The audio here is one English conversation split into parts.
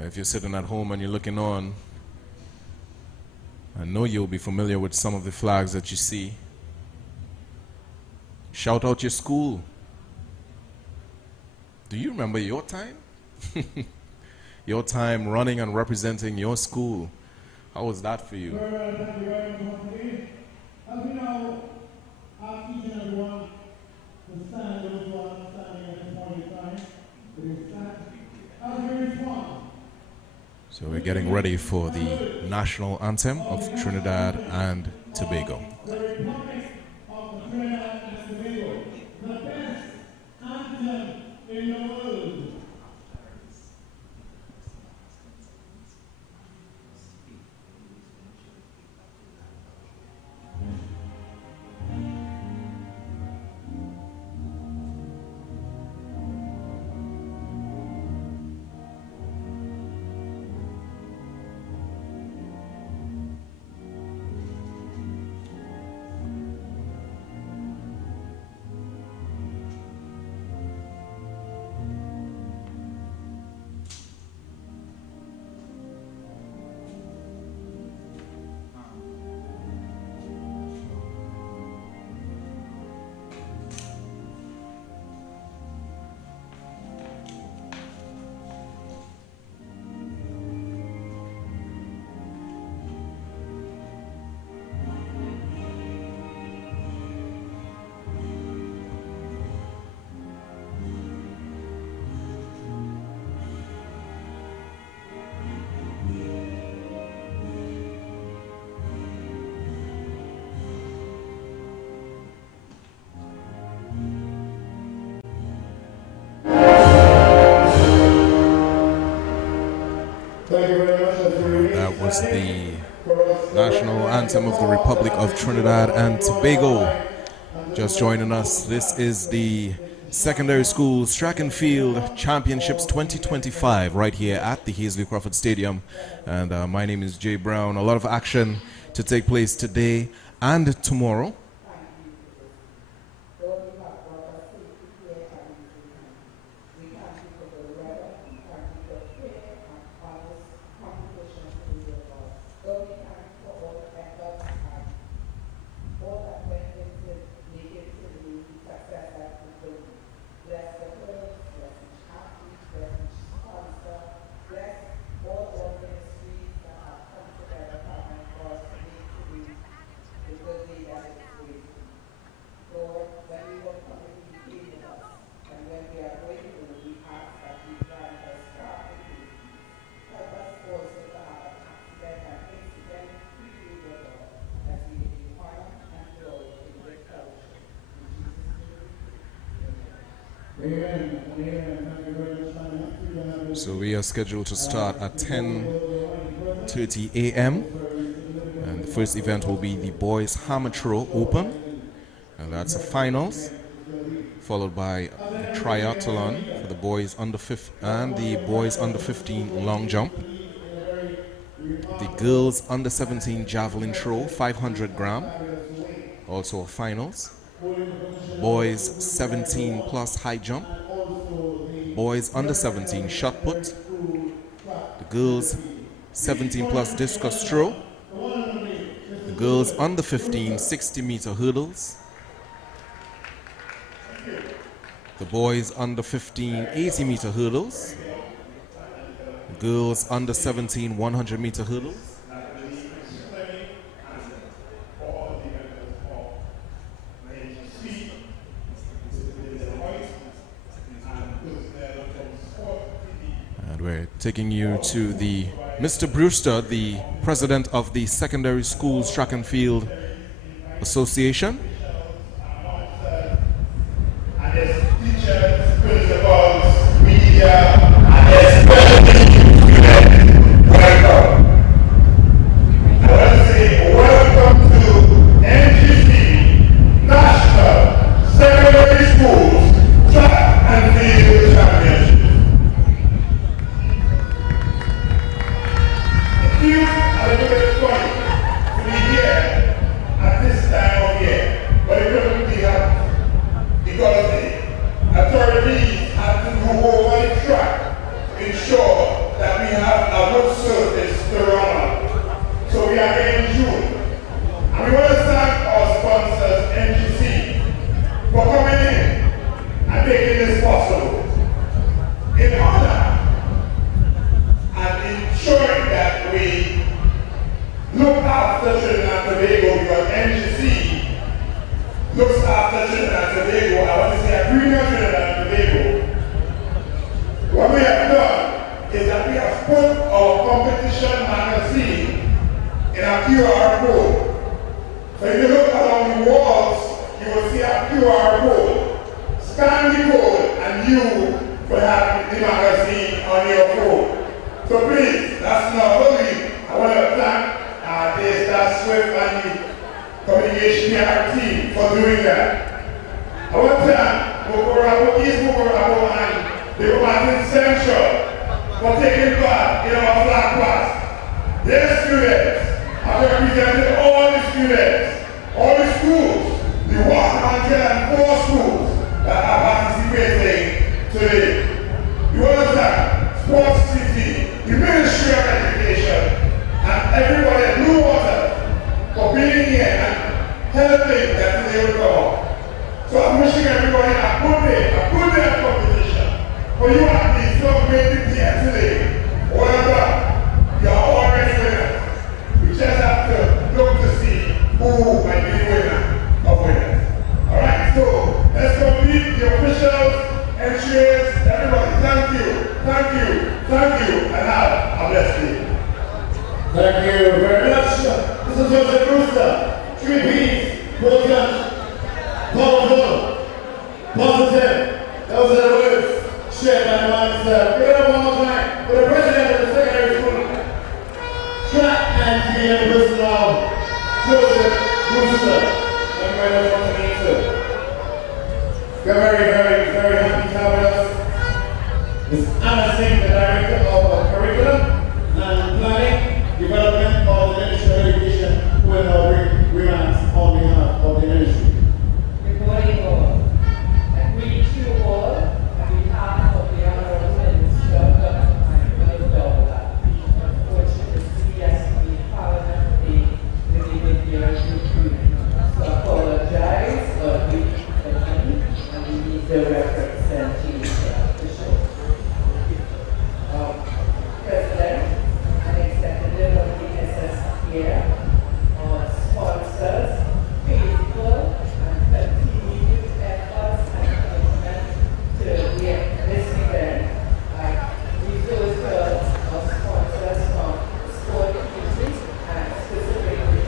If you're sitting at home and you're looking on, I know you'll be familiar with some of the flags that you see. Shout out your school. Do you remember your time? Your time running and representing your school. How was that for you? As we now ask each and everyone to stand, those who are standing at this point in time, please stand as we respond. So we're getting ready for the national anthem of Trinidad and Tobago. The Republic of Trinidad and Tobago, the best anthem in the world. That was the national anthem of the Republic of Trinidad and Tobago. Just joining us, this is the Secondary Schools Track and Field Championships 2025 right here at the Hasley Crawford Stadium. And my name is Jay Brown. A lot of action to take place today and tomorrow. So we are scheduled to start at 10:30 a.m. and the first event will be the Boys Hammer Throw Open, and that's a finals, followed by a triathlon for the boys under 5 and the boys under 15 long jump. The girls under 17 javelin throw 500 gram, also a finals. Boys 17 plus high jump. Boys under 17 shot put. The girls 17 plus discus throw. The girls under 15 60-meter hurdles. The boys under 15 80-meter hurdles. The girls under 17 100-meter hurdles. We're taking you to the Mr. Brewster, the president of the Secondary Schools Track and Field Association. And as teachers, principals, media, and especially students, welcome. I want to say welcome to NGC National Secondary Schools Track and Field Championship. It feels a little bit funny to be here at this time of year, but it couldn't be happening because the authorities had to go over the track after Trinidad and Tobago because NGC looks after Trinidad and Tobago. I want to say a Premier Trinidad and Tobago. What we have done is that we have put our competition magazine in a QR code. So if you look along the walls, you will see a QR code. Scan the code and you will have the magazine on your phone. So please, that's not only. I want to thank Daystar Swift and the communication team for doing that. I want to thank Bukorapo, East Bukorapo and the Martin Central for taking part in our flag pass. Their students have represented all the students, all the schools, the 104 schools that are participating today. You understand? Sports City, the Ministry of Education, and everybody at Blue Water for being here and helping that today will come up. So I'm wishing everybody a good day of competition. For you athletes who have made it here today, whatever, you are already winners. We just have to look to see who might be the winner of winners. Alright, so let's complete the officials, entries, everybody. Thank you, and have a blessed day. Thank you very much. This is Joseph Brewster. 3 P's, potent, powerful, positive. Those are the words shared by the master. Give it up one more time for the president of the secondary school, track and field personnel, Joseph Brewster. Thank you very much for coming, sir. We're very happy to have with us Ms. Anna Singh, the Director of Curriculum and Planning, Development of the Ministry of Education, who will now bring remarks on behalf of the ministry. Good morning, all. I greet you all on behalf of the Honorable Minister, Dr. Michael Dowler. Unfortunately, he has to be in Parliament today with the review. So I apologize, but we and we need the representing officials. President and Executive of the SSPA, our sponsors, faithful and continued efforts and commitment to this event. We go to our sponsors from sport music and specifically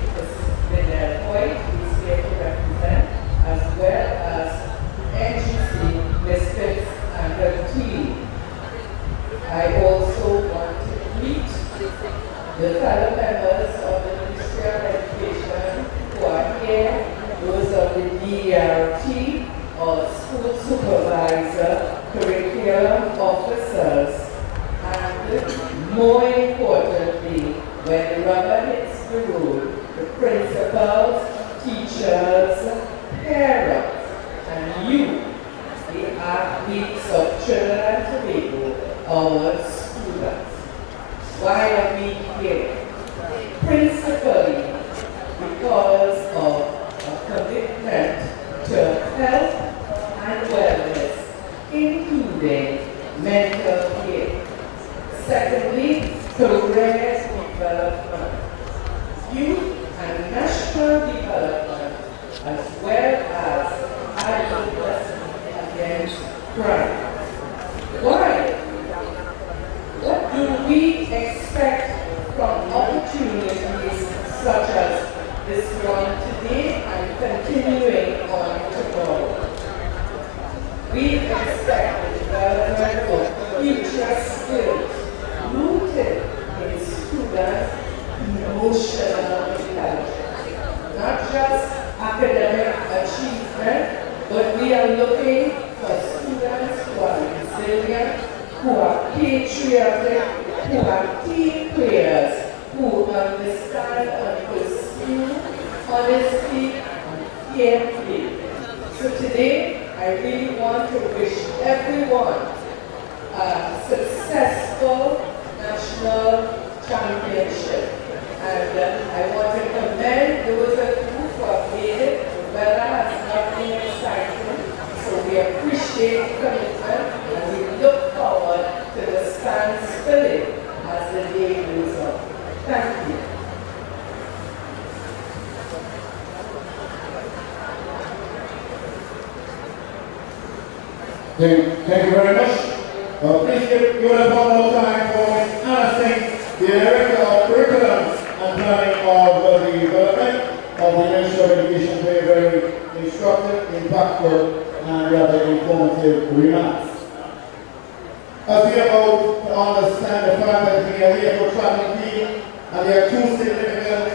the point we here to represent, as well as NGC, Misfits, and the team. I also want to greet the fellow members of the Ministry of Education who are here, those of the DRT, or school supervisor, curriculum officers, and more importantly, when the rubber hits the road, the principals, teachers, parents, and you, the athletes of Trinidad and Tobago, our students. Why are we here? Principally because of a commitment to health and wellness, including mental care. Secondly, career development, youth and national development, as well as advocacy against crime. Why? What do we expect from opportunities such as this one today and continuing on tomorrow? We expect the development of future skills rooted in students' emotional intelligence, not just academic achievement, but we are looking for students who are resilient, who are patriotic, who are team players, who understand and pursue honesty and fair play. So today, I really want to wish everyone a successful national championship. And I want to commend those of you who have made it. The weather has not been exciting, so we appreciate the commitment and we look forward to the stand spirit as the day goes on. Thank you. Thank you very much. Please give us one more time for Ms. Anna Singh, the Director of Curriculum and Planning of the Development of the Ministry of Education, very instructive, impactful, and rather informative remarks. As we are about to understand the fact that we are here for track and field, and there are two significant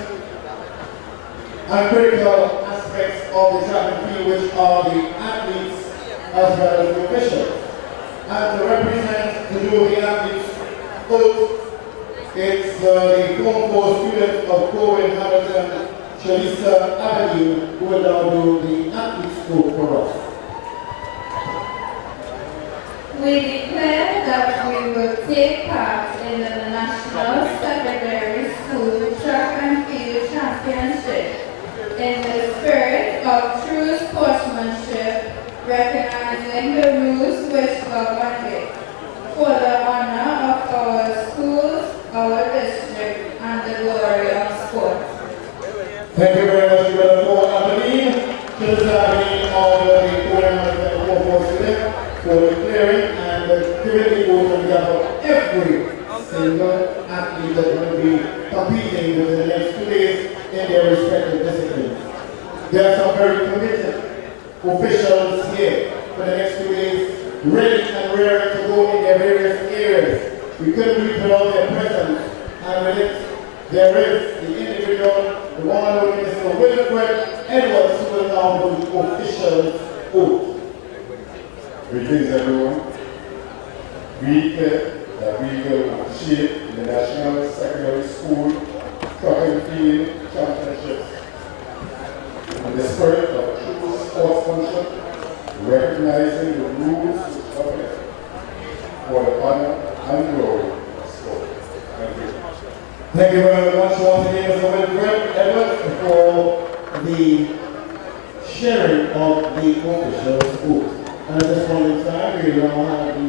and critical aspects of the track and field, which are the athletes as well as the officials. And to represent, to do the athletes' oath, it's the former 4 students of Corwin Hamilton, Shalisa Avenue, who will now do the athletes' oath for us. We declare that we will take part in the National Secondary School Track and Field Championship in the spirit of true sportsmanship, recognizing the rules which govern it, for the honor of our schools, our district, and the glory of sport. Thank you very much, for Avenue, to the Avenue of the Corwin for the clearing and the activity on behalf of every single athlete that will be competing within the next 2 days in their respective disciplines. There are some very committed officials here for the next 2 days, ready and raring to go in their various areas. We couldn't reach without their presence, and with it, there is the individual, the one and only Mr. Wilfred Edwards, who will now do the official oath. Greetings, everyone. We declare that we will appreciate the National Secondary School Track and Field Championships in the spirit of true sportsmanship, recognizing the rules which govern it, for the honor and glory of sport. Thank you. Thank you very much once again, Mr. Wilfred Edwards, for the sharing of the official's oath. And at this point in time, we will now have the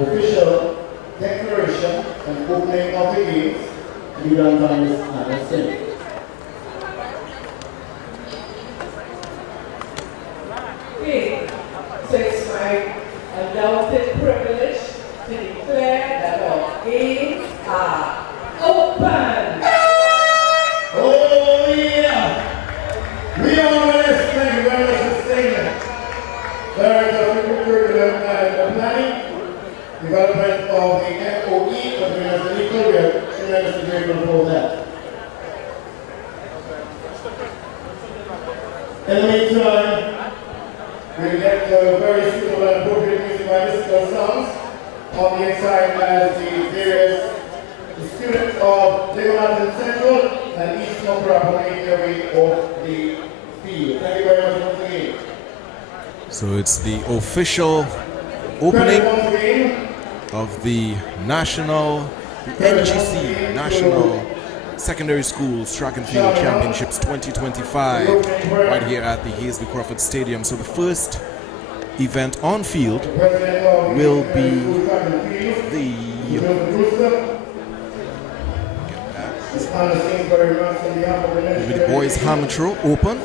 official declaration and opening of the games to be done by Ms. Anna Singh. Okay, so it's my undoubted privilege to declare that our games are open. Oh yeah! We are this thing, we're this thing. Director of Curriculum and Planning, development of the FOE, but we have the equal, we are tremendously grateful for that. In the meantime, we get very suitable and appropriate music by musical songs on the inside as the various students of Legoland Central and East Opera make their way off the field. Thank you very much once again. So it's the official opening of the NGC, National Secondary Schools Track and Field Championships 2025, right here at the Hasley Crawford Stadium. So the first event on field will be the boys hammer throw open,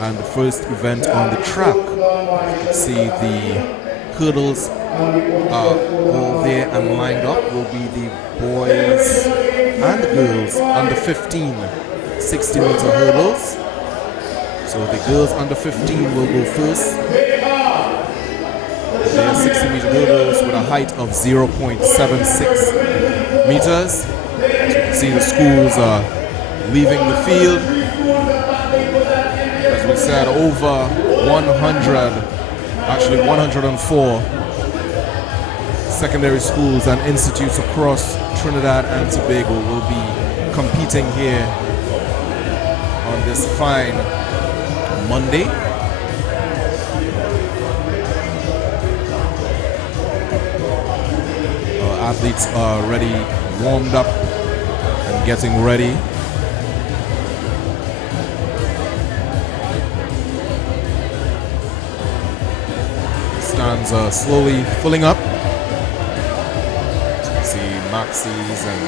and the first event on the track. You can see the hurdles are all there and lined up. Will be the boys and the girls under 15 60-meter hurdles. So the girls under 15 will go first. They are 60-meter hurdles with a height of 0.76 meters. So you can see the schools are leaving the field. As we said, over 104 secondary schools and institutes across Trinidad and Tobago will be competing here on this fine Monday. Our athletes are already warmed up and getting ready. Stands are slowly filling up. So you see maxis and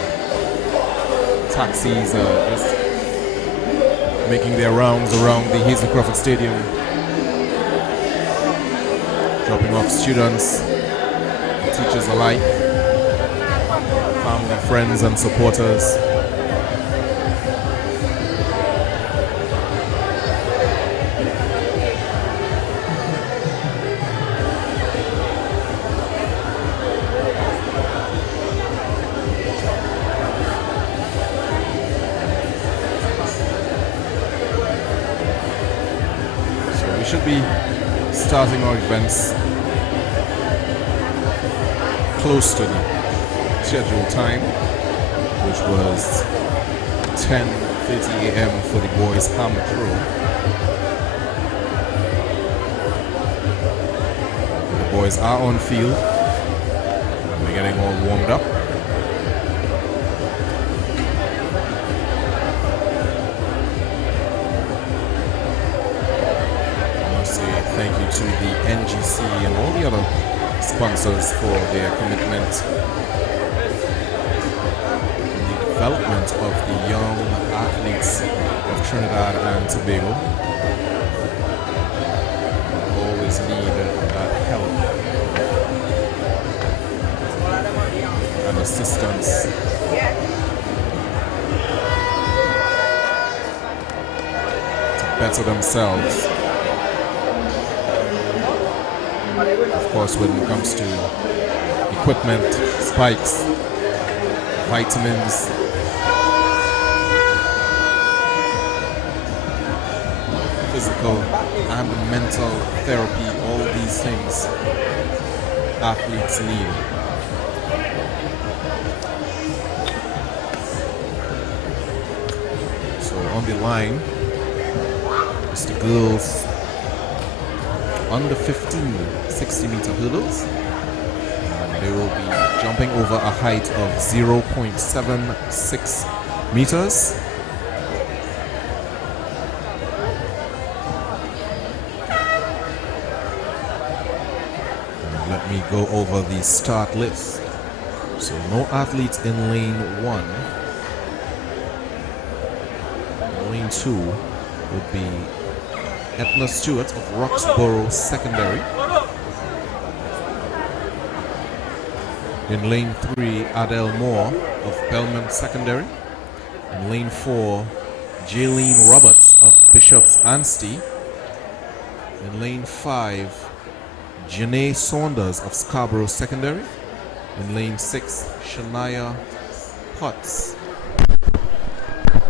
taxis just making their rounds around the Hasley Crawford Stadium, dropping off students, teachers alike, family, friends, and supporters. We should be starting our events close to the scheduled time, which was 10:30 a.m. for the boys' hammer throw. The boys are on field. They're getting all warmed up. Thank you to the NGC and all the other sponsors for their commitment in the development of the young athletes of Trinidad and Tobago. Always need that help and assistance to better themselves. Of course, when it comes to equipment, spikes, vitamins, physical and mental therapy, all these things athletes need. So on the line is the girls under 15 60-meter hurdles, and they will be jumping over a height of 0.76 meters. And let me go over the start list. So no athletes in lane 1. In lane 2 would be Etna Stewart of Roxborough Secondary. In lane 3, Adele Moore of Belmont Secondary. In lane 4, Jaylene Roberts of Bishop's Anstey. In lane 5, Janae Saunders of Scarborough Secondary. In lane 6, Shania Potts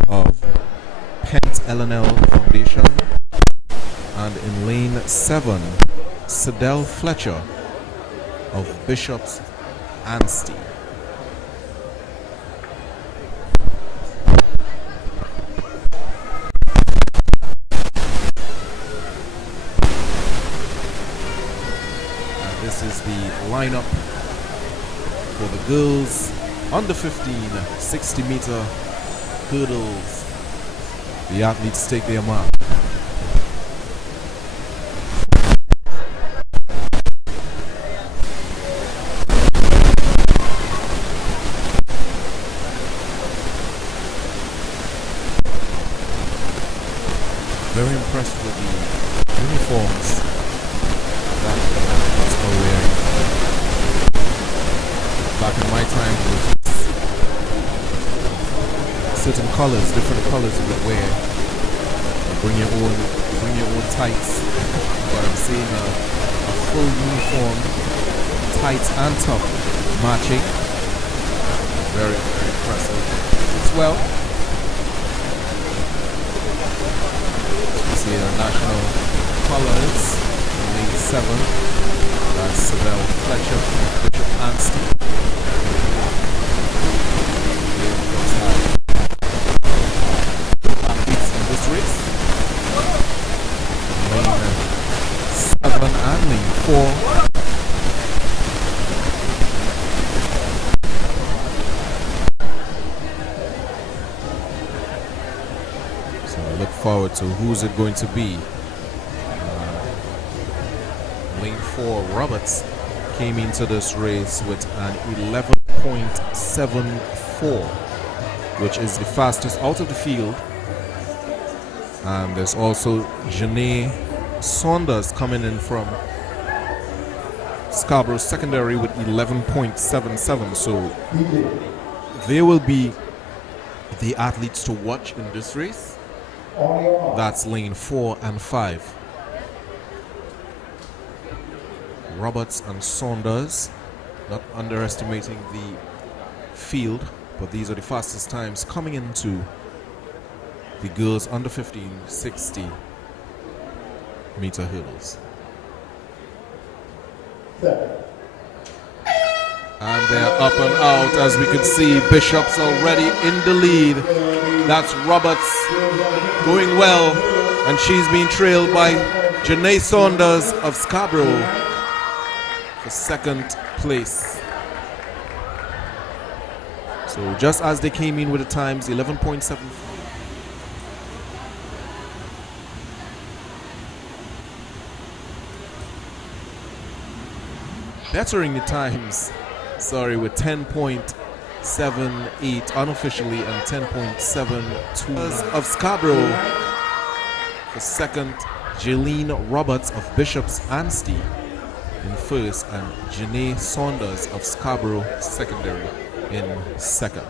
of Pent L&L Foundation. And in lane 7, Sidel Fletcher of Bishop's Anstey. And this is the lineup for the girls under 15 60-meter hurdles. The athletes take their mark. Very impressed with the uniforms that the athletes are wearing. Back in my time, with certain colors, different colors you would wear. Bring your own tights. But I'm seeing a full uniform, tights and top matching. Very, very impressive as well. See our national colors in lane 7. That's Sidel Fletcher from Bishop Anstey. Athletes in this race. Lane 7 and lane 4. Forward to who's it going to be. Lane 4 Roberts came into this race with an 11.74, which is the fastest out of the field. And there's also Janae Saunders coming in from Scarborough Secondary with 11.77. So they will be the athletes to watch in this race. That's lane 4 and 5. Roberts and Saunders, not underestimating the field, but these are the fastest times coming into the girls under 15 60 meter hurdles. And they're up and out, as we can see. Bishop's already in the lead. That's Roberts going well, and she's being trailed by Janae Saunders of Scarborough for second place. So just as they came in with the times, 11.7. Bettering the times, sorry, with 10.78 unofficially and 10.72 of Scarborough. For second, Jaylene Roberts of Bishop's Anstey in first, and Janae Saunders of Scarborough Secondary in second.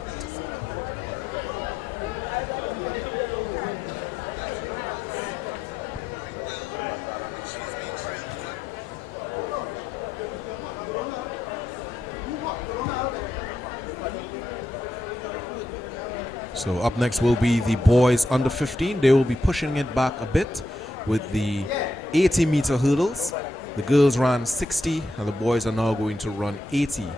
So up next will be the boys under 15. They will be pushing it back a bit with the 80 meter hurdles. The girls ran 60 and the boys are now going to run 80.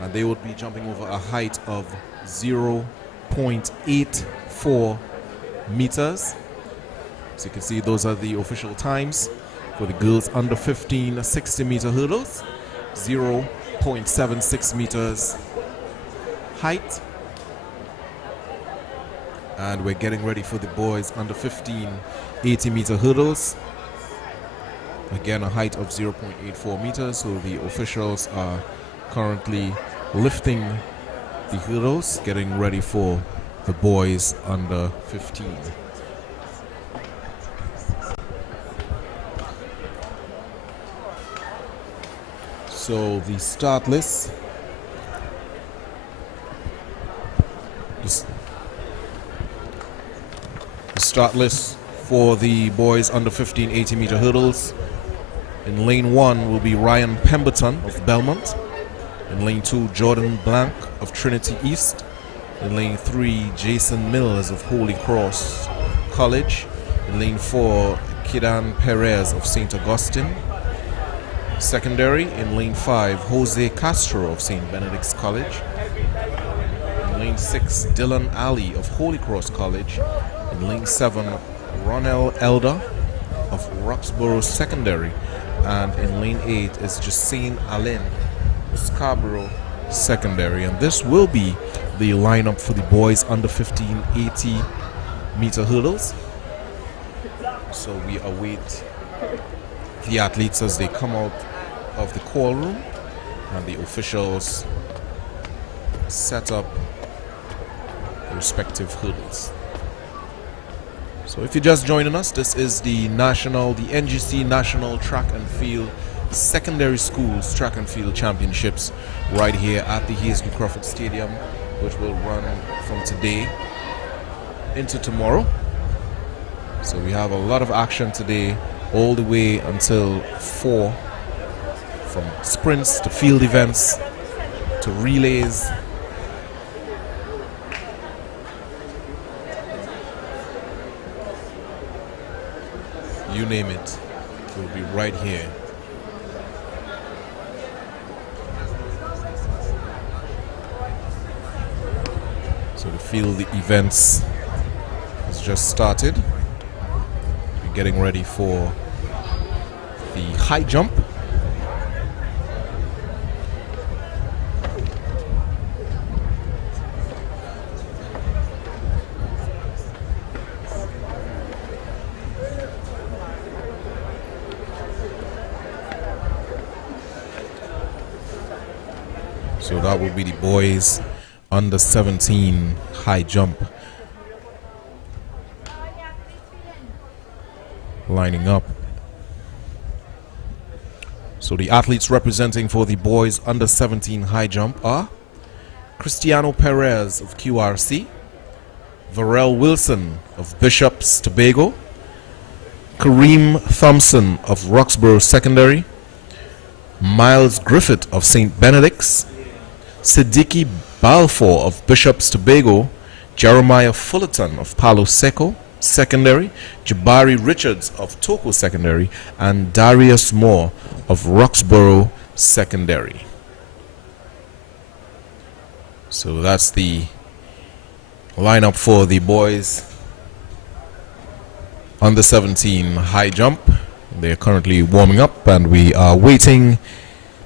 And they would be jumping over a height of 0.84 meters. So you can see those are the official times for the girls under 15 60 meter hurdles. 0.76 meters height. And we're getting ready for the boys under 15 80 meter hurdles. Again, a height of 0.84 meters. So the officials are currently lifting the hurdles, getting ready for the boys under 15. So the start list. The start list for the boys under 15 80 meter hurdles. In lane 1 will be Ryan Pemberton of Belmont. In lane 2, Jordan Blank of Trinity East. In lane 3, Jason Mills of Holy Cross College. In lane 4, Kidan Perez of St. Augustine Secondary. In lane 5, Jose Castro of St. Benedict's College. In lane 6, Dylan Ali of Holy Cross College. In lane 7, Ronell Elder of Roxborough Secondary. And in lane 8 is Justine Allen, Scarborough Secondary. And this will be the lineup for the boys under 15 80 meter hurdles. So we await the athletes as they come out of the call room, and the officials set up the respective hurdles. So if you're just joining us, this is the NGC National Track and Field Secondary Schools Track and Field Championships right here at the Hasley Crawford Stadium, which will run from today into tomorrow. So we have a lot of action today, all the way until 4, from sprints to field events to relays. You name it, it will be right here. So the field events has just started. We're getting ready for the high jump. So that will be the boys under 17 high jump lining up. So the athletes representing for the boys under 17 high jump are Cristiano Perez of QRC, Varel Wilson of Bishops Tobago, Kareem Thompson of Roxborough Secondary, Miles Griffith of St. Benedict's, Siddiqui Balfour of Bishops Tobago, Jeremiah Fullerton of Palo Seco Secondary, Jabari Richards of Toko Secondary, and Darius Moore of Roxborough Secondary. So that's the lineup for the boys under 17 high jump. They're currently warming up, and we are waiting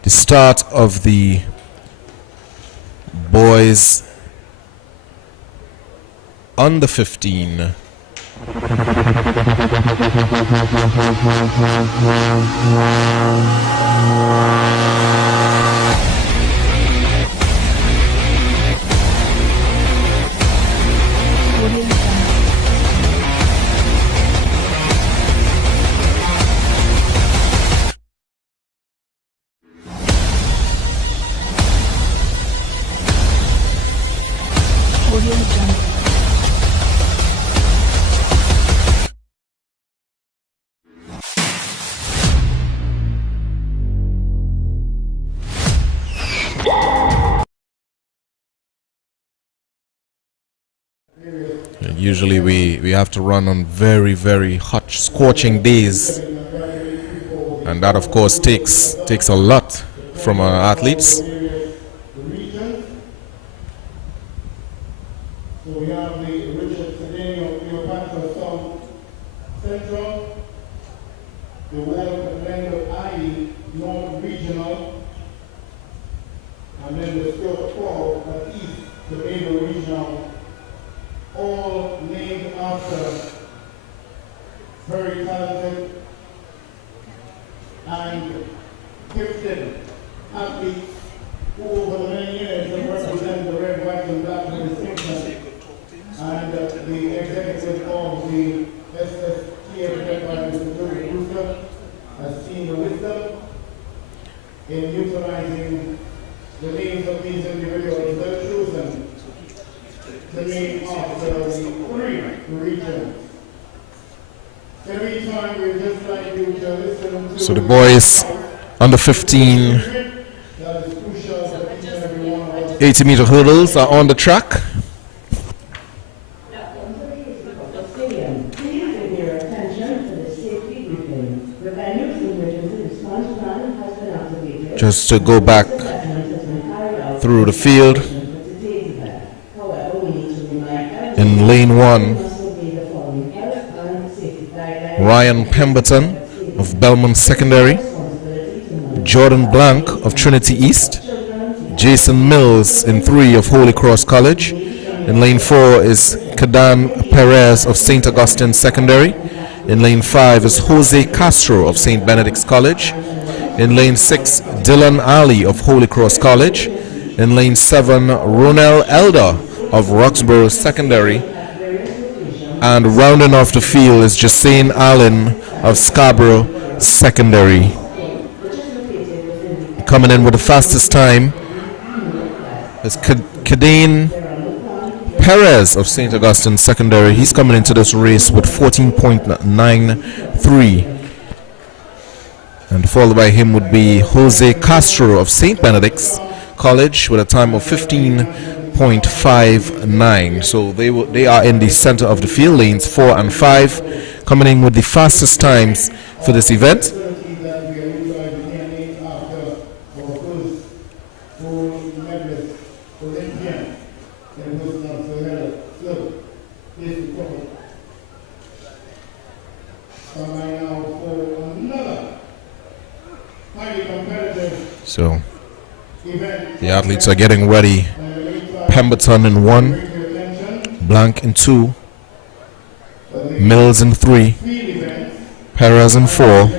the start of the boys under 15 Usually we have to run on very hot, scorching days, and that of course takes a lot from our athletes. So we have the Richard Stadium, Cleopatra South Central, the Walker Land of IE North Regional, and then the Stuart Fall at East Tobago Regional, all named after very talented and gifted athletes who over the many years have represented the red, white, and black distinction, and the executive of the SSTF led by Mr. Joey Brewster has seen the wisdom in utilizing the names of these individuals that are chosen to name after the three regions. Every time we just like you to listen to So the boys under 15 that is crucial for each and every one of us. 80-meter hurdles are on the track. Just to go back through the field. In lane 1, Ryan Pemberton of Belmont Secondary, Jordan Blank of Trinity East, Jason Mills in 3 of Holy Cross College. In lane 4 is Kadan Perez of St. Augustine Secondary. In lane 5 is Jose Castro of St. Benedict's College. In lane 6, Dylan Ali of Holy Cross College. In lane 7, Ronel Elder of Roxborough Secondary. And rounding off the field is Jasane Allen of Scarborough Secondary. Coming in with the fastest time is Kadane Perez of St. Augustine Secondary. He's coming into this race with 14.93. And followed by him would be Jose Castro of St. Benedict's College with a time of 15.59. So they are in the center of the field, lanes 4 and 5, coming in with the fastest times for this event. So the athletes are getting ready. Pemberton in 1, Blank in 2, Mills in 3, Perez in 4,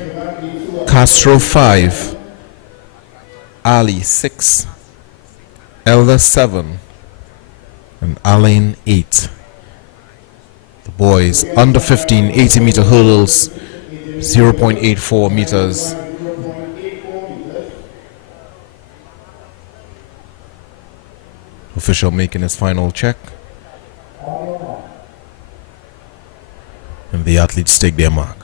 Castro 5, Ali 6, Elder 7, and Alain 8. The boys under 15 80-meter hurdles, 0.84 meters. official making his final check. And the athletes take their mark.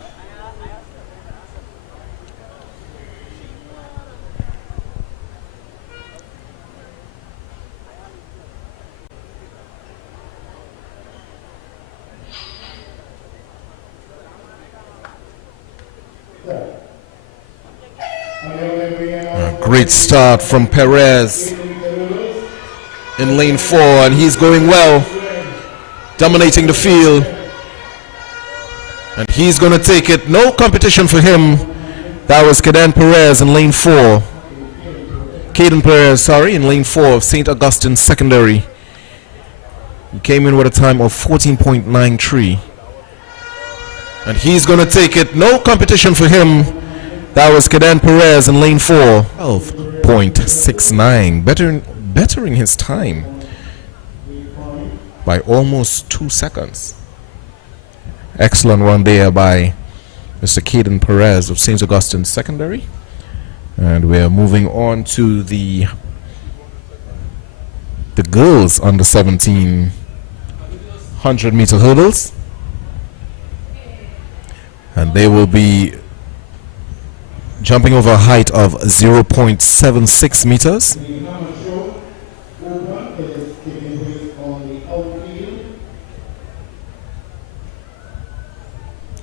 A great start from Perez in lane 4, and he's going well, dominating the field. And he's going to take it. No competition for him. That was Caden Perez in lane 4. Caden Perez, sorry, in lane 4 of St. Augustine Secondary. He came in with a time of 14.93. And he's going to take it. No competition for him. That was Caden Perez in lane 4. 12.69. Bettering his time by almost 2 seconds. Excellent run there by Mr. Caden Perez of St. Augustine Secondary. And we are moving on to the girls under 17 100-meter hurdles. And they will be jumping over a height of 0.76 meters.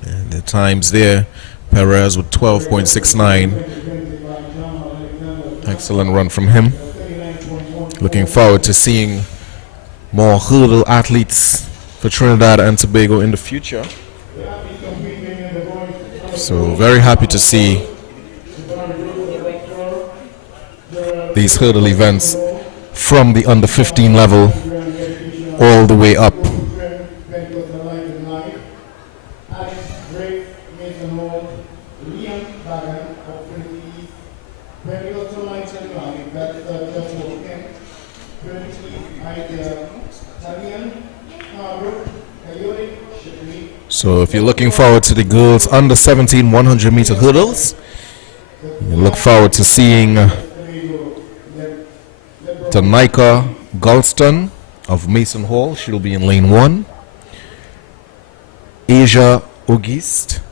And the times there, Perez with 12.69. Excellent run from him. Looking forward to seeing more hurdle athletes for Trinidad and Tobago in the future. So very happy to see these hurdle events from the under 15 level all the way up. So if you're looking forward to the girls under 17 100-meter hurdles, you look forward to seeing Danica Galston of Mason Hall. She'll be in lane 1. Asia Auguste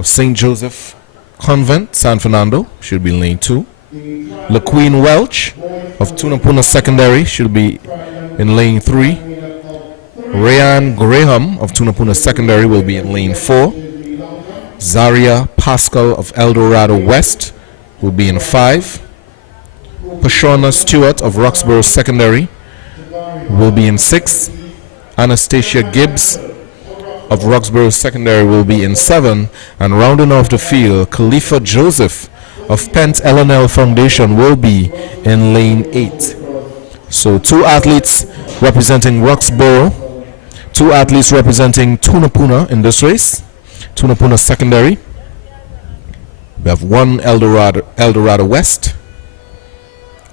of St. Joseph Convent, San Fernando. She'll be in lane 2. LaQueen Welch of Tunapuna Secondary. She'll be in lane 3. Rayan Graham of Tunapuna Secondary will be in lane 4. Zaria Pascal of El Dorado West will be in 5. Pashona Stewart of Roxborough Secondary will be in 6. Anastasia Gibbs of Roxborough Secondary will be in 7. And rounding off the field, Khalifa Joseph of Pent LNL Foundation will be in lane 8. So 2 athletes representing Roxborough, 2 athletes representing Tunapuna in this race. Tunapuna Secondary. We have 1 El Dorado West,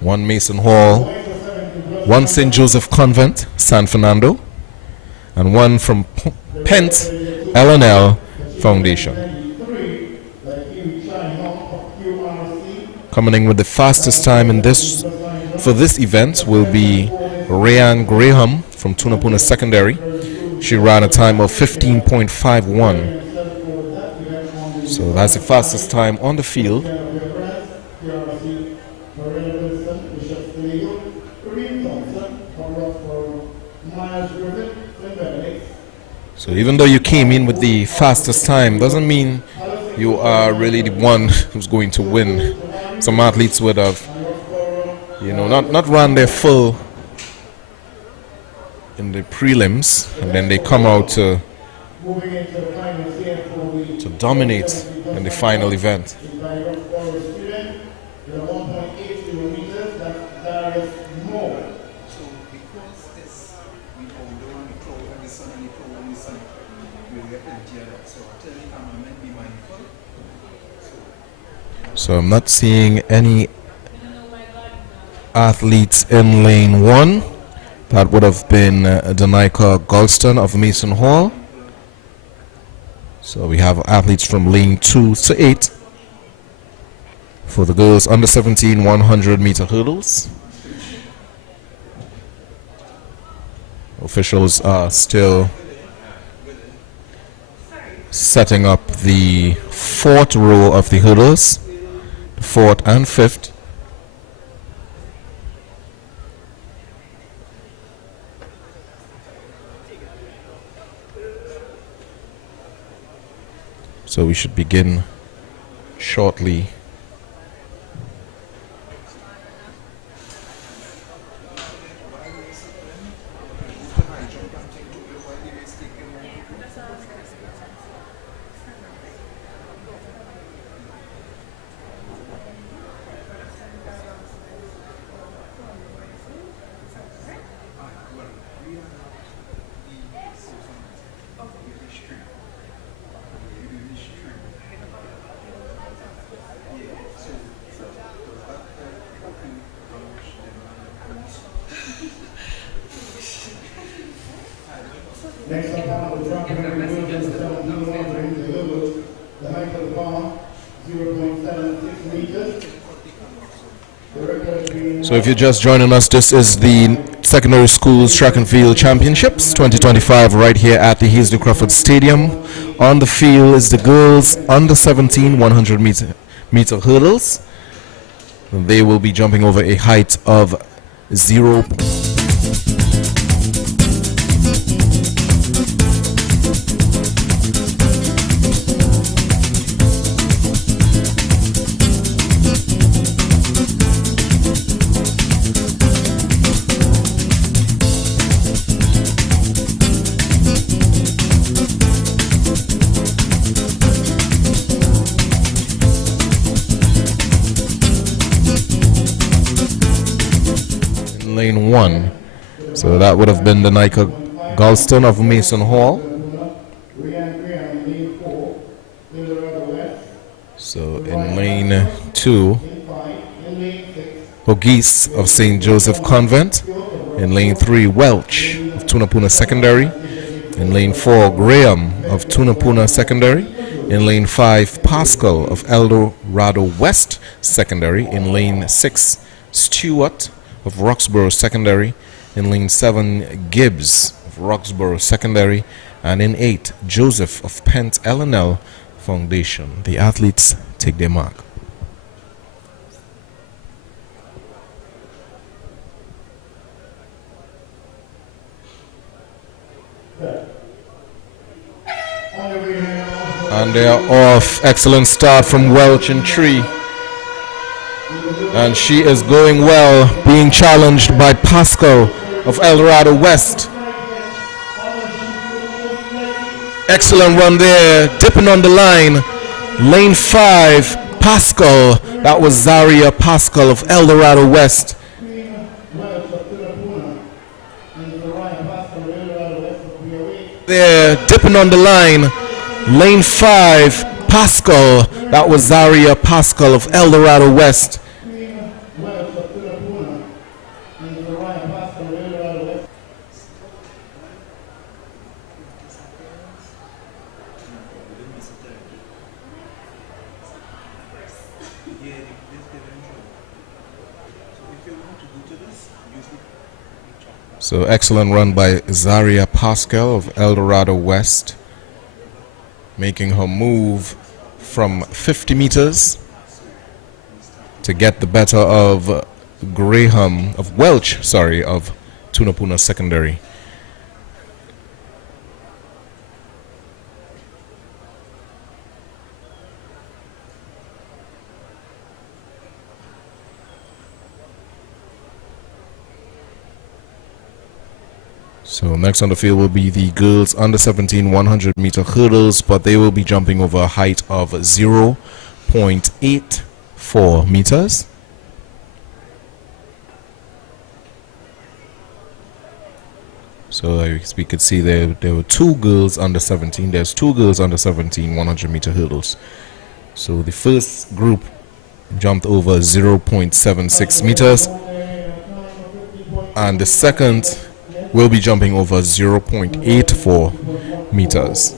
1 Mason Hall, 1 St. Joseph Convent, San Fernando, and 1 from Pent LNL Foundation. Coming in with the fastest time in this for this event will be Rayan Graham from Tunapuna Secondary. She ran a time of 15.51. So that's the fastest time on the field. So even though you came in with the fastest time, doesn't mean you are really the one who's going to win. Some athletes would have, not run their full in the prelims, and then they come out to dominate in the final event. So I'm not seeing any athletes in lane 1. That would have been Danica Galston of Mason Hall. So we have athletes from lane 2 to 8 for the girls under 17 100-meter hurdles. Officials are still setting up the fourth row of the hurdles, the fourth and fifth. So we should begin shortly. Next up on the track, the height of the bar, 0.76 meters. So if you're just joining us, this is the Secondary Schools Track and Field Championships 2025 right here at the Hasley Crawford Stadium. On the field is the girls under 17 100 meter hurdles. They will be jumping over a height of 0. Lane 1. So that would have been the Nika Galston of Mason Hall. So in lane 2, Hogis of St. Joseph Convent. In lane 3, Welch of Tunapuna Secondary. In lane 4, Graham of Tunapuna Secondary. In lane 5, Pascal of El Dorado West Secondary. In lane 6, Stewart of Roxborough Secondary. In lane 7, Gibbs of Roxborough Secondary. And in 8, Joseph of Pent L&L Foundation. The athletes take their mark. And they are off. Excellent start from Welch and Tree. And she is going well, being challenged by Pascal of El Dorado West. Excellent run there, dipping on the line. Lane 5, Pascal. That was Zaria Pascal of El Dorado West. There, dipping on the line. Lane 5, Pascal. That was Zaria Pascal of El Dorado West. So excellent run by Zaria Pascal of El Dorado West, making her move from 50 meters to get the better of Graham of Welch, of Tunapuna Secondary. So next on the field will be the girls under 17 100 meter hurdles, but they will be jumping over a height of 0.84 meters. So as we could see there were two girls under 17. There's two girls under 17 100 meter hurdles. So the first group jumped over 0.76 meters, and the second will be jumping over 0.84 meters.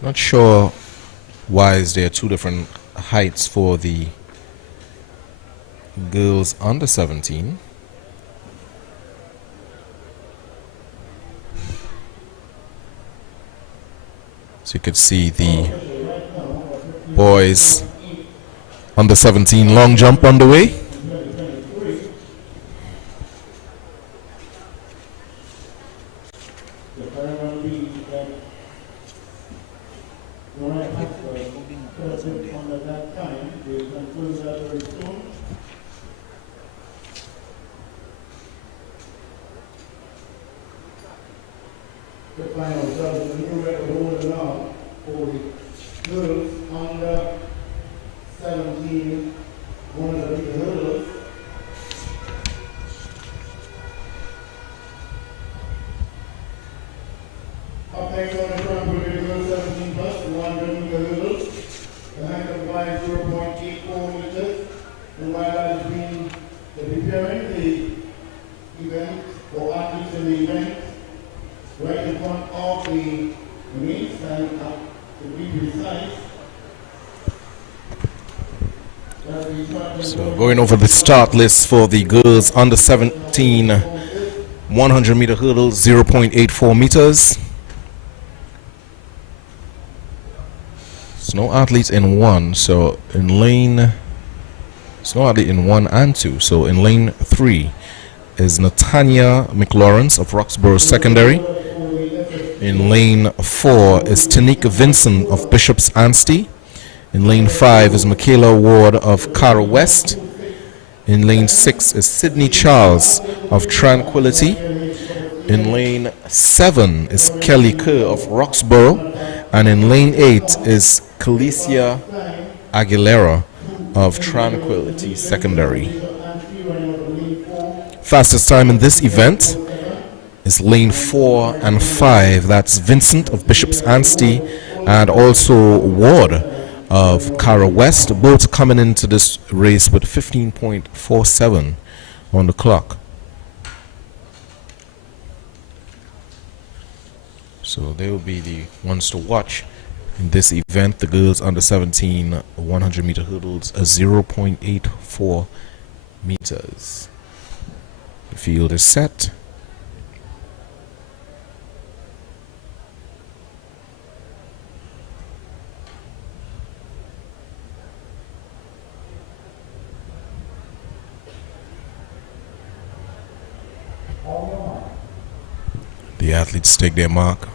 Not sure why is there two different heights for the girls under 17. So you could see the boys under 17 long jump underway. The final result is a new record holder now for the girls under 17 100 meter hurdles. Up next on the front will be the girls 17 plus, the 100 meter hurdles. The height of line 0.84 meters. And while that is being preparing the event for athletes in the event, right in front of the main stand up to be precise. So going over the start list for the girls under 17 100 meter hurdles, 0.84 meters. There's no athletes in one, so in lane, there's no athlete in 1 and 2. So in lane 3 is Natanya McLawrence of Roxborough Secondary. In lane 4 is Tanika Vincent of Bishop's Anstey. In lane 5 is Michaela Ward of Cara West. In lane 6 is Sydney Charles of Tranquility. In lane 7 is Kelly Kerr of Roxborough. And in lane 8 is Calicia Aguilera of Tranquility Secondary. Fastest time in this event is lane 4 and 5. That's Vincent of Bishop's Anstey and also Ward of Cara West, both coming into this race with 15.47 on the clock. So they will be the ones to watch in this event. The girls under 17 100 meter hurdles, 0.84 meters. The field is set. The athletes take their mark.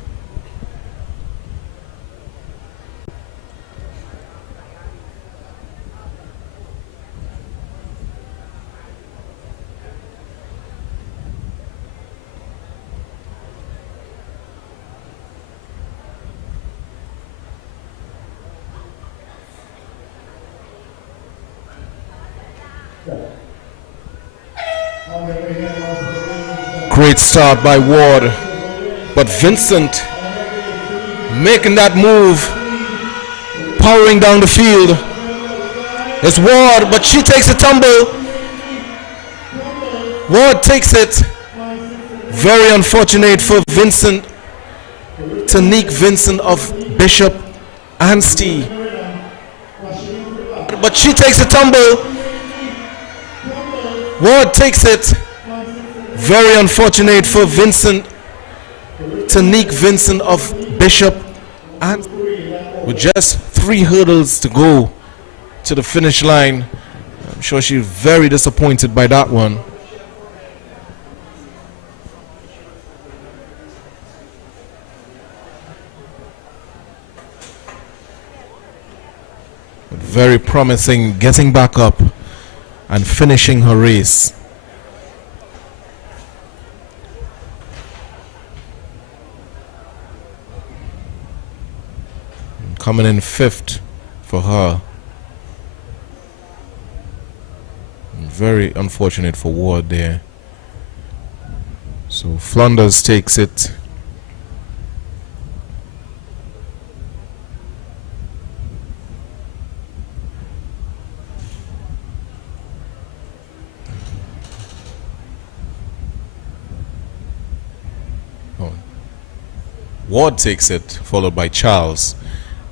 Great start by Ward, but Vincent making that move, powering down the field. It's Ward, but she takes a tumble. Ward takes it. Very unfortunate for Vincent, Tanique Vincent of Bishop Anstey. But she takes a tumble. Ward takes it. Very unfortunate for Vincent, Tanique Vincent of Bishop, and with just 3 hurdles to go to the finish line. I'm sure she's very disappointed by that one. But very promising, getting back up and finishing her race. Coming in 5th for her. Very unfortunate for Ward there. So Flanders takes it. Oh. Ward takes it, followed by Charles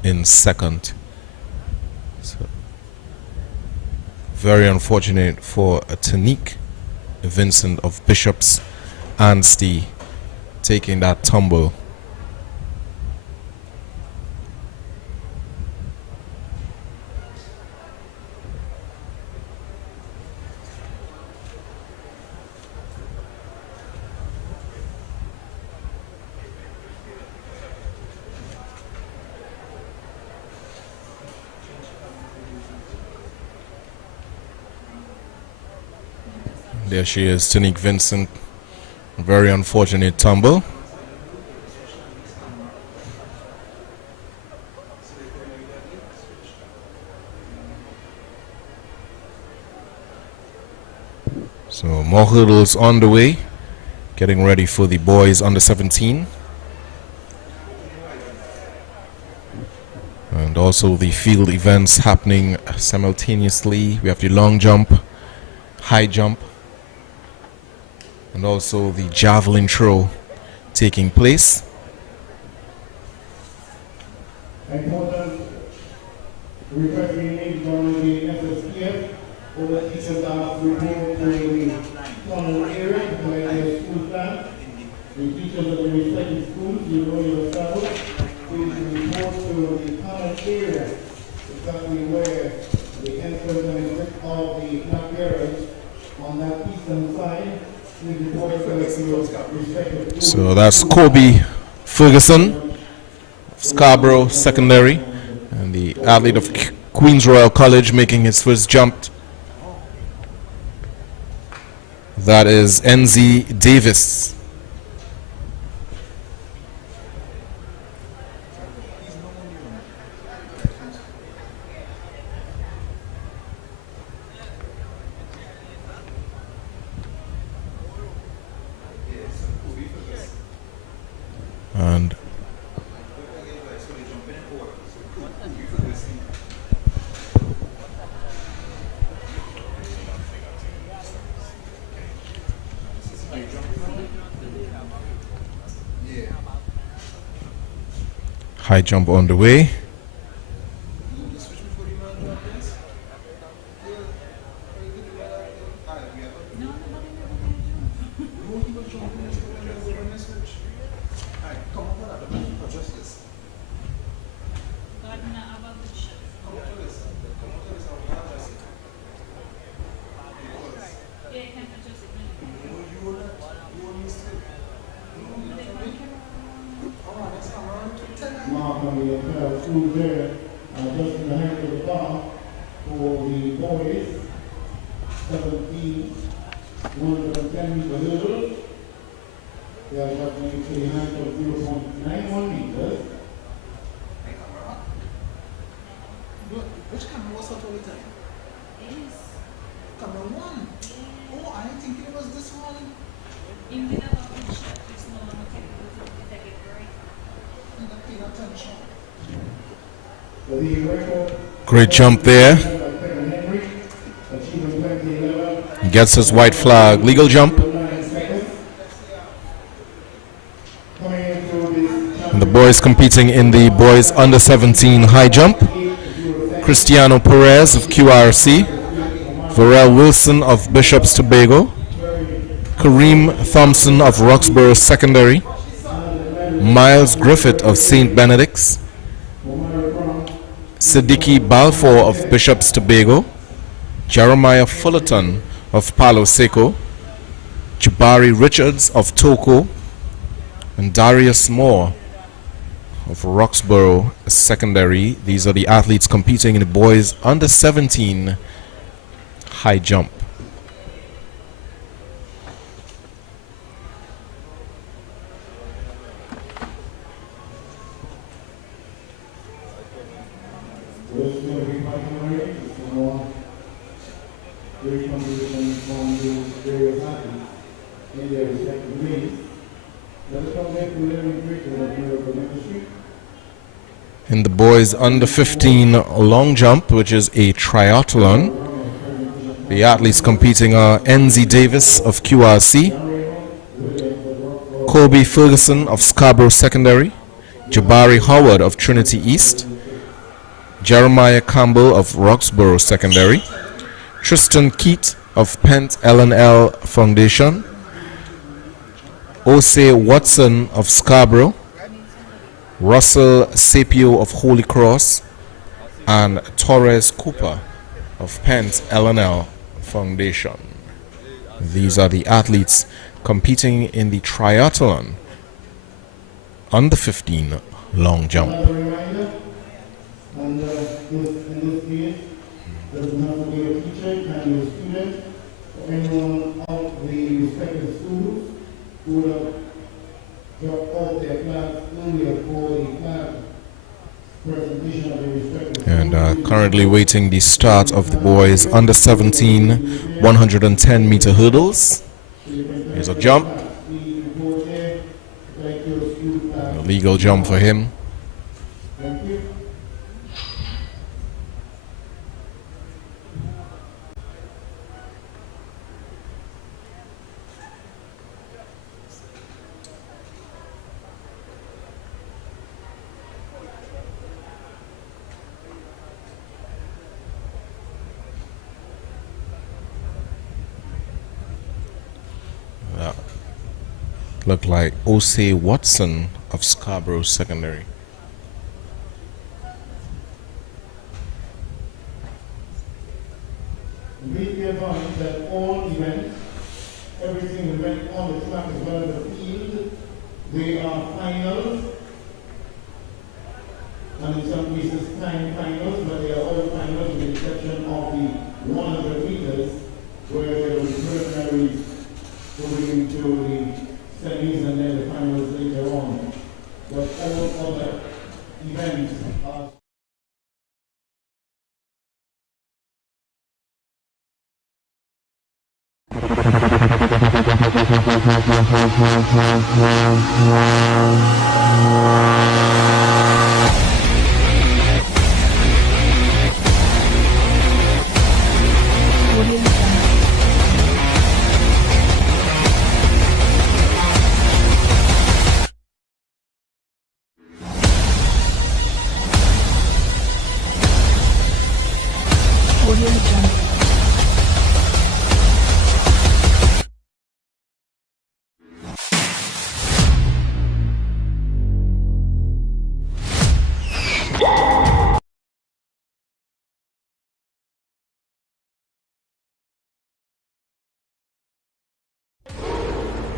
in 2nd. So Very unfortunate for Tanique Vincent of Bishop's Anstey taking that tumble. There she is, Tanique Vincent. Very unfortunate tumble. So more hurdles on the way. Getting ready for the boys under 17. And also the field events happening simultaneously. We have the long jump, high jump, and also the javelin throw taking place. Important request being made from the SSPF for the teachers that report to the tunnel area to collect their school plan. The teachers of the respective schools, you know yourself, please report to the tunnel area, exactly where the entrance and exit of the flag bearers on that eastern side. So that's Kobe Ferguson, Scarborough Secondary, and the athlete of Queen's Royal College making his first jump. That is NZ Davis. And high jump on the way. Mark on the entire school there, just in the hand of the bar for the boys, 17, 110 meter hurdle. They are got a hand of 0.91 meters. Which camera was that all the time? Yes. Camera 1. Oh, I think it was this one. In the middle of the shot, it's no longer technical to take it right. And I paid attention. Great jump there. Gets his white flag. Legal jump. And the boys competing in the boys under 17 high jump. Cristiano Perez of QRC. Varel Wilson of Bishop's Tobago. Kareem Thompson of Roxborough Secondary. Miles Griffith of St. Benedict's. Siddiqui Balfour of Bishop's Tobago. Jeremiah Fullerton of Palo Seco. Jabari Richards of Toko. And Darius Moore of Roxborough Secondary. These are the athletes competing in the boys under 17 high jump. In the boys under 15 long jump, which is a triathlon, the athletes competing are NZ Davis of QRC, Kobe Ferguson of Scarborough Secondary, Jabari Howard of Trinity East, Jeremiah Campbell of Roxborough Secondary, Tristan Keat of Pent L&L Foundation, Ose Watson of Scarborough, Russell Sapio of Holy Cross, and Torres Cooper of Pent L&L Foundation. These are the athletes competing in the triathlon under 15 long jump. As a reminder, and in this case, doesn't have to be a teacher, it can be a student, or anyone of the respective schools who would have dropped out their class earlier for the class presentation of the respective And currently waiting the start of the boys under 17 110 meter hurdles. Here's a jump. A legal jump for him. Thank you. Look like Ose Watson of Scarborough Secondary. Please be advised that all events, every single event on the track as well as the field, they are finals, and in some cases time finals, but they are all finals with the exception of the 100 meters, where there will be preliminaries going into the semis and then the finals later on. But all other events are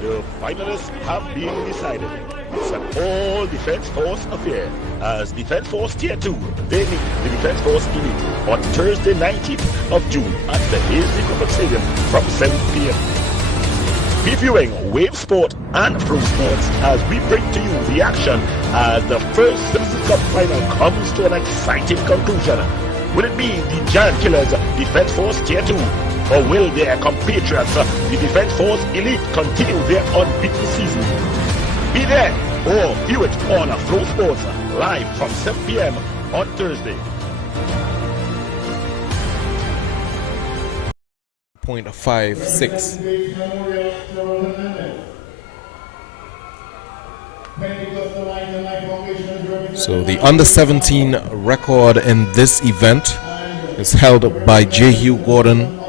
The finalists have been decided. It's an all-defense force affair as Defense Force Tier 2, they meet the Defense Force Elite on Thursday 19th of June at the Hasley Crawford Stadium from 7 p.m. Previewing Wave Sport and Pro Sports as we bring to you the action as the first Citizen Cup final comes to an exciting conclusion. Will it be the Giant Killers Defense Force Tier 2? Or will their compatriots, the Defense Force Elite, continue their unbeaten season? Be there or view it on Flow Sports live from 7 p.m. on Thursday. .56. So the under 17 record in this event is held by J. Hugh Gordon,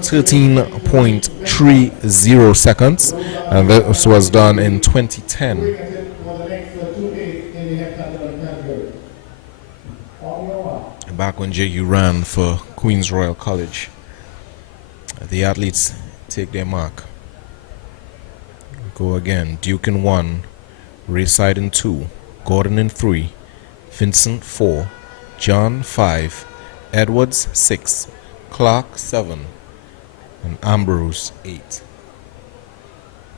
13.30 seconds, and this was done in 2010. Back when J. Hugh ran for Queen's Royal College. The athletes take their mark. Go again. Duke in 1, Rayside in 2, Gordon in 3, Vincent 4, John 5, Edwards 6, Clark 7, and Ambrose 8.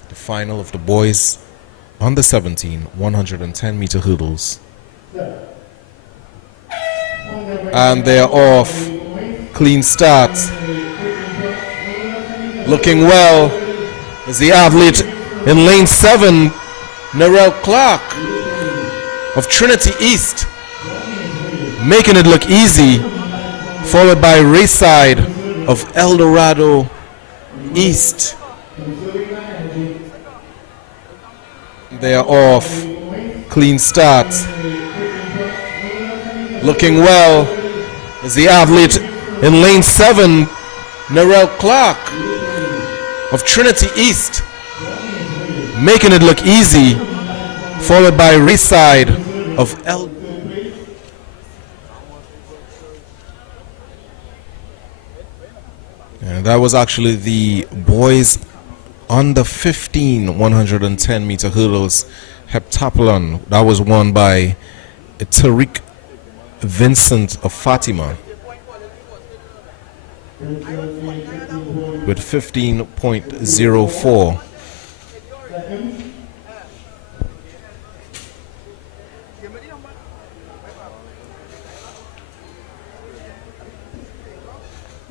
The final of the boys under 17 110 meter hurdles. And they're off. Clean start. Looking well is the athlete in lane 7, Narelle Clark of Trinity East, making it look easy, followed by Rayside of El Dorado East. They are off. Clean start. Looking well is the athlete in lane 7, Narelle Clark of Trinity East, making it look easy, followed by Rayside of L. And that was actually the boys under 15 110 meter hurdles heptathlon. That was won by Tariq Vincent of Fatima with 15.04.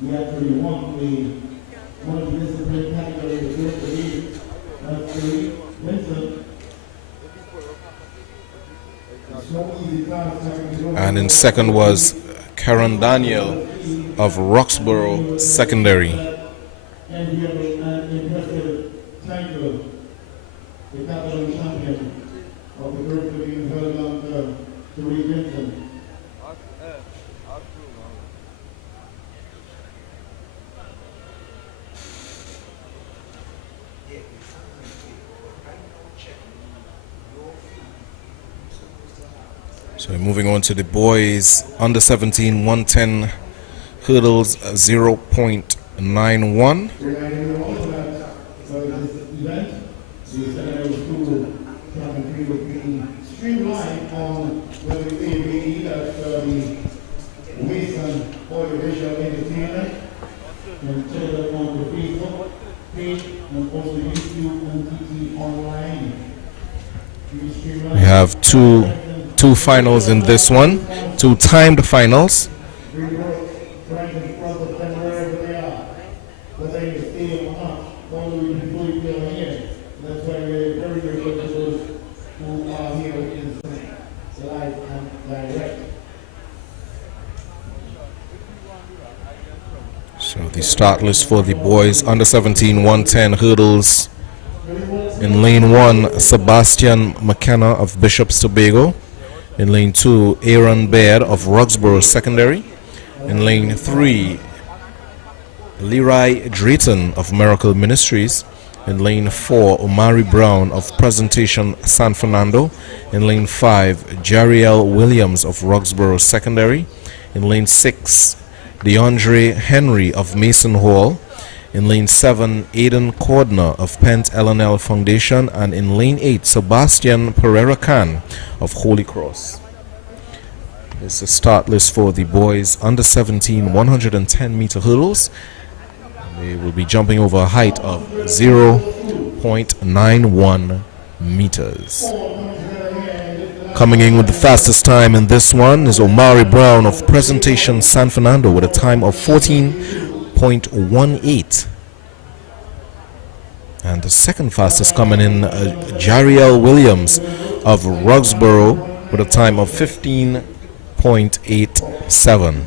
We actually won one of the discipline categories of the league. That's Vincent. And in second was Karen Daniel of Roxborough Secondary. And we have an impressive title, the Catalan champion of the group that we held on to Reed Vincent. So moving on to the boys under 17 110 hurdles 0.91. Streamlined on whether it be that's the waste and audiovisual entertainment and check that on the Facebook page and also YouTube and TT online. We have two finals in this one, two timed finals. So the start list for the boys under 17 110 hurdles. In lane 1, Sebastian McKenna of Bishop's Tobago. In lane 2, Aaron Baird of Roxborough Secondary. In lane 3, Leroy Drayton of Miracle Ministries. In lane 4, Omari Brown of Presentation San Fernando. In lane 5, Jariel Williams of Roxborough Secondary. In lane 6, DeAndre Henry of Mason Hall. In lane 7, Aidan Cordner of Pent LNL Foundation. And in lane 8, Sebastian Pereira Khan of Holy Cross. It's the start list for the boys under 17 110 meter hurdles. They will be jumping over a height of 0.91 meters. Coming in with the fastest time in this one is Omari Brown of Presentation San Fernando with a time of 14.18. And the second fastest coming in, Jariel Williams of Roxborough with a time of 15.87.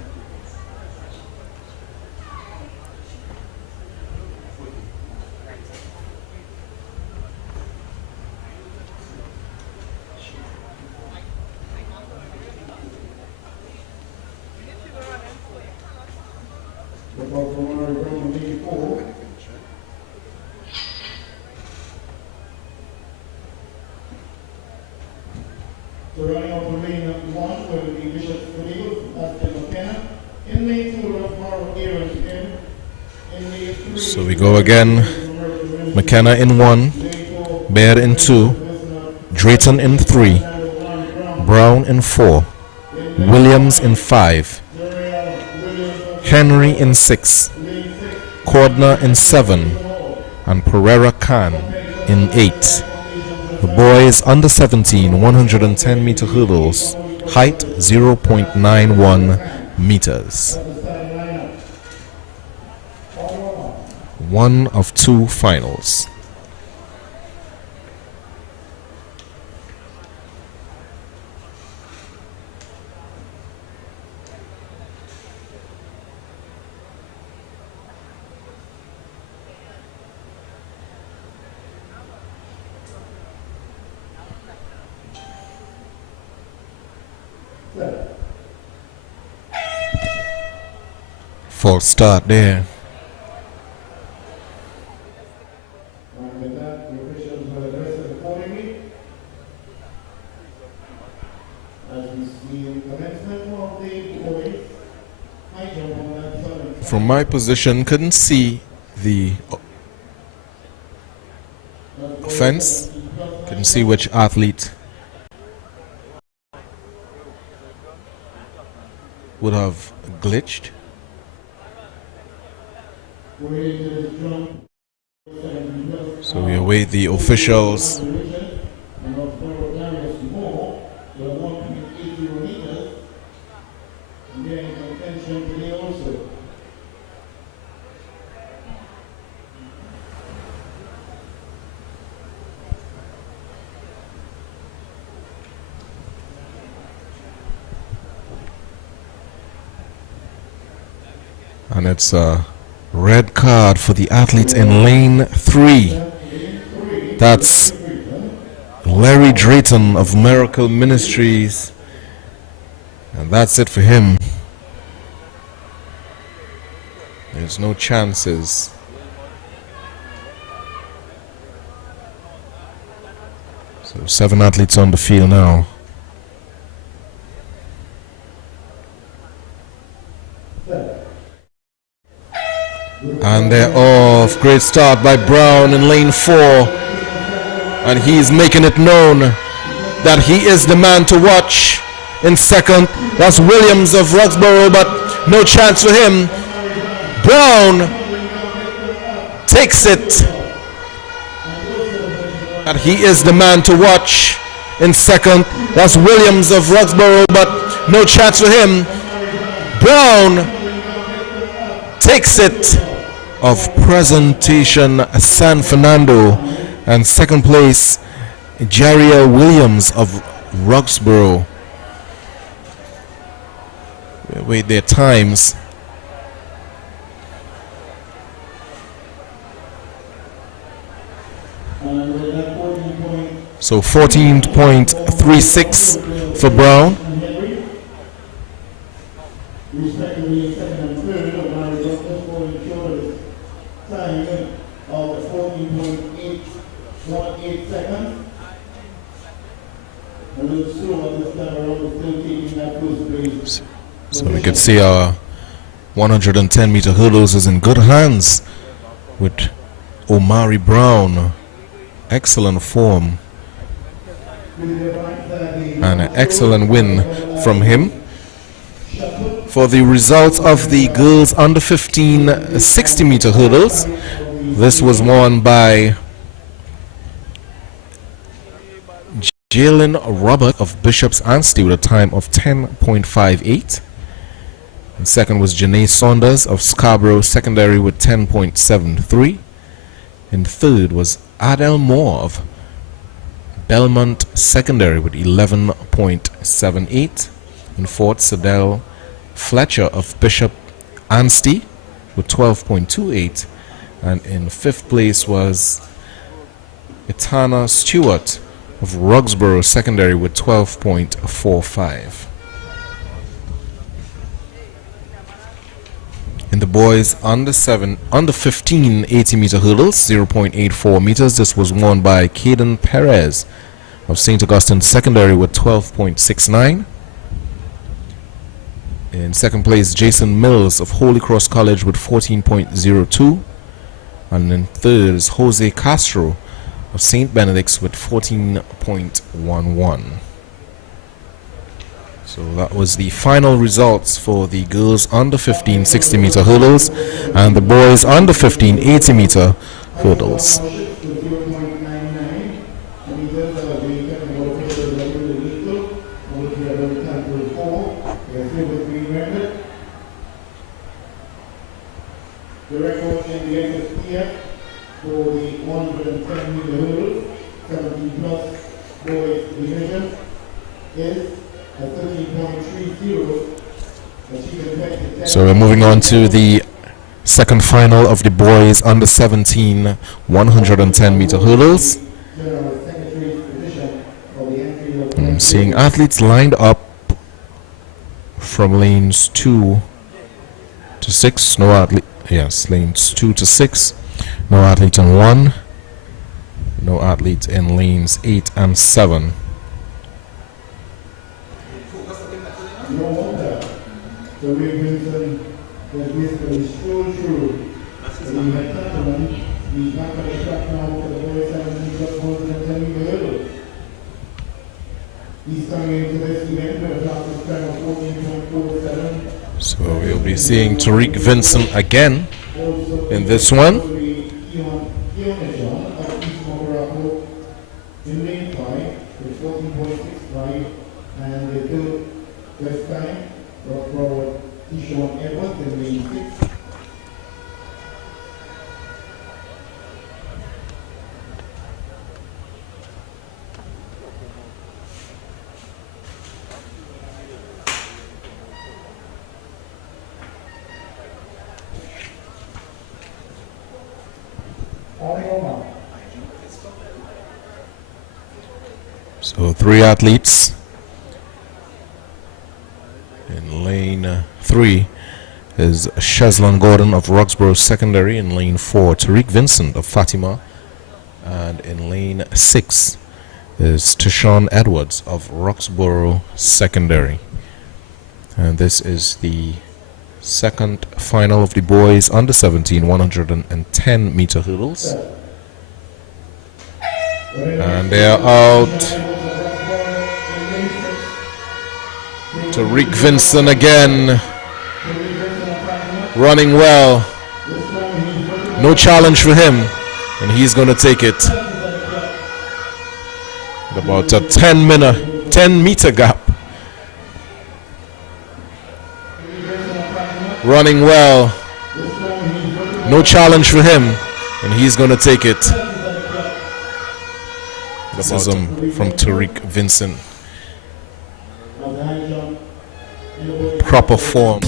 So running out of lane 1 will be Bishop's Tobago, Sebastian McKenna. In lane 2, Roxborough Aaron in lane 3. So we go again. McKenna in 1, Baird in 2, Drayton in 3, Brown in 4, Williams in 5, Henry in 6, Cordner in 7, and Pereira Khan in 8. The boys under 17 110 meter hurdles, height 0.91 meters. One of two finals. False start there. And with that, the officials will address it accordingly. As we see the commencement of the boys, high jump on that side. From my position, couldn't see the offense, couldn't see which athlete would have glitched. So we await the officials. And it's a red card for the athletes in lane 3. That's Larry Drayton of Miracle Ministries. And that's it for him. There's no chances. So 7 athletes on the field now. And they're off. Great start by Brown in lane 4. And he's making it known that he is the man to watch. In second, that's Williams of Roxborough, but no chance for him. Brown takes it. And he is the man to watch. In second, that's Williams of Roxborough, but no chance for him. Brown takes it. Of Presentation San Fernando, and second place Jariel Williams of Roxborough. Wait their times. So 14.36 for Brown. Respectively, second and third of my results for insurers. Time of 14.818 seconds. A little slower this time around, still taking that first place. So we can see our 110 meter hurdles is in good hands with Omari Brown. Excellent form. And an excellent win from him. For the results of the girls under 15 60 meter hurdles, this was won by Jalen Robert of Bishop's Anstey with a time of 10.58. And second was Janae Saunders of Scarborough Secondary with 10.73. And third was Adele Moore of Belmont Secondary with 11.78. And fourth, Sadell Fletcher of Bishop Anstey with 12.28, and in fifth place was Etana Stewart of Roxborough Secondary with 12.45. In the boys under 15 80 meter hurdles, 0.84 meters, this was won by Caden Perez of St. Augustine Secondary with 12.69. In second place, Jason Mills of Holy Cross College with 14.02. And in third is Jose Castro of St. Benedict's with 14.11. So that was the final results for the girls under 15 60 meter hurdles and the boys under 15 80 meter hurdles. The record in the SSPF for the 110 meter hurdles, 17 plus boys division, is a 13.30. So we're moving on to the second final of the boys under 17 110 meter hurdles. I'm seeing athletes lined up from lanes 2 to 6. No athlete. Yes, lanes 2 to 6. No athlete on 1. No athletes in lanes 8 and 7. No wonder the Wilson was basically strolled through. So we had Tottenham, we back on the track now for the boys 7 meters, 110 meters. He's coming into this event with a fastest time of 14.47. So we'll be seeing Tariq Vincent again in this one. In lane 5 with 14.65, and the third best time for Tishon Edwards in lane 6. So 3 athletes in lane 3 is Shazlan Gordon of Roxborough Secondary. In lane 4, Tariq Vincent of Fatima. And in lane 6 is Tishon Edwards of Roxborough Secondary. And this is the second final of the boys under 17 110 meter hurdles. And they are out. Tariq Vincent again, running well. No challenge for him, and he's going to take it. At about a 10 meter gap. Running well. No challenge for him, and he's going to take it. This is from Tariq Vincent. Proper form.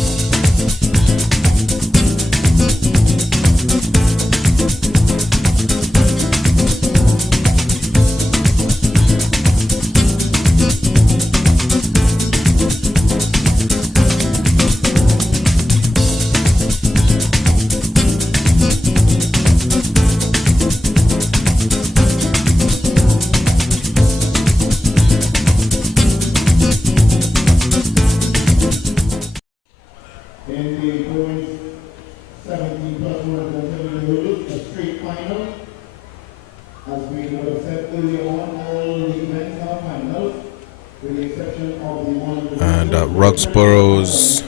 And Roxborough's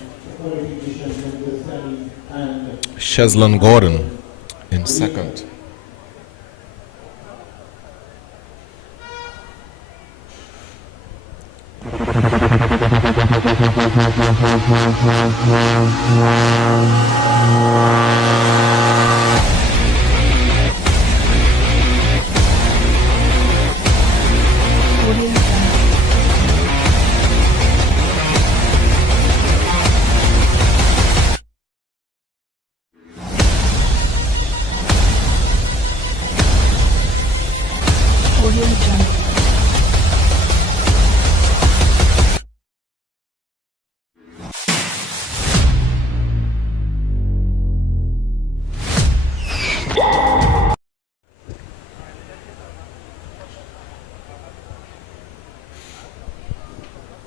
Shazlan Gordon in second.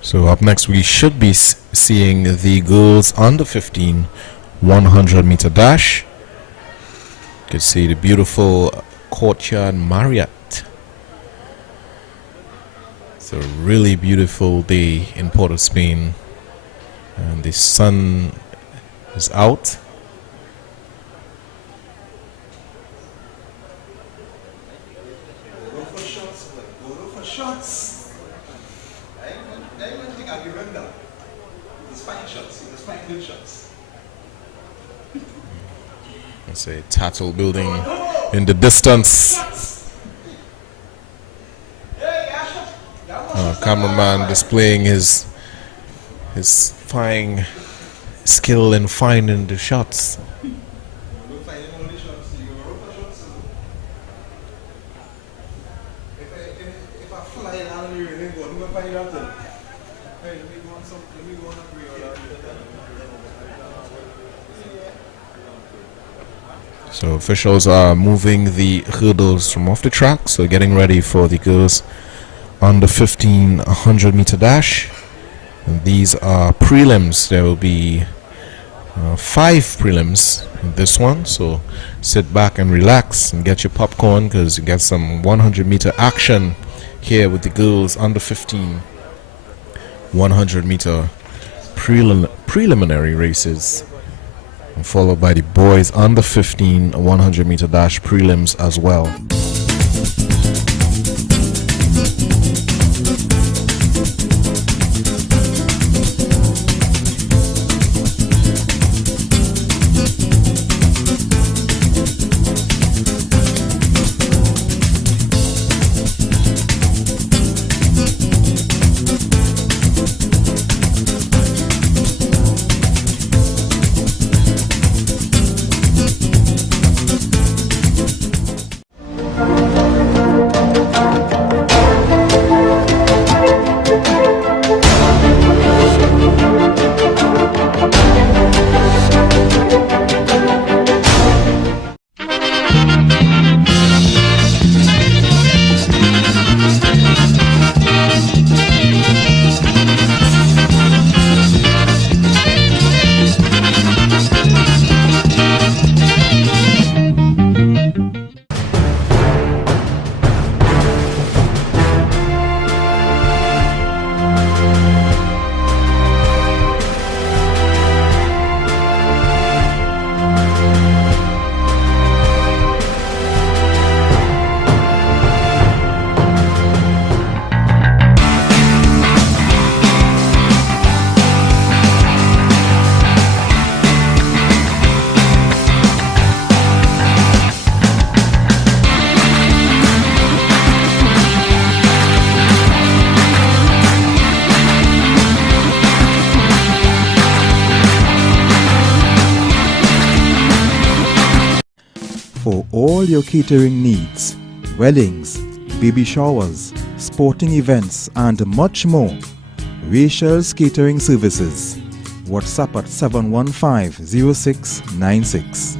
So up next we should be seeing the girls under 15 100 meter dash. You can see the beautiful Courtyard Marriott. It's a really beautiful day in Port of Spain, and the sun is out. It's a Tattle building in the distance. Cameraman displaying his fine skill in finding the shots. So officials are moving the hurdles from off the track, so getting ready for the girls under 15 100 meter dash. And these are prelims. There will be 5 prelims in this one, so sit back and relax and get your popcorn, because you get some 100 meter action here with the girls under 15 100 meter preliminary races, and followed by the boys under 15 100 meter dash prelims as well. For all your catering needs, weddings, baby showers, sporting events and much more, Rachel's Catering Services. WhatsApp at 715-0696.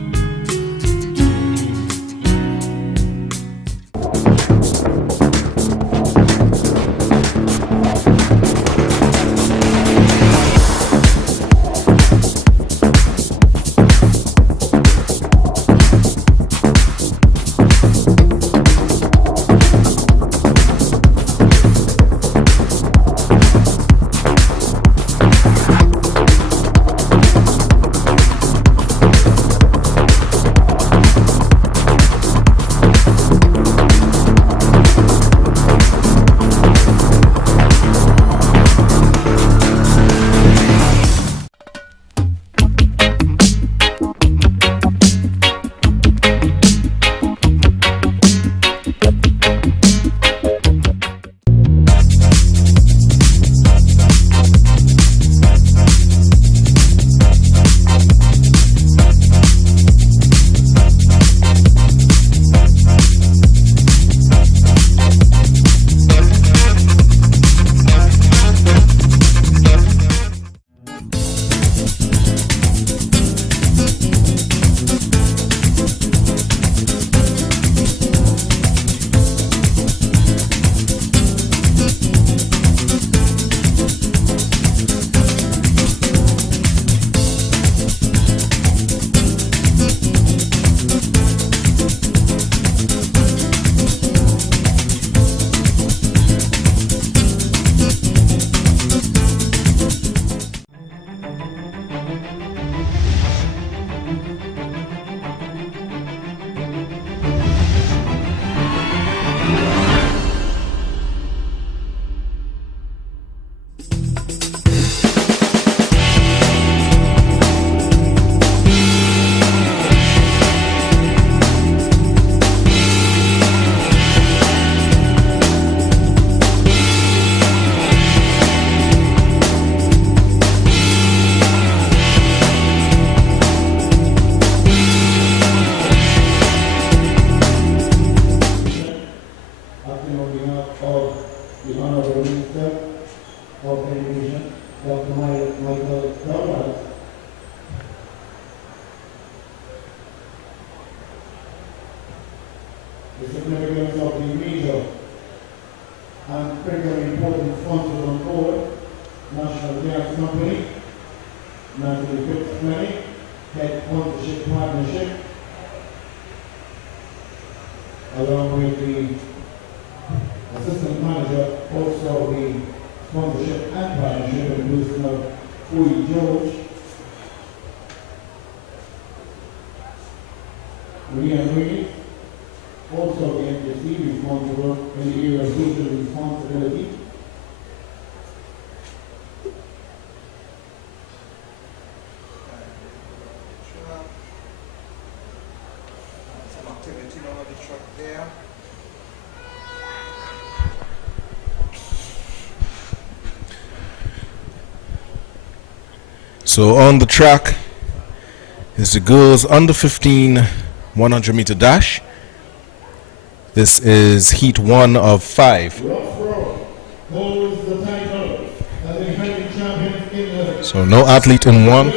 the significance of the major and critically important sponsors on board, National Gas Company, National Fitz Clinic, Head Sponsorship Partnership, along with the Assistant Manager, also the Sponsorship and Partnership in the person of Fui George, Leon Reed, also the NGC responsible in the area of social responsibility. Some activity on the truck there. So on the track is the girls under 15 100 meter dash. This is heat 1 of 5. So no athlete in 1,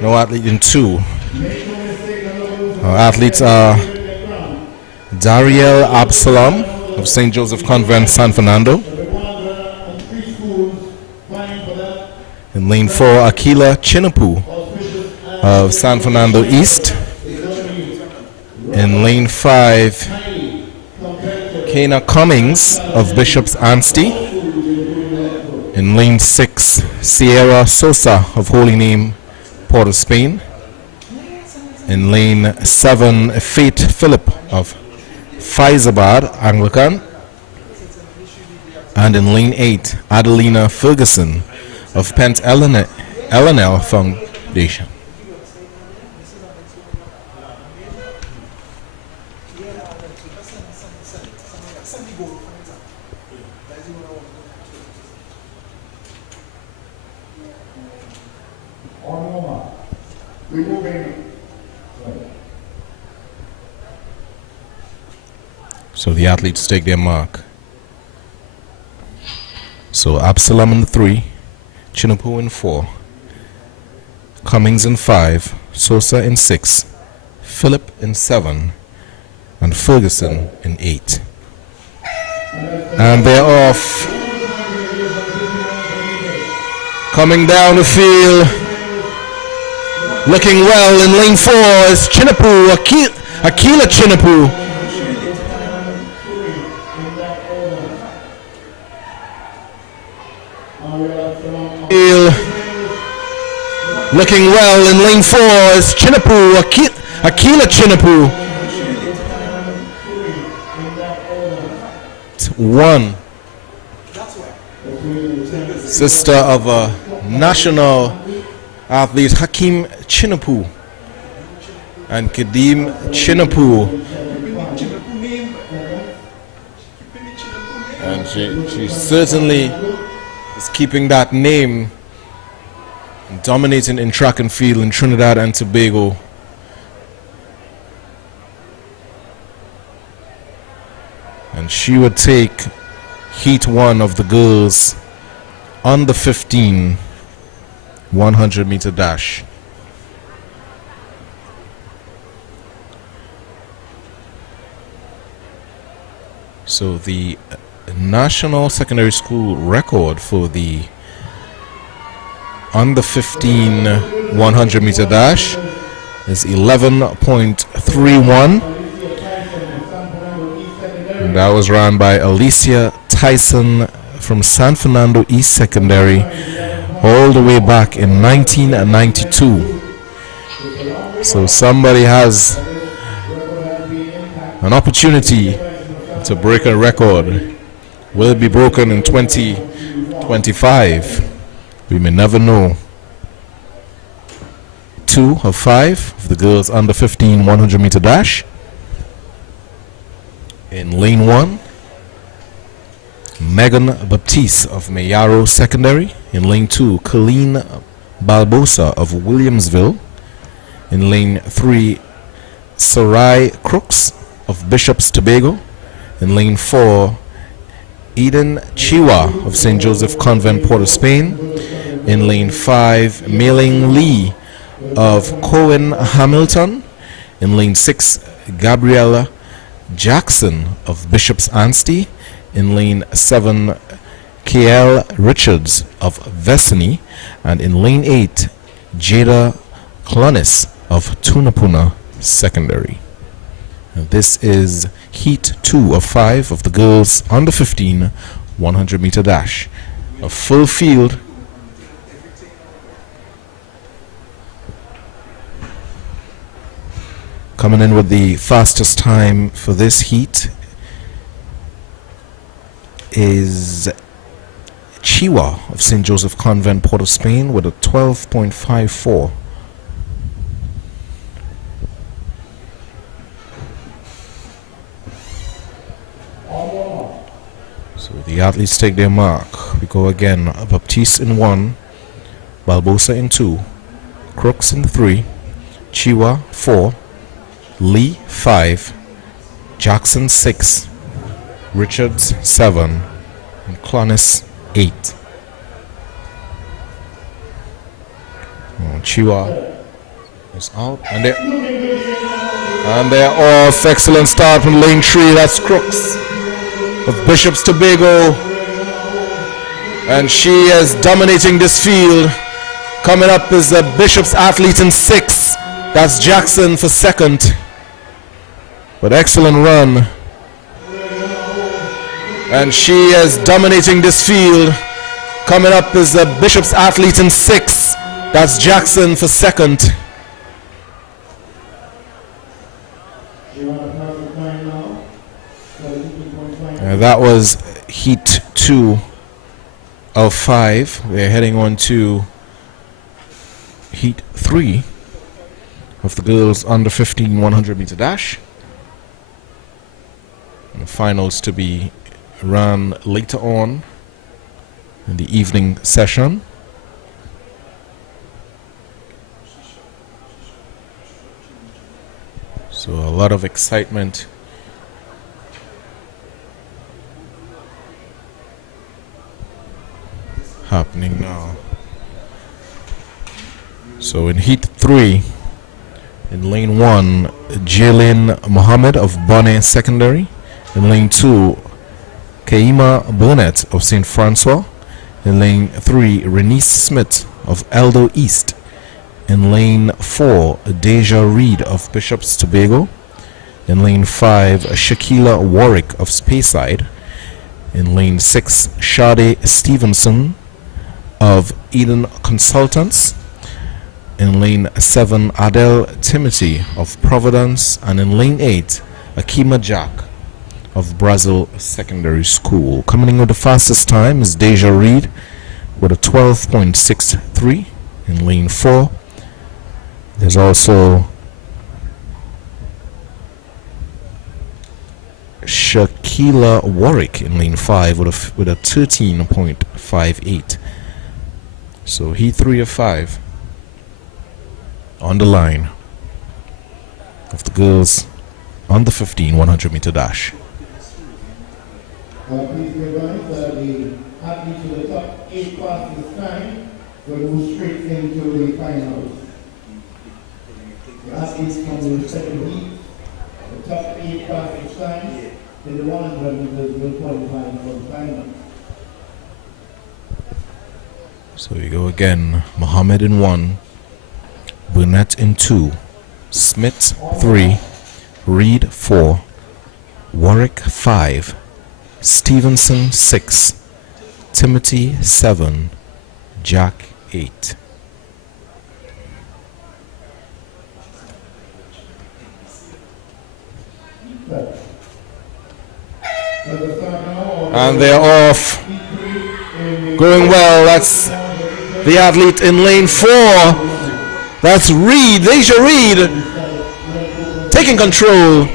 no athlete in 2. Our athletes are Dariel Absalom of St. Joseph Convent, San Fernando. In lane 4, Akila Chinapu of San Fernando East. In lane 5, Kana Cummings of Bishop's Anstey. In lane 6, Sierra Sosa of Holy Name, Port of Spain. In lane 7, Faith Philip of Faizabad, Anglican. And in lane 8, Adelina Ferguson of Pent Elenel Foundation. So the athletes take their mark. So Absalom in 3, Chinapu in 4, Cummings in 5, Sosa in 6, Philip in 7, and Ferguson in 8. And they're off. Coming down the field, looking well in lane 4 is Chinapu, Akila Chinapu. Looking well in lane 4 is Chinapu, Akila Chinapu. 1. Sister of a national athlete, Hakim Chinapu and Kadim Chinapu. And she certainly is keeping that name, dominating in track and field in Trinidad and Tobago. And she would take heat 1 of the girls under 15 100 meter dash. So the national secondary school record for the under 15 100 meter dash is 11.31. And that was run by Alicia Tyson from San Fernando East Secondary all the way back in 1992. So somebody has an opportunity to break a record. Will it be broken in 2025? We may never know. 2 of 5 of the girls under 15 100 meter dash. In lane 1, Megan Baptiste of Mayaro Secondary. In lane 2, Colleen Balbosa of Williamsville. In lane 3, Sarai Crooks of Bishop's Tobago. In lane 4, Eden Chiwa of St. Joseph Convent, Port of Spain. In lane 5, Mei-Ling Lee of Cohen Hamilton. In lane 6, Gabriella Jackson of Bishop's Anstey. In lane 7, KL Richards of Vesini. And in lane 8, Jada Clonis of Tunapuna Secondary. And this is heat 2 of 5 of the girls under 15 100 meter dash. A full field. Coming in with the fastest time for this heat is Chiwa of St. Joseph Convent, Port of Spain, with a 12.54. So the athletes take their mark. We go again. Baptiste in 1, Barbosa in 2, Crooks in 3, Chiwa 4, Lee 5, Jackson 6, Richards 7, and Clonis 8. Chiwa is out, and they're off. Excellent start from lane 3. That's Crooks of Bishop's Tobago, and she is dominating this field. Coming up is the Bishop's athlete in 6. That's Jackson for 2nd. But excellent run, and she is dominating this field. Coming up is the Bishop's athlete in 6. That's Jackson for 2nd. That was heat 2 of 5. We're heading on to heat 3 of the girls under 15 100 meter dash. And the finals to be run later on in the evening session. So a lot of excitement happening now. So in heat 3, in lane 1, Jaylin Mohammed of Bonnet Secondary. In lane 2, Kaima Burnett of St. Francois. In lane 3, Renice Smith of Eldo East. In lane 4, Deja Reed of Bishop's Tobago. In lane 5, Shakila Warwick of Speyside. In lane 6, Sade Stevenson of Eden Consultants. In lane 7, Adele Timothy of Providence. And in lane 8, Akima Jack of Brazil Secondary School. Coming in with the fastest time is Deja Reed with a 12.63 in lane 4. There's also Shakila Warwick in lane 5 with a 13.58. So heat 3 of 5 on the line of the girls on the 15 100 meter dash. Please be advised that the athletes with the top 8 fastest time will move straight into the finals. The athletes from the second heat, the top 8 fastest time in the 100 meters will qualify for the finals. So we go again. Mohammed in 1, Burnett in 2, Smith 3, Reed 4, Warwick 5, Stevenson 6, Timothy 7, Jack 8. And they're off. Going well. That's the athlete in lane 4. That's Reed, Deja Reed, taking control.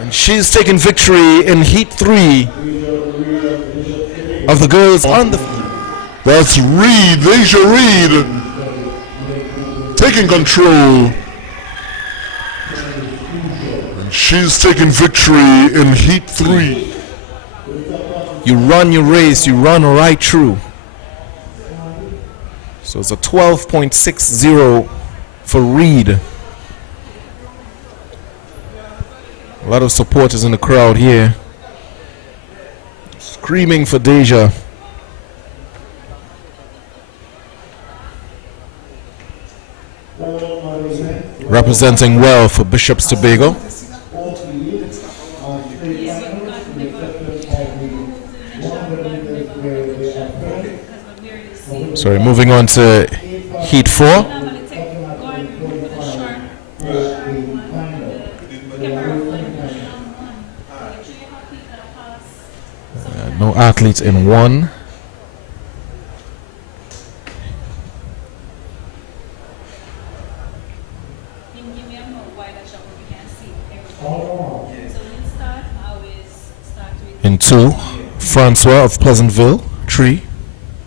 And she's taking victory in heat 3 of the girls on the... That's Reed, Deja Reed, taking control. And she's taking victory in heat 3. You run your race, you run right through. So it's a 12.60 for Reed. A lot of supporters in the crowd here, screaming for Deja. Representing well for Bishops Tobago. Sorry, moving on to Heat 4. No athletes in 1. In 2, Francois of Pleasantville. 3,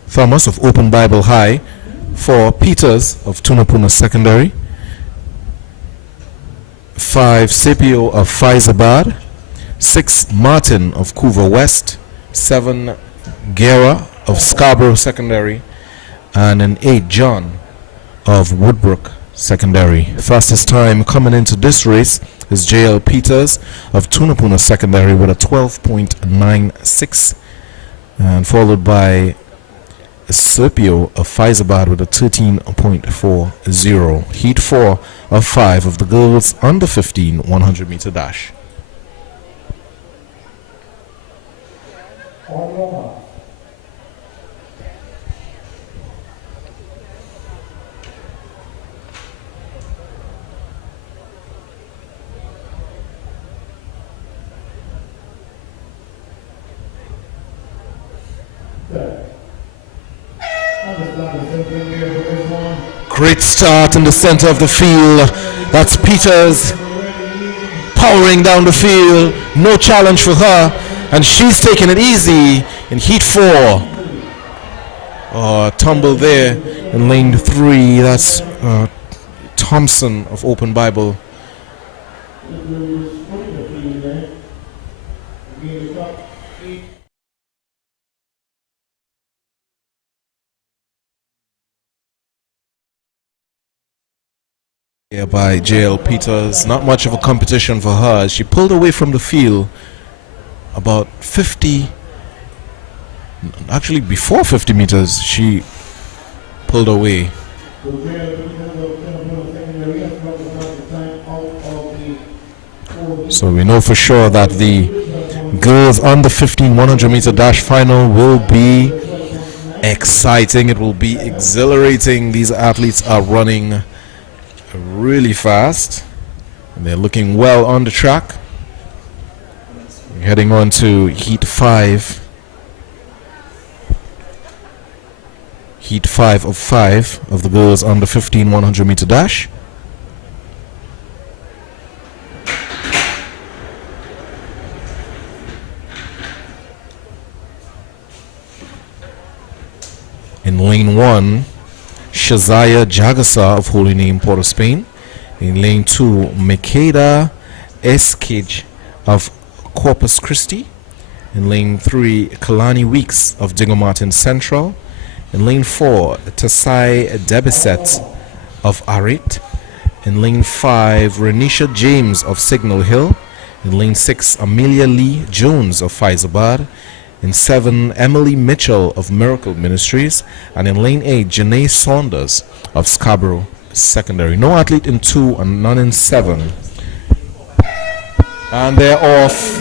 Thomas of Open Bible High. 4, Peters of Tunapuna Secondary. 5, Sepio of Faizabad. 6, Martin of Couva West. 7, Guerra of Scarborough Secondary. And an 8, John of Woodbrook Secondary. Fastest time coming into this race is J.L. Peters of Tunapuna Secondary with a 12.96, and followed by Serpio of Faizabad with a 13.40. Heat 4 of 5 of the girls under 15 100 meter dash. Great start in the center of the field. That's Peters powering down the field. No challenge for her, and she's taking it easy in Heat 4. Tumble there in lane 3. That's Thompson of Open Bible. By J.L. Peters. Not much of a competition for her. She pulled away from the field about 50, actually before 50 meters she pulled away. So we know for sure that the girls under 15 100 meter dash final will be exciting. It will be exhilarating. These athletes are running really fast, and they're looking well on the track. We're heading on to Heat 5. Heat 5 of 5 of the girls under 15 100 meter dash. In lane 1, Shazaya Jagasa of Holy Name, Port of Spain. In lane 2, Makeda Eskij of Corpus Christi. In lane 3, Kalani Weeks of Dingo Martin Central. In lane 4, Tasai Debiset of Arit. In lane 5, Renisha James of Signal Hill. In lane 6, Amelia Lee Jones of Faizabad. In 7, Emily Mitchell of Miracle Ministries. And in lane 8, Janae Saunders of Scarborough Secondary. No athlete in 2 and none in 7. And they're off.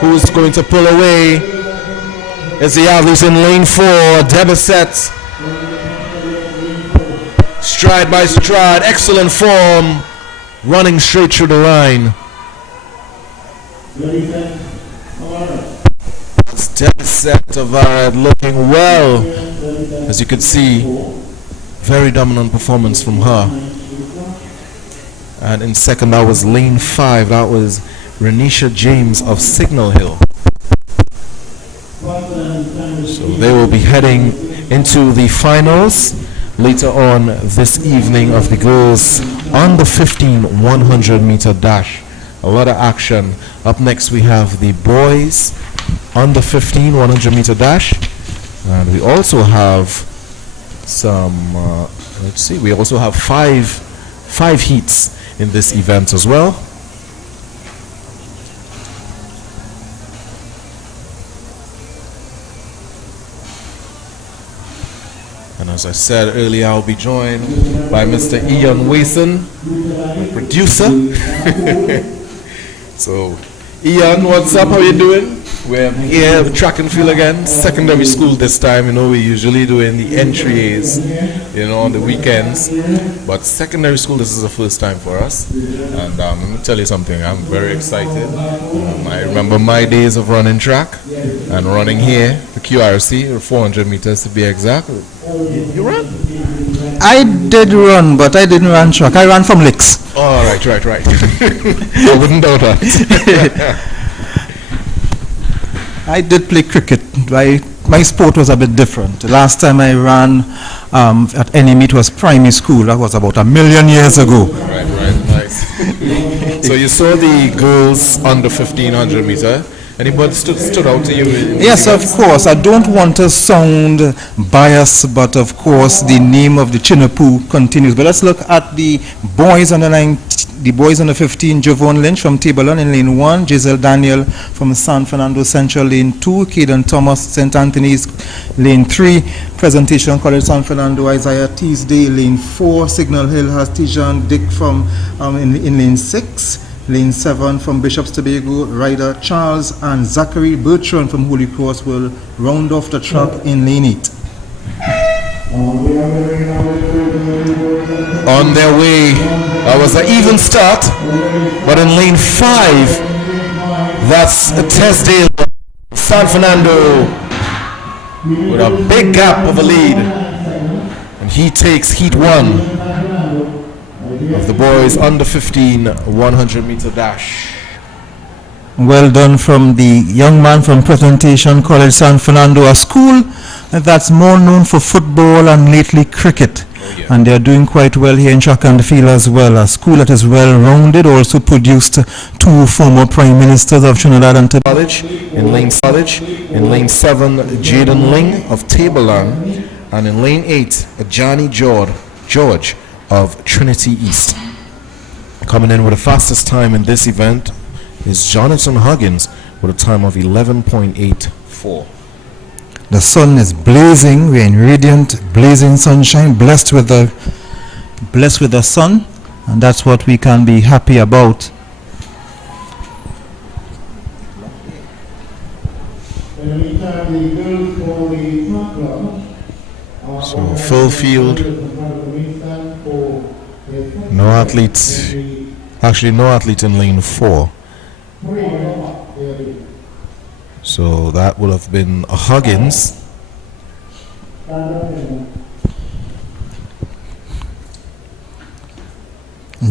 Who's going to pull away? It's the athletes in lane 4, Debiset. Stride by stride, excellent form, running straight through the line. Debiset of looking well, as you can see. Very dominant performance from her. And in second, that was lane 5. That was Renisha James of Signal Hill. So they will be heading into the finals later on this evening of the girls on the 15 100 meter dash. A lot of action. Up next we have the boys on the 15 100 meter dash, and we also have some let's see, we also have five heats in this event as well. As I said earlier, I'll be joined by Mr. Ian Wason, producer. So, Ian, what's up? How you doing? We're here at the track and field again. Secondary school this time. You know, we're usually doing the entries, you know, on the weekends. But secondary school, this is the first time for us. And let me tell you something, I'm very excited. I remember my days of running track and running here, the QRC, 400 meters to be exact. You run? I did run, but I didn't run track. I ran from Licks. Oh, right. I wouldn't doubt that. I did play cricket. My sport was a bit different. The last time I ran at any meet was primary school. That was about 1,000,000 years ago. Right, nice. So you saw the girls under 1500 meter. Anybody stood out to you? Yes, of course. I don't want to sound biased, but of course the name of the Chinapoo continues. But let's look at the boys under 15, Javon Lynch from Tableland in lane 1, Giselle Daniel from San Fernando Central lane 2, Caden Thomas, St. Anthony's lane 3, Presentation College San Fernando, Isaiah Teasday lane 4, Signal Hill has Tijan Dick from in lane 6, lane 7 from Bishop's Tobago, Ryder Charles and Zachary Bertrand from Holy Cross will round off the track in lane 8. On their way, was an even start, but in lane 5, that's Tesdale, San Fernando, with a big gap of a lead, and he takes heat 1 of the boys under 15 100 meter dash. Well done from the young man from Presentation College San Fernando, a school that's more known for football and lately cricket. And they're doing quite well here in track and field as well. A school that is well rounded, also produced 2 former Prime Ministers of Trinidad and Tobago. In lane 7, Jaden Ling of Tableland, and in lane 8, Johnny George of Trinity East. Coming in with the fastest time in this event is Jonathan Huggins with a time of 11.84. The sun is blazing. We're in radiant, blazing sunshine, blessed with the sun, and that's what we can be happy about. So full field. No athletes. Actually, no athlete in lane 4. So that would have been a Huggins.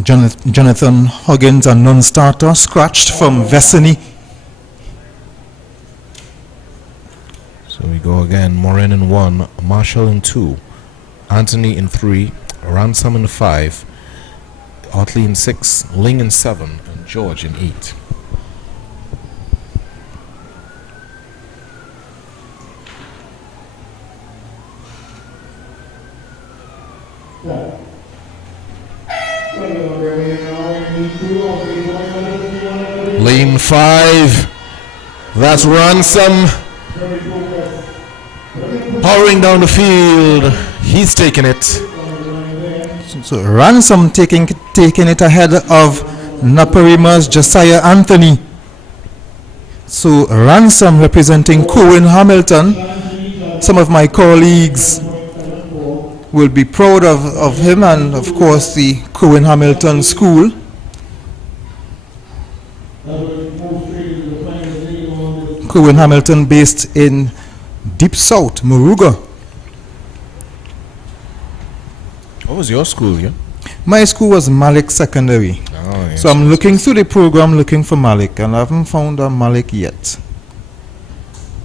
Jonathan Huggins, a non-starter, scratched from Vesini. So we go again. Morin in 1, Marshall in 2, Anthony in 3, Ransom in 5, Otley in 6, Ling in 7, and George in 8. Lane 5, that's Ransom powering down the field. He's taking it. So Ransom taking it ahead of Naparima's Josiah Anthony. So Ransom representing Cohen Hamilton. Some of my colleagues will be proud of him, and of course the Cohen Hamilton School. Cohen Hamilton based in Deep South, Moruga. What was your school, yeah? My school was Malik Secondary. Oh, yes. So I'm looking through the program looking for Malik, and I haven't found a Malik yet.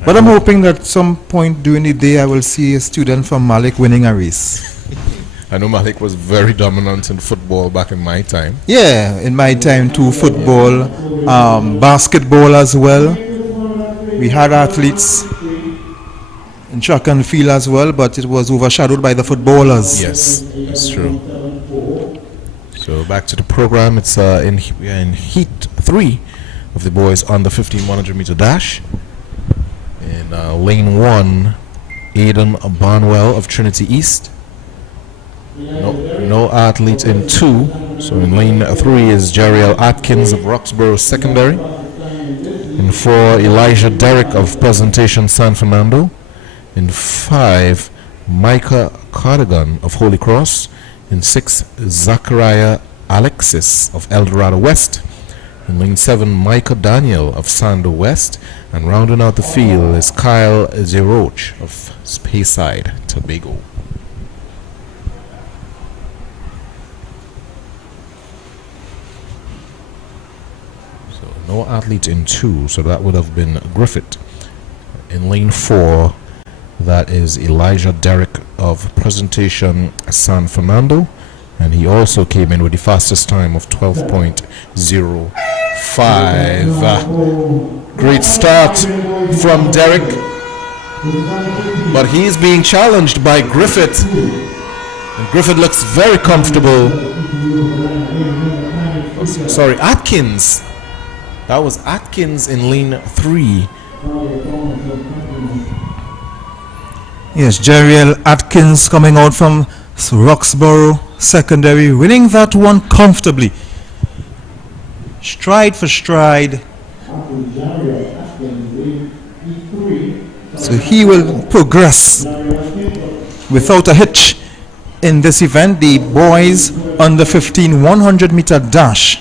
But I'm hoping that at some point during the day I will see a student from Malik winning a race. I know Malik was very dominant in football back in my time. Yeah, in my time too, football, basketball as well. We had athletes in track and field as well, but it was overshadowed by the footballers. Yes, that's true. So back to the program. It's in heat 3 of the boys on the 15 100 meter dash. In lane 1, Aidan Barnwell of Trinity East, No athletes in 2. So in lane 3 is Jeriel Atkins of Roxborough Secondary. In 4, Elijah Derrick of Presentation San Fernando. In 5, Micah Cardigan of Holy Cross. In 6, Zachariah Alexis of El Dorado West. In lane 7, Micah Daniel of Sando West. And rounding out the field is Kyle Zeroch of Speyside, Tobago. So no athlete in 2, so that would have been Griffith. In lane 4, that is Elijah Derrick of Presentation San Fernando, and he also came in with the fastest time of 12.05. Great start from Derrick, but he's being challenged by Griffith, and Griffith looks very comfortable. Sorry, Atkins. That was Atkins in lane 3. Yes, Jeriel Atkins coming out from Roxborough Secondary, winning that one comfortably. Stride for stride. So he will progress without a hitch in this event, the boys under 15 100 meter dash.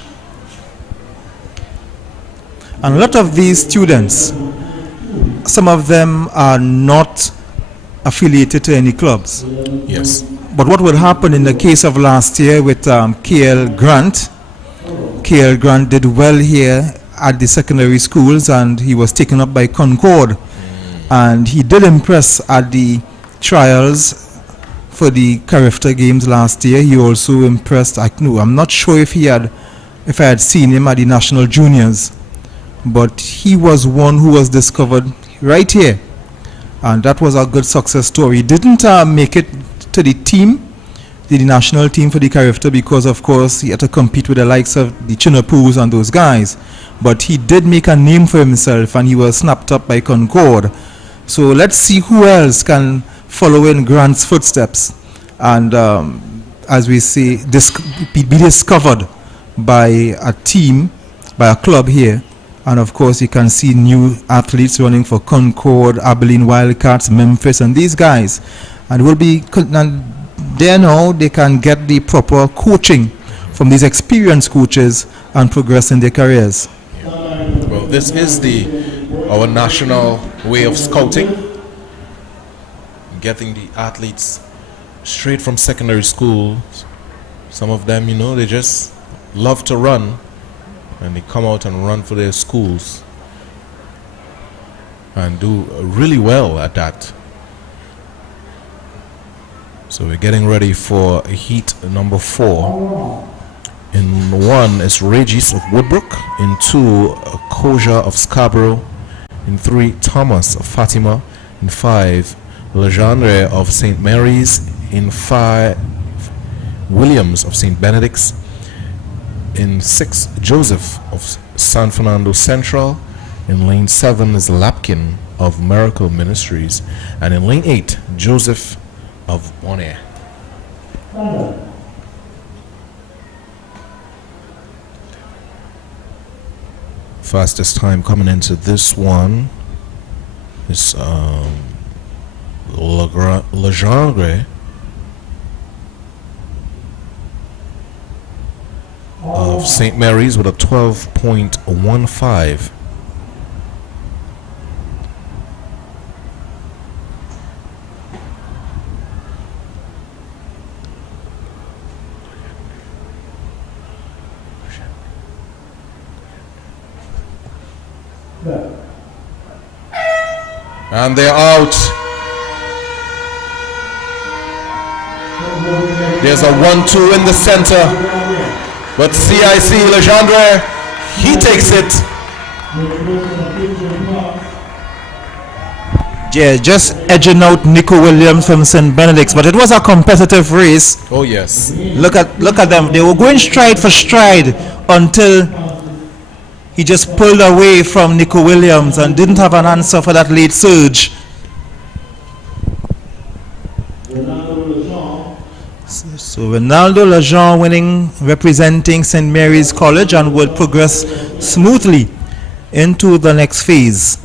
And a lot of these students, some of them are not affiliated to any clubs. Yes. But what would happen in the case of last year with KL Grant? KL Grant did well here at the secondary schools, and he was taken up by Concord. And he did impress at the trials for the Carifta games last year. He also impressed, I'm not sure if I had seen him at the National Juniors, but he was one who was discovered right here. And that was a good success story. He didn't make it to the team, the national team for the Carifta, because of course he had to compete with the likes of the Chinapus and those guys. But he did make a name for himself, and he was snapped up by Concord. So let's see who else can follow in Grant's footsteps and, as we say, be discovered by a team, by a club here. And of course you can see new athletes running for Concord, Abilene Wildcats, Memphis, and these guys. And will be there now. They can get the proper coaching from these experienced coaches and progress in their careers. Yeah. Well, this is our national way of scouting, getting the athletes straight from secondary school. Some of them, they just love to run, and they come out and run for their schools and do really well at that. So we're getting ready for heat number 4. In 1 is Regis of Woodbrook. In 2, Koja of Scarborough. In 3, Thomas of Fatima. In 5, Legendre of St. Mary's. In 5, Williams of St. Benedict's. In 6, Joseph of San Fernando Central. In lane 7 is Lapkin of Miracle Ministries. And in lane 8, Joseph of Bonaire. Fastest time coming into this one is Legendre of St. Mary's with a 12.15. And they're out. There's a 1-2 in the center, but CIC Legendre, he takes it. Yeah, just edging out Nico Williams from St. Benedict's, but it was a competitive race. Oh yes. Look at them. They were going stride for stride until he just pulled away from Nico Williams and didn't have an answer for that late surge. So Ronaldo Lejean winning, representing St. Mary's College, and will progress smoothly into the next phase.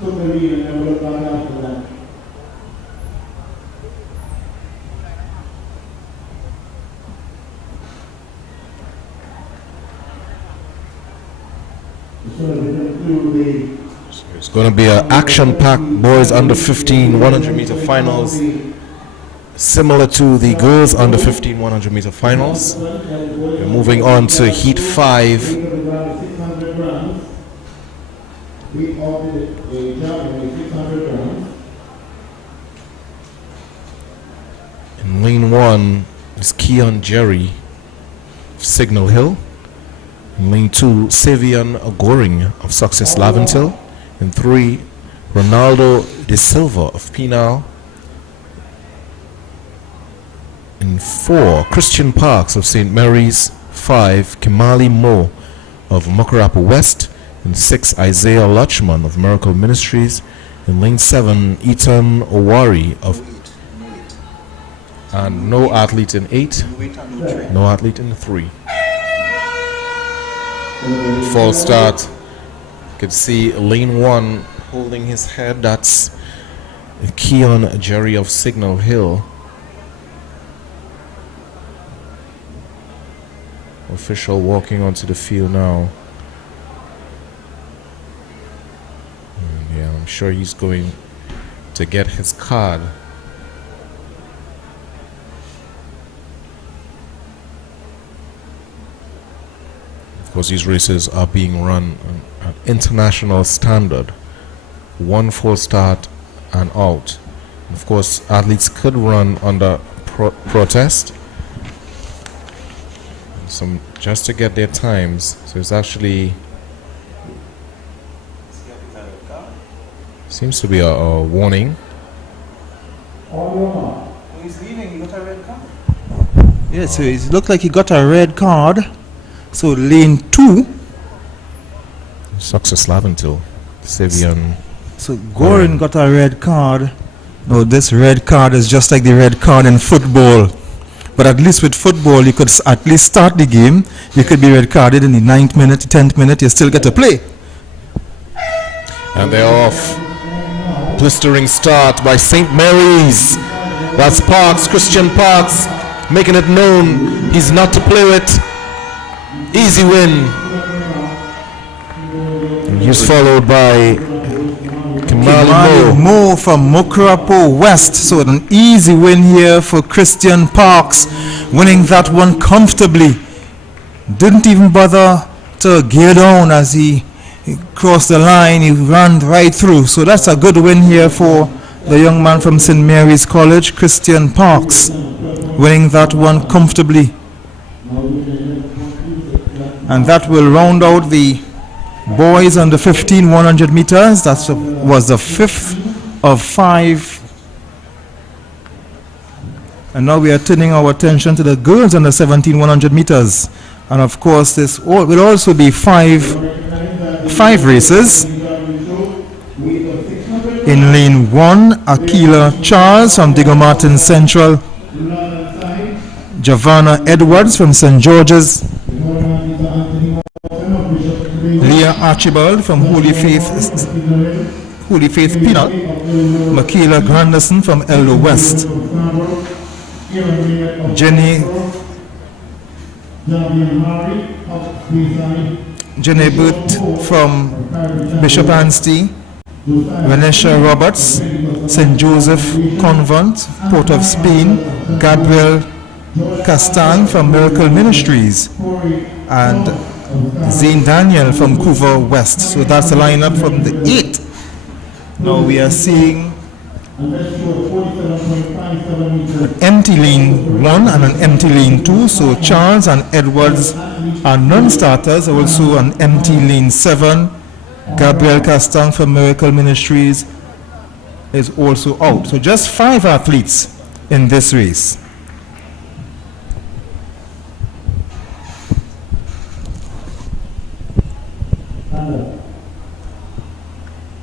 Took the lead and never looked back after that. It's going to be an action-packed boys under 15 100-meter finals, similar to the girls under 15 100-meter finals. We're moving on to Heat 5. We opted a champion 600 grams. In lane 1 is Keon Jerry of Signal Hill. In lane 2, Savian Goring of Success Laventil. In 3, Ronaldo De Silva of Penal. In 4, Christian Parks of St. Mary's. 5, Kimali Mo of Muckrapo West. In 6, Isaiah Lutchman of Miracle Ministries. In lane 7, Ethan Owari of... And no athlete in 8. No athlete in 3. False start. You can see lane 1 holding his head. That's Keon Jerry of Signal Hill. Official walking onto the field now. Yeah, I'm sure he's going to get his card. Of course, these races are being run at international standard. 1 full start and out. Of course, athletes could run under protest. Some just to get their times. So it's actually... Seems to be a warning. He's leading, he got a red card. Yeah, so it looked like he got a red card. So lane 2. Success Laventil. Savian. So Gorin got a red card. No, this red card is just like the red card in football. But at least with football, you could at least start the game. You could be red carded in the 9th minute, 10th minute, you still get to play. And they're off. Blistering start by St. Mary's. That's Parks, Christian Parks, making it known he's not to play with. Easy win. And he's followed by Kimali Mo from Muckrapo West. So an easy win here for Christian Parks, winning that one comfortably. Didn't even bother to gear down as he crossed the line. He ran right through. So that's a good win here for the young man from St. Mary's College, Christian Parks, winning that one comfortably. And that will round out the boys under 15 100 meters. That was the 5th of 5. And now we are turning our attention to the girls under 17 100 meters. And of course, this will also be five races. In lane 1, Akila Charles from Digger Martin Central, Javana Edwards from St. George's, Leah Archibald from Holy Faith Penal, Michaela Granderson from Eldo West, Jenny Burt from Bishop Anstey, Renesha Roberts, St. Joseph Convent, Port of Spain, Gabriel Castan from Miracle Ministries, and Zane Daniel from Couva West. So that's the lineup from the 8th. Now we are seeing an empty lane 1 and an empty lane 2. So Charles and Edwards are non-starters. Also an empty lane 7. Gabriel Castan from Miracle Ministries is also out. So just 5 athletes in this race.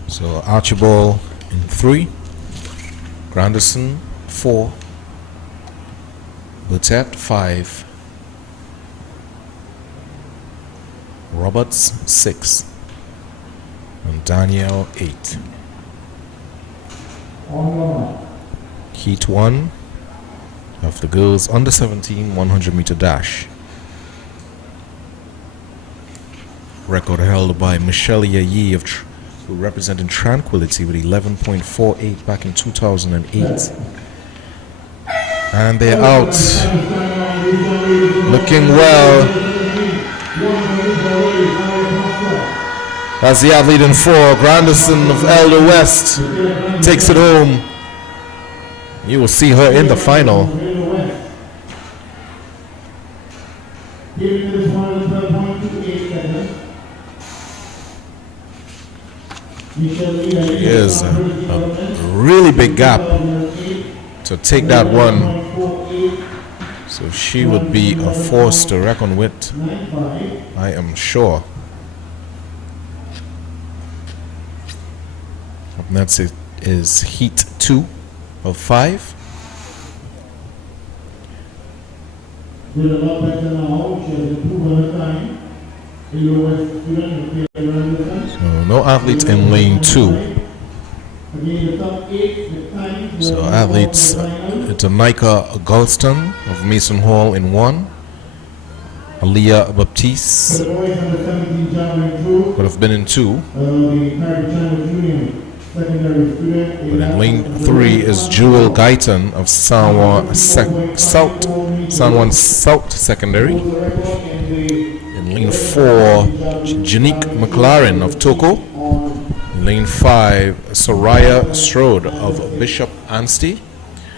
So Archibald in 3, Granderson 4, Buttet 5, Roberts 6, and Daniel 8. Heat 1 of the girls under 17 100-meter dash. Record held by Michelle Yayi of who represented Tranquility with 11.48 back in 2008. And they're out. Looking well. As the athlete in 4, Granderson of Elder West takes it home. You will see her in the final. Here's a really big gap to take that one. So she would be a force to reckon with, I am sure. Up next is Heat 2 of 5. So no athlete in lane 2. So athletes Tanika Galston of Mason Hall in 1. Aliyah Baptiste would have been in 2. But in lane 3 is Jewel Guyton of San Juan South Secondary. In lane 4, Janique McLaren of Toko. In lane 5, Soraya Strode of Bishop Anstey.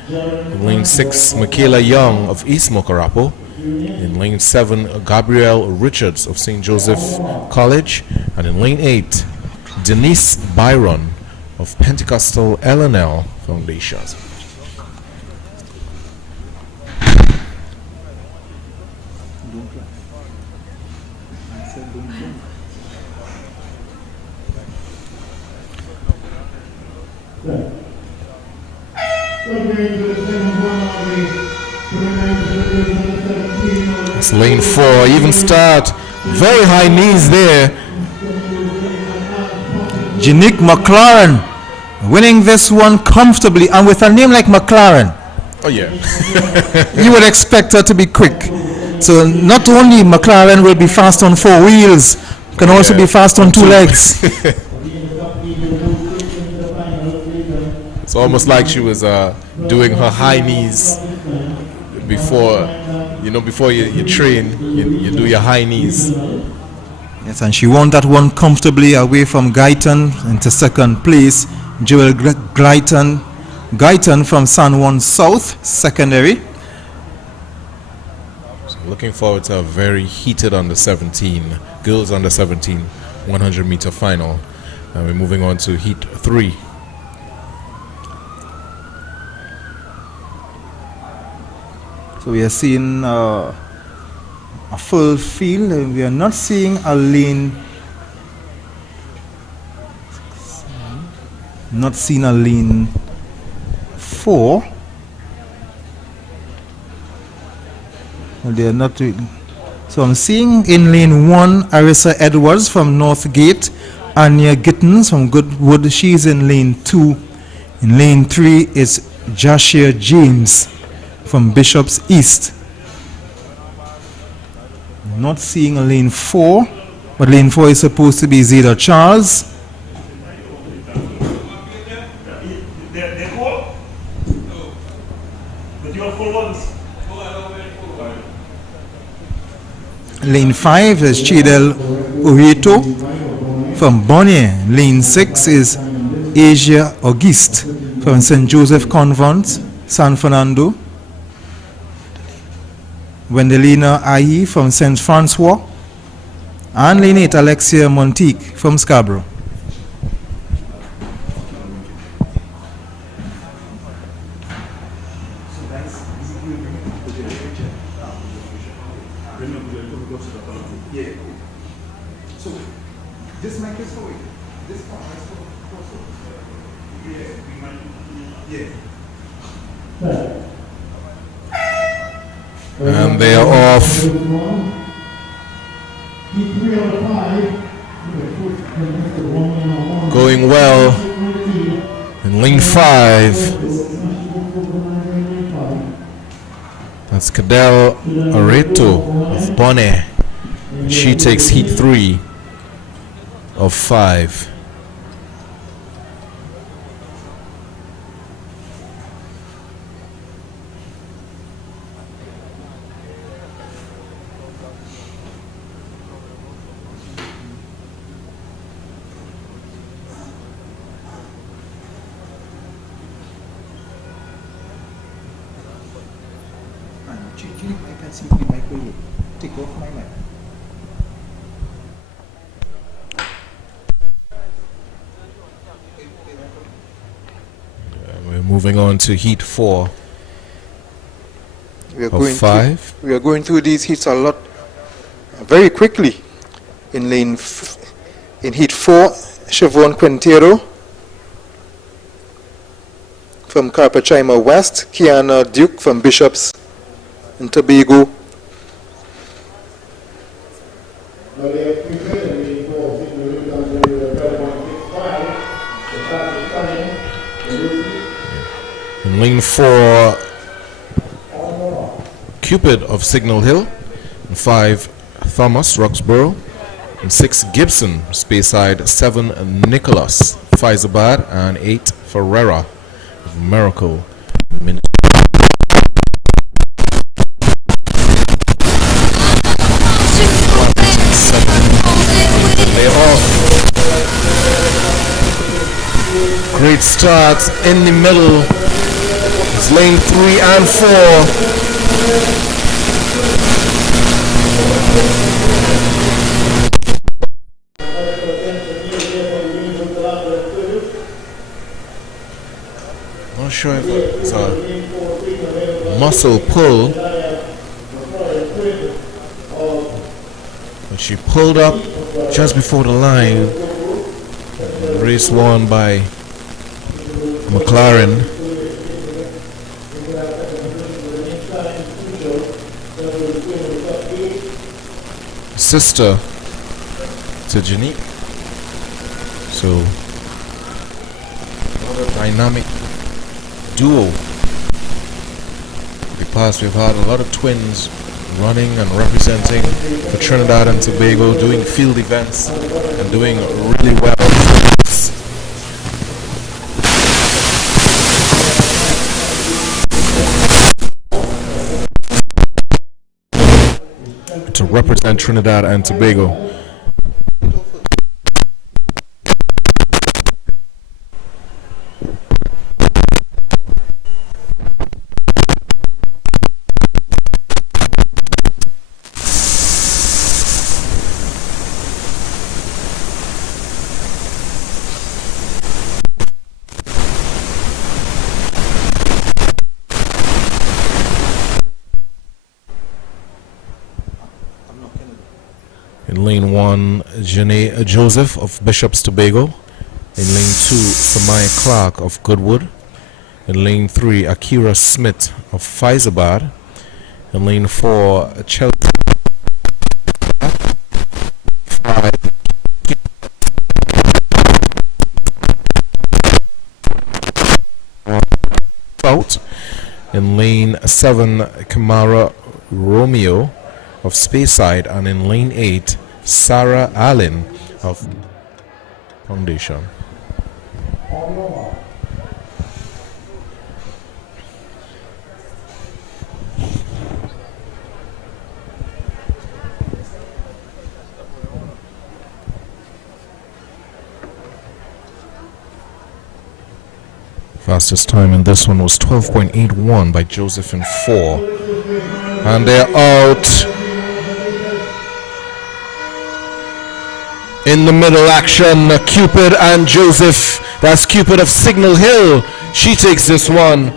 In lane 6, Michaela Young of East Mokarapo. In lane 7, Gabrielle Richards of St. Joseph College. And in lane 8, Denise Byron of Pentecostal LNL Foundations. It's lane 4, even start, very high knees there. Janique McLaren winning this one comfortably, and with a name like McLaren, oh yeah, you would expect her to be quick. So not only McLaren will be fast on 4 wheels, can also be fast on 2 legs. It's almost like she was doing her high knees before, before you train, you do your high knees. Yes, and she won that one comfortably away from Guyton into second place. Jewel Guyton from San Juan South Secondary. So looking forward to a very heated under 17, girls under 17 100-meter final. And we're moving on to Heat 3. So we are seeing a full field. We are not seeing a lane. Not seeing a lane 4. Well, they are not. So I'm seeing in lane 1 Arissa Edwards from Northgate, Anya Gittens from Goodwood. She's in lane 2. In lane 3 is Joshua James from Bishop's East. Not seeing a lane 4, but lane 4 is supposed to be Zeta Charles. Lane 5 is Chidel Urito from Bonnier. Lane 6 is Asia Auguste from St. Joseph Convent, San Fernando. Wendelina Ahi from St. Francois. And lane 8 Alexia Montique from Scarborough. This mic is for you. This part is for yeah. And they are off. Going well in lane 5. That's Cadell Areto of Bonnet. She takes heat 3 of 5. Take off my mic. We're moving on to heat 4 We are of going 5. we are going through these heats a lot, very quickly. In in heat 4, Siobhan Quintero from Carpachima West, Kiana Duke from Bishops and Tobago. In lane 4, Cupid of Signal Hill. In 5, Thomas Roxborough. In 6, Gibson Speyside. 7, Nicholas Faizabad. And 8, Ferreira of Miracle. They off. Great start in the middle. It's lane 3 and 4. Not sure if it's a muscle pull, but she pulled up just before the line. Race won by McLaren. Sister to Janique. So another dynamic duo. In the past we've had a lot of twins running and representing for Trinidad and Tobago, doing field events and doing really well. To represent Trinidad and Tobago. In lane 1, Janae Joseph of Bishops Tobago. In lane 2, Samaya Clark of Goodwood. In lane 3, Akira Smith of Faizabad. In lane 4, Chelsea. 5, out. In lane 7, Kamara Romeo of Speyside, and in lane 8, Sarah Allen of Foundation. Fastest time in this one was 12.81 by Joseph in 4. And they're out. In the middle action, Cupid and Joseph. That's Cupid of Signal Hill. She takes this one.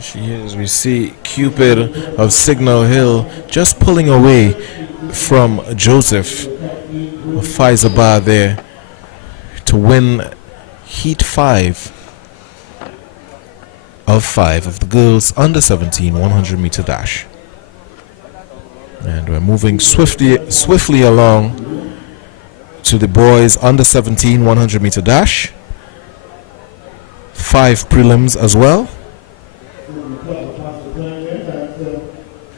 She is. We We see Cupid of Signal Hill just pulling away from Joseph of Pfizer there to win Heat 5 of the girls under 17 100 meter dash. And we're moving swiftly along to the boys under 17 100 meter dash. 5 prelims as well.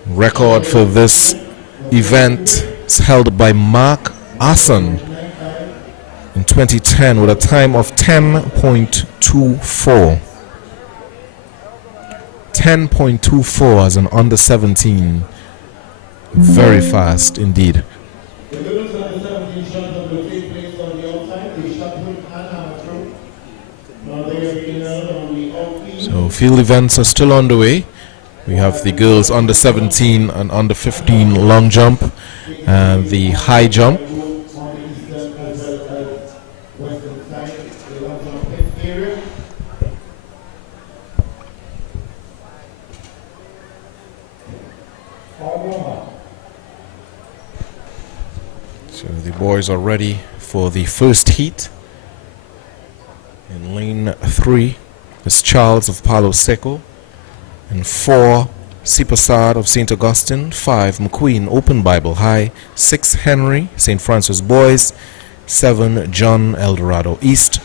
Record for this event is held by Mark Assen in 2010 with a time of 10.24. 10.24 as an under 17. Very fast indeed. So field events are still underway. We have the girls under 17 and under 15 long jump and the high jump. So the boys are ready for the first heat. In lane 3 is Charles of Palo Seco. And 4, Sipasad of St. Augustine. 5, McQueen Open Bible High. 6, Henry St. Francis Boys. 7, John Eldorado East.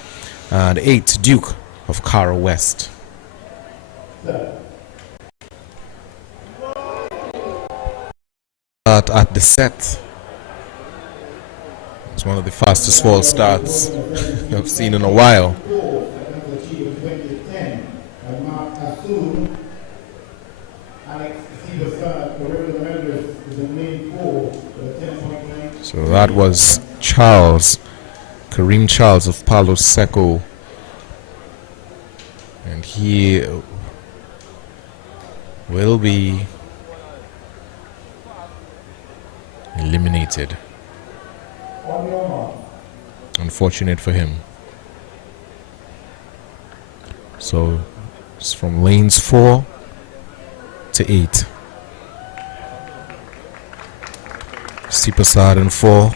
And 8, Duke of Cara West. At the set. It's one of the fastest fall starts I've seen in a while. So that was Charles, Kareem Charles of Palo Seco, and he will be eliminated. Unfortunate for him. So it's from lanes 4 to 8. Sipasad in 4,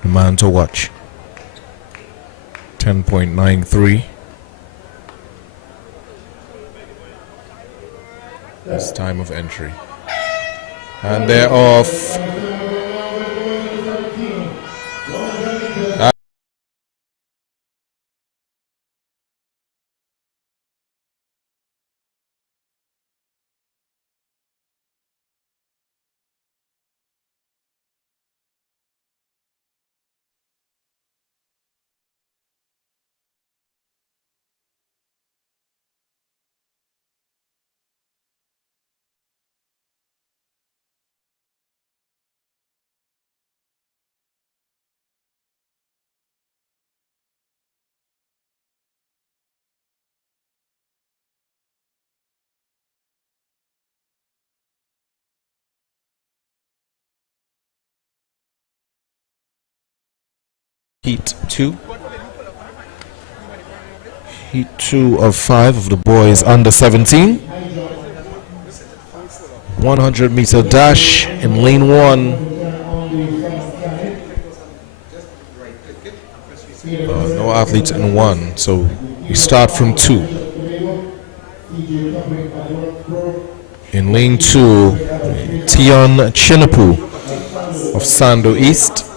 the man to watch. 10.93. That's time of entry. And they're off. Heat 2. Heat 2 of 5 of the boys under 17. 100 meter dash in lane 1. No athletes in 1, so we start from 2. In lane 2, Tion Chinapu of Sando East.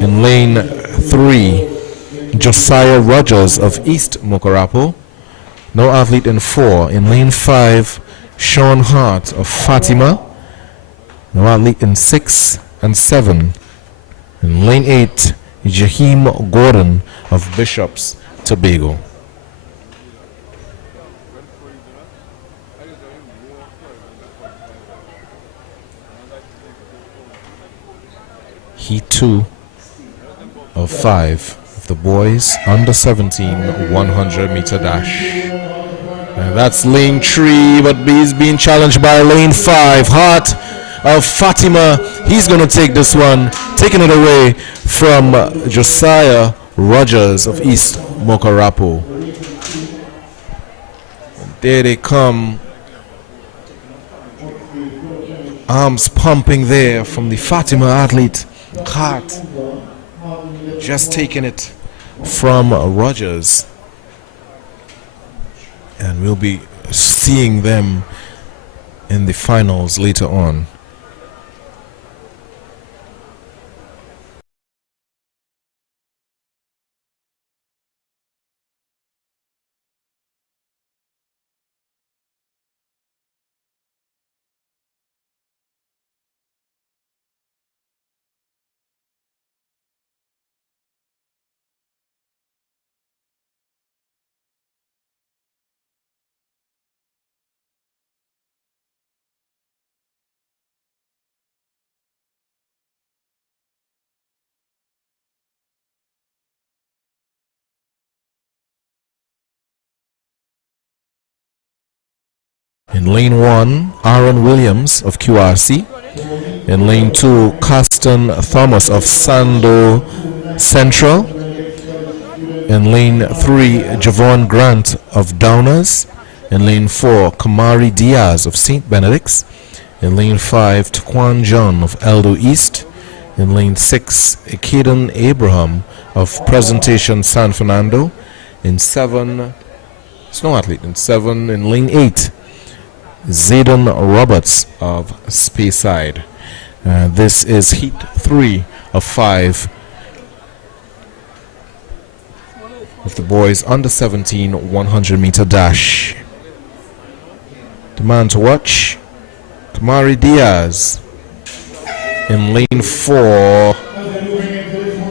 In lane 3, Josiah Rogers of East Mokarapo. No athlete in 4. In lane 5, Sean Hart of Fatima. No athlete in 6 and 7. In lane 8, Jaheim Gordon of Bishops Tobago. Heat 2 of 5 of the boys under 17 100 meter dash. And that's lane 3, but he's being challenged by lane 5, Hart of Fatima. He's going to take this one, taking it away from Josiah Rogers of East Mokarapo. And there they come Arms pumping there from the Fatima athlete. Heart just taking it from Rogers. And we'll be seeing them in the finals later on. In lane 1, Aaron Williams of QRC. In lane 2, Caston Thomas of Sando Central. In lane 3, Javon Grant of Downers. In lane 4, Kamari Diaz of St. Benedict's. In lane 5, Taquan John of Eldo East. In lane 6, Caden Abraham of Presentation San Fernando. In 7, Snow Athlete. In 7, in lane 8, Zayden Roberts of Speyside. This is heat 3 of 5 of the boys under 17 100 meter dash. The man to watch, Kamari Diaz in lane 4,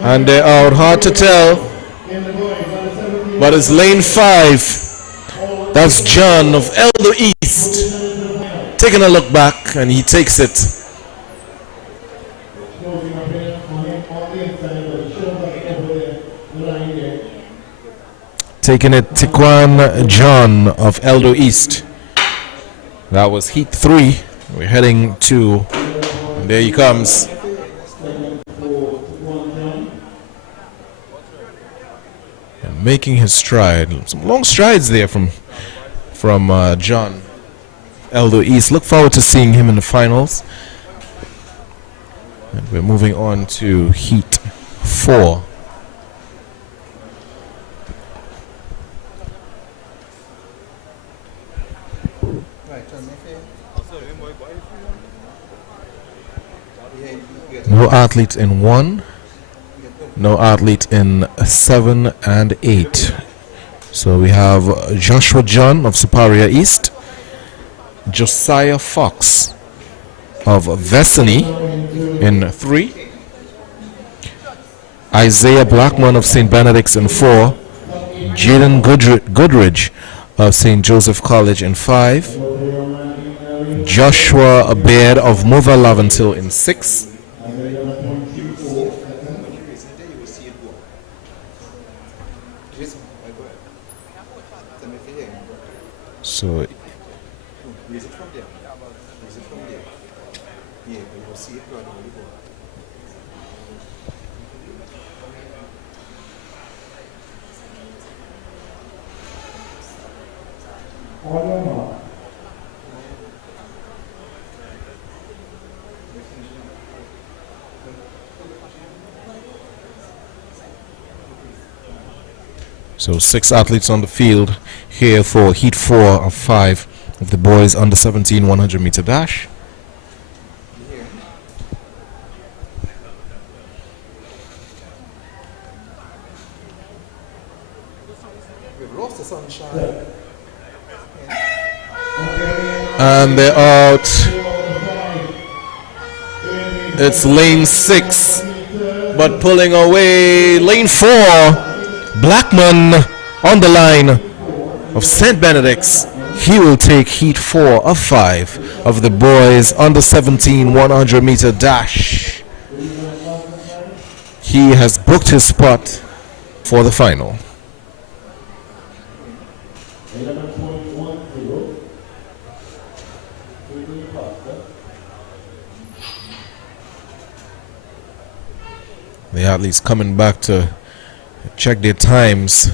and they're out. Hard to tell, but it's lane 5. That's John of Eldo East taking a look back, and he takes it. Taking it, Taquan John of Eldo East. That was heat 3. We're heading to, and there he comes. And making his stride. Some long strides there from John Eldo East. Look forward to seeing him in the finals. And we're moving on to heat 4. No athletes in 1, no athlete in 7 and 8. So we have Joshua John of Superior East, Josiah Fox of Vesany in 3, Isaiah Blackman of St. Benedict's in 4, Jaden Goodridge of St. Joseph College in 5, Joshua Baird of Mother Laventil in 6, so So 6 athletes on the field here for heat 4 of 5 of the boys under 17 100 meter dash. We've lost the sunshine. And they're out. It's lane 6, but pulling away. Lane 4. Blackman on the line of St. Benedict's. He will take heat 4 of 5 of the boys under 17 100 meter dash. He has booked his spot for the final. The athletes coming back to check their times.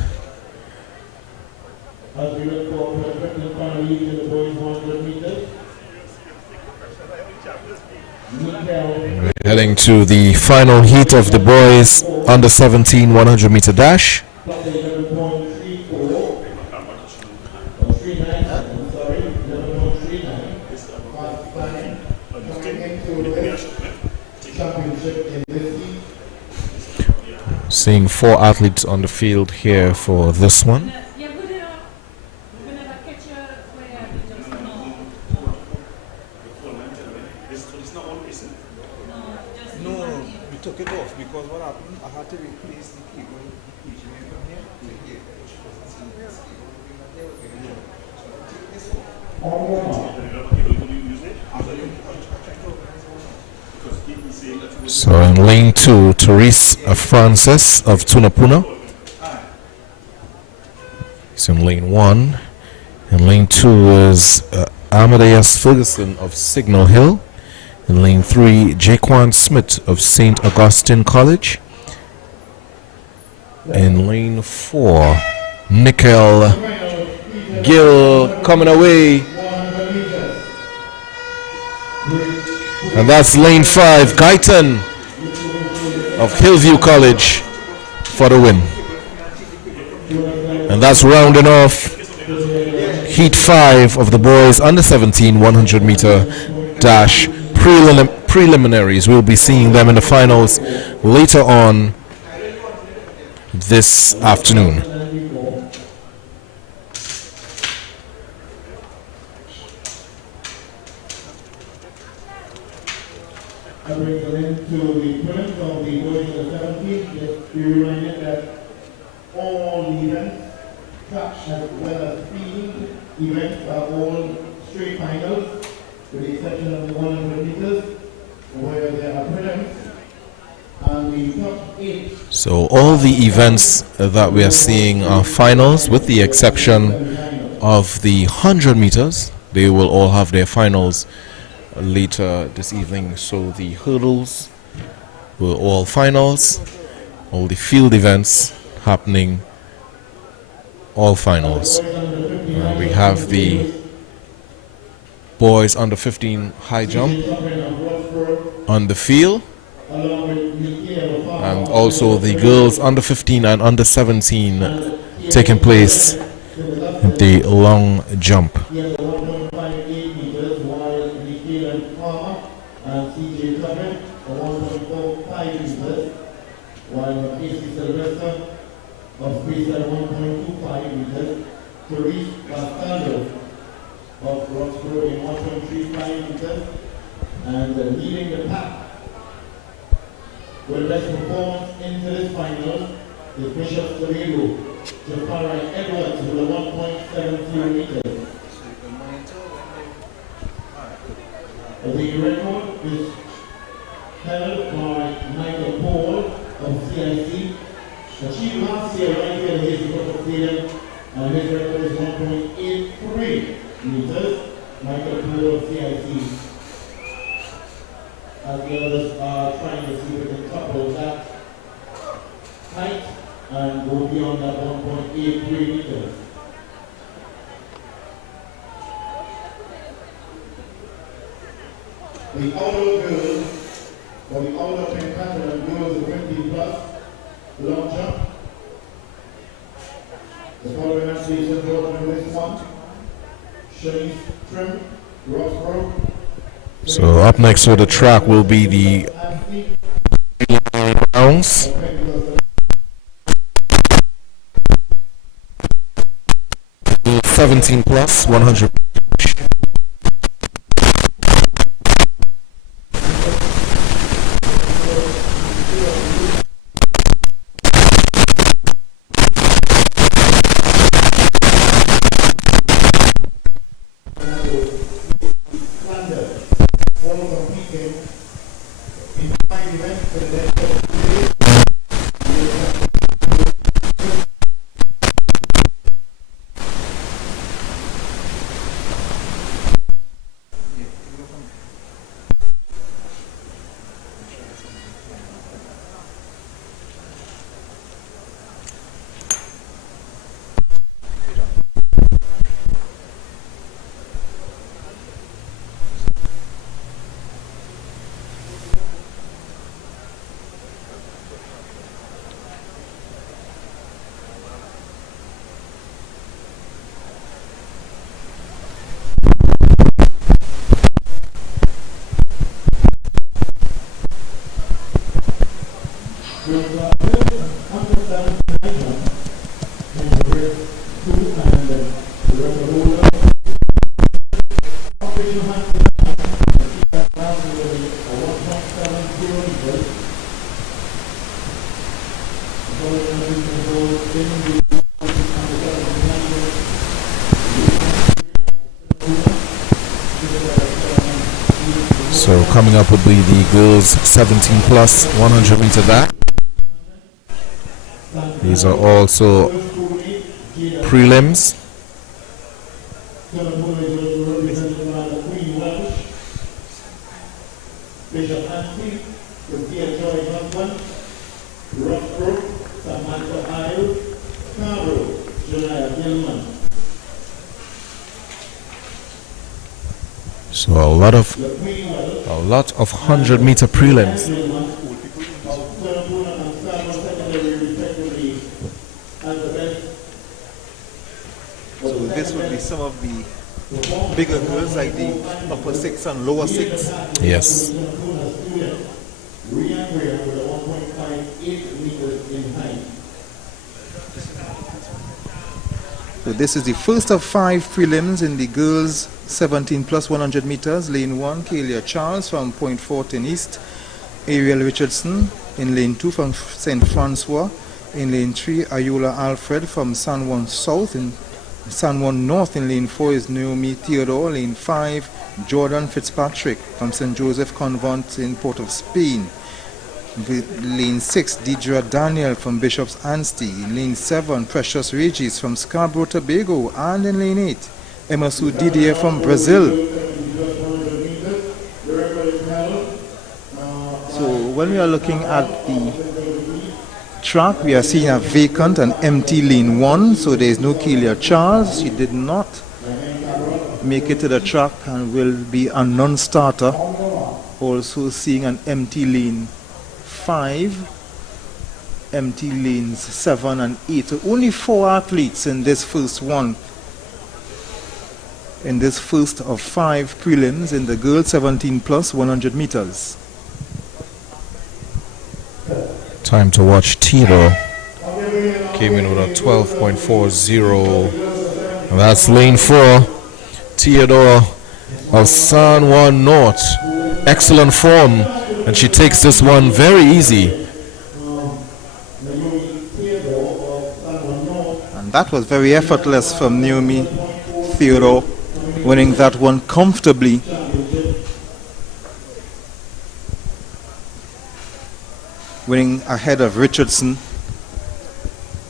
We're heading to the final heat of the boys under 17 100 meter dash. Seeing 4 athletes on the field here for this one. Took it off because what happened, I had to replace the cable from here to here. So in lane 2, Therese Francis of Tunapuna. So in lane 1. In lane 2 is Amadeus Ferguson of Signal Hill. In lane 3, Jaquan Smith of St. Augustine College. In lane 4, Nickel Gill coming away. And that's lane 5, Guyton of Hillview College for the win. And that's rounding off Heat 5 of the boys under 17 100 meter dash preliminaries. We'll be seeing them in the finals later on this afternoon. I bring them into the prelims of the boys under 17. Just be reminded that all the events, track as well as field events, are all straight finals, with the exception of the 100 meters, where there are prelims, and the top 8. So all the events that we are seeing are finals, with the exception of the 100 meters. They will all have their finals later this evening. So the hurdles were all finals, all the field events happening, all finals. We have the boys under 15 high jump on the field, and also the girls under 15 and under 17 taking place in the long jump. Of Roxborough in 1.35 meters, and leading the pack with best performance into this final is Bishop Toledo, Jafari Edwards with a 1.70 meters. The record is held by Michael Paul of CIC, achieved last year right here in the Hasley Crawford Stadium, and his record is 1.83 meters. Michael Paul of CIC. As the others are trying to see if they can couple that height and go beyond that 1.83 meters. The outer girls, or the outer pentathlon girls of 20 plus, long jump. The following athletes are brought in this one. Shanice Trim, Roxborough. So up next to the track will be the rounds. 17 plus 100. So coming up would be the girls 17 plus 100 meter dash. These are also prelims. So a lot of 100 meter prelims. So this would be some of the bigger girls, like the upper 6 and lower 6. Yes. So this is the first of 5 prelims in the girls 17 plus 100 meters. Lane 1, Kalia Charles from Point Fortin East. Ariel Richardson in lane 2 from St. Francois. In lane 3, Ayula Alfred from San Juan South. In San Juan North in lane 4 is Naomi Theodore. Lane 5, Jordan Fitzpatrick from St. Joseph Convent in Port of Spain. Lane 6, Deidre Daniel from Bishop's Anstey. In lane 7, Precious Regis from Scarborough, Tobago. And in lane 8, Emerson Didier from Brazil. So when we are looking at the track, we are seeing a vacant and empty lane 1. So there is no Kelia Charles. She did not make it to the track and will be a non-starter. Also seeing an empty lane 5, empty lanes 7 and 8. So only 4 athletes in this first one. In this first of 5 prelims in the girls 17 plus 100 meters. Time to watch Tito. Came in with a 12.40. And that's lane 4. Theodore of San Juan North. Excellent form. And she takes this one very easy. And that was very effortless from Naomi Theodore, winning that one comfortably. Winning ahead of Richardson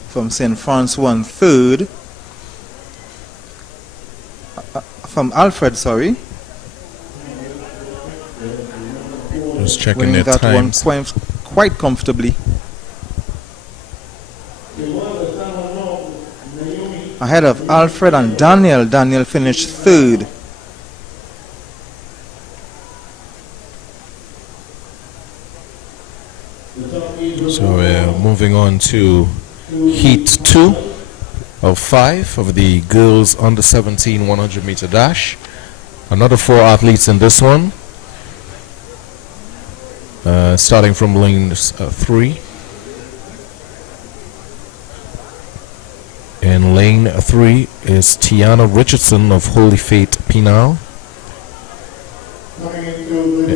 from St. Francois in third. From Alfred, sorry. Just checking winning their that times. one quite comfortably. Ahead of Alfred and Daniel. Daniel finished third. So we're moving on to heat 2 of 5 of the girls under 17 100 meter dash. Another 4 athletes in this one. Starting from lane 3. In lane 3 is Tiana Richardson of Holy Faith Pinal.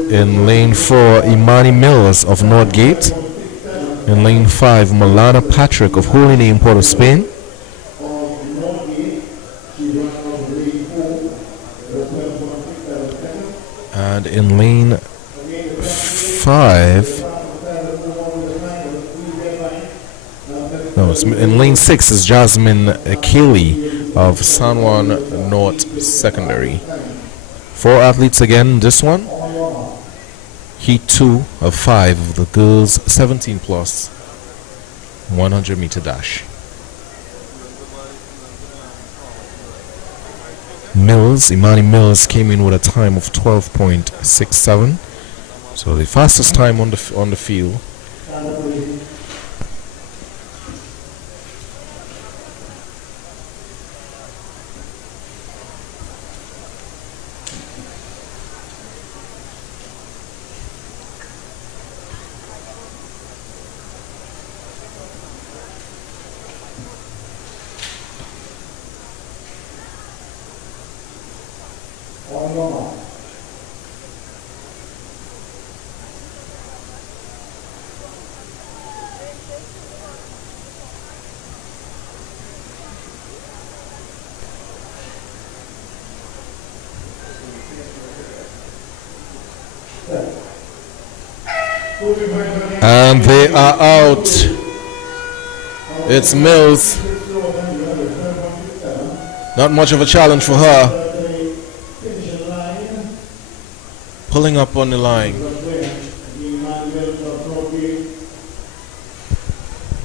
In lane 4, Imani Mills of Northgate. In lane 5, Milana Patrick of Holy Name, Port of Spain. And in lane 5, no, in lane 6 is Jasmine Kelly of San Juan North Secondary. 4 athletes again, this one. Heat 2 of 5 of the girls 17 plus 100 meter dash. Imani Mills came in with a time of 12.67. So the fastest time on the field. And they are out. It's Mills. Not much of a challenge for her. Pulling up on the line.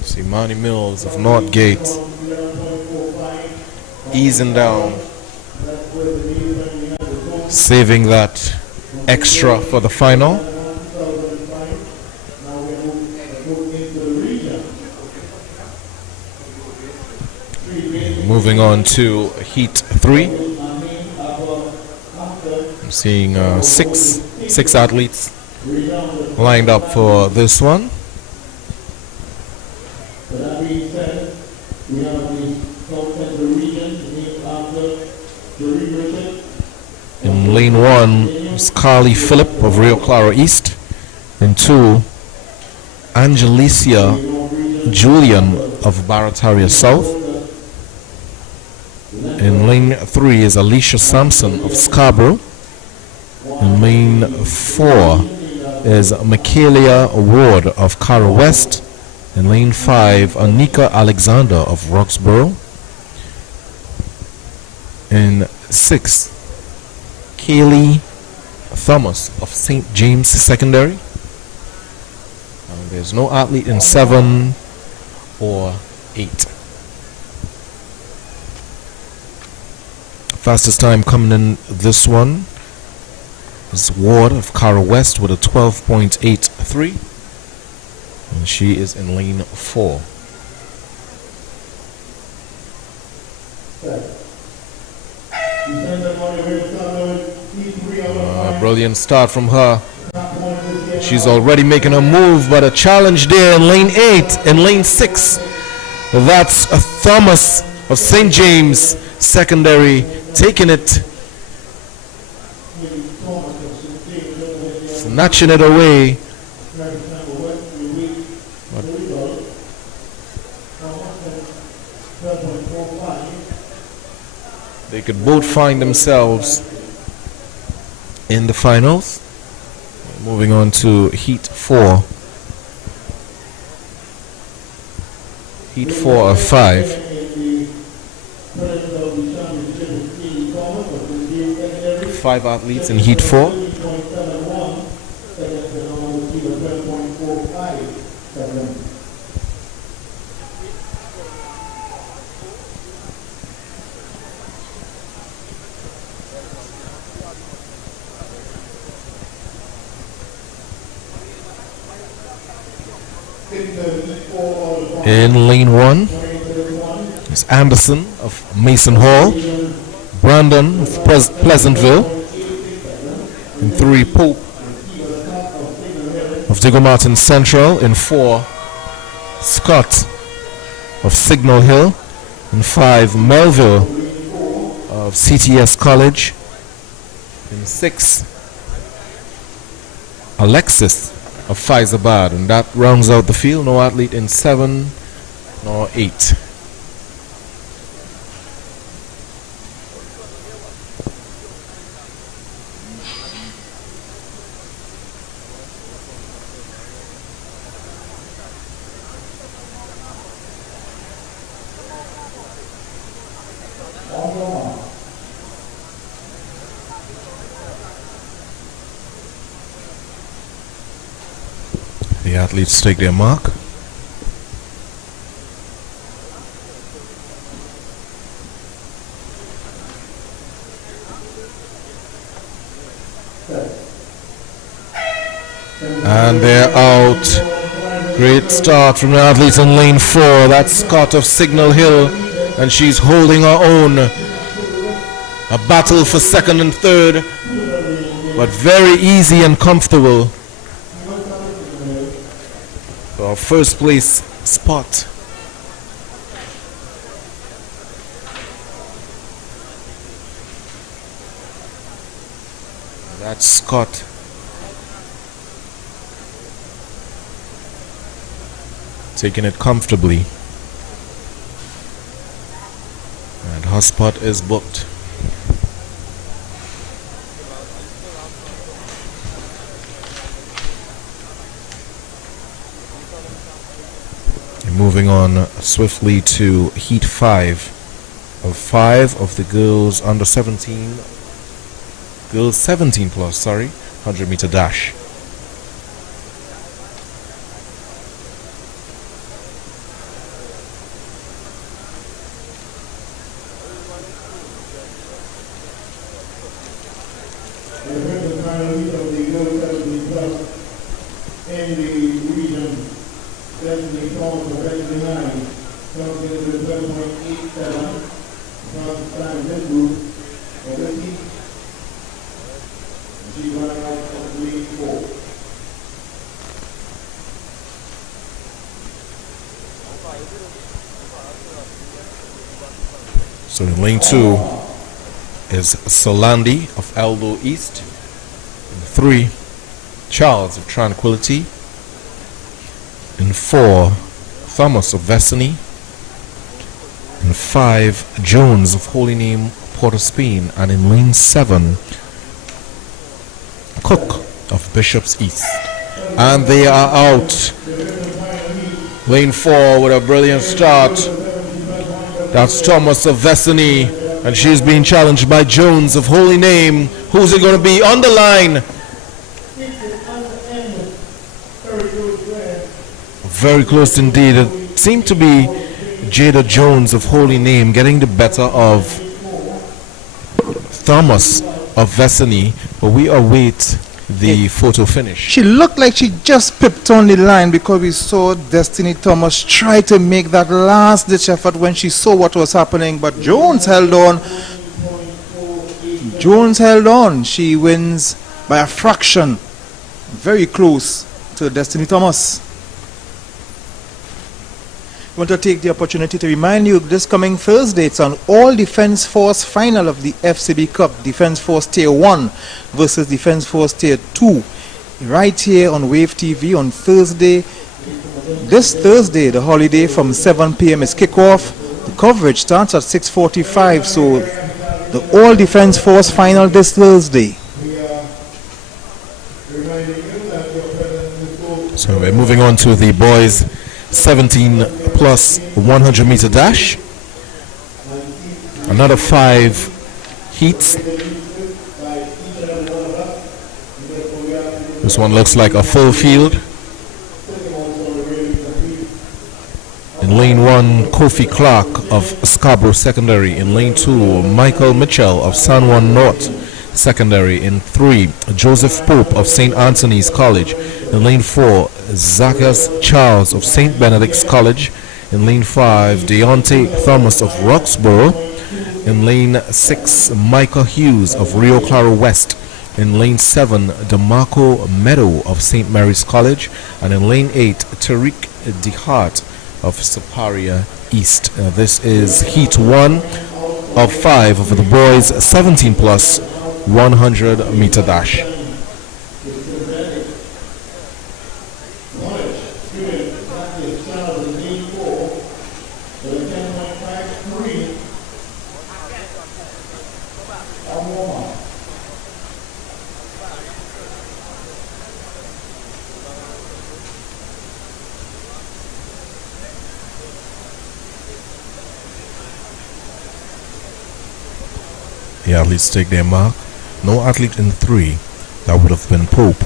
See Manny Mills of Northgate easing down, saving that extra for the final. Moving on to Heat 3. I'm seeing six athletes lined up for this one. In lane 1 is Carly Phillip of Rio Claro East. In 2, Angelicia Julian of Barataria South. In lane 3 is Alicia Sampson of Scarborough. In lane 4 is Michaelia Ward of Cara West. In lane 5, Anika Alexander of Roxborough. In 6, Kaylee Thomas of St. James Secondary. There's no athlete in 7 or 8. Fastest time coming in this one is Ward of Cara West with a 12.83, and she is in lane 4. Brilliant start from her. She's already making a move, but a challenge there in lane 8. In lane 6, that's Thomas of St. James Secondary taking it, snatching it away. But they could both find themselves in the finals. Moving on to Heat 4. Heat 4 of 5. 5 athletes in Heat 4. In lane 1 is Anderson of Mason Hall, Brandon of Pleasantville. In 3, Pope of Diego Martin Central. In 4, Scott of Signal Hill. In 5, Melville of CTS College. In 6, Alexis of Faizabad, and that rounds out the field. No athlete in 7 nor 8. The athletes take their mark. And they're out. Great start from the athletes in lane 4. That's Scott of Signal Hill, and she's holding her own. A battle for 2nd and 3rd, but very easy and comfortable. Our first place spot. That's Scott. Taking it comfortably. And her spot is booked. And moving on swiftly to Heat 5 of the girls under 17, girls 17 plus, 100 meter dash. So in lane 2 is Solandi of Aldo East. In 3, Charles of Tranquility. In 4, Thomas of Vesany. In 5, Jones of Holy Name, Port of Spain. And in lane 7, Cook of Bishop's East. And they are out. Lane 4 with a brilliant start. That's Thomas of Vesany, and she's being challenged by Jones of Holy Name. Who's it going to be on the line? Very close indeed. It seemed to be Jada Jones of Holy Name getting the better of Thomas of Vesany, but we await the photo finish. She looked like she just pipped on the line because we saw Destiny Thomas try to make that last ditch effort when she saw what was happening, but Jones held on. She wins by a fraction, very close to Destiny Thomas. I want to take the opportunity to remind you this coming Thursday it's an all Defence Force final of the FCB Cup, Defence Force Tier 1 versus Defence Force Tier 2, right here on Wave TV on Thursday. This Thursday, the holiday, from 7 p.m. is kickoff. The coverage starts at 6:45, so the all Defence Force final this Thursday. So we're moving on to the boys 17 plus 100 meter dash. Another 5 heats. This one looks like a full field. In lane 1, Kofi Clark of Scarborough Secondary. In lane 2, Michael Mitchell of San Juan North Secondary. In 3, Joseph Pope of St. Anthony's College. In lane 4, Zacchaeus Charles of St. Benedict's College. In lane 5, Deontay Thomas of Roxborough. In lane 6, Michael Hughes of Rio Claro West. In lane 7, DeMarco Meadow of St. Mary's College. And in lane 8, Tariq DeHart of Superior East. This is Heat 1 of 5 of the boys 17 plus 100 meter dash. The athletes take their mark. No athlete in 3. That would have been Pope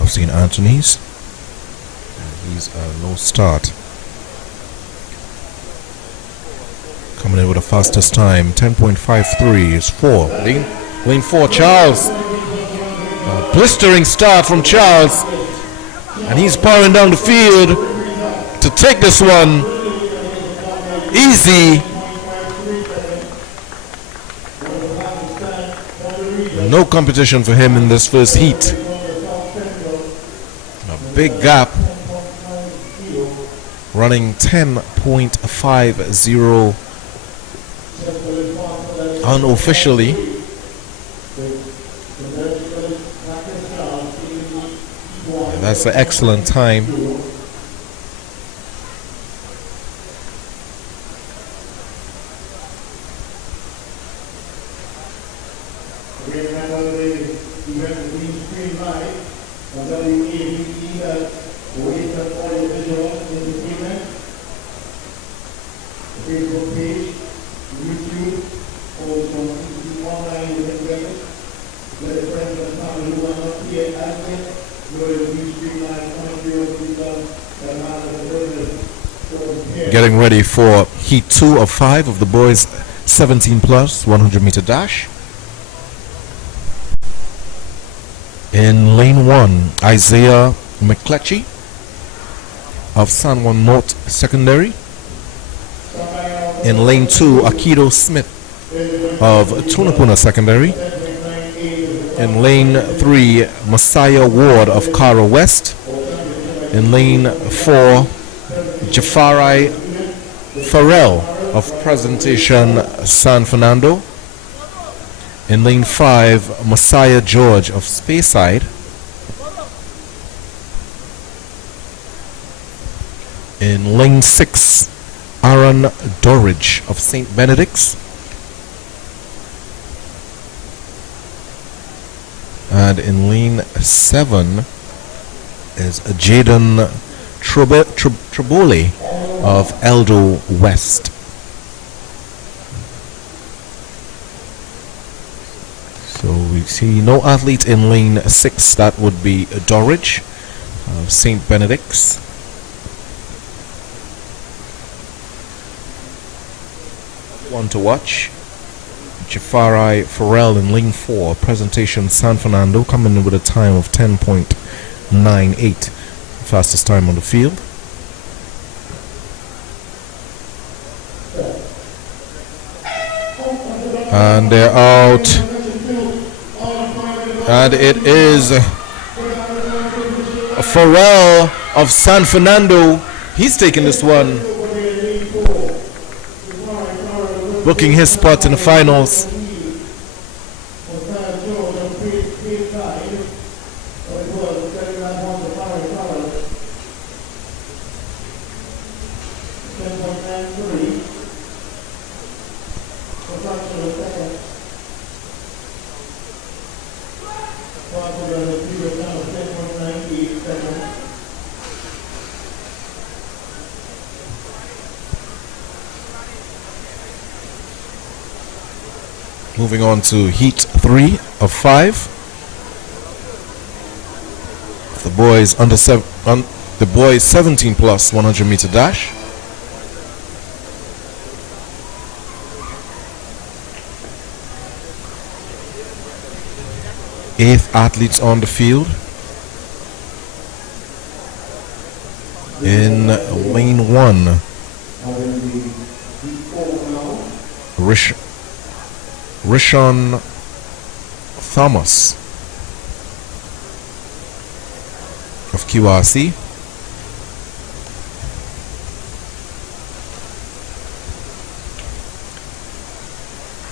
of St. Anthony's. And he's a no start. Coming in with the fastest time, 10.53 is 4. Lane 4, Charles. A blistering start from Charles. And he's powering down the field to take this one. Easy. No competition for him in this first heat. A big gap. Running 10.50 unofficially. That's an excellent time. Getting ready for heat 2 of 5 of the boys 17 plus 100 meter dash. In lane 1, Isaiah McCletchy of San Juan North Secondary. In lane 2, Akido Smith of Tunapuna Secondary. In lane 3, Messiah Ward of Cara West. In lane 4, Jafari Farrell of Presentation San Fernando. In lane 5, Messiah George of Speyside. In lane 6, Aaron Dorridge of St. Benedict's. And in lane 7 is Jaden Tribole of Eldo West. So we see no athlete in lane 6. That would be Dorridge of St. Benedict's. One to watch. Jafari Farrell in lane 4, Presentation San Fernando, coming in with a time of 10.98. Fastest time on the field. And they're out. And it is Farrell of San Fernando. He's taking this one, booking his spot in the finals. Moving on to heat 3 of 5. The boys the boys 17 plus 100 meter dash. Eighth athletes on the field. In lane 1, Rishon Thomas of QRC.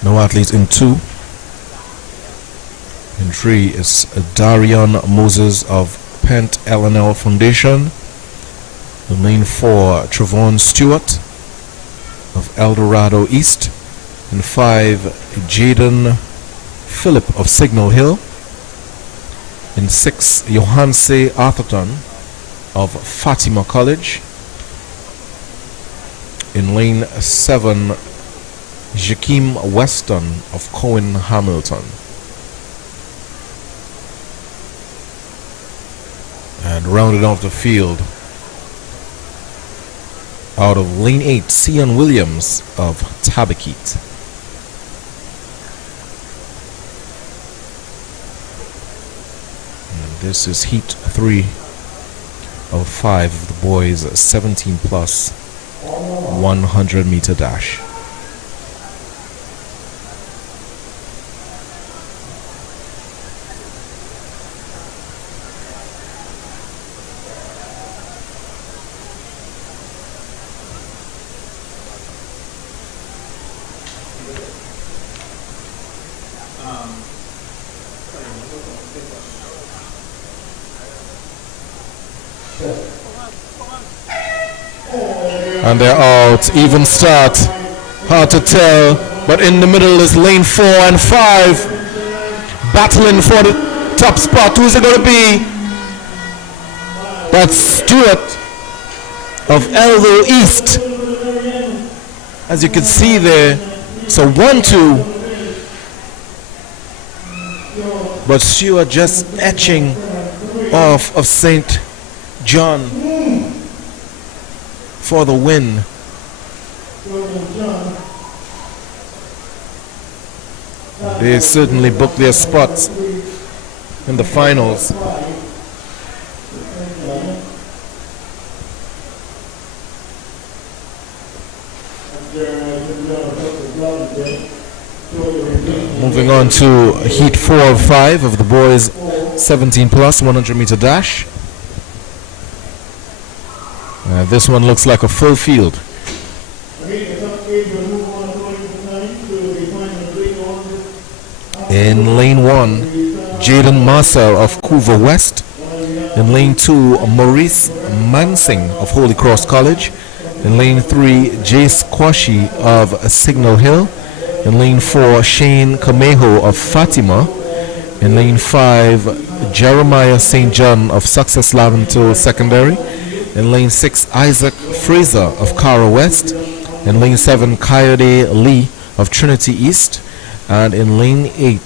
No athletes in 2. In 3 is Darian Moses of Pent LNL Foundation. In lane 4, Trevon Stewart of El Dorado East. In 5, Jaden Phillip of Signal Hill. In 6, Johanse Atherton of Fatima College. In lane 7, Jakeem Weston of Cohen Hamilton. And rounded off the field, out of lane 8, Cian Williams of Tabaquite. And this is heat 3 of 5 of the boys 17 plus 100 meter dash. And they're out. Even start. Hard to tell. But in the middle is lane 4 and 5. Battling for the top spot. Who's it going to be? That's Stewart of Elville East. As you can see there. So 1-2. But Stewart just etching off of St. John for the win. They certainly booked their spots in the finals. Moving on to heat 4 of 5 of the boys 17 plus 100 meter dash. This one looks like a full field. In lane 1, Jaden Marcel of Couva West. In lane 2, Maurice Mansing of Holy Cross College. In lane 3, Jace Kwashi of Signal Hill. In lane 4, Shane Kameho of Fatima. In lane 5, Jeremiah St. John of Success Laventille Secondary. In lane 6, Isaac Fraser of Cara West. In lane 7, Coyote Lee of Trinity East. And in lane 8,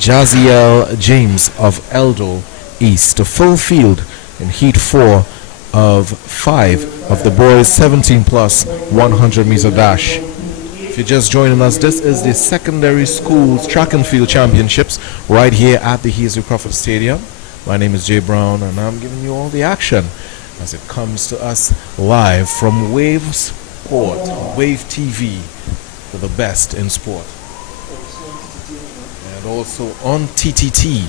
Jaziel James of Eldo East. A full field in heat 4 of 5 of the boys 17 plus 100 meter dash. If you're just joining us, this is the secondary schools track and field championships right here at the Hasley Crawford Stadium. My name is Jay Brown and I'm giving you all the action as it comes to us live from Wave Sport, Wave TV, for the best in sport. And also on TTT.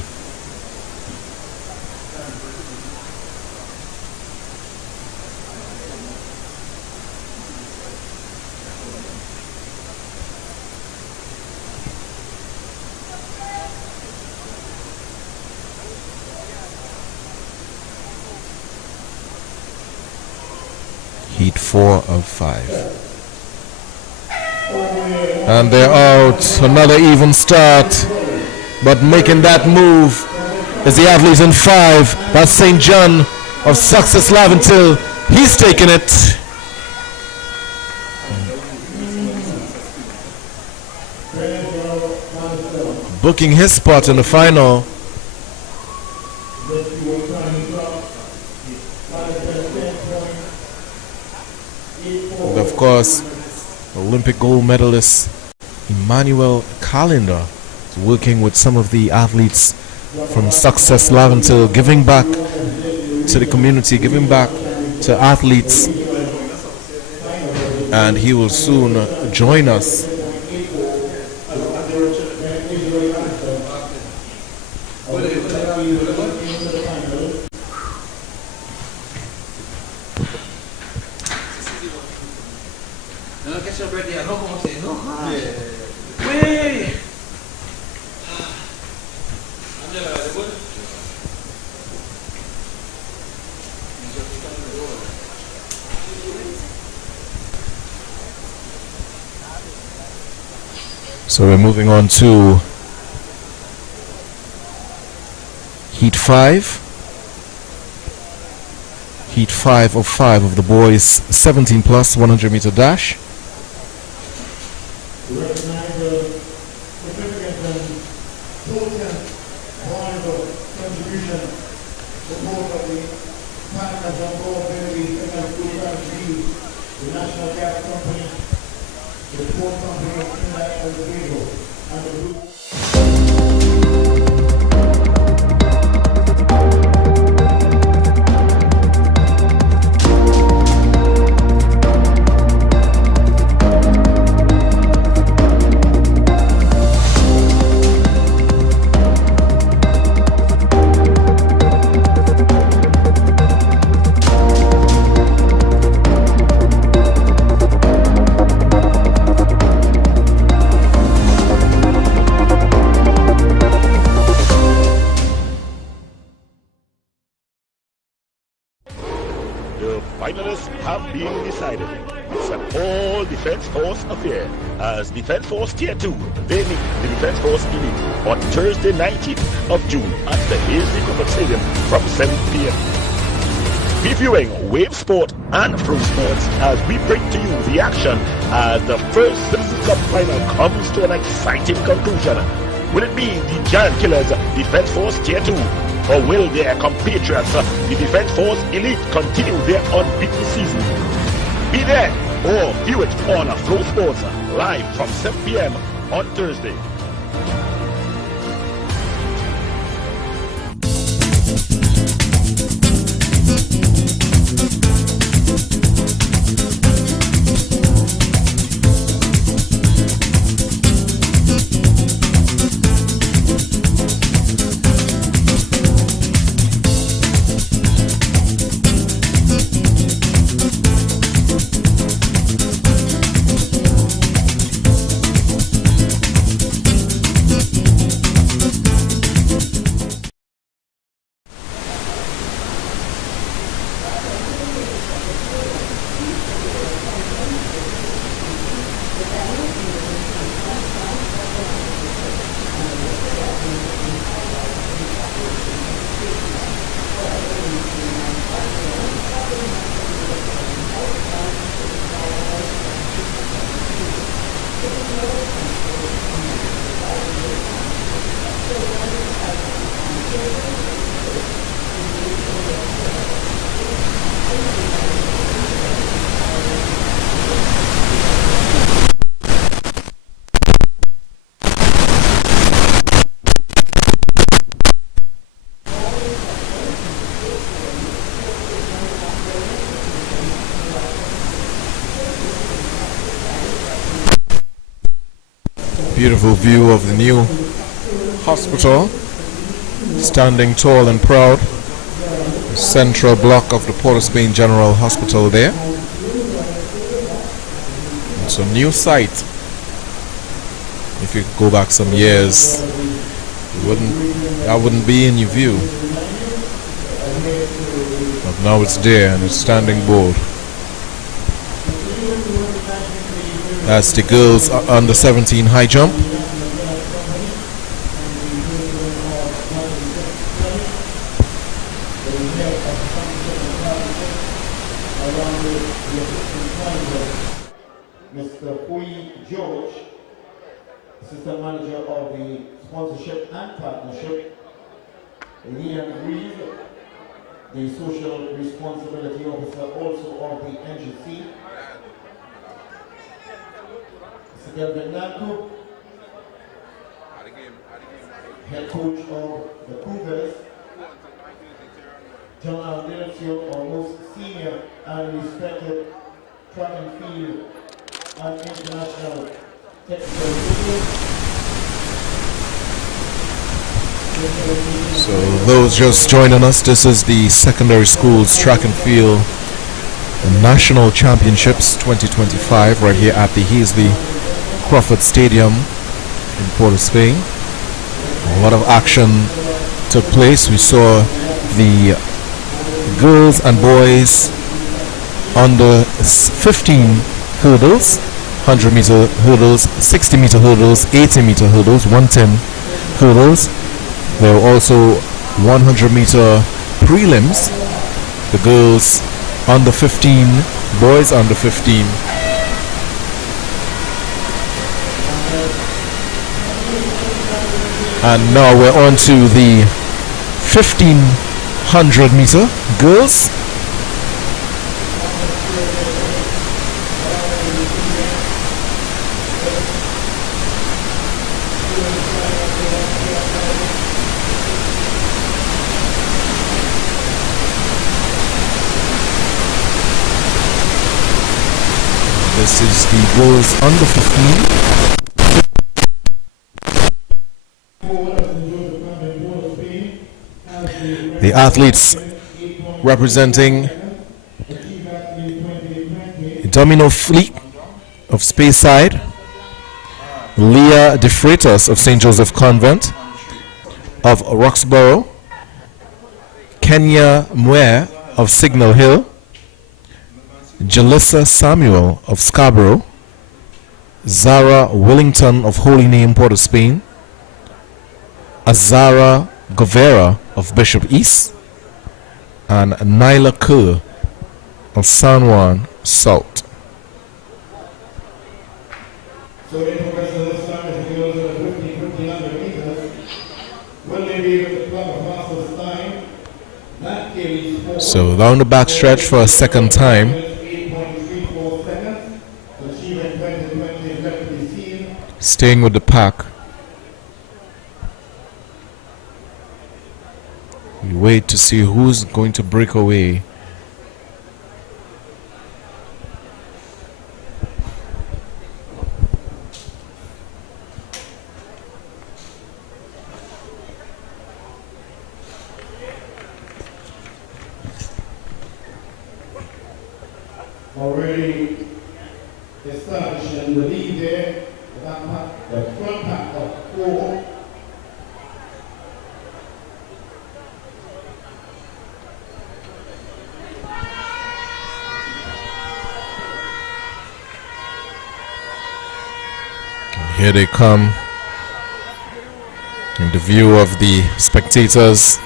Heat 4 of 5. And they're out. Another even start. But making that move is the athletes in 5. That's St. John of Success Laventille. He's taking it. Booking his spot in the final. And of course, Olympic gold medalist Emmanuel Calendar is working with some of the athletes from Success Laventille, giving back to the community, giving back to athletes, and he will soon join us. So we're moving on to Heat 5. Heat 5 of 5 of the boys 17 plus 100 meter dash. The finalists have been decided. It's an all-defense force affair as Defense Force Tier 2, they meet the Defense Force Elite on Thursday 19th of June at the Hasley Crawford Stadium from 7 p.m. Previewing wave sport and flow sports as we bring to you the action as the first Citizens Cup final comes to an exciting conclusion. Will it be the Giant Killers Defense Force Tier 2? Or will their compatriots, the Defense Force Elite, continue their unbeaten season? Be there or view it on Flow Sports live from 7 p.m. on Thursday. Beautiful view of the new hospital, standing tall and proud. The central block of the Port of Spain General Hospital there. It's a new site. If you go back some years, that wouldn't be in your view. But now it's there and it's standing bold. That's the girls under 17 high jump. Mr. Hui George, Assistant Manager of the Sponsorship and Partnership. Liam Reed, the Social Responsibility Officer also of the NGC. Delvin Nanko, head coach of the Cougars. John Aldencio, our most senior and respected track and field and international technical leader. So those just joining us, this is the secondary schools track and field National Championships 2025 right here at the Hasley Crawford Stadium in Port of Spain. A lot of action took place. We saw the girls and boys under 15 hurdles, 100 meter hurdles, 60 meter hurdles, 80 meter hurdles, 110 hurdles. There were also 100 meter prelims. The girls under 15, boys under 15. And now we're on to the 1500 meter girls. This is the girls under 15. The athletes representing Domino Fleet of Speyside, Leah De Freitas of St. Joseph Convent of Roxborough, Kenya Mwere of Signal Hill, Jalissa Samuel of Scarborough, Zara Willington of Holy Name, Port of Spain, Azara Govera of Bishop East, and Nyla Kerr of San Juan South. So in progress of this time, as we go to the 1500 meters, will they be able to plug a fastest time? That carries forward. So down the backstretch for a second time. 8.34 seconds, achieving 2020 left to be seen. Staying with the pack. We wait to see who's going to break away. Already established in the lead there, the front pack of 4. Here they come in the view of the spectators.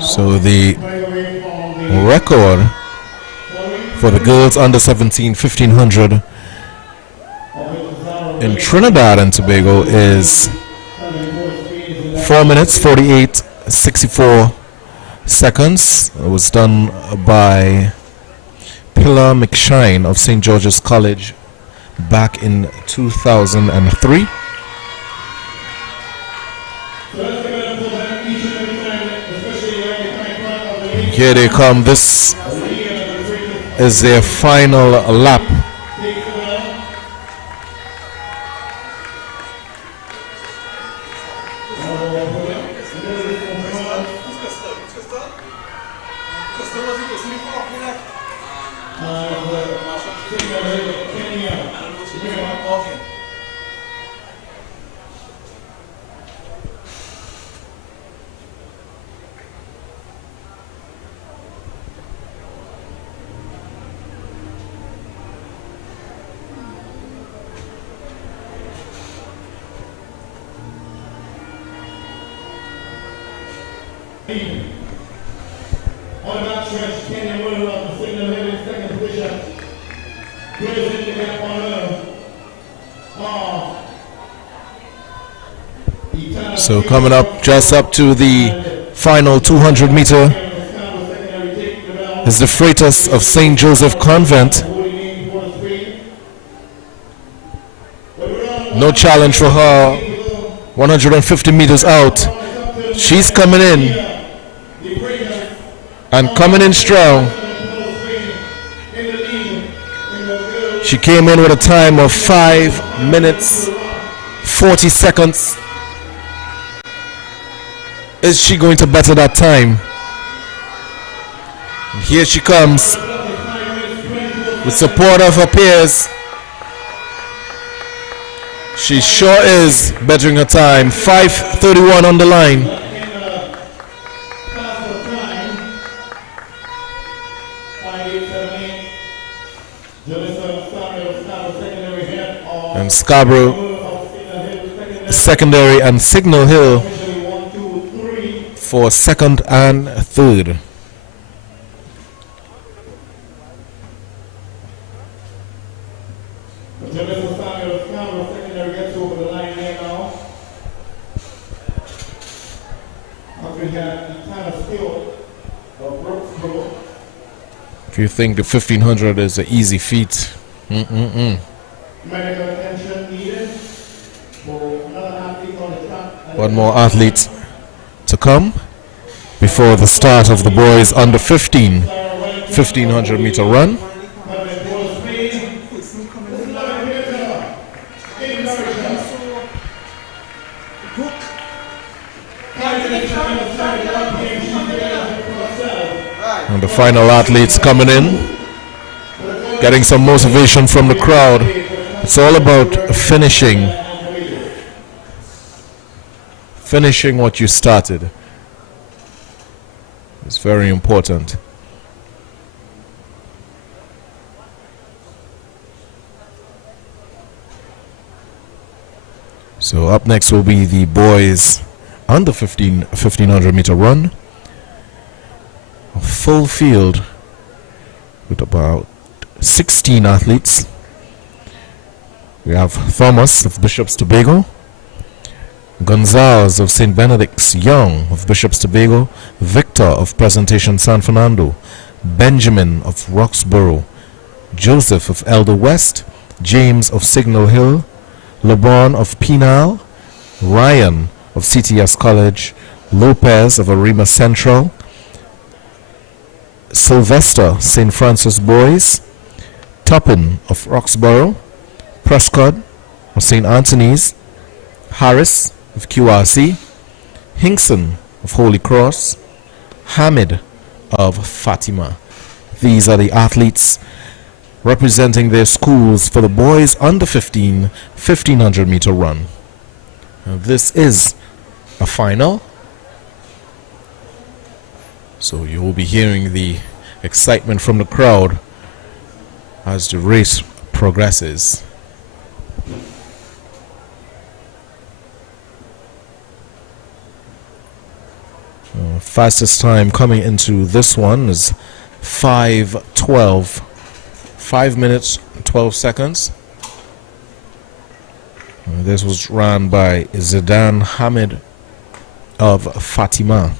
So the record for the girls under 17 1500 in Trinidad and Tobago is 4 minutes 48.64 seconds. It was done by Pilar McShine of St. George's College back in 2003. Here they come. This is their final lap. On that stretch, Kenya will up the signal hill in second position. Closing the gap on So coming up, just up to the final 200 meter is the Freitas of St. Joseph Convent. No challenge for her. 150 meters out. She's coming in. And coming in strong. She came in with a time of 5 minutes 40 seconds. Is she going to better that time? And here she comes with support of her peers. She sure is bettering her time. 5:31 on the line. And Scarborough secondary and Signal Hill for second and third. We got kind of skilled. If you think the 1500 is an easy feat, Medical attention needed for another athlete on the track. one more athlete to come before the start of the boys under 1500 meter run. And the final athletes coming in, getting some motivation from the crowd. It's all about finishing what you started. It's very important. So up next will be the boys under 1500 meter run. A full field with about 16 athletes. We have Thomas of Bishop's Tobago, Gonzalez of St. Benedict's, Young of Bishop's Tobago, Victor of Presentation San Fernando, Benjamin of Roxborough, Joseph of Elder West, James of Signal Hill, LeBron of Penal, Ryan of CTS College, Lopez of Arima Central, Sylvester St. Francis Boys, Toppin of Roxborough, Prescott of St. Anthony's, Harris of QRC, Hinkson of Holy Cross, Hamid of Fatima. These are the athletes representing their schools for the boys under 1500 meter run. Now this is a final, so you will be hearing the excitement from the crowd as the race progresses. Fastest time coming into this one is 5:12, 5 minutes 12 seconds. This was run by Zidan Hamid of Fatima.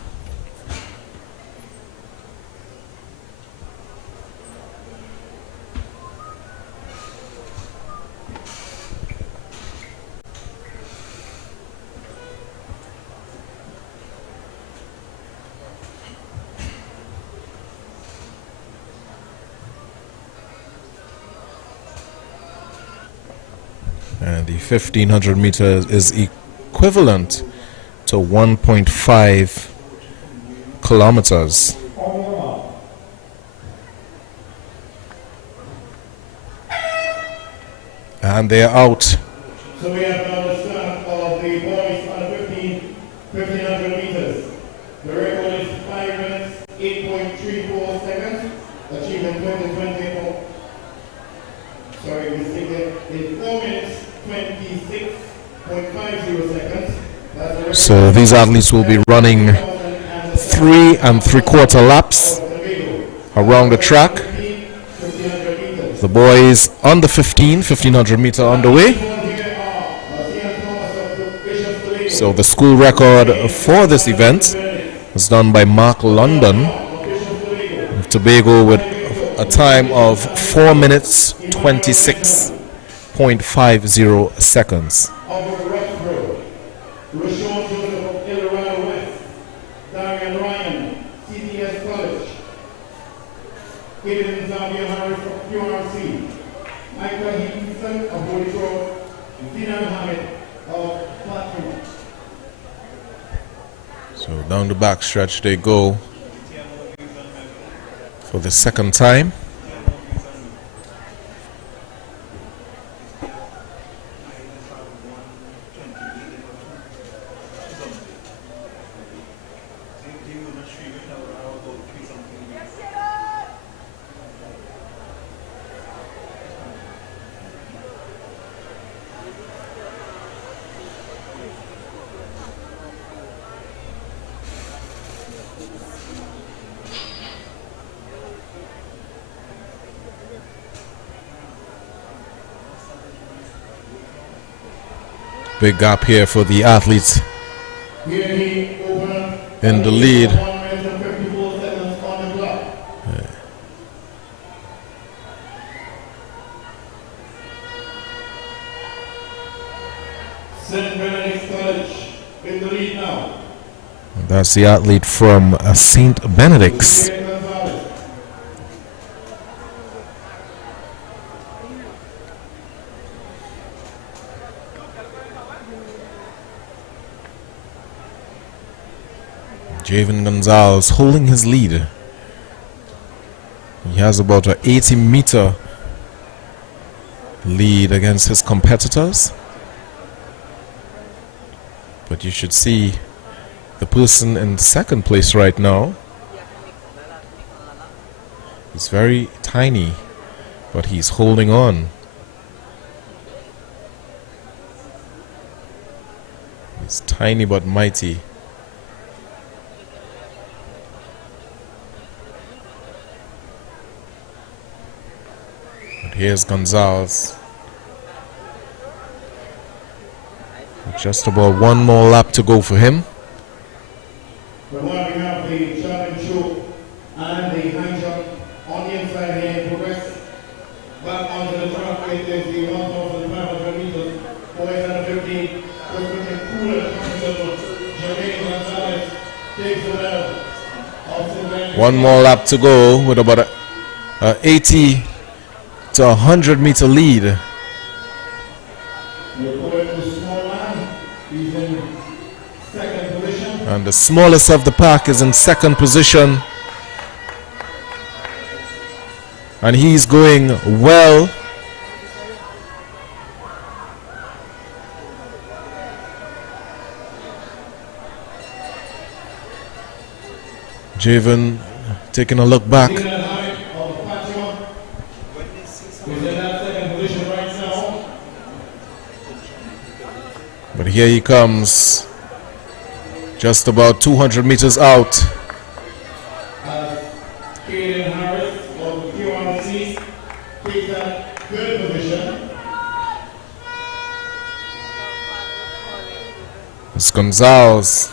And the 1500 meters is equivalent to 1.5 kilometers. And they're out. So we have now the start of the boys under 1500 meters. The record is 5 minutes, 8.34 seconds, achieving 2020. Sorry, we stick it in 4 minutes, 26.50 seconds. So these athletes will be running 3 3/4 laps around the track. The boys under 1500 meter on the way. So the school record for this event was done by Mark London of Tobago with a time of 4 minutes 26.50 seconds. So down the back stretch they go for the second time. Big gap here for the athletes in the lead. the lead now. That's the athlete from St. Benedict's. Javen Gonzalez holding his lead. He has about an 80-meter lead against his competitors. But you should see the person in second place right now. He's very tiny, but he's holding on. He's tiny but mighty. But here's Gonzalez. Just about one more lap to go for him. From what we have the jump and shoot and the high jump on the inside here in progress. Back onto the track with the 1,500 meters. Boys under 15. Was looking cool at Jermaine Gonzalez takes the medal. One more lap to go with about a 80 to 100 meter lead. And the smallest of the pack is in second position. And he's going well. Javen taking a look back. But here he comes. Just about 200 meters out. It's Gonzalez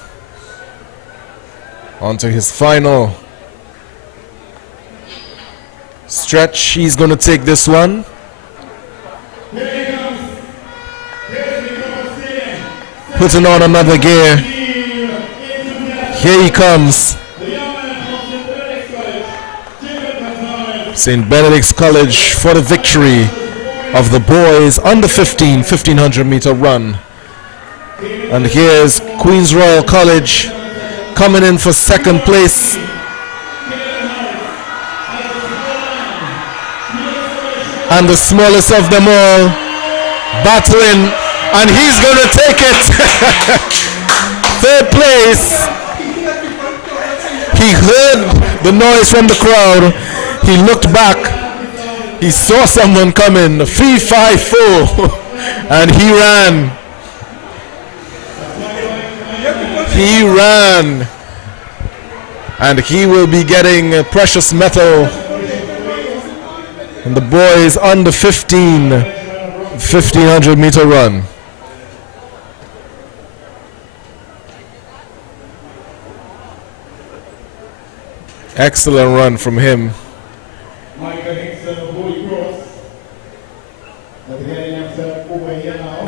onto his final stretch. He's going to take this one. Putting on another gear. Here he comes. St. Benedict's College for the victory of the boys under 1500 meter run. And here's Queen's Royal College coming in for second place. And the smallest of them all battling, and he's going to take it. Third place. He heard the noise from the crowd. He looked back. He saw someone coming. 3-5-4. And he ran. He ran. And he will be getting a precious medal in the boys under 1500 meter run. Excellent run from him.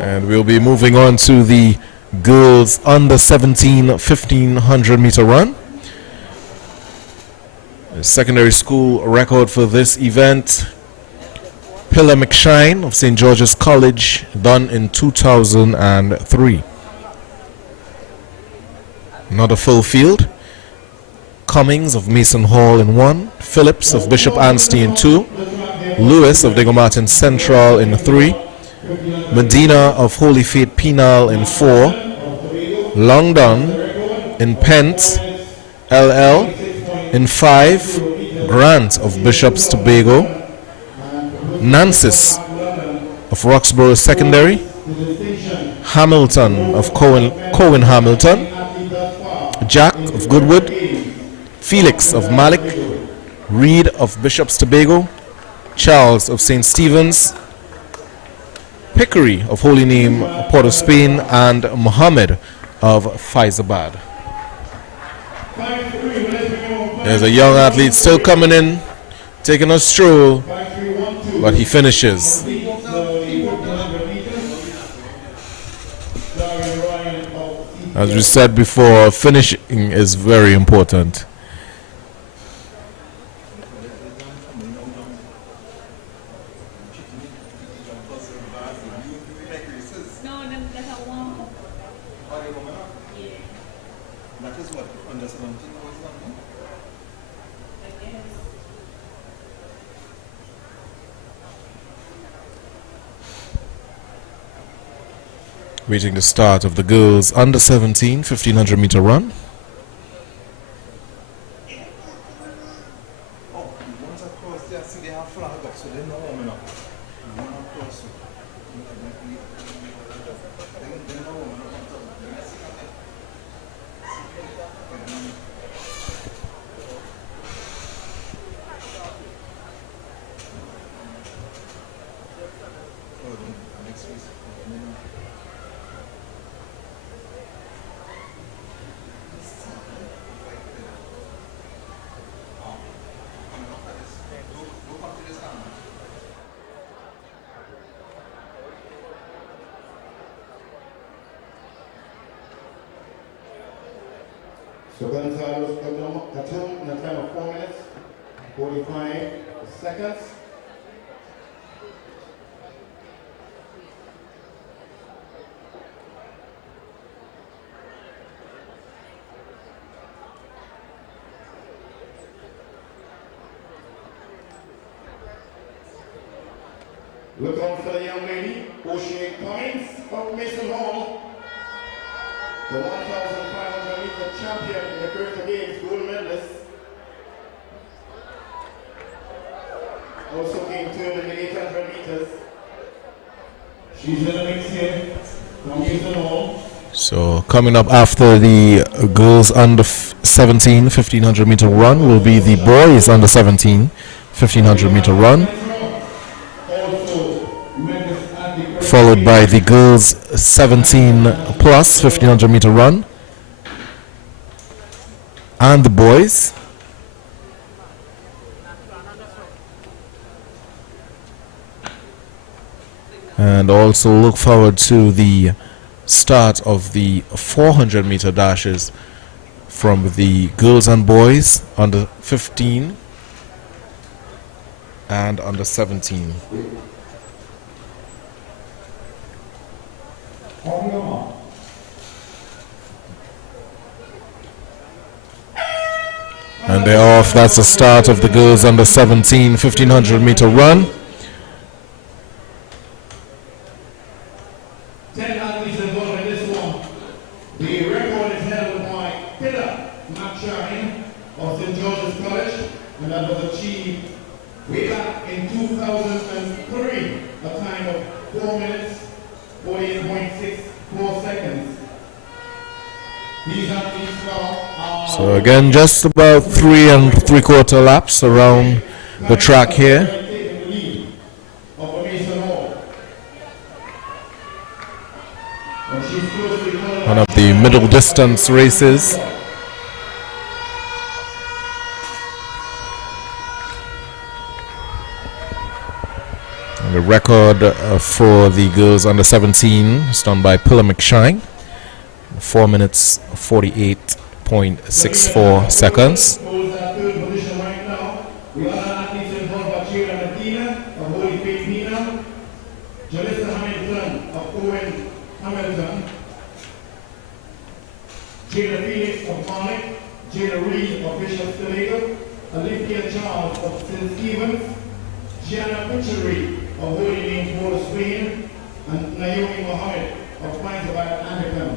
And we'll be moving on to the girls under 1500 meter run. The secondary school record for this event, Pillar McShine of St. George's College, done in 2003. Another full field. Cummings of Mason Hall in 1, Phillips of Bishop Anstey in 2, Lewis of Diego Martin Central in 3, Medina of Holy Faith Penal in 4, Longdon in Pent, LL in 5, Grant of Bishop's Tobago, Nancis of Roxborough Secondary, Hamilton of Cohen Hamilton, Jack of Goodwood, Felix of Malik, Reed of Bishop's Tobago, Charles of St. Stephen's, Pickery of Holy Name, Port of Spain, and Muhammad of Faizabad. There's a young athlete still coming in, taking a stroll, but he finishes. As we said before, finishing is very important. No, them that are warm up. Yeah. That is what under 17 was done. I guess. Reaching the start of the girls under 17 1500 meter run. Oh, the ones across there, see they have flag up, so they're not warming up. The one across, so they're not warming up on top. Oh, the next piece. So Gonzalo's Tatum in a time of 4 minutes, 45 seconds. Look out for the young lady, O'Shea Cummings of Mason Hall. The 1,500 meter champion in the Crystal Games, gold medalist. Also came third in the 800 meters. She's in the mix here from Mason Hall. So coming up after the girls under 17 1500 meter run will be the boys under 17 1500 meter run, followed by the girls 17 plus 1500 meter run and the boys. And also look forward to the start of the 400 meter dashes from the girls and boys under 15 and under 17. And they're off. That's the start of the girls under 17 1500 meter run. 10 athletes involved in this one. The record is held by Peter McShine of St. George's College, and that was achieved way back in 2003, a time of 4 minutes, 48.64 seconds. These athletes are... So again, just about 3 3/4 laps around the track here. One of the middle distance races. And the record for the girls under 17 is done by Pillar McShine. 4 minutes 48.64 seconds. Jada Phoenix of Marnick, Jada Reed of Bishop Tobago, Olympia Charles of St. Stephen's, Gianna Butchery of Holy Name Port Spain, and Naomi Mohammed of Pines of Anthem.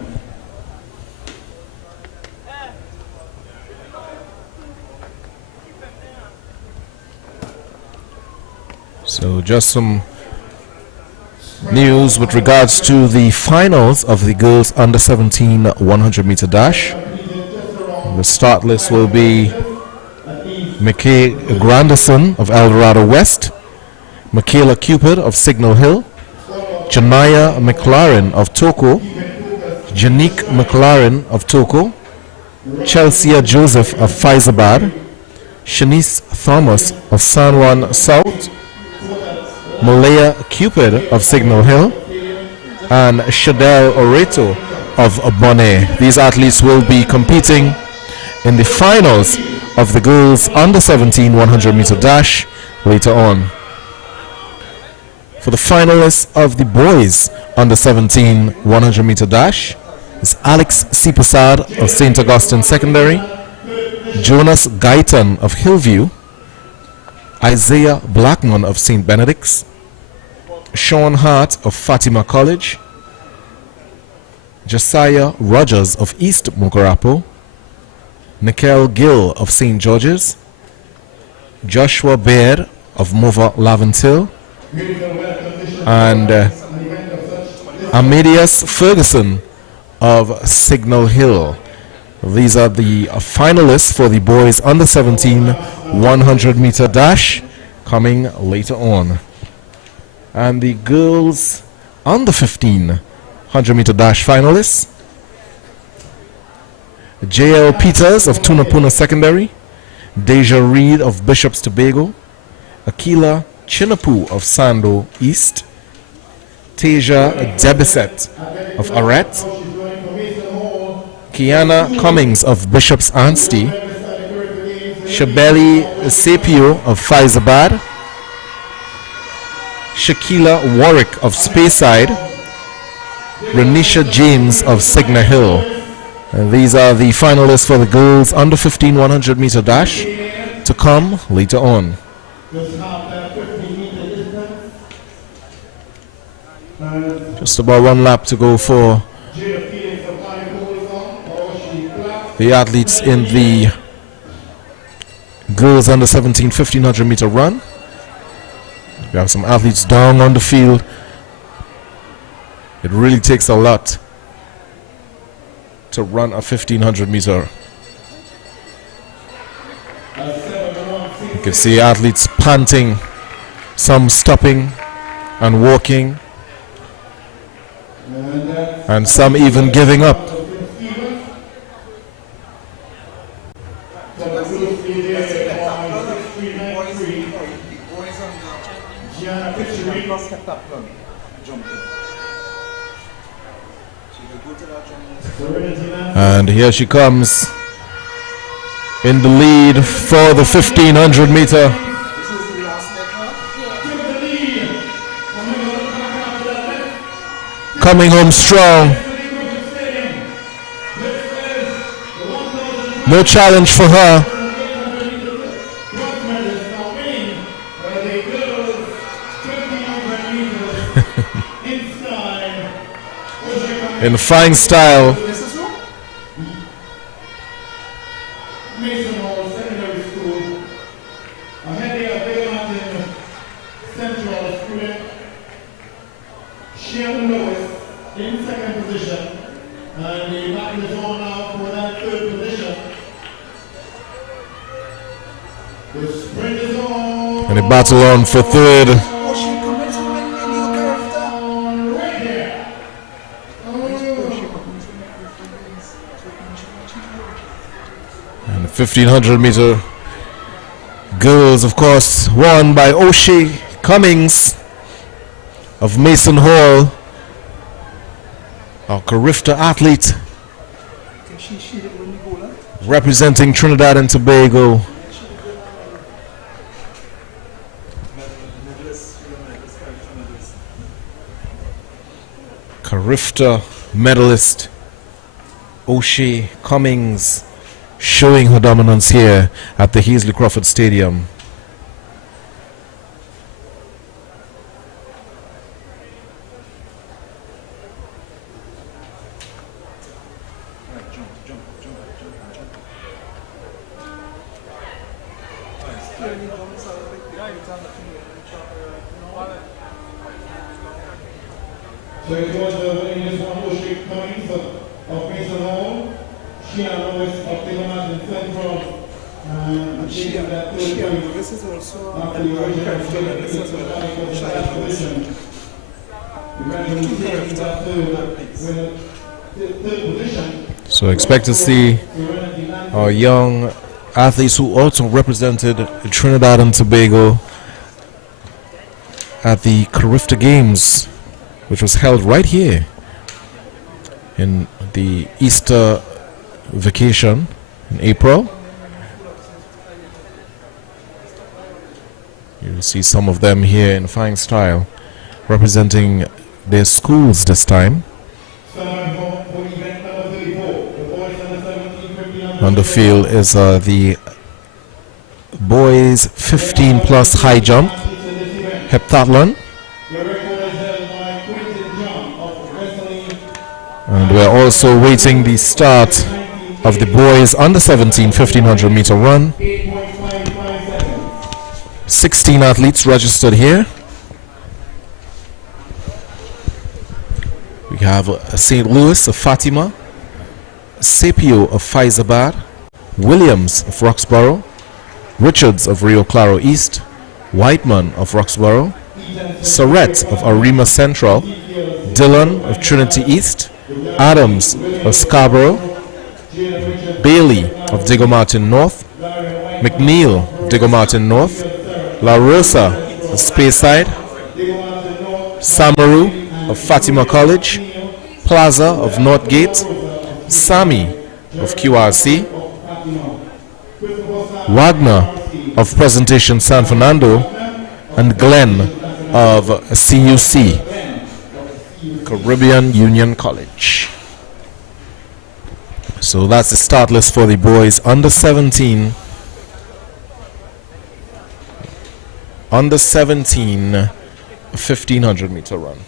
So just some news with regards to the finals of the girls under 17 100 meter dash. The start list will be McKay Granderson of El Dorado West, Michaela Cupid of Signal Hill, Janaya McLaren of Toko, Janique McLaren of Toko, Chelsea Joseph of Faizabad, Shanice Thomas of San Juan South, Malaya Cupid of Signal Hill, and Shadel Oreto of Bonnet. These athletes will be competing in the finals of the girls under 17 100 meter dash later on. For the finalists of the boys under 17 100 meter dash is Alex C. Prasad of St. Augustine Secondary, Jonas Guyton of Hillview, Isaiah Blackman of St. Benedict's, Sean Hart of Fatima College, Josiah Rogers of East Mukarapo, Nikhil Gill of St. George's, Joshua Baird of Mova Laventil, and Amadeus Ferguson of Signal Hill. These are the finalists for the boys under 17 100 meter dash coming later on. And the girls under 15 100 meter dash finalists: J.L. Peters of Tunapuna Secondary, Deja Reed of Bishop's Tobago, Akila Chinapu of Sando East, Tasia Debiset of Aret, Kiana Cummings of Bishop's Anstey, Shabeli Sapio of Faizabad, Shakila Warwick of Speyside, Renisha James of Signal Hill. And these are the finalists for the girls under 15 100 meter dash to come later on. Just about one lap to go for the athletes in the girls under 17 1500 meter run. We have some athletes down on the field. It really takes a lot to run a 1500 meter. You can see athletes panting, some stopping and walking, and some even giving up. And here she comes in the lead for the 1500 meter. Coming home strong. No challenge for her. In fine style. And a battle on for third. And the 1500 meter girls, of course, won by O'Shea Cummings of Mason Hall, our Carifta athlete representing Trinidad and Tobago. Carifta medalist O'Shea Cummings showing her dominance here at the Hasley Crawford Stadium. So it was the English one, O'Shea Cummings of Mason Hall. She and Lois of Tillamook in Central. And she got that third place. This is also after the original position. So expect to see our young athletes who also represented Trinidad and Tobago at the Carifta Games, which was held right here in the Easter vacation in April. You'll see some of them here in fine style, representing their schools this time. On the field is the boys 15 plus high jump heptathlon, and we're also waiting the start of the boys under 17 1500 meter run. 16 athletes registered here. We have St. Louis of Fatima, Sapio of Faizabad, Williams of Roxborough, Richards of Rio Claro East, Whiteman of Roxborough, Surrett of Arima Central, Dillon of Trinity East, Adams of Scarborough, Bailey of Diego Martin North, McNeil of Diego Martin North, La Rosa of Speyside, Samaru of Fatima College, Plaza of Northgate, Sami of QRC, Wagner of Presentation San Fernando, and Glenn of CUC, Caribbean Union College. So that's the start list for the boys under 17. Under 17 1500 meter run.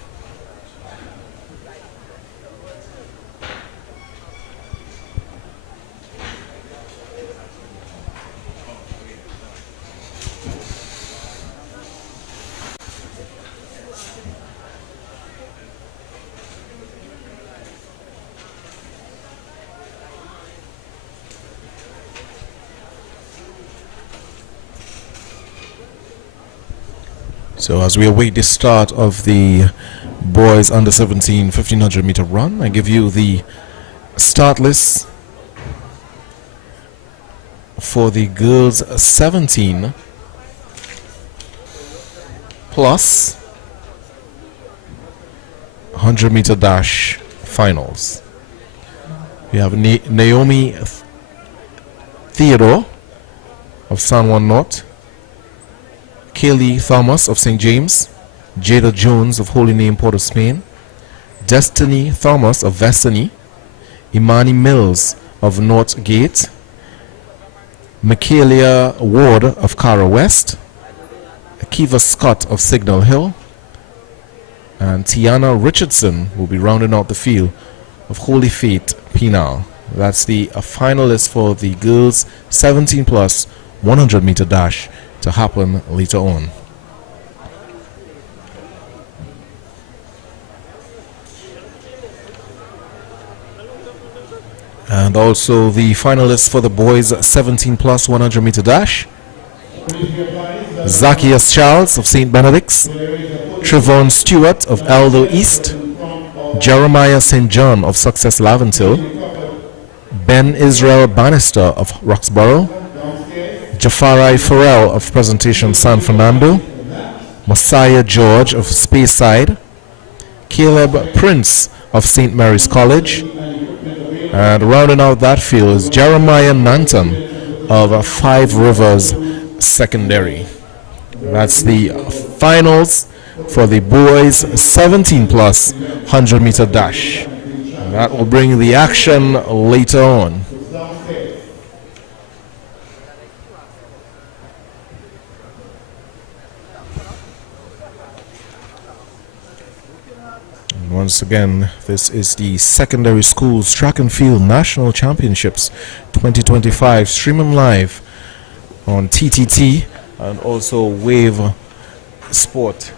So as we await the start of the boys under 17 1500 meter run, I give you the start list for the girls 17 plus 100 meter dash finals. We have Naomi Theodore of San Juan North, Kaylee Thomas of St. James, Jada Jones of Holy Name Port of Spain, Destiny Thomas of Vestany, Imani Mills of North Gate, Michaelia Ward of Cara West, Akiva Scott of Signal Hill, and Tiana Richardson will be rounding out the field of Holy Faith Penal. That's the finalist for the girls 17 plus 100 meter dash to happen later on. And also the finalists for the boys 17 plus 100 meter dash: Zacchaeus Charles of St. Benedict's, Trevon Stewart of Eldo East, Jeremiah St. John of Success Laventil, Ben Israel Bannister of Roxborough, Jafari Farrell of Presentation San Fernando, Messiah George of Speyside, Caleb Prince of St. Mary's College, and rounding out that field is Jeremiah Nanton of Five Rivers Secondary. That's the finals for the boys 17 plus 100 meter dash. And that will bring the action later on. Once again, this is the Secondary Schools Track and Field National Championships 2025, streaming live on TTT and also Wave Sport.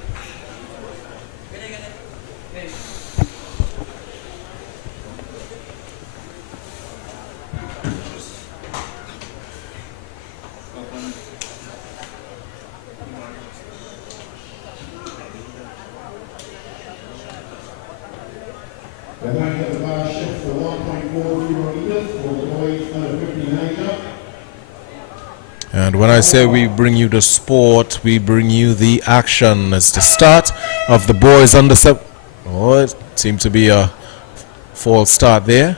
The height of the bar shifts to 1.40 meters for the boys under 59 jump. And when I say we bring you the sport, we bring you the action. It's the start of the boys under 7. Oh, it seemed to be a false start there.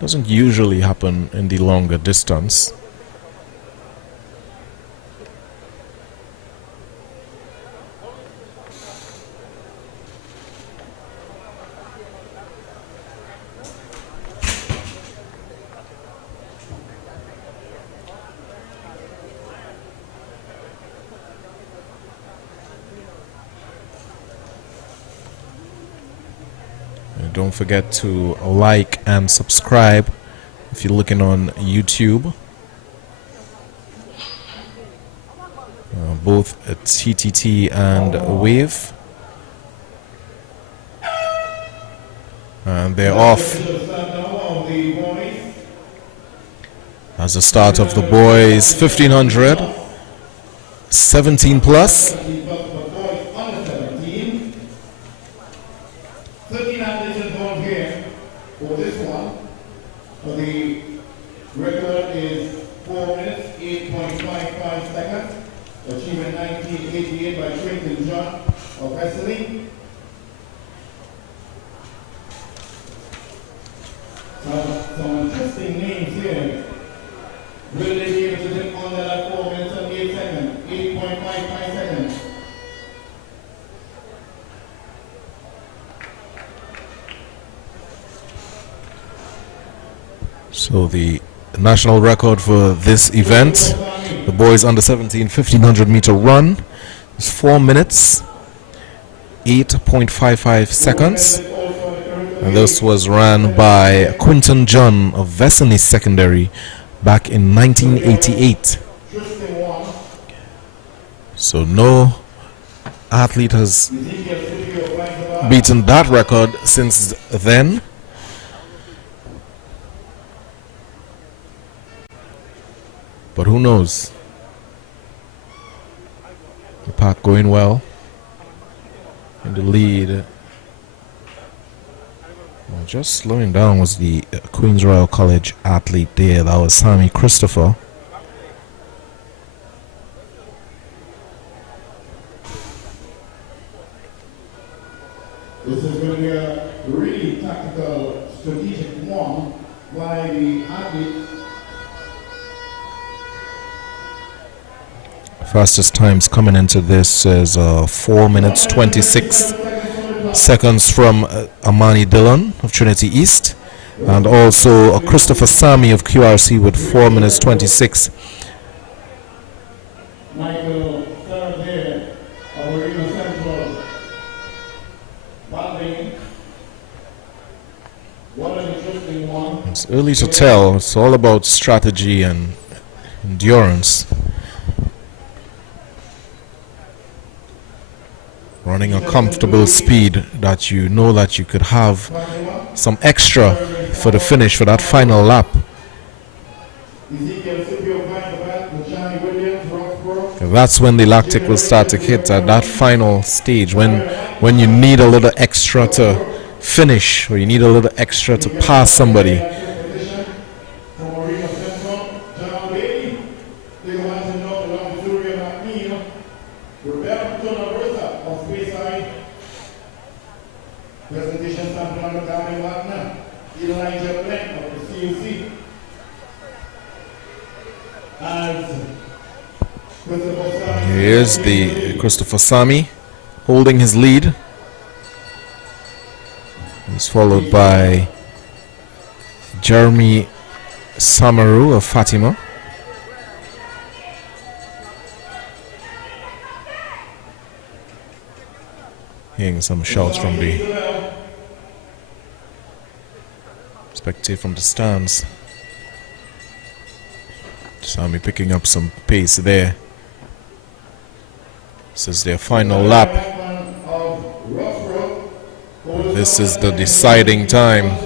Doesn't usually happen in the longer distance. Don't forget to like and subscribe if you're looking on YouTube. Both at TTT and Wave. And they're off. As the start of the boys 1500, 17 plus. 13 athletes involved here for this one. So the record is 4 minutes, 8.55 seconds, achieved in 1988 by Trinidad John of Hasley. Some interesting names here. Will they be able to get under that 4 minutes and 8 seconds, 8.55 seconds? So the national record for this event, the boys under 17 1500 meter run, is 4 minutes 8.55 seconds, and this was ran by Quinton John of Vesany Secondary back in 1988. So no athlete has beaten that record since then. But who knows? The pack going well. In the lead. Well, just slowing down was the Queen's Royal College athlete there. That was Sammy Christopher. This is going to be a really tactical, strategic one by the athletes. Fastest times coming into this is 4 minutes 26 seconds from Amani Dillon of Trinity East, and also Christopher Sami of QRC with 4 minutes 26. Michael there, Marina Central, what an interesting one. It's early to tell. It's all about strategy and endurance. Running a comfortable speed that you know that you could have some extra for the finish, for that final lap. That's when the lactic will start to hit at that final stage, when you need a little extra to finish, or you need a little extra to pass somebody. Here's the Christopher Sami holding his lead. He's followed by Jeremy Samaru of Fatima. Hearing some shouts from the spectator from the stands. Sami picking up some pace there. This is their final lap. This is the deciding time.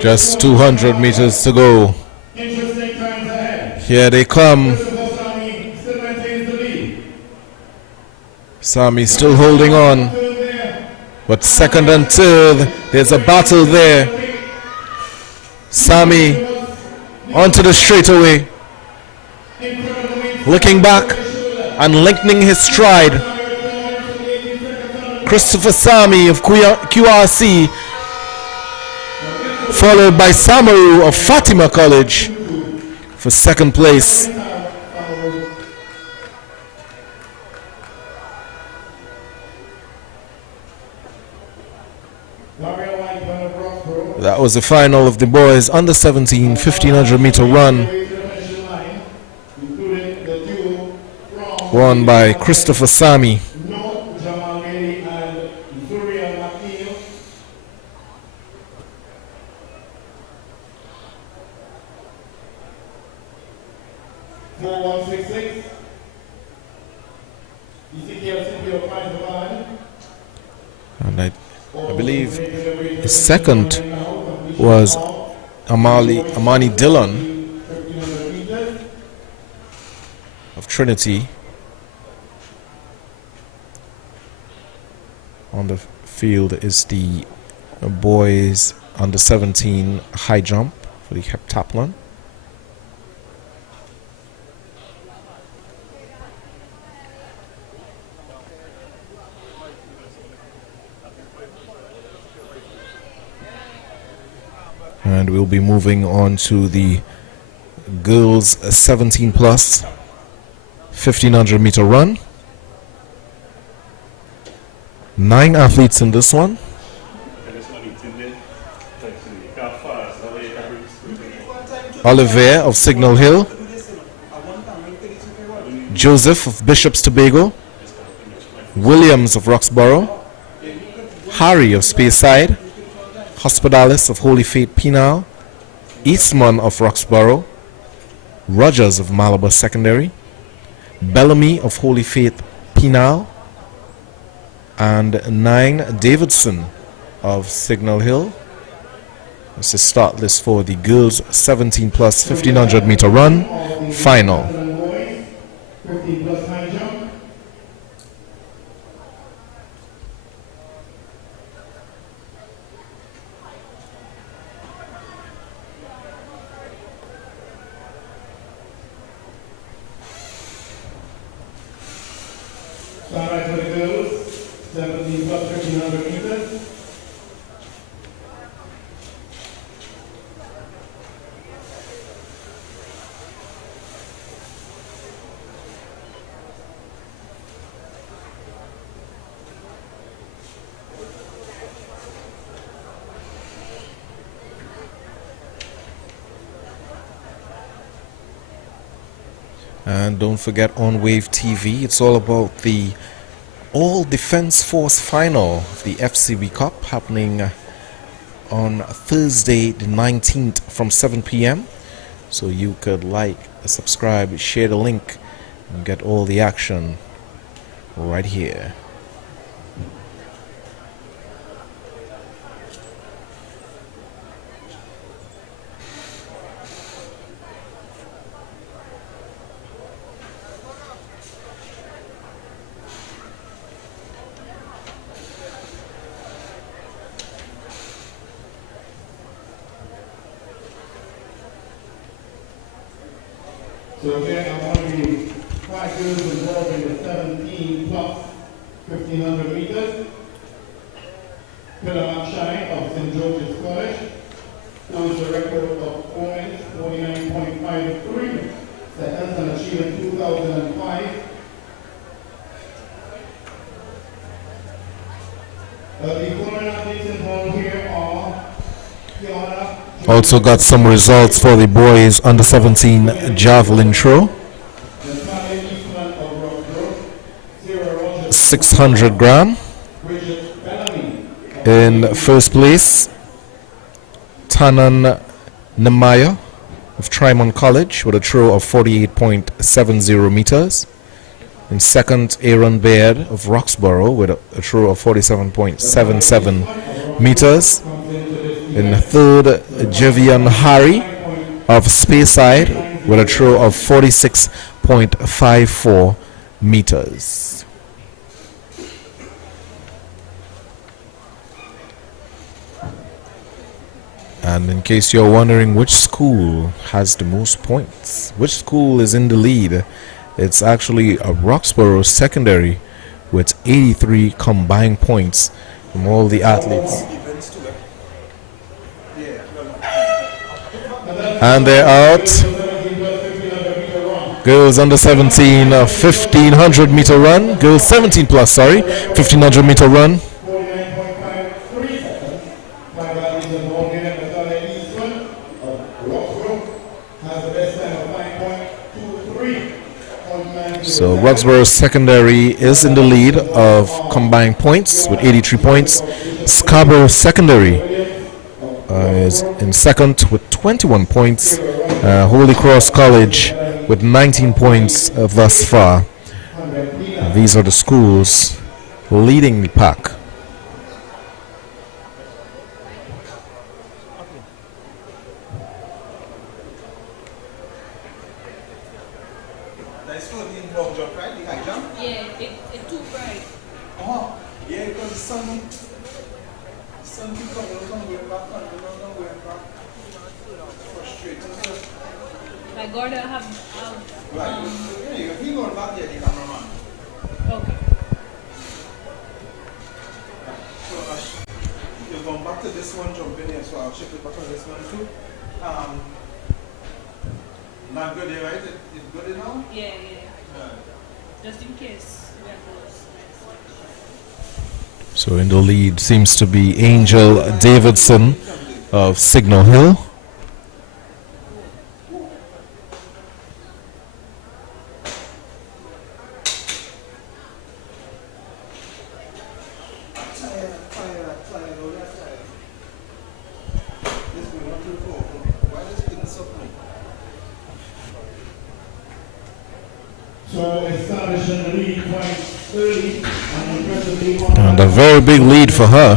Just 200 meters to go. Here they come. Sami still holding on. But second and third, there's a battle there. Sami onto the straightaway. looking back and lengthening his stride. Christopher Sami of QRC, followed by Samaru of Fatima College for second place. That was the final of the boys under 17 1500 meter run, won by Christopher Sami. And I believe the second was Amani Dillon of Trinity. On the field is the boys under 17 high jump for the heptathlon. And we'll be moving on to the girls 17 plus 1500 meter run. 9 athletes in this one. Olivier of Signal Hill, Joseph of Bishop's Tobago, Williams of Roxborough, Harry of Speyside, Hospitalis of Holy Faith Penal, Eastman of Roxborough, Rogers of Malabar Secondary, Bellamy of Holy Faith Penal, and 9 Davidson of Signal Hill. This is start list for the girls 17 plus 1500 meter run final. Starlight for the girls, 17 plus 1500 meters. And don't forget on Wave TV, it's all about the All Defense Force final of the FCB Cup happening on Thursday the 19th from 7 p.m. So you could like, subscribe, share the link and get all the action right here. So again, I want to be 5 girls involved in the 17 plus 1500 meters. Pillar Shine of St. George's College holds the record of points 49.53 seconds and achieved in 2005. The foreign athletes involved here are Fiona. Also got some results for the boys under 17 javelin throw. 600 gram. In first place, Tanan Nemaya of Trimont College with a throw of 48.70 meters. In second, Aaron Baird of Roxborough with a throw of 47.77 meters. In third, Javian Harry of Speyside with a throw of 46.54 meters. And in case you're wondering which school has the most points, which school is in the lead It's actually a Roxborough secondary with 83 combined points from all the athletes. And they're out. Girls under 17, 1500 meter run. Girls 17 plus, sorry, 1500 meter run. So Roxborough Secondary is in the lead of combined points with 83 points. Scarborough Secondary is in second with 21 points. Holy Cross College with 19 points thus far. These are the schools leading the pack. So in the lead seems to be Angel Davidson of Signal Hill. And a very big lead for her.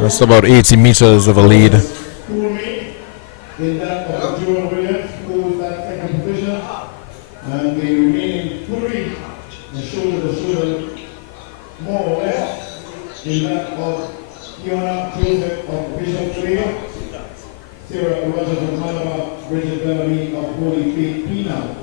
That's about 80 meters of a lead. And the remaining three, the shoulder to shoulder, more or less, in that of Fiona Joseph of Bishop Trail, Sarah Rogers of Malabar, Bridget Bellamy of Holy Faith Pina.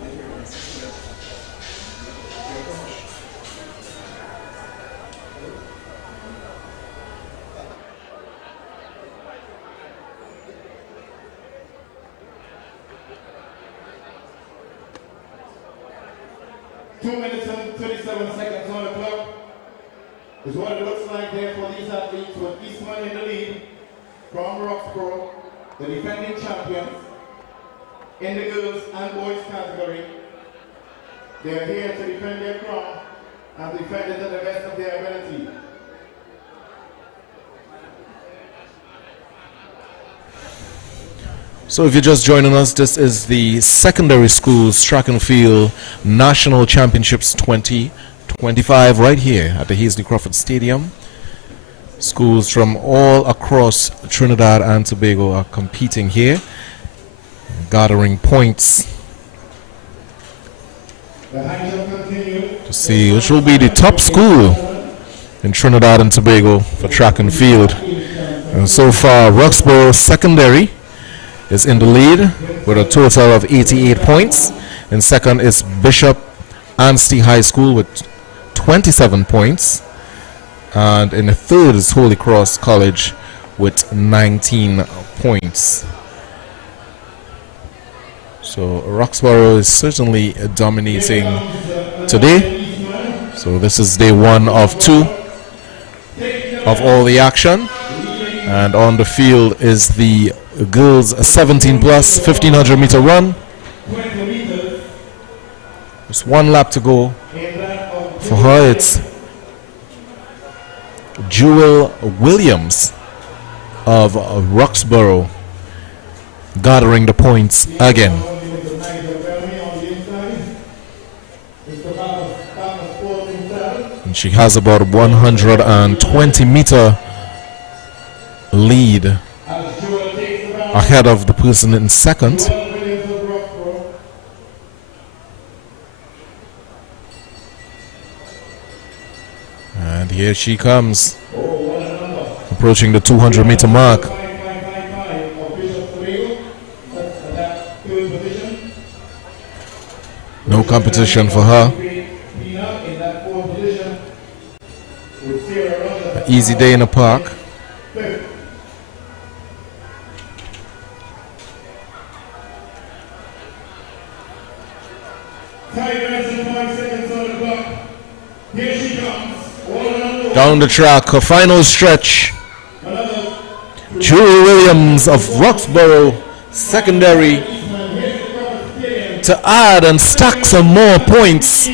Is what it looks like there for these athletes, with Eastman in the lead from Roxborough, the defending champions in the girls and boys category. They are here to defend their crown and defend it to the best of their ability. So if you're just joining us, this is the secondary schools track and field national championships 2025 right here at the Hasley Crawford Stadium. Schools from all across Trinidad and Tobago are competing here, gathering points to see which will be the top school in Trinidad and Tobago for track and field. And so far, Roxborough Secondary is in the lead with a total of 88 points. In second is Bishop Anstey High School with 27 points. And in the third is Holy Cross College with 19 points. So Roxborough is certainly dominating today. So this is day one of two of all the action. And on the field is the girls 17 plus 1500 meter run. Just one lap to go. For her, it's Jewel Williams of Roxborough gathering the points again. And she has about a 120 meter lead ahead of the person in second. And here she comes, approaching the 200 meter mark. No competition for her. An easy day in the park. Down the track, her final stretch. Jewel Williams of Roxborough Secondary to add and stack some more points.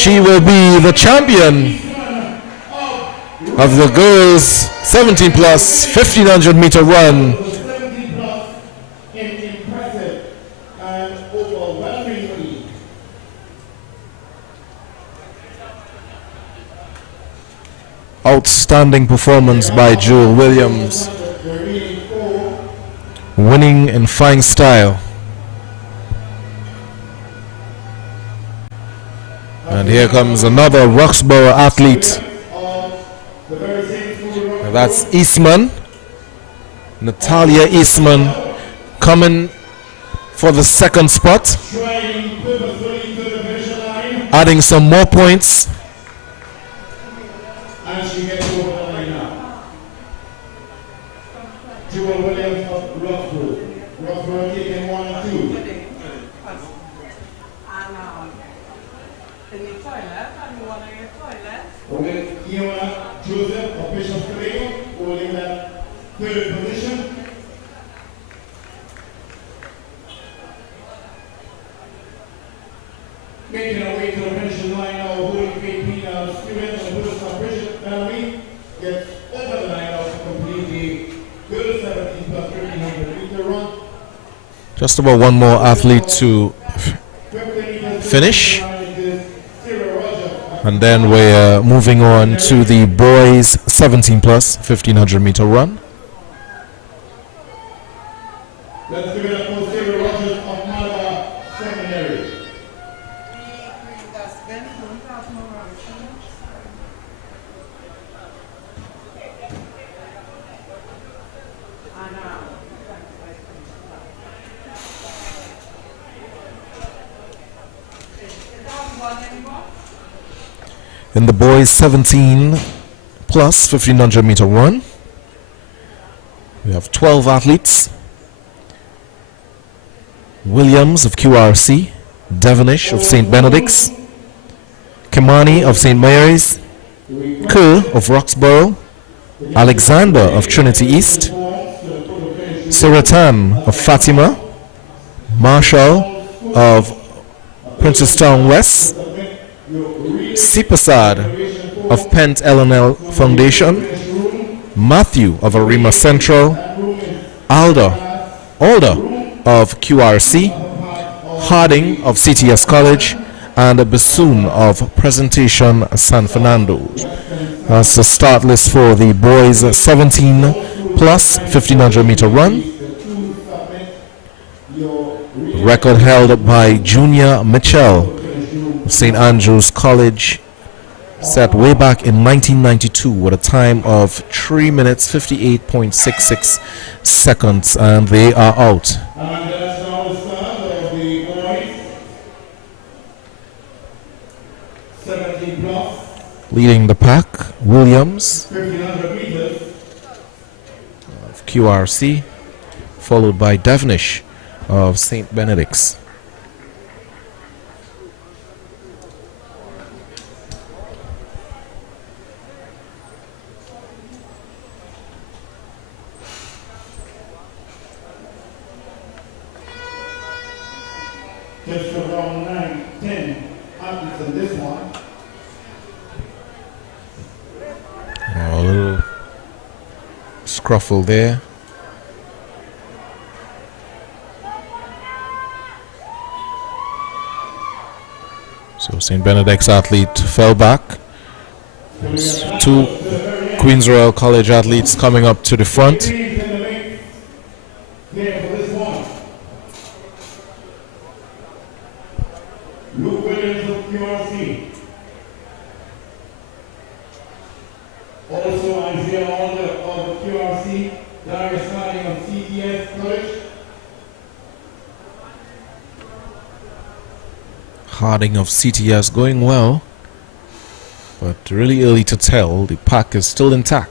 She will be the champion of the girls 17 plus 1500 meter run. Outstanding performance by Jewel Williams, winning in fine style. And here comes another Roxborough athlete. That's Eastman, Natalia Eastman, coming for the second spot, adding some more points. And she gets over the line now. Jewel Williams of Roxborough. Roxborough taking 1 and 2. And in the toilet, and one in your toilet. Okay, Iona Joseph of Bishop Tobago holding that third position. Making our way to the finishing line now, holding KP now, students and Buddhist of Bishop Melanie gets over the line now to complete the girls 17 plus 1500 meter run. Just about one more athlete to finish. And then we're moving on to the boys 17 plus 1500 meter run. Let's give it up for Sarah Rogers of Malabar Secondary. In the boys 17 plus 1500 meter run, we have 12 athletes. Williams of QRC, Devonish of St. Benedict's, Kimani of St. Mary's, Kerr of Roxborough, Alexander of Trinity East, Suratan of Fatima, Marshall of Princestown West, Sipasad of Pent LNL Foundation, Matthew of Arima Central, Alder of QRC, Harding of CTS College, and Bassoon of Presentation San Fernando. That's the start list for the boys 17 plus 1500 meter run. Record held by Junior Mitchell of St. Andrews College, set way back in 1992 with a time of 3 minutes 58.66 seconds, and they are out. And that's now the start of the boys 17 plus Leading the pack, Williams 1500 meters. of QRC, followed by Devonish of St. Benedict's. Just around 9, 10 athletes in this one. A little scruffle there. So St. Benedict's athlete fell back. There's 2 Queen's Royal College athletes coming up to the front. There for this one. Luke Williams of QRC. Also Isaiah Alder of QRC. Darius Harding of CTS College. Harding of CTS going well, but really early to tell. The pack is still intact.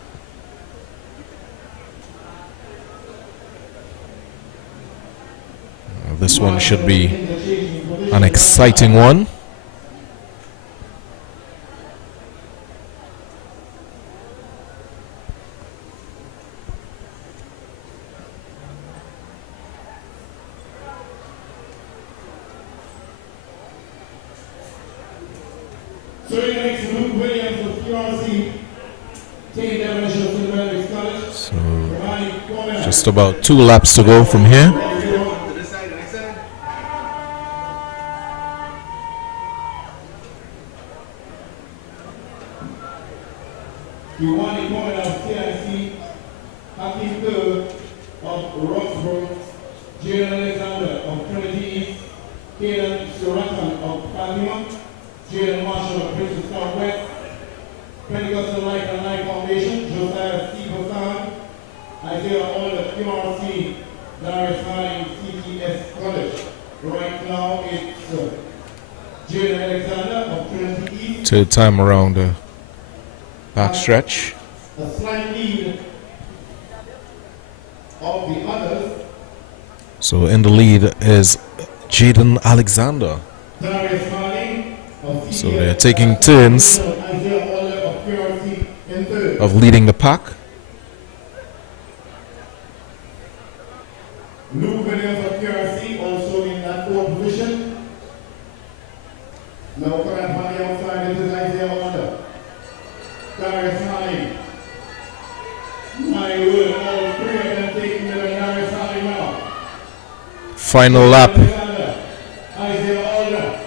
This one should be an exciting one. So just about 2 laps to go from here. You want the comment of CIC, Hakeem Kerr of Roxborough, Jalen Alexander of Trinity East, Kaden Suratan of Fatima, Jalen Marshall of Princess Southwest, Pentecostal Life and Life Foundation, Josiah C. Hassan, Isaiah All of QRC, Darius Harding, CTS College. Right now it's Jalen Alexander of Trinity East. Third time around the backstretch. A slight lead of the others. So in the lead is Jaden Alexander. Darius Harding of CTS. So they're taking turns Isaiah All of QRC in third. of leading the pack. Luke Williams of QRC also in that fourth position. Now current on the outside is Isaiah Wonder. Darius Harding. My word, all three of them taking the Darius Harding now. Final lap. Isaiah Wonder.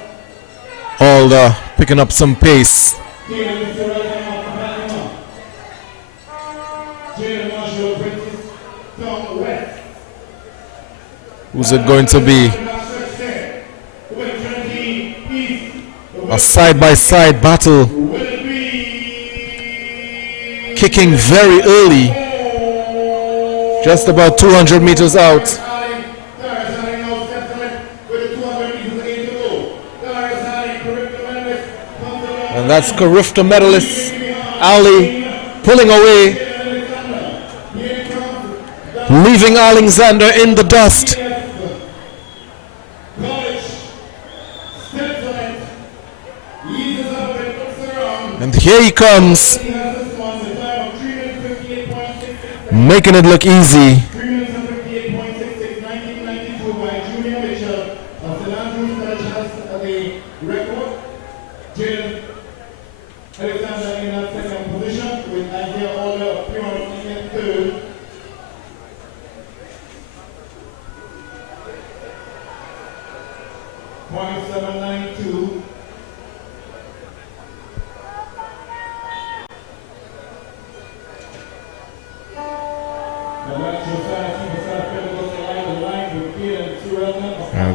Alder picking up some pace. Jalen Marshall, Princess Tom West. Who's it going to be? A side-by-side battle. Kicking very early. Just about 200 meters out. And that's Carifta medalist Ali pulling away, leaving Alexander in the dust. And here he comes, making it look easy. Alexander in that second position with Isaiah Order of QRC in third. .792.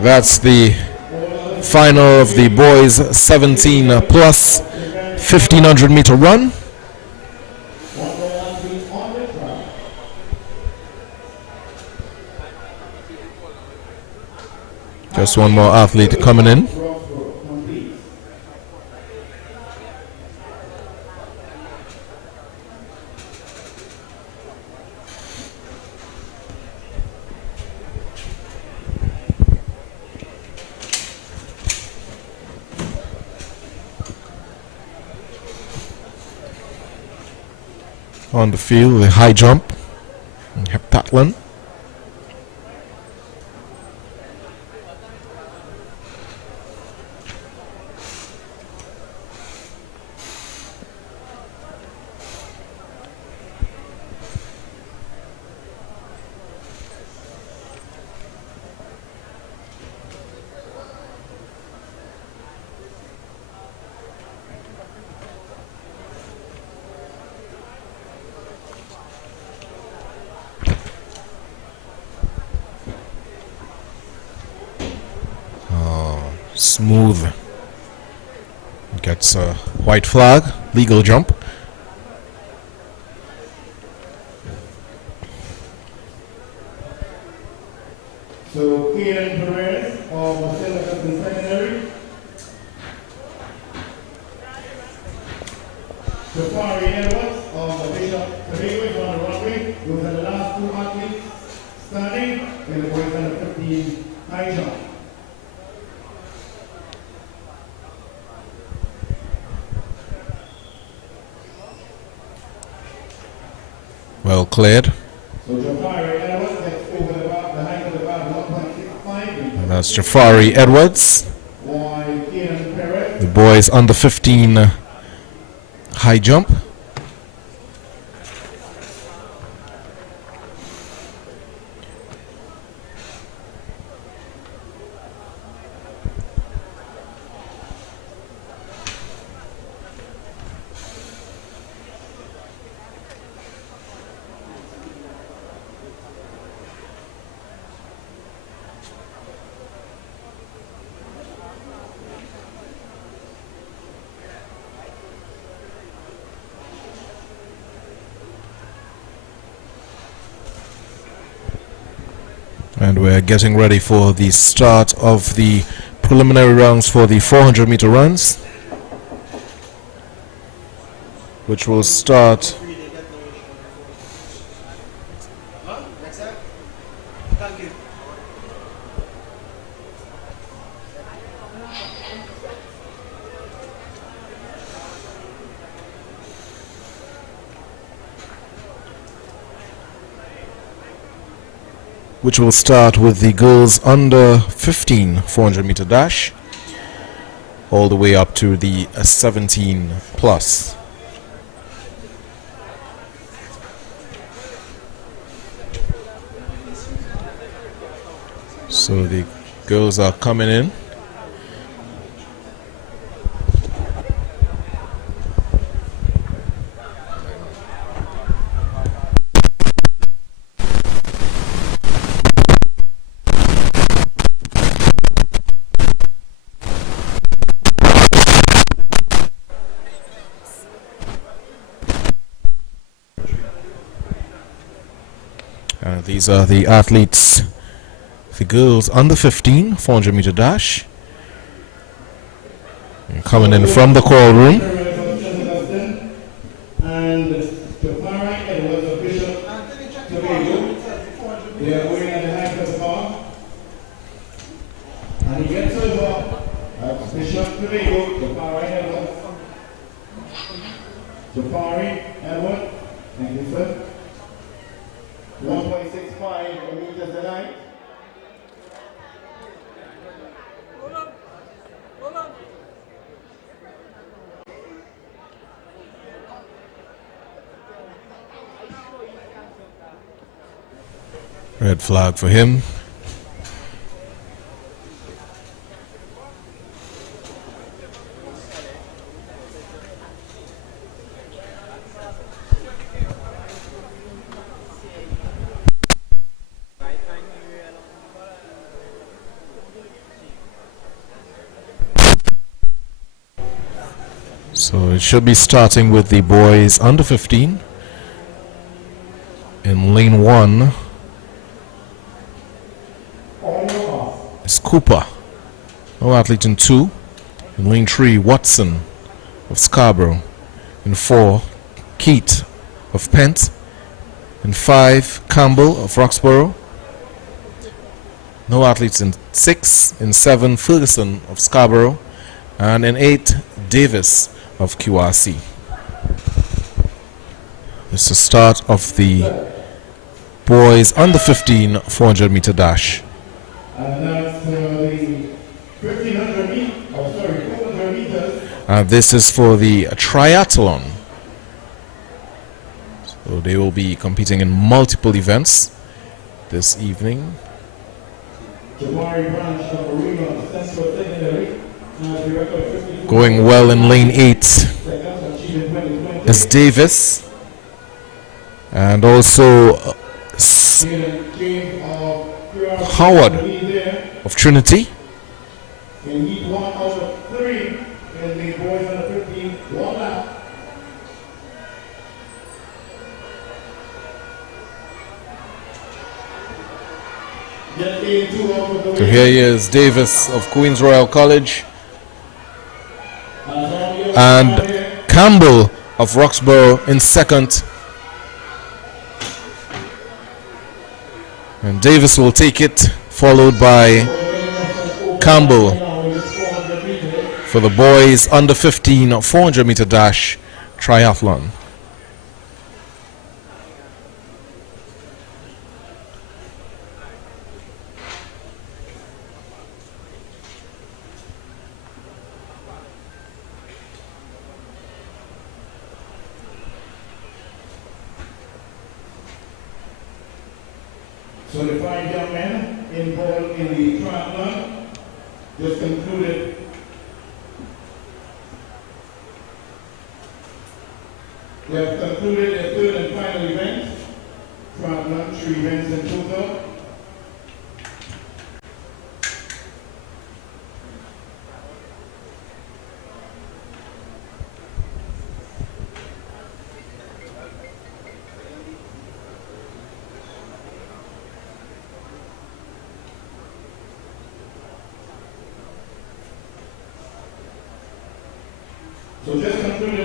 That's the final of the boys 17 plus 1500 meter run. Just one more athlete coming in. On the field, the high jump, heptathlon. Smooth. Gets a white flag, legal jump. So Kieran Perez of Marcellus Secondary Jafari Edwards of the Bishop Tobago is on the runway. Those are the last two athletes standing in the boys under 15 high jump. Well cleared. So Jafari Edwards gets over the height of the bar 1.65. And that's Jafari Edwards. While Keenan Perez. The boys under 15 high jump. And we're getting ready for the start of the preliminary rounds for the 400 meter runs, which will start with the girls under 15 400 meter dash all the way up to the 17 plus. So the girls are coming in. These are the athletes, the girls under 15 400 meter dash, and coming in from the call room. And Jafari Edwards of Bishop Tobago. They are going at the height of the bar. And he gets over at Bishop Tobago, Jafari Edwards. Jafari Edwards, thank you, sir. 1.65 meters a night. Red flag for him. So it should be starting with the boys under 15 in lane 1 is Cooper, no athlete in 2. In lane 3, Watson of Scarborough. In 4, Keat of Pent. In 5, Campbell of Roxborough. No athletes in 6. In 7, Ferguson of Scarborough. And in 8, Davis of QRC. This is the start of the boys under 15 400 meter dash. And that's the 400 meters. This is for the triathlon. So they will be competing in multiple events this evening. Going well in lane 8 is Davis, and also Howard of Trinity. In heat 1 out of 3 in the boys under 15, 1 lap. So here he is, Davis of Queen's Royal College, and Campbell of Roxborough in second. And Davis will take it, followed by Campbell for the boys under 15 400-meter dash triathlon. So the 5 young men involved in the triathlon just concluded they have concluded their third and final event. Triathlon, 3 events in total.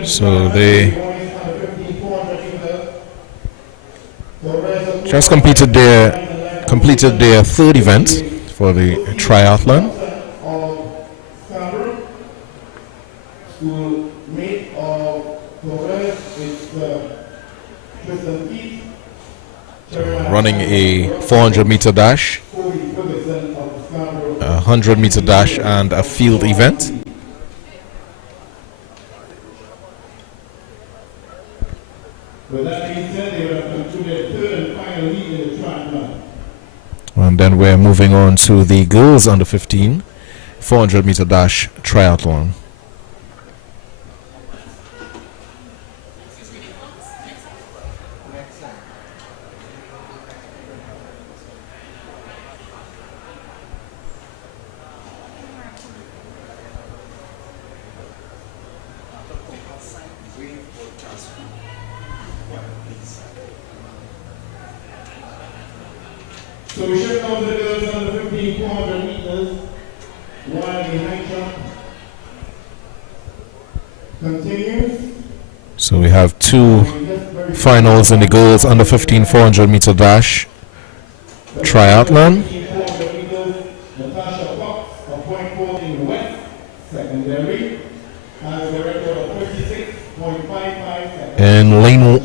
So they just completed their third event for the triathlon. Running a 400-meter dash, a 100-meter dash, and a field event. And then we're moving on to the girls under 15 400-meter dash triathlon. So we shift over to the girls under 15 400 meters, while the high jump continues. So we have 2 finals in the girls under 15 400-meter dash triathlon. In lane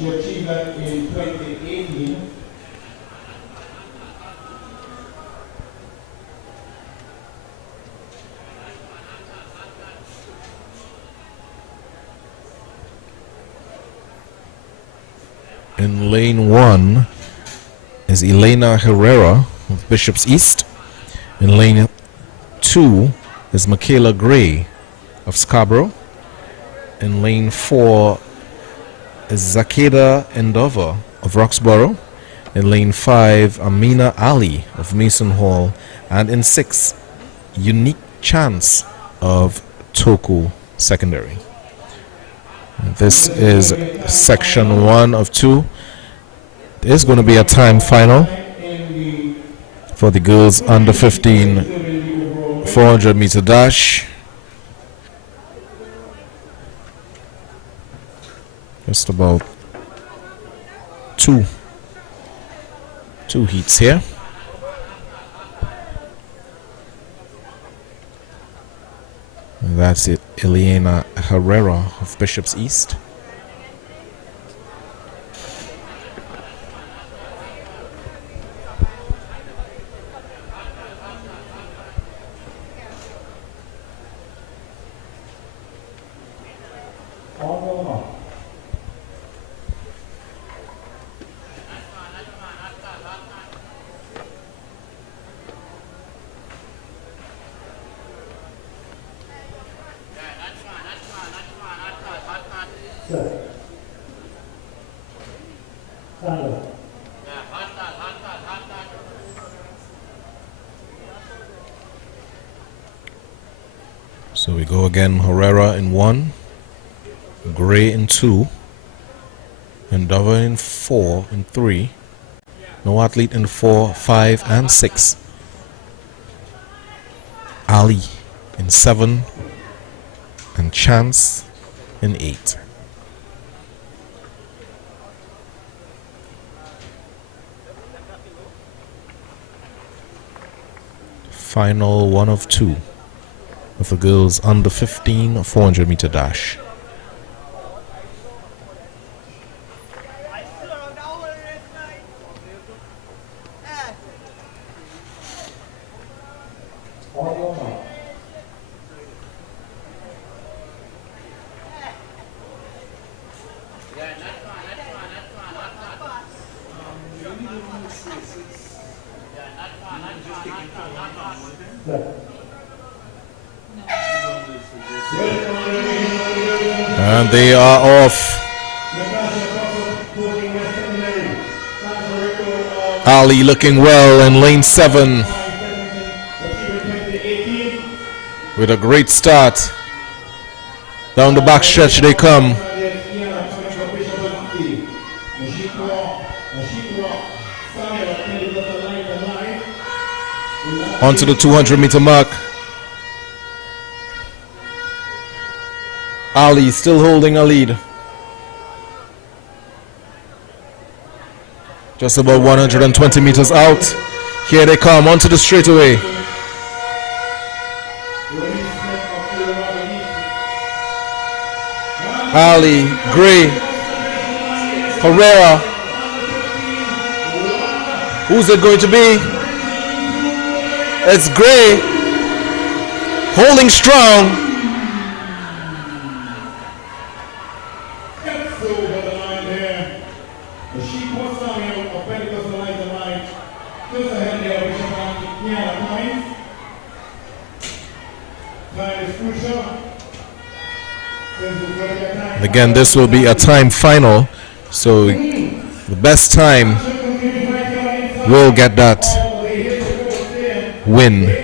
In lane 1 is Elena Herrera of Bishop's East. In lane 2 is Michaela Gray of Scarborough. In lane 4 is Zakeda Endova of Roxborough. In lane 5, Amina Ali of Mason Hall. And in 6, Unique Chance of Toku Secondary. This is section 1 of 2. There's going to be a time final for the girls under 15 400-meter dash. Just about two heats here. And that's it, Elena Herrera of Bishop's East. So we go again, Herrera in 1, Gray in 2, Endova in 4 and 3, no athlete in 4, 5 and 6, Ali in 7, and Chance in 8. final one of two of the girls under 15 400 meter dash. And they are off. Ali looking well in lane 7 with a great start. Down the back stretch they come. Onto the 200 meter mark. Ali still holding a lead. Just about 120 meters out. Here they come onto the straightaway. Ali, Gray, Herrera. Who's it going to be? It's Gray. Holding strong. Again, this will be a time final, so the best time will get that win.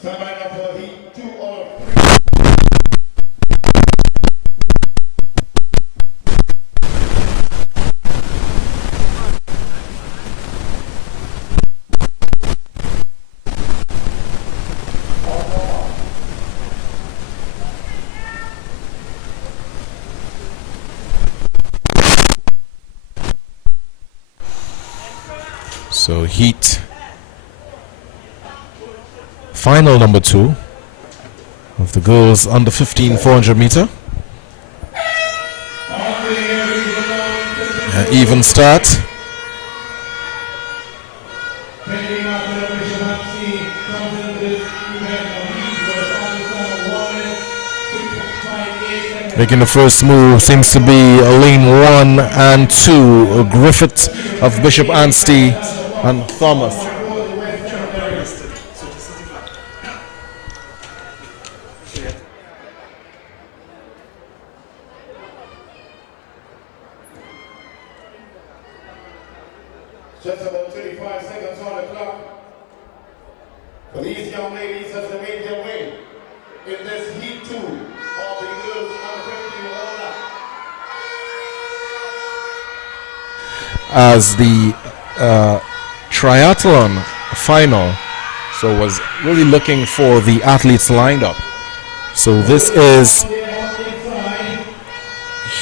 Stand by now for heat 2 or 3. So heat final number 2 of the girls under 15 400 meter. Even start. Making the first move seems to be lane 1 and 2, Griffith of Bishop Anstey and Thomas. just about 35 seconds on the clock. For these young ladies as they make their way in this heat 2 of the girls under 15 order. As the triathlon final, so was really looking for the athletes lined up. So this is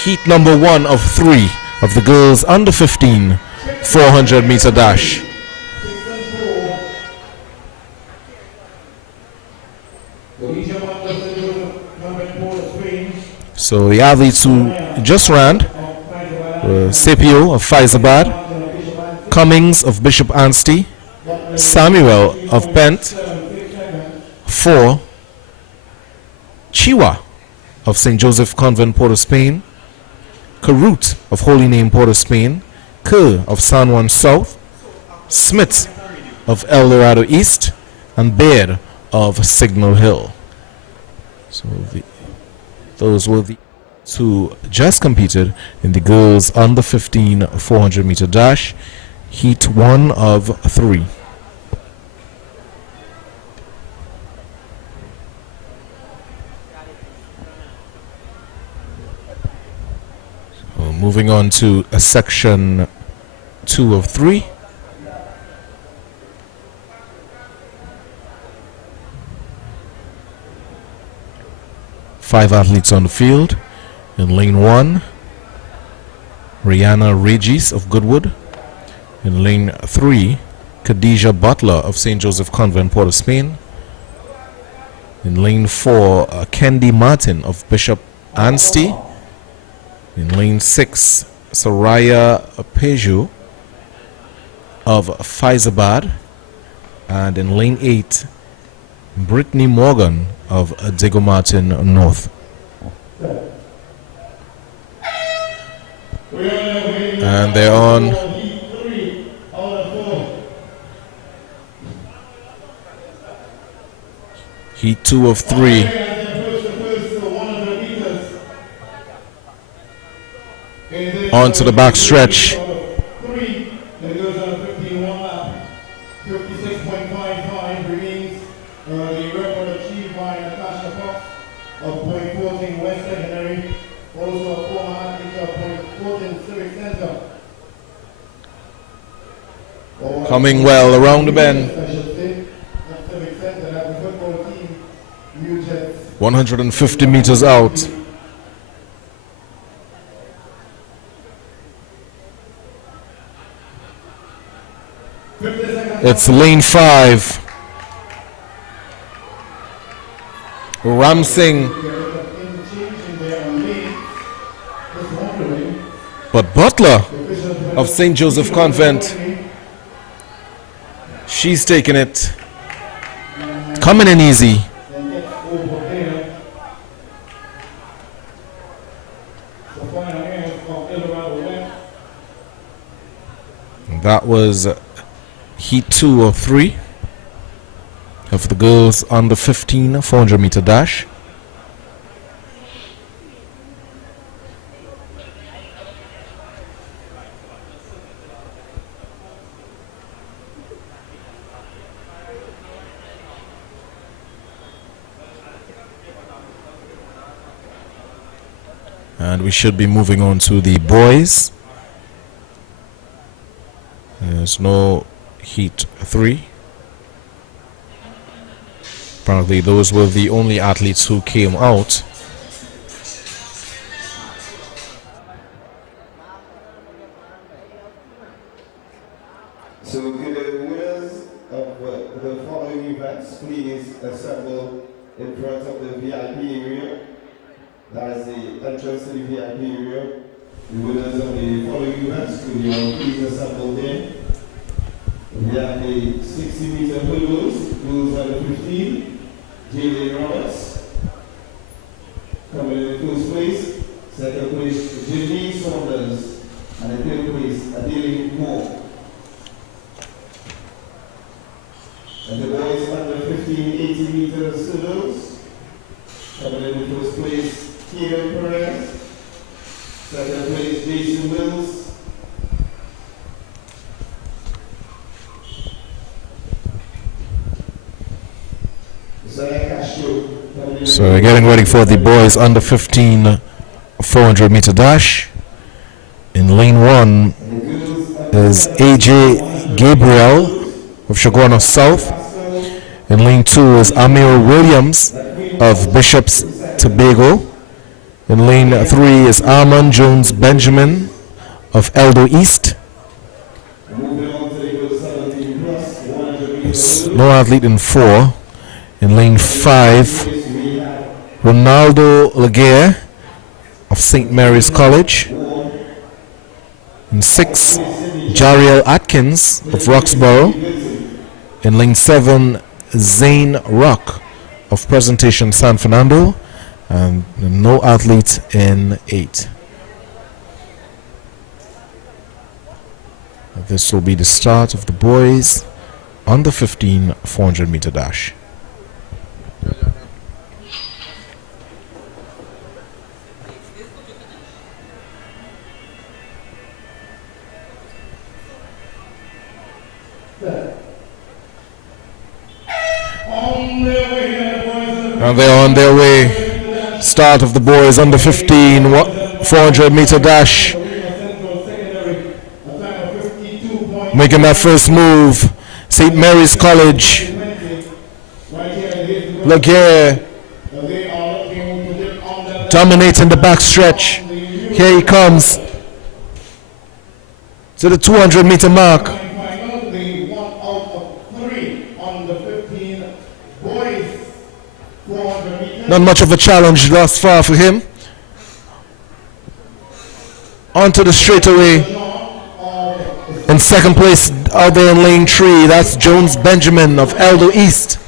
heat number 1 of 3 of the girls under 15 400 meter dash. So the athletes who just ran were Sepio of Faizabad, Cummings of Bishop Anstey, Samuel of Bent, 4, Chiwa of St. Joseph Convent, Port of Spain, Carut of Holy Name, Port of Spain, Kerr of San Juan South, Smith of El Dorado East, and Baird of Signal Hill. So those were the two just competed in the girls under 15 400 meter dash, heat 1 of 3. So moving on to a section 2 of 3. Five athletes on the field. In lane 1, Rihanna Regis of Goodwood. In lane 3, Khadijah Butler of St. Joseph Convent, Port of Spain. In lane 4, Kendi Martin of Bishop Anstey. In lane 6, Soraya Peugeot of Faizabad. And in lane 8, Brittany Morgan of Diego Martin North. And they're on heat 2 of 3. On to the back stretch. Coming well around the bend. 150 meters out. It's lane 5. Ram Singh. But Butler of St. Joseph Convent, she's taking it. Coming in easy. That was heat 2 of 3 of the girls under 15 400 meter dash. And we should be moving on to the boys. There's no heat 3. Apparently those were the only athletes who came out. So the winners of the following events, please assemble in front of the VIP area. That is the entrance to the VIP area. The winners of the following events, could you all please assemble there? We have the 60 meter hurdles, girls under 15, Jalen Roberts. Coming in first place, second place, Jimmy Saunders, and in third place, Adele Moore. And the boys under 15, 80 meter hurdles. Coming in first place, Kieran Perez. Second place, Jason Mills. So we're getting ready for the boys under 15 400 meter dash. In lane 1 is AJ Gabriel of Shagwana South. In lane 2 is Amir Williams of Bishops Tobago. In lane 3 is Armand Jones Benjamin of Eldo East. There's no athlete in 4. In lane 5, Ronaldo Laguerre of St. Mary's College. In 6, Jariel Atkins of Roxborough. In lane 7, Zane Rock of Presentation San Fernando. and no athlete in 8. This will be the start of the boys under 15 400 meter dash. And they're on their way. Start of the boys under 15 400 meter dash. Making that first move, St. Mary's College. Look here. Dominating the backstretch. Here he comes to the 200 meter mark. Not much of a challenge thus far for him. Onto the straightaway. In second place out there in lane 3, that's Jones Benjamin of Eldo East.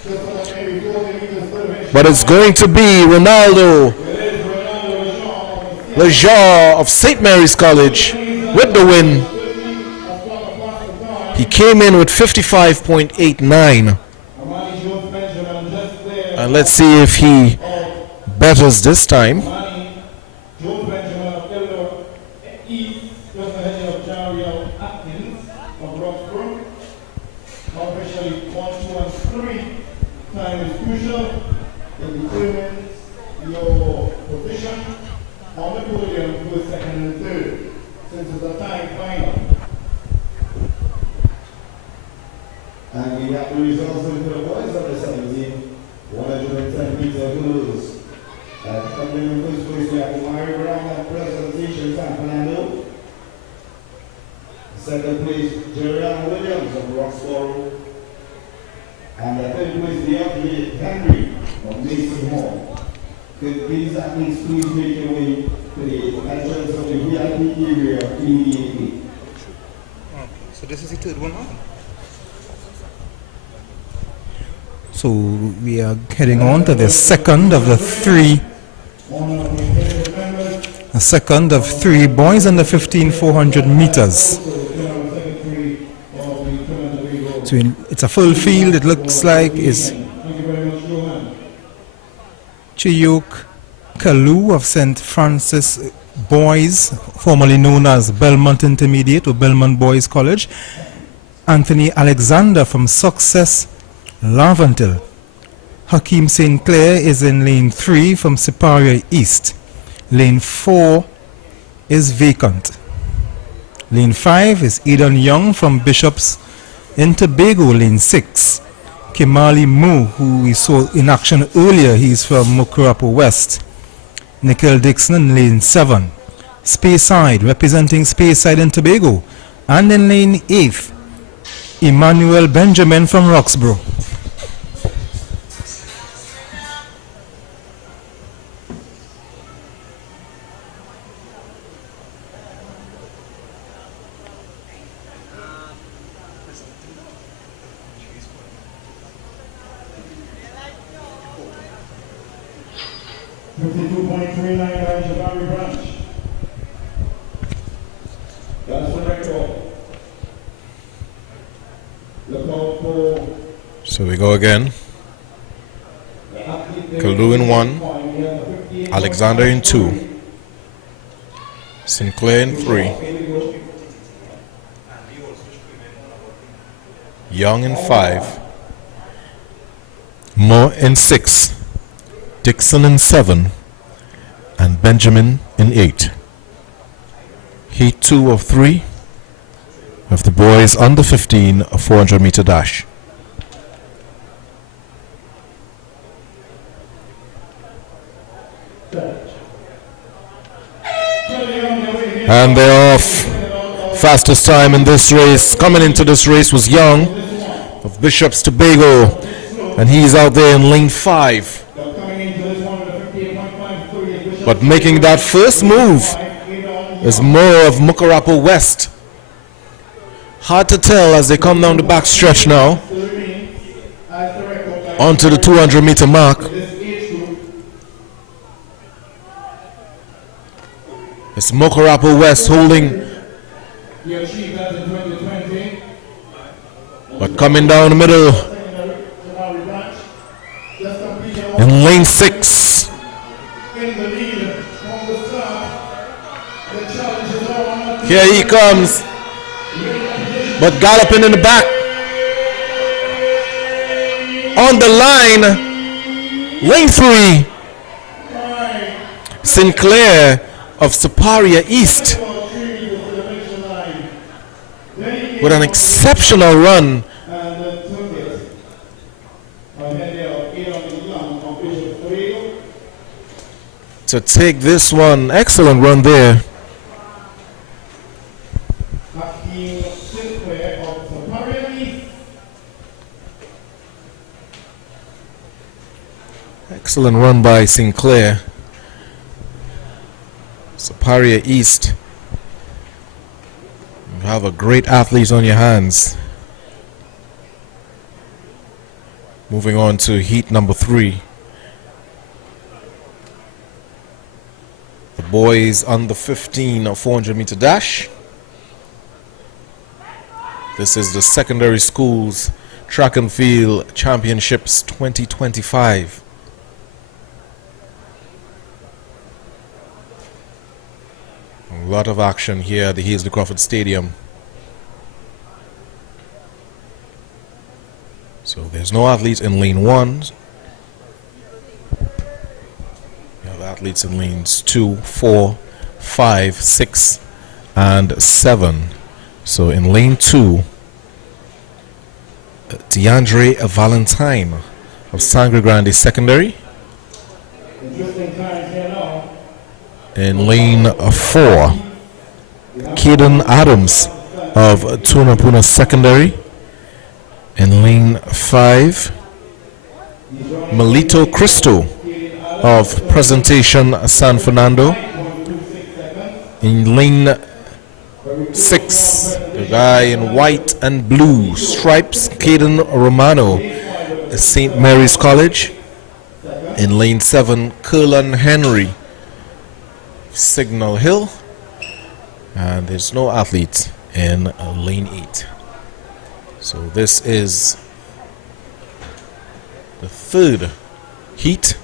But it's going to be Ronaldo Lejar of St. Mary's College with the win. He came in with 55.89. And let's see if he betters this time. And we have the results of the boys of the 17, 110 meter hurdles. Coming in first place, we have Mario Brown at Presentation San Fernando. Second place, Jerry Williams of Roxborough. And the third place, the Henry of Mason Hall. Could these athletes please make your way to the entrance of the VIP area immediately? So this is the third one, huh? So we are heading on to the second of the three. The second of 3 boys under 15 400 meters. So it's a full field. It looks like is Chiyuk Kalu of St. Francis Boys, formerly known as Belmont Intermediate or Belmont Boys College. Anthony Alexander from Success Laventil. Hakeem St. Clair is in lane 3 from Siparia East. Lane 4 is vacant. Lane 5 is Eden Young from Bishops in Tobago. Lane 6, Kimali Mu, who we saw in action earlier, he's from Mukurapo West. Nikhil Dixon in lane 7. Speyside, representing Speyside in Tobago. And in lane 8, Emmanuel Benjamin from Roxborough. So we go again. Kalu in 1, Alexander in 2, Sinclair in 3, Young in 5, Moore in 6, Dixon in 7, and Benjamin in 8. Heat 2 of 3 of the boys under 15 400 meter dash. And they're off. Fastest time in this race, coming into this race, was Young of Bishops Tobago, and he's out there in lane 5. But making that first move is more of Mukurapo West. Hard to tell as they come down the back stretch now onto the 200 meter mark. It's Mokorapo West holding. But coming down the middle. In lane 6. Here he comes. But galloping in the back. On the line. Lane 3. Sinclair of Siparia East. With an exceptional run. To take this one. Excellent run there. Excellent run by Sinclair. Siparia East. You have a great athlete on your hands. Moving on to heat number 3. The boys under 15 400-meter dash. This is the secondary schools track and field championships 2025. A lot of action here at the Hasley Crawford Stadium. So there's no athletes in lane 1. You have athletes in lanes 2, 4, 5, 6, and 7. So in lane 2, DeAndre Valentine of Sangre Grande Secondary. In lane 4, Caden Adams of Tunapuna Secondary. In lane 5, Melito Cristo of Presentation San Fernando. In lane 6, the guy in white and blue stripes, Caden Romano, St. Mary's College. In lane 7, Curlan Henry, Signal Hill. And there's no athlete in lane 8. So this is the third heat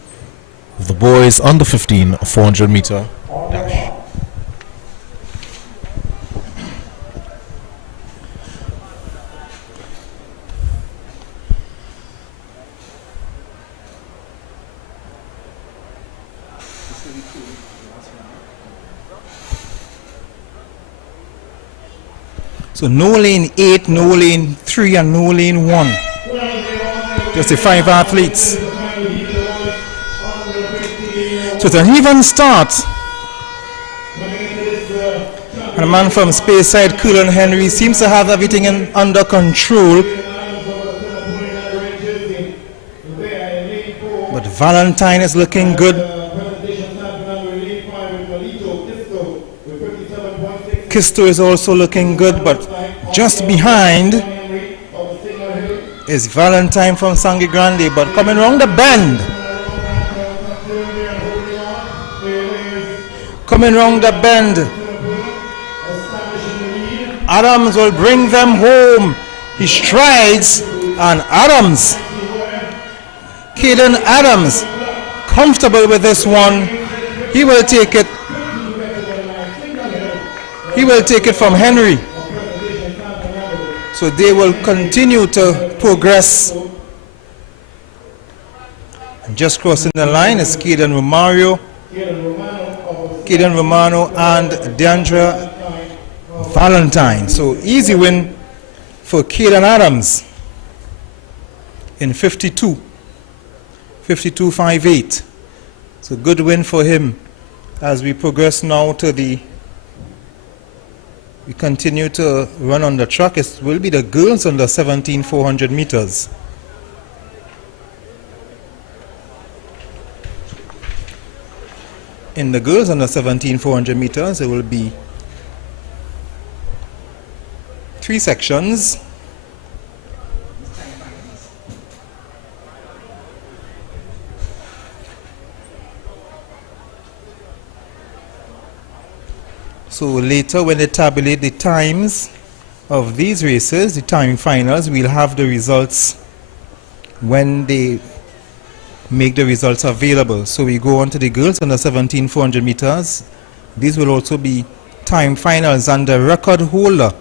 of the boys under 15 400-meter dash. So no lane 8, no lane 3, and no lane 1. Just the 5 athletes. So it's an even start. And a man from Speyside, Cullen Henry, seems to have everything under control. But Valentine is looking good. Kisto is also looking good, but just behind is Valentine from Sangre Grande. But coming around the bend, Adams will bring them home. He strides, and Adams, Caden Adams, comfortable with this one. He will take it. He will take it from Henry. So they will continue to progress. And just crossing the line is Caden Romano and Deandra Valentine. So easy win for Caden Adams in 52.58. So good win for him as we progress now to we continue to run on the track. It will be the girls on the 17 400 meters. In the girls on the 17 400 meters, there will be 3 sections. So later when they tabulate the times of these races, the time finals, we'll have the results when they make the results available. So we go on to the girls under 17 400 meters. These will also be time finals, and the record holder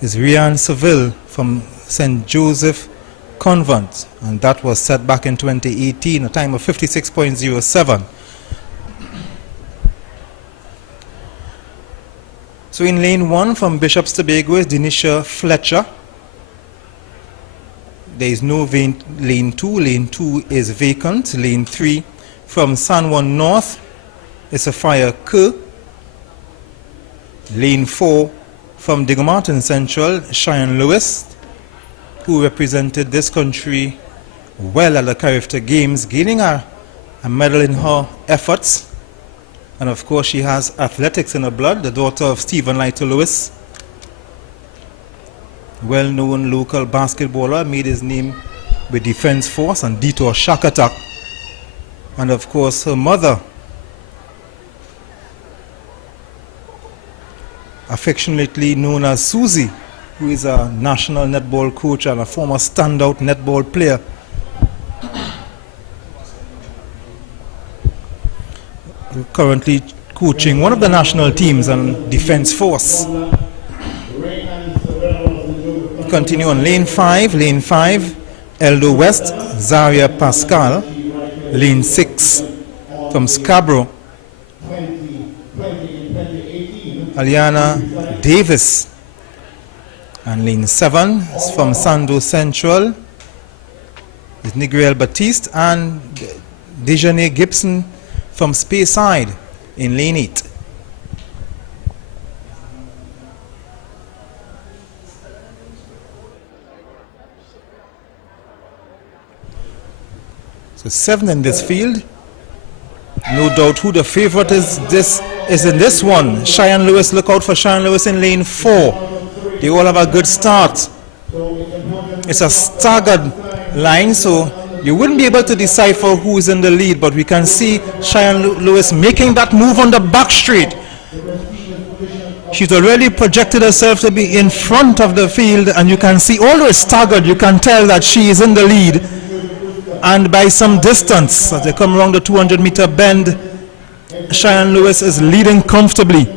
is Rian Seville from St. Joseph Convent, and that was set back in 2018, a time of 56.07. So in lane 1 from Bishop's Tobago is Denisha Fletcher. There is no lane 2. Lane 2 is vacant. Lane 3 from San Juan North is Sophia Kerr. Lane 4 from Digger Martin Central, Cheyenne Lewis, who represented this country well at the Carifta Games, gaining a medal in her efforts. And of course she has athletics in her blood, the daughter of Stephen Lytle Lewis, well-known local basketballer, made his name with Defense Force and Detour Shack Attack. And of course her mother, affectionately known as Susie, who is a national netball coach and a former standout netball player. Currently coaching one of the national teams on Defense Force. Continue on lane 5. Lane 5, Eldo West, Zaria Pascal. Lane 6 from Scarborough, Aliana Davis. And lane 7 is from Sando Central, is Nigriel Batiste, and Dejane Gibson from Speyside in lane 8. So 7 in this field. No doubt who the favorite is in this one. Cheyenne Lewis, look out for Cheyenne Lewis in lane 4. They all have a good start. It's a staggered line, so you wouldn't be able to decipher who is in the lead, but we can see Cheyenne Lewis making that move on the back straight. She's already projected herself to be in front of the field, and you can see, although it's staggered, you can tell that she is in the lead. And by some distance, as they come around the 200-meter bend, Cheyenne Lewis is leading comfortably.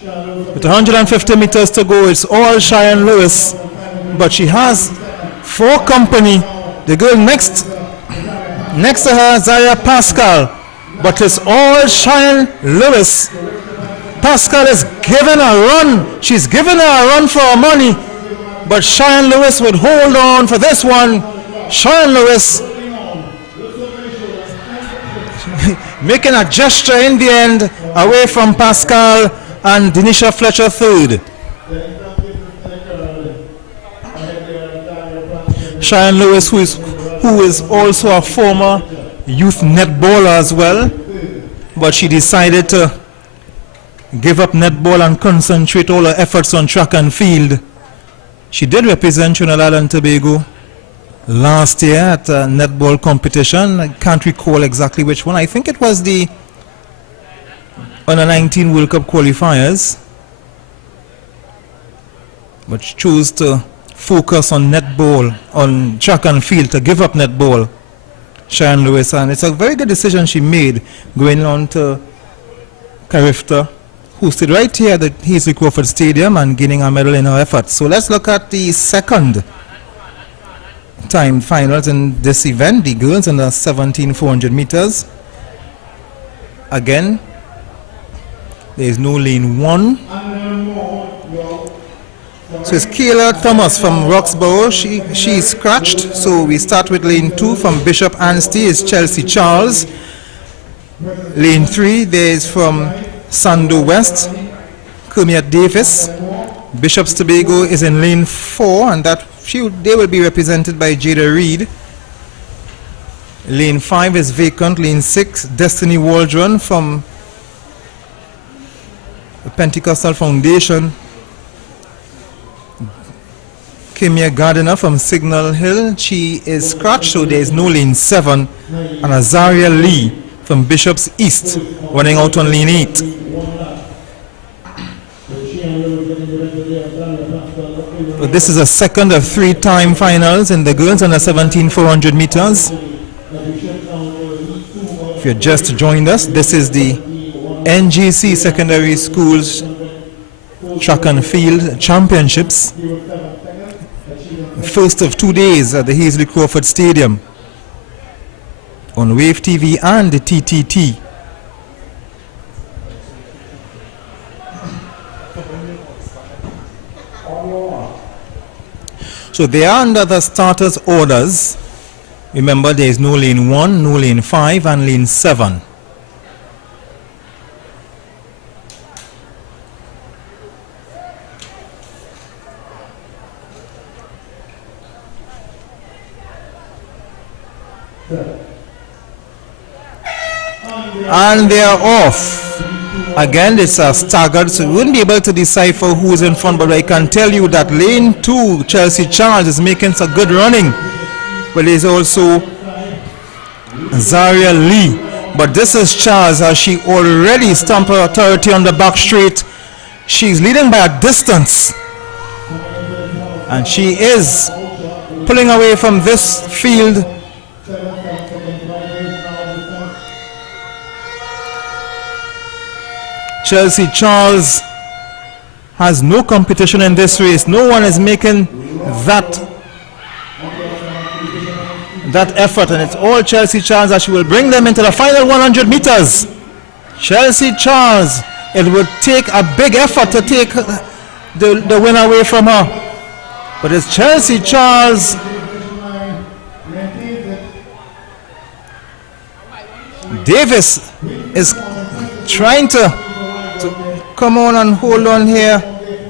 With 150 meters to go, it's all Cheyenne Lewis, but she has 4 company. The girl next to her, Zaria Pascal, but it's all Cheyenne Lewis. Pascal is giving a run. She's giving her a run for her money, but Cheyenne Lewis would hold on for this one. Cheyenne Lewis making a gesture in the end away from Pascal, and Denisha Fletcher third. Cheyenne Lewis, who is also a former youth netballer as well, but she decided to give up netball and concentrate all her efforts on track and field. She did represent Trinidad and Tobago last year at a netball competition. I can't recall exactly which one. I think it was the Under 19 World Cup qualifiers, but she chose to focus on netball, on track and field, to give up netball, Cheyenne Lewis, and it's a very good decision she made going on to Carifta, hosted right here at the Hasley Crawford Stadium, and gaining a medal in her efforts. So let's look at the second time finals in this event, the girls under 17 400 meters. Again, there is no lane 1. So it's Kayla Thomas from Roxborough. She's scratched. So we start with lane 2 from Bishop Anstey is Chelsea Charles. Lane 3 there is from Sando West, Kermit Davis. Bishop's Tobago is in lane 4, and they will be represented by Jada Reed. Lane 5 is vacant. Lane 6, Destiny Waldron from the Pentecostal Foundation. Kimia Gardiner from Signal Hill, she is scratched, so there is no lane 7. And Azaria Lee from Bishop's East running out on lane 8. But this is a second of 3 time finals in the girls under 17 400 meters. If you're just joined us, this is the NGC Secondary Schools Track and Field Championships. First of 2 days at the Hasley Crawford Stadium on Wave TV and the TTT. So they are under the starters' orders. Remember, there is no lane 1, no lane 5, and lane 7. And they are off. Again, it's staggered, so we wouldn't be able to decipher who's in front, but I can tell you that lane 2, Chelsea Charles, is making some good running. But there's also Zaria Lee. But this is Charles, as she already stamped her authority on the back straight. She's leading by a distance. And she is pulling away from this field. Chelsea Charles has no competition in this race. No one is making that effort, and it's all Chelsea Charles, as she will bring them into the final 100 meters. Chelsea Charles, it would take a big effort to take the win away from her, but it's Chelsea Charles. Davis is trying to come on and hold on here,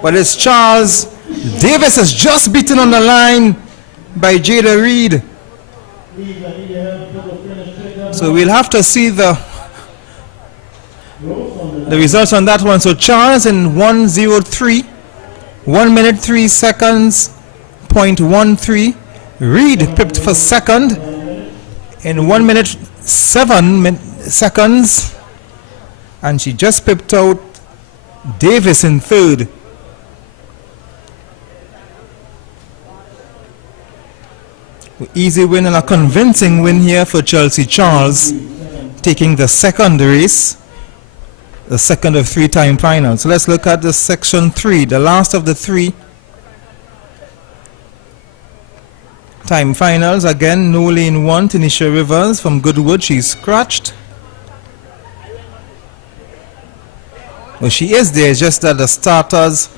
but it's Charles. Davis is just beaten on the line by Jada Reed. So we'll have to see the results on that one. So Charles in 1:03, 1 minute 3 seconds, .13. Reed pipped for second in 1 minute 7 seconds, and she just pipped out Davis in third. Easy win and a convincing win here for Chelsea Charles, taking the second race, the second of 3 time finals. So let's look at the section 3, the last of the 3 time finals. Again, no lane 1, Tanisha Rivers from Goodwood. She's scratched. Well, she is there, it's just that the starters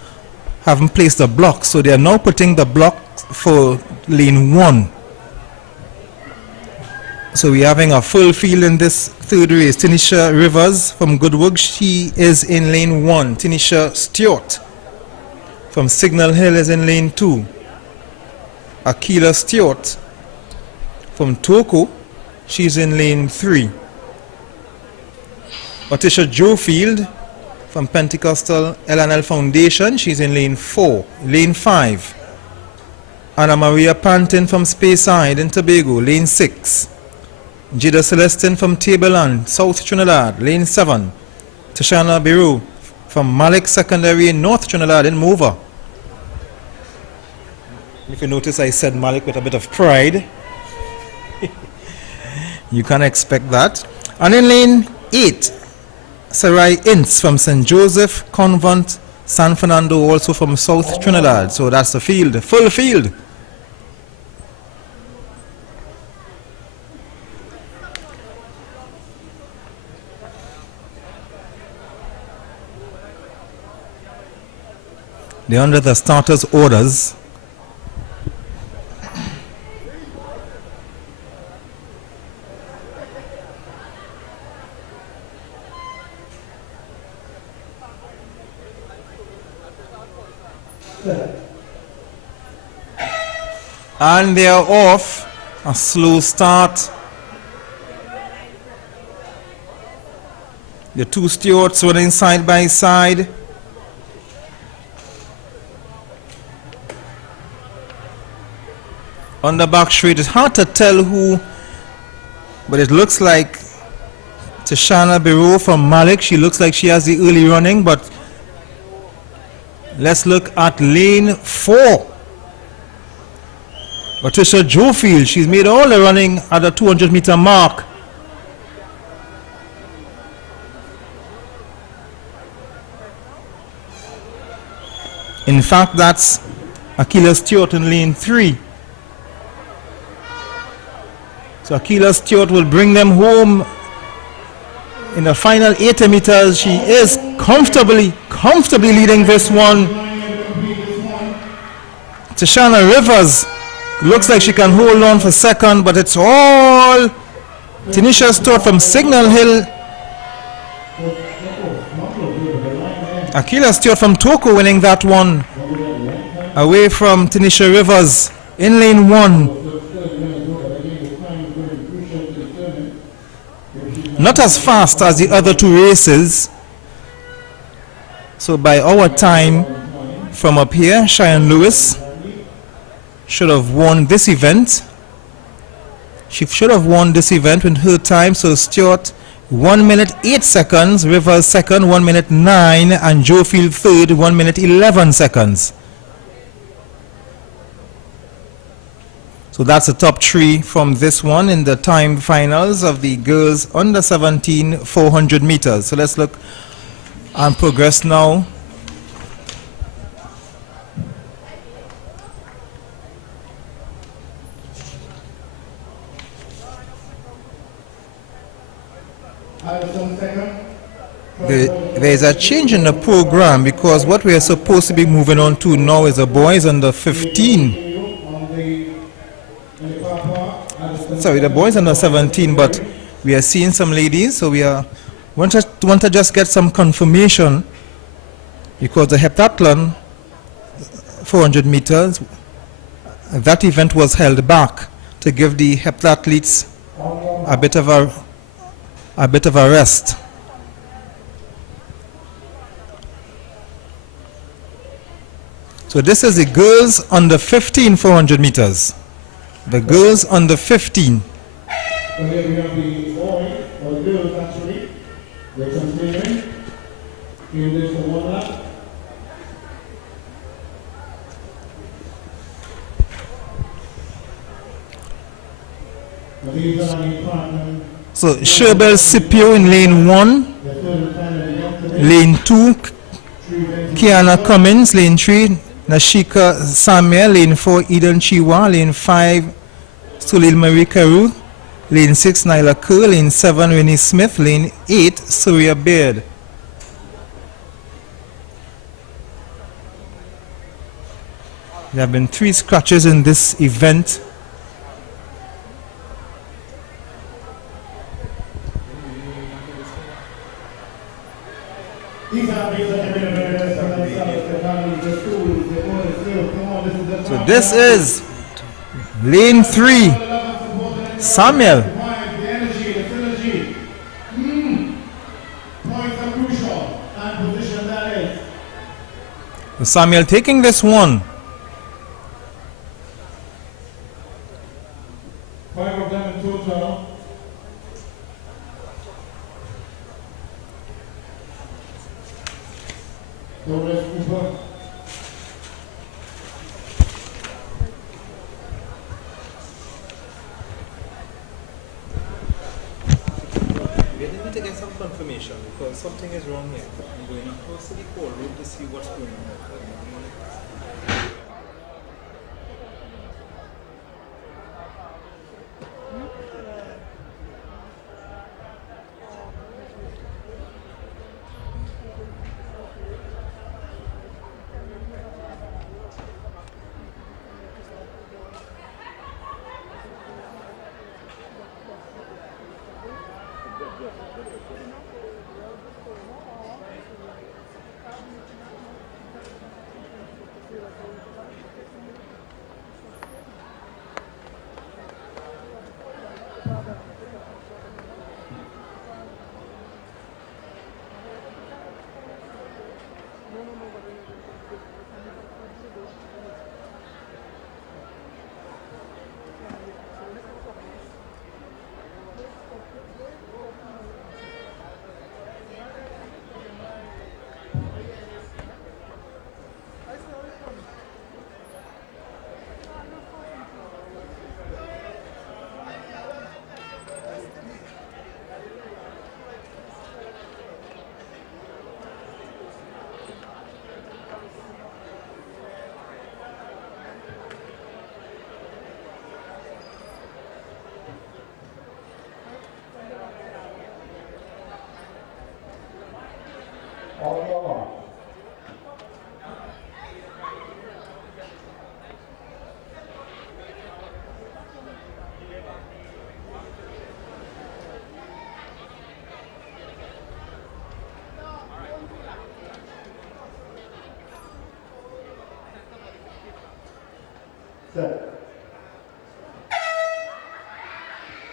haven't placed the block, so they are now putting the block for lane 1. So we're having a full field in this third race. Tanisha Rivers from Goodwood, she is in lane 1. Tanisha Stewart from Signal Hill is in lane 2. Akila Stewart from Toko, she's in lane 3. Patricia Jofield from Pentecostal L&L Foundation, she's in lane 4. Lane 5, Anna Maria Pantin from Speyside in Tobago, lane 6. Jada Celestin from Tableland, South Trinidad, lane 7. Tashana Biru from Malik Secondary in North Trinidad in Mover. If you notice, I said Malik with a bit of pride. You can't expect that. And in lane 8, Sarai Ince from St. Joseph Convent, San Fernando, also from South Trinidad. So that's the field, the full field. They're under the starters' orders. And they are off. A slow start. The two stewards running side by side. On the back straight, it's hard to tell who, but it looks like Tashana Biro from Malik. She looks like she has the early running, but Let's look at lane 4. Patricia Jofield, she's made all the running at the 200-meter mark. In fact, that's Akila Stewart in lane 3. So Akila Stewart will bring them home in the final 80 meters. She is comfortably leading this one. Tashana Rivers looks like she can hold on for second, but it's all Tanisha Stewart from Signal Hill. Akila Stewart from Toko winning that one, away from Tanisha Rivers in lane 1. Not as fast as the other two races. So by our time from up here, Cheyenne Lewis should have won this event. She should have won this event with her time. So Stewart 1 minute 8 seconds, Rivers second 1 minute 9, and Jofield third 1 minute 11 seconds. So that's the top 3 from this one in the time finals of the girls under 17 400 meters. So let's look and progress now. There's a change in the program, because what we are supposed to be moving on to now is the boys under 15. Sorry, the boys under 17, but we are seeing some ladies, so we are want to just get some confirmation, because the heptathlon 400 meters, that event was held back to give the heptathletes a bit of a rest. So this is the girls under 15 400 meters. The girls under 15. So here we have the boys, or girls actually. They're continuing. In this for 1 lap. So Sherbel Scipio in lane 1. Lane 2, Kiana Cummins. Lane 3, Nashika Samuel. Lane 4, Eden Chiwa. Lane 5, Sulil Marie Carew. Lane 6, Nyla Kerr. Lane 7, Renee Smith. Lane 8, Surya Baird. There have been 3 scratches in this event. So this is lane 3, Samuel. Samuel taking this one. 5 of them in total. Torres Cooper. We need to get some confirmation, because something is wrong here. I'm going across to the call room to see what's going on. set.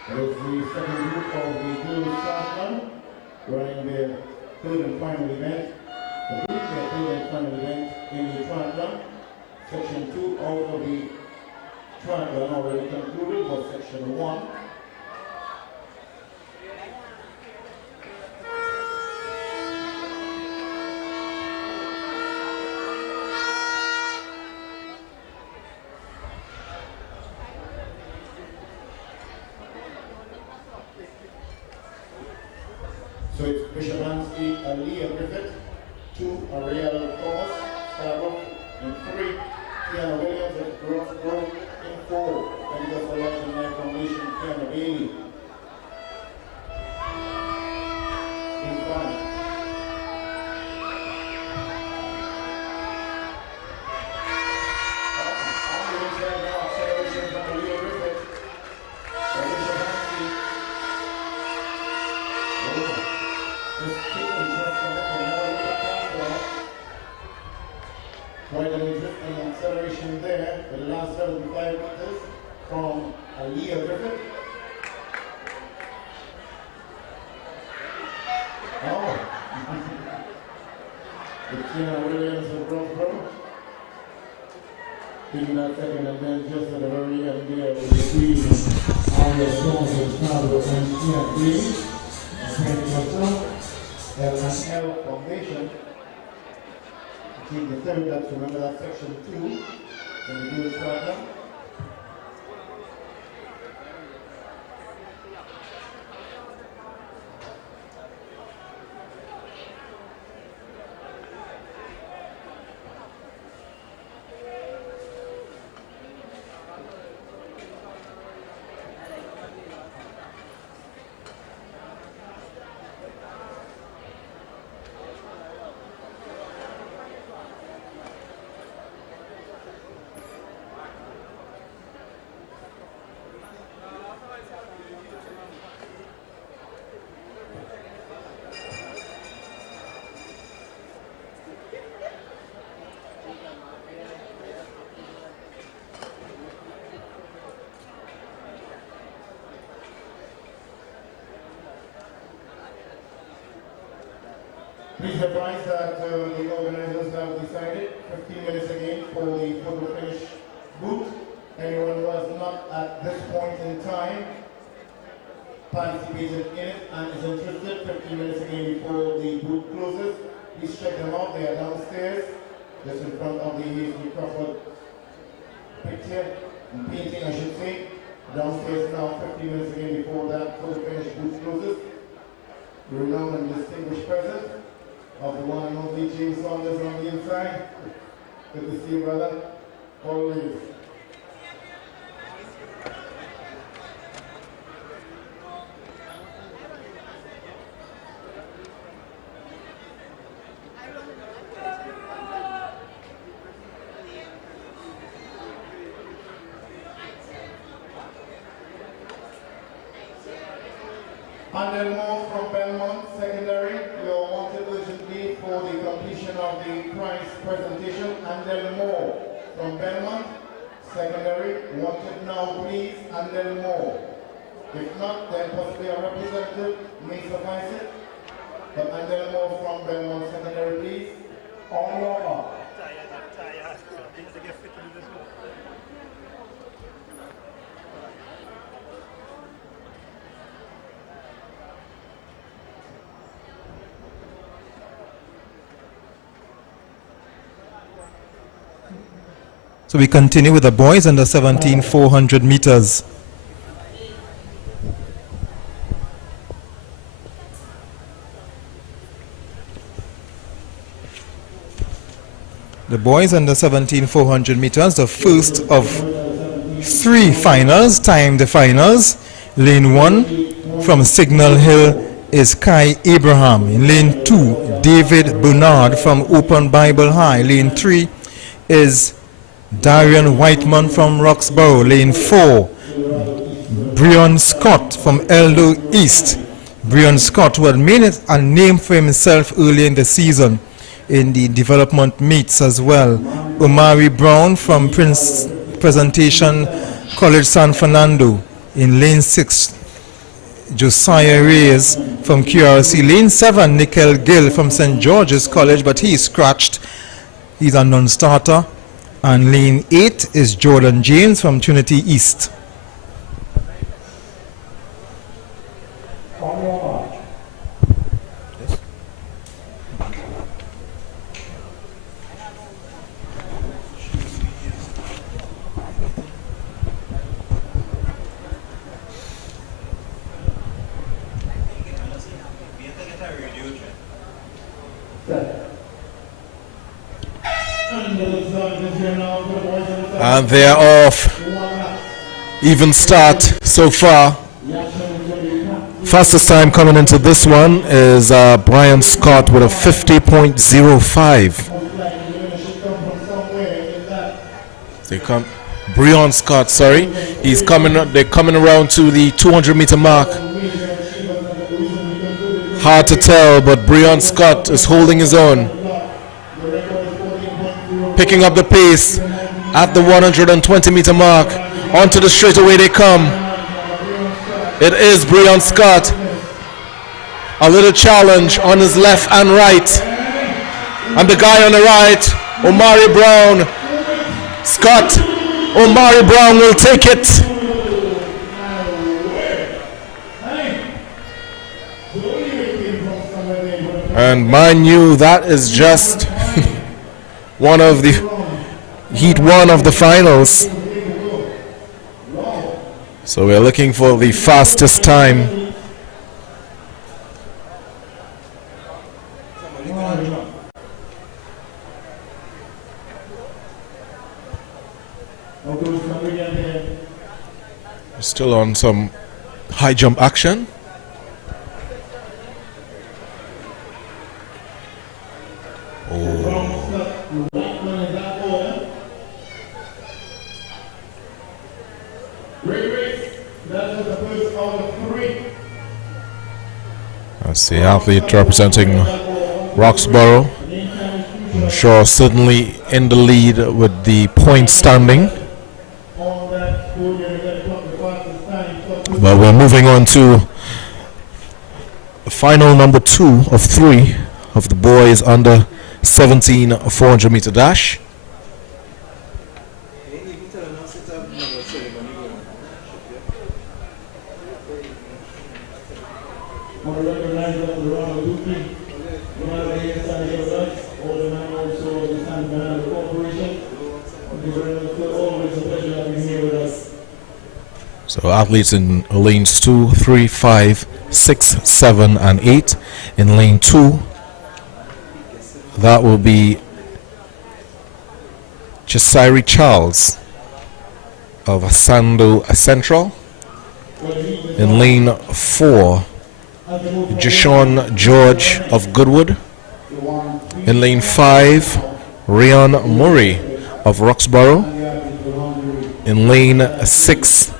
That is the second group of the girls triathlon running their third and final event. The group their third and final event in the triathlon. Section 2 out of the triathlon already concluded was section 1. So it's Bishop Anstey, Aaliyah Griffith, 2, Ariel Thomas, Starbuck, and 3, Tiana Williams at Grove, in 4, and just a lot in their foundation, Tiana Bailey. In 5. On the inside now, acceleration from Aaliyah Griffith. So Bishop Anstey. Quite an interesting acceleration there, the last 75 meters from Aaliyah Griffith. Oh! Tina Williams of Rothborough. Taking that second, and then just at the very end there, we see on the stones of Chicago and Tina Green. L formation. I think the third, that's remember that section 2 in the girls triathlon. Please advise that the organizers have decided 15 minutes again for the photo finish booth. Anyone who has not at this point in time participated in it and is interested, 15 minutes again before the booth closes, please check them out. They are downstairs, just in front of the Hasley Crawford picture, and painting I should say. Downstairs now, 15 minutes again before that photo finish booth closes. Renowned and distinguished present of the one and only James Saunders on the inside. Good to see you, brother. Always. And then more from Belmont Secondary, you're wanted urgently for the completion of the prize presentation. And then more from Belmont Secondary, wanted now please, and then more. If not, then possibly a representative may suffice it. But and then more from Belmont Secondary, please. On your mark. So we continue with the boys under 17 400 meters. The boys under 17 400 meters, the first of 3 finals, timed finals. Lane 1 from Signal Hill is Kai Abraham. In lane 2, David Bernard from Open Bible High. Lane 3 is Darian Whiteman from Roxborough. Lane 4, Brian Scott from Eldo East. Brian Scott, who had made it a name for himself early in the season in the development meets as well. Omari Brown from Prince Presentation College San Fernando. In lane 6, Josiah Reyes from QRC. Lane 7, Nickel Gill from St. George's College, but he is scratched. He's a non-starter. And lane 8 is Jordan James from Trinity East. And they're off. Even start so far. Fastest time coming into this one is Brian Scott with a 50.05. They come, Breon Scott, sorry. He's coming. They're coming around to the 200-meter mark. Hard to tell, but Breon Scott is holding his own. Picking up the pace at the 120-meter mark. Onto the straightaway they come. It is Breon Scott. A little challenge on his left and right. And the guy on the right, Omari Brown. Scott, Omari Brown will take it. And mind you, that is just one of the heat one of the finals. So we're looking for the fastest time. We're still on some high jump action. That's the athlete representing Roxborough. I'm sure certainly in the lead with the point standing. But we're moving on to final number 2 of 3 of the boys under 17 400-meter dash. So athletes in lanes 2, 3, 5, 6, 7, and 8. In lane 2, that will be Chisari Charles of Asando Central. In lane 4, Jashon George of Goodwood. In lane 5, Ryan Murray of Roxborough. In lane 6,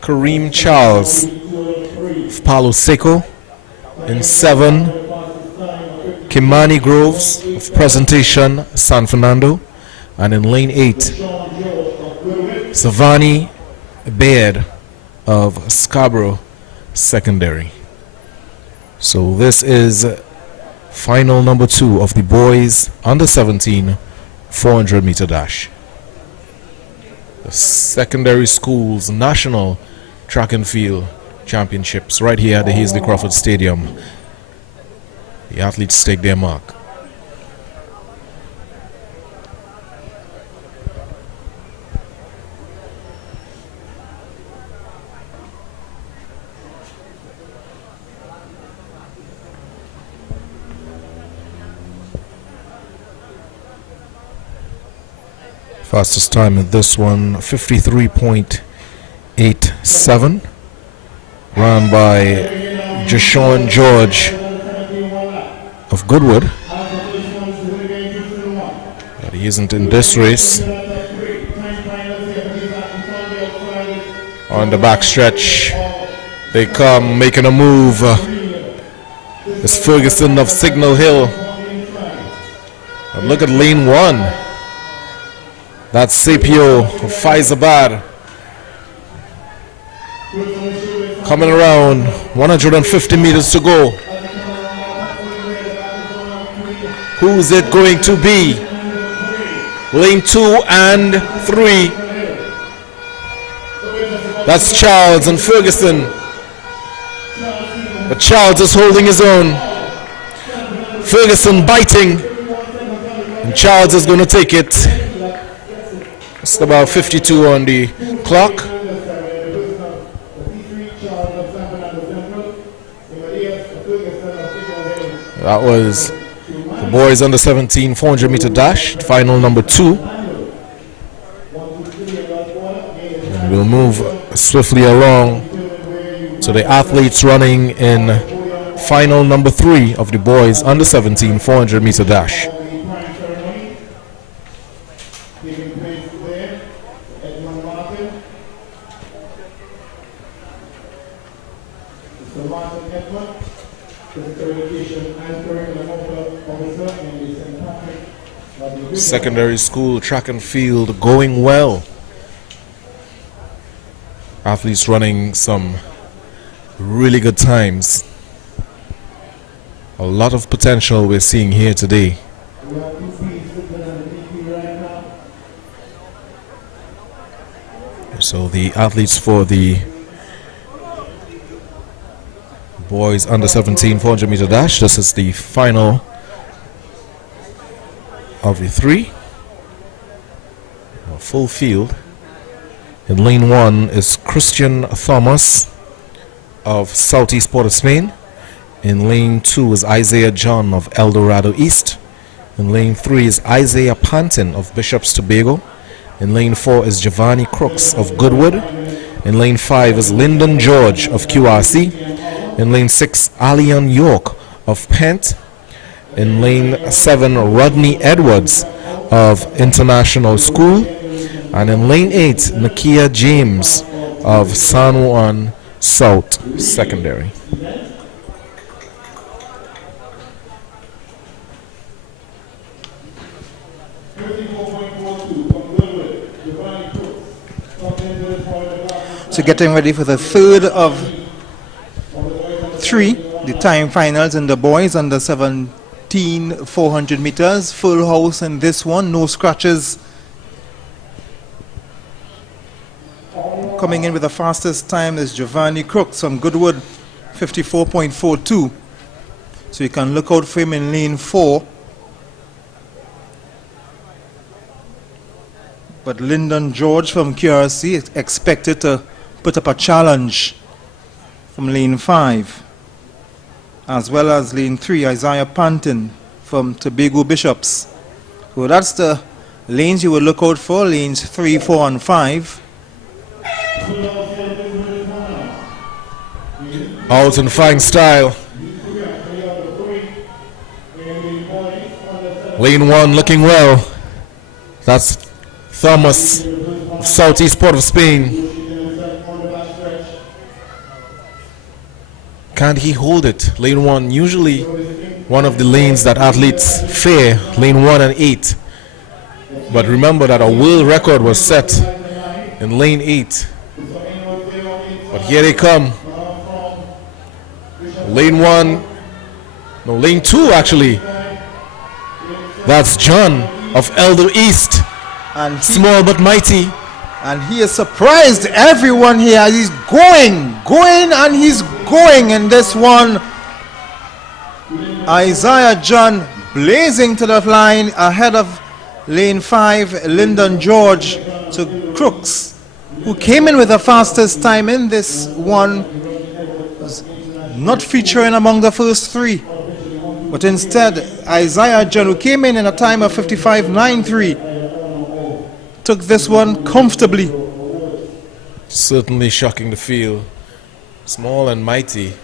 Kareem Charles of Palo Seco. In 7, Kimani Groves of Presentation San Fernando. And in lane 8, Savani Baird of Scarborough Secondary. So this is final number 2 of the boys under 17 400-meter dash. The secondary schools national track and field championships right here at the Hasley Crawford Stadium. The athletes take their mark. Fastest time in this one, 53.87, run by Jashon George of Goodwood. But he isn't in this race. On the back stretch, they come making a move. It's Ferguson of Signal Hill. And look at lane 1. That's Sapio of Faizabad. Coming around, 150 meters to go. Who's it going to be? Lane 2 and 3. That's Charles and Ferguson. But Charles is holding his own. Ferguson biting. And Charles is going to take it. It's about 52 on the clock. That was the boys under 17 400 meter dash, final number 2. And we'll move swiftly along to the athletes running in final number 3 of the boys under 17 400 meter dash. Secondary school track and field going well. Athletes running some really good times. A lot of potential we're seeing here today. So the athletes for the boys under 17 400 meter dash, this is the final of the 3. A full field. In lane 1 is Christian Thomas of Southeast Port of Spain. In lane 2 is Isaiah John of El Dorado East. In lane 3 is Isaiah Panton of Bishops Tobago. In lane 4 is Giovanni Crooks of Goodwood. In lane 5 is Lyndon George of QRC. In lane 6, Alian York of Pent. In lane 7, Rodney Edwards of International School. And in lane 8, Nakia James of San Juan South Secondary. So getting ready for the third of 3, the time finals in the boys under 17 400 meters. Full house in this one, no scratches. Coming in with the fastest time is Giovanni Crooks from Goodwood, 54.42. So you can look out for him in lane 4. But Lyndon George from QRC is expected to put up a challenge from lane 5, as well as lane 3, Isaiah Panton from Tobago Bishops. So that's the lanes you will look out for, lanes 3, 4, and 5. Out in fine style. Lane 1 looking well. That's Thomas of Southeast Port of Spain. Can he hold it? Lane 1, usually one of the lanes that athletes fear, lane 1 and 8. But remember that a world record was set in lane 8. But here they come. Lane 1, no, lane 2 actually. That's John of Eldo East. And small but mighty. And he has surprised everyone here as he's going and he's going in this one. Isaiah John blazing to the line ahead of lane 5, Lyndon George to Crooks, who came in with the fastest time in this one, was not featuring among the first 3. But instead, Isaiah John, who came in a time of 55.93, took this one comfortably. Certainly shocking the field. Small and mighty.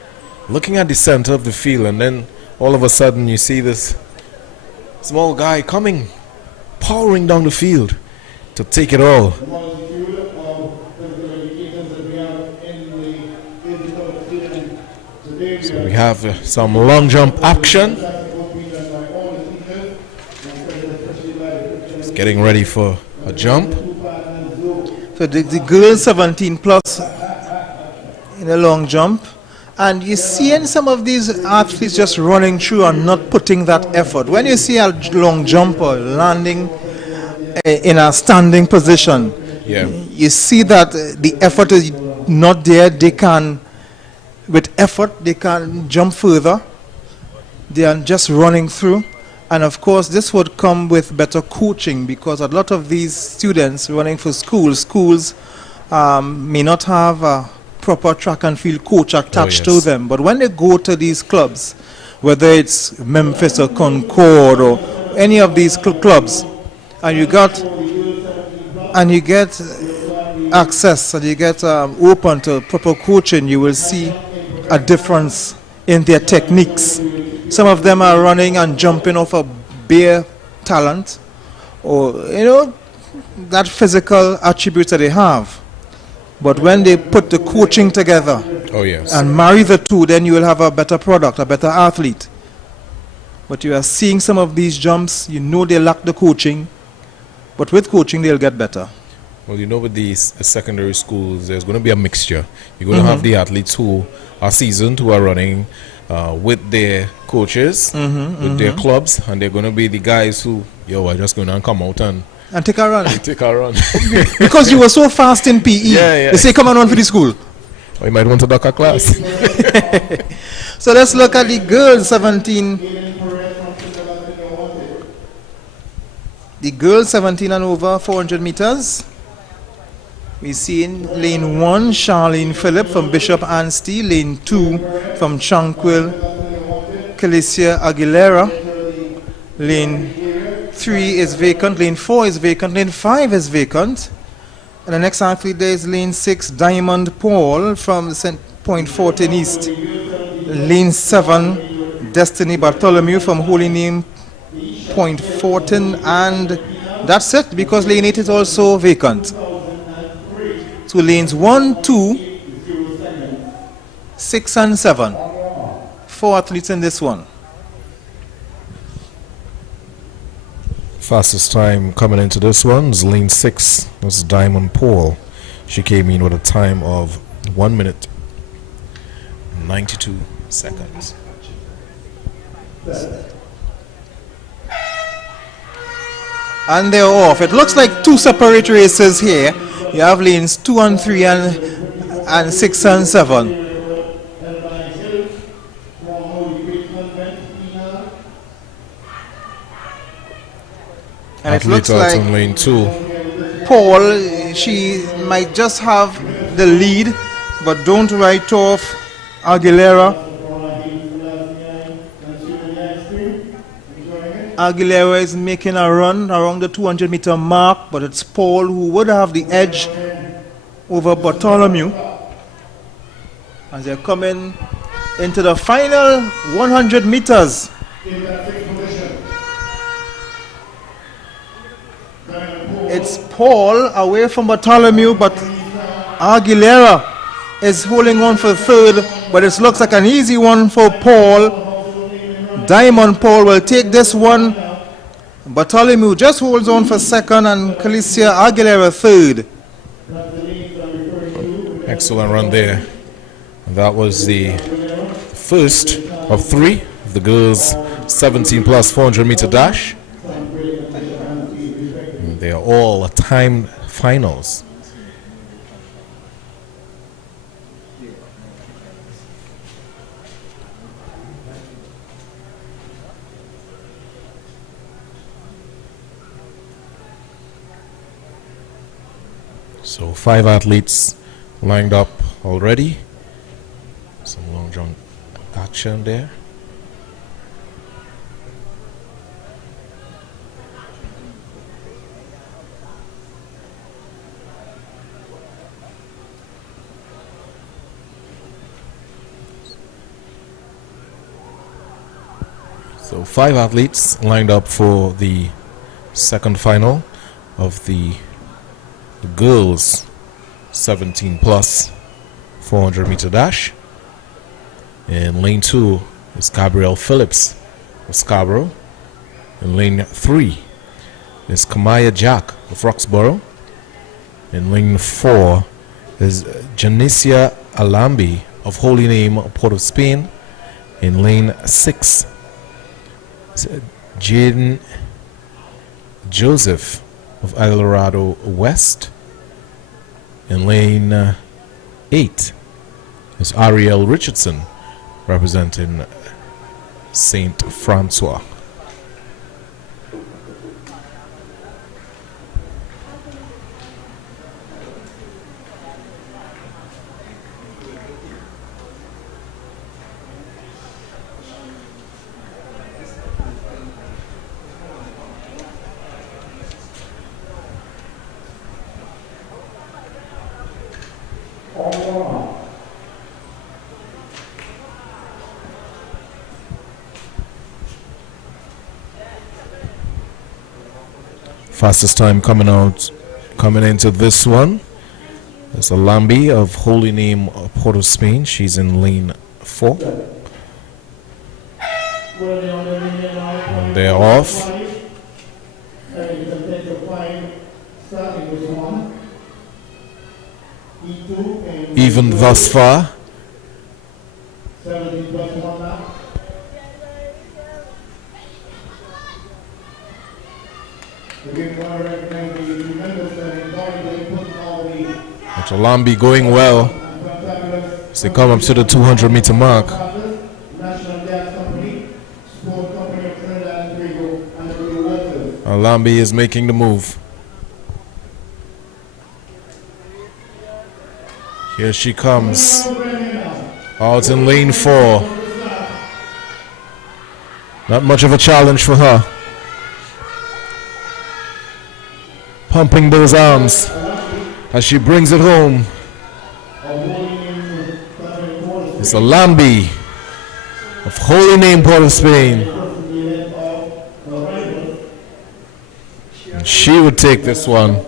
Looking at the center of the field, and then all of a sudden you see this small guy coming, powering down the field to take it all. So we have some long jump action. Just getting ready for a jump. So the girls 17 plus in a long jump. And you see in some of these athletes just running through and not putting that effort. When you see a long jumper landing in a standing position, you see that the effort is not there. They can, with effort, they can jump further. They are just running through. And of course, this would come with better coaching, because a lot of these students running for schools may not have a proper track and field coach attached to them. But when they go to these clubs, whether it's Memphis or Concord or any of these clubs, and you get access and you get open to proper coaching, you will see a difference in their techniques. Some of them are running and jumping off a bare talent, or that physical attributes that they have. But when they put the coaching together and marry the two, then you will have a better product, a better athlete. But you are seeing some of these jumps, they lack the coaching, but with coaching they'll get better. Well, with these secondary schools, there's going to be a mixture. You're going to have the athletes who are seasoned, who are running with their coaches, with their clubs, and they're going to be the guys who, are just going to come out and take a run. Because you were so fast in PE. They say, come on for the school. Or you might want to duck a class. So let's look at the girls 17. The girls 17 and over 400 meters. We see in lane 1, Charlene Phillip from Bishop Anstey. Lane 2 from Tranquil, Calicia Aguilera. Lane 3 is vacant, lane 4 is vacant, lane 5 is vacant. And the next athlete there is lane 6, Diamond Paul from St. Point 14 East. Lane 7, Destiny Bartholomew from Holy Name Point 14. And that's it, because lane 8 is also vacant. So lanes 1, 2, 6 and 7. 4 athletes in this one. Fastest time coming into this one is lane 6. That's Diamond Paul. She came in with a time of 1 minute 92 seconds. And they're off. It looks like 2 separate races here. You have lanes 2 and 3 and 6 and 7. And it looks like on lane 2. Paul, she might just have the lead, but don't write off Aguilera. Aguilera is making a run around the 200-meter mark, but it's Paul who would have the edge over Bartholomew as they're coming into the final 100 meters. It's Paul away from Bartholomew, but Aguilera is holding on for third, but it looks like an easy one for Paul. Diamond Paul will take this one. Bartholomew just holds on for second, and Calicia Aguilera third. Excellent run there. And that was the first of 3 of the girls 17 plus 400 meter dash. And they are all timed finals. So 5 athletes lined up already. Some long jump action there. So 5 athletes lined up for the second final of the girls 17 plus 400 meter dash. In lane 2 is Gabrielle Phillips of Scarborough. In lane 3, is Kamaya Jack of Roxborough. In lane 4 is Janicia Alambi of Holy Name, Port of Spain. In lane 6 is Jaden Joseph of El Dorado West. In lane 8 is Ariel Richardson representing Saint Francois. Fastest time coming into this one is Alambi of Holy Name, Port of Spain. She's in lane 4. And they're off. Even thus far. Alambi going well as they come up to the 200-meter mark. Alambi is making the move. Here she comes. Out in lane 4. Not much of a challenge for her. Pumping those arms as she brings it home. It's Alambi of Holy Name, Port of Spain. And she would take this one.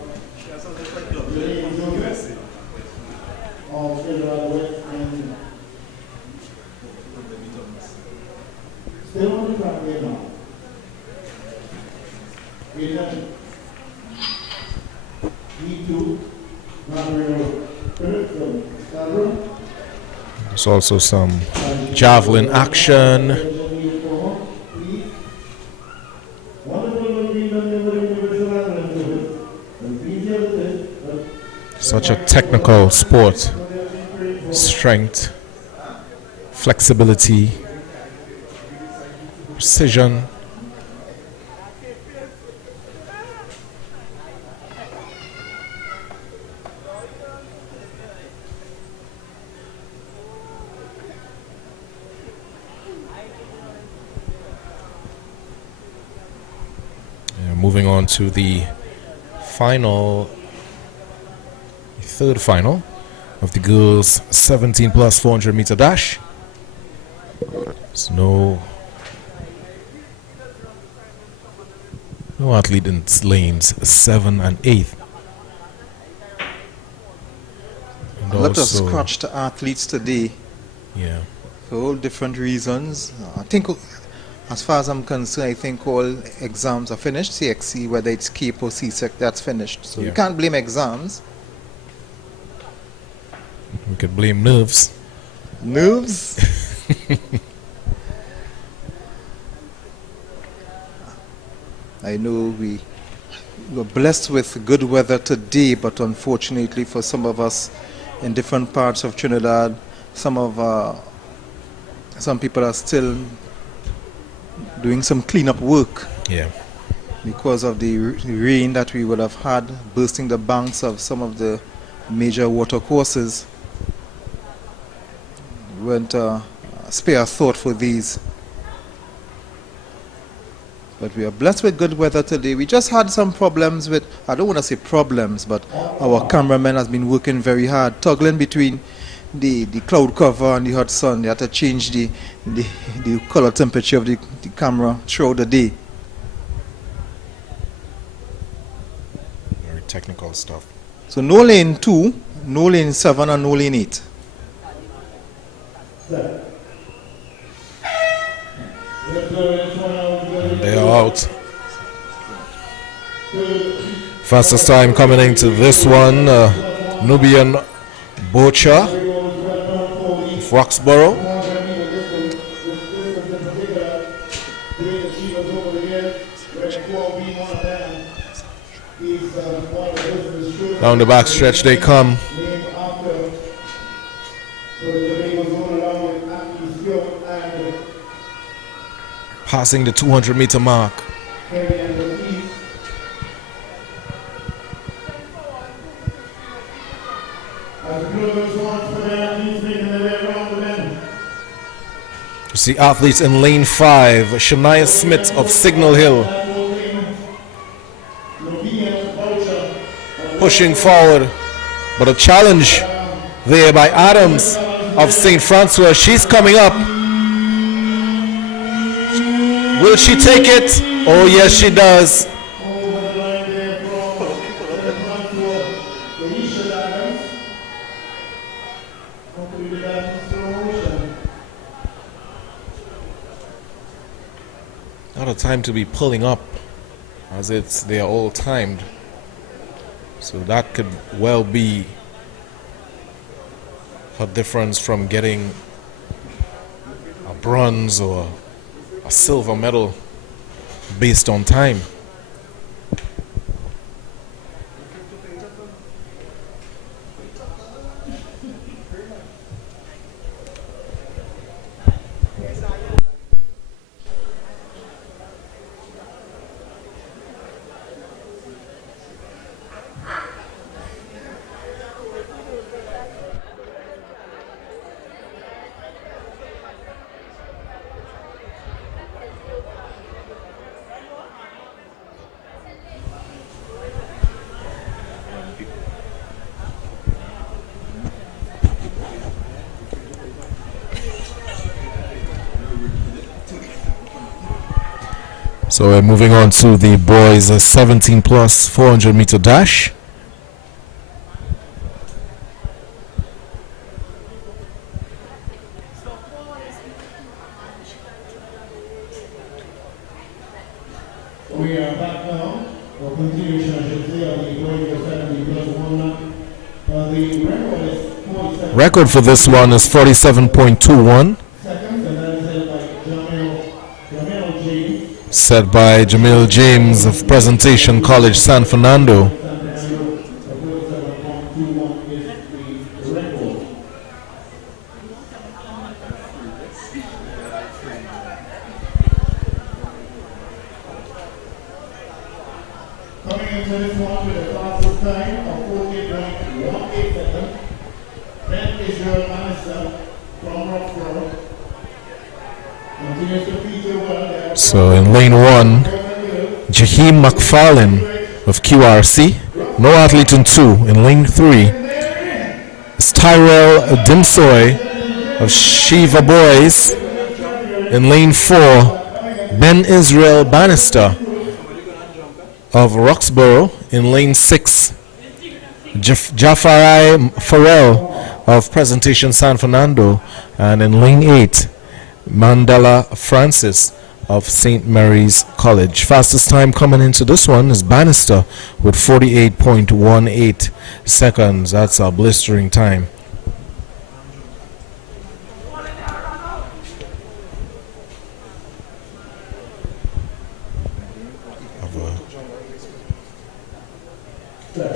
There's also some javelin action. Such a technical sport. Strength, flexibility, precision. Moving on to the third final of the girls 17 plus 400 meter dash. There's no athlete in lanes 7 and 8. And a lot of scratched athletes today. Yeah. For all different reasons. I think, as far as I'm concerned, I think all exams are finished. CXC, whether it's CAPE or CSEC, that's finished. So you can't blame exams. We could blame nerves. Nerves? I know we were blessed with good weather today, but unfortunately for some of us in different parts of Trinidad, some people are still doing some cleanup work. Yeah. Because of the rain that we would have had, bursting the banks of some of the major water courses. We went spare a thought for these. But we are blessed with good weather today. We just had some problems with, I don't want to say problems, but our cameraman has been working very hard, toggling between the cloud cover and the hot sun. They had to change the color temperature of the camera throughout the day. Very technical stuff. So no lane 2, no lane 7, and no lane 8. They are out. Fastest time coming into this one, Nubian Bocha of Roxborough. Down the back stretch they come. Passing the 200-meter mark. You see athletes in lane 5, Shania Smith of Signal Hill pushing forward, but a challenge there by Adams of St. Francois. She's coming up. Will she take it? Oh yes, she does. Not a time to be pulling up, as they are all timed. So that could well be a difference from getting a bronze or a silver medal based on time. So we're moving on to the boys 17 plus 400 meter dash. We are back now for continuation, I should say, of the boys 17 plus 1. The record is 47. Record for this one is 47.21. Set by Jamil James of Presentation College, San Fernando. Coming into this one with a fastest time of 14.18 seconds, Ben Israel Manissa from Roxborough continues to feature well there. So in lane 1, Jaheim McFarlane of QRC. No athlete in 2. In lane 3 is Tyrell Dimsoy of Shiva Boys. In lane 4, Ben Israel Bannister of Roxborough. In lane 6, Jafari Farrell of Presentation San Fernando. And in lane 8, Mandela Francis of St. Mary's College. Fastest time coming into this one is Bannister with 48.18 seconds. That's a blistering time.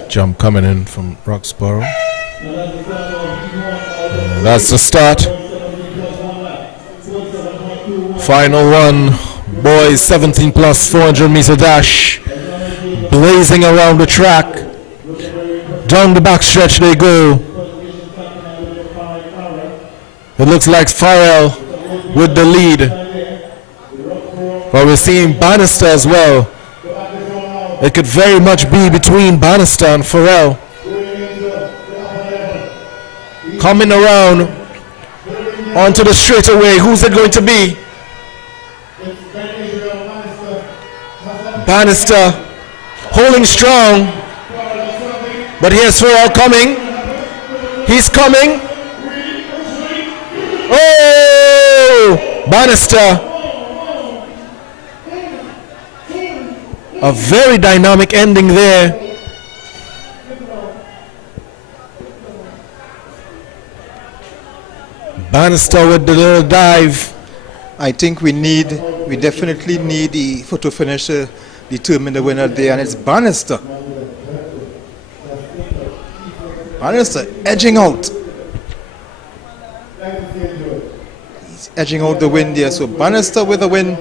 Jump coming in from Roxborough. That's the start. Final one, boys 17 plus 400 meter dash, blazing around the track. Down the back stretch they go. It looks like Farrell with the lead, but we're seeing Bannister as well. It could very much be between Bannister and Farrell. Coming around onto the straightaway, who's it going to be? Bannister holding strong, but here's Farrell coming. He's coming. Oh, Bannister. A very dynamic ending there. Bannister with the little dive. I think we definitely need the photo finisher determine the winner there, and it's Bannister. Bannister edging out. He's edging out the win there, so Bannister with a win.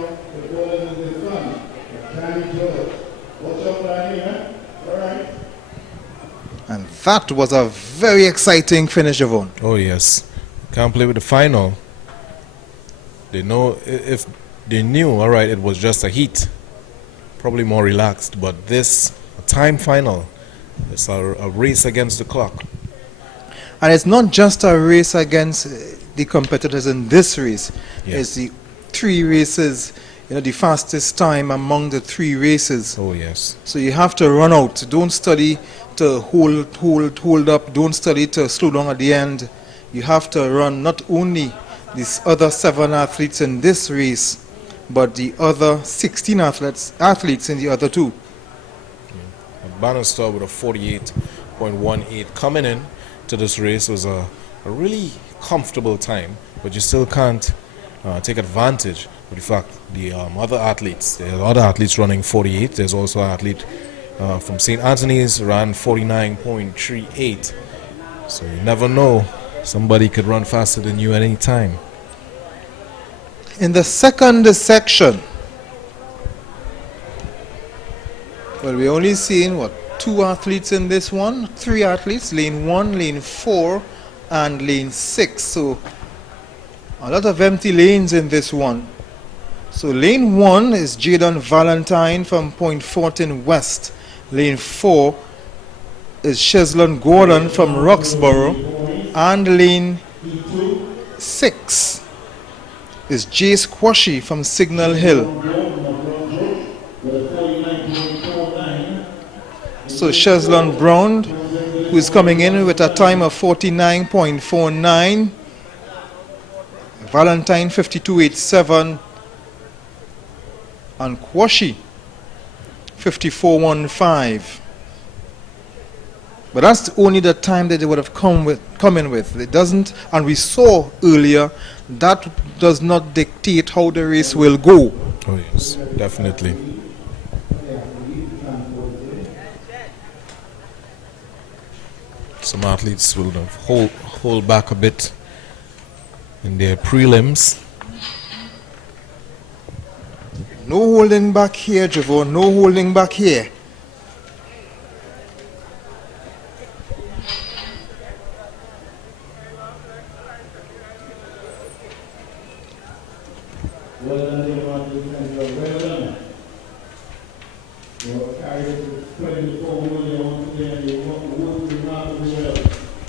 And that was a very exciting finish, Yvonne. Oh yes, can't play with the final. They know if they knew, all right, it was just a heat, probably more relaxed. But this a time final, it's a race against the clock. And it's not just a race against the competitors in this race. It's the three races, the fastest time among the three races. Oh yes. So you have to run out. Don't study to hold up. Don't study to slow down at the end. You have to run not only these other 7 athletes in this race, but the other 16 athletes in the other two. Bannister with a 48.18 coming in to this race was a really comfortable time, but you still can't take advantage of the fact the other athletes, there are other athletes running 48. There's also an athlete from St. Anthony's ran 49.38. So you never know, somebody could run faster than you at any time. In the second section, well, we're only seeing 2 athletes in this one, 3 athletes, lane 1, lane 4, and lane 6. So a lot of empty lanes in this one. So lane 1 is Jaden Valentine from Point Fortin West. Lane 4 is Cheslin Gordon from Roxborough. And lane 6 is Jace Quashie from Signal Hill. So Cheslin Brown, who is coming in with a time of 49.49. Valentine 52.87. And Quashie 54.15. But that's only the time that they would have come in with. It doesn't, and we saw earlier, that does not dictate how the race will go. Oh yes, definitely. Some athletes will hold back a bit in their prelims. No holding back here, Javon. No holding back here. Well done, everyone. Well done. You carried 24 million today, and you worked remarkably well.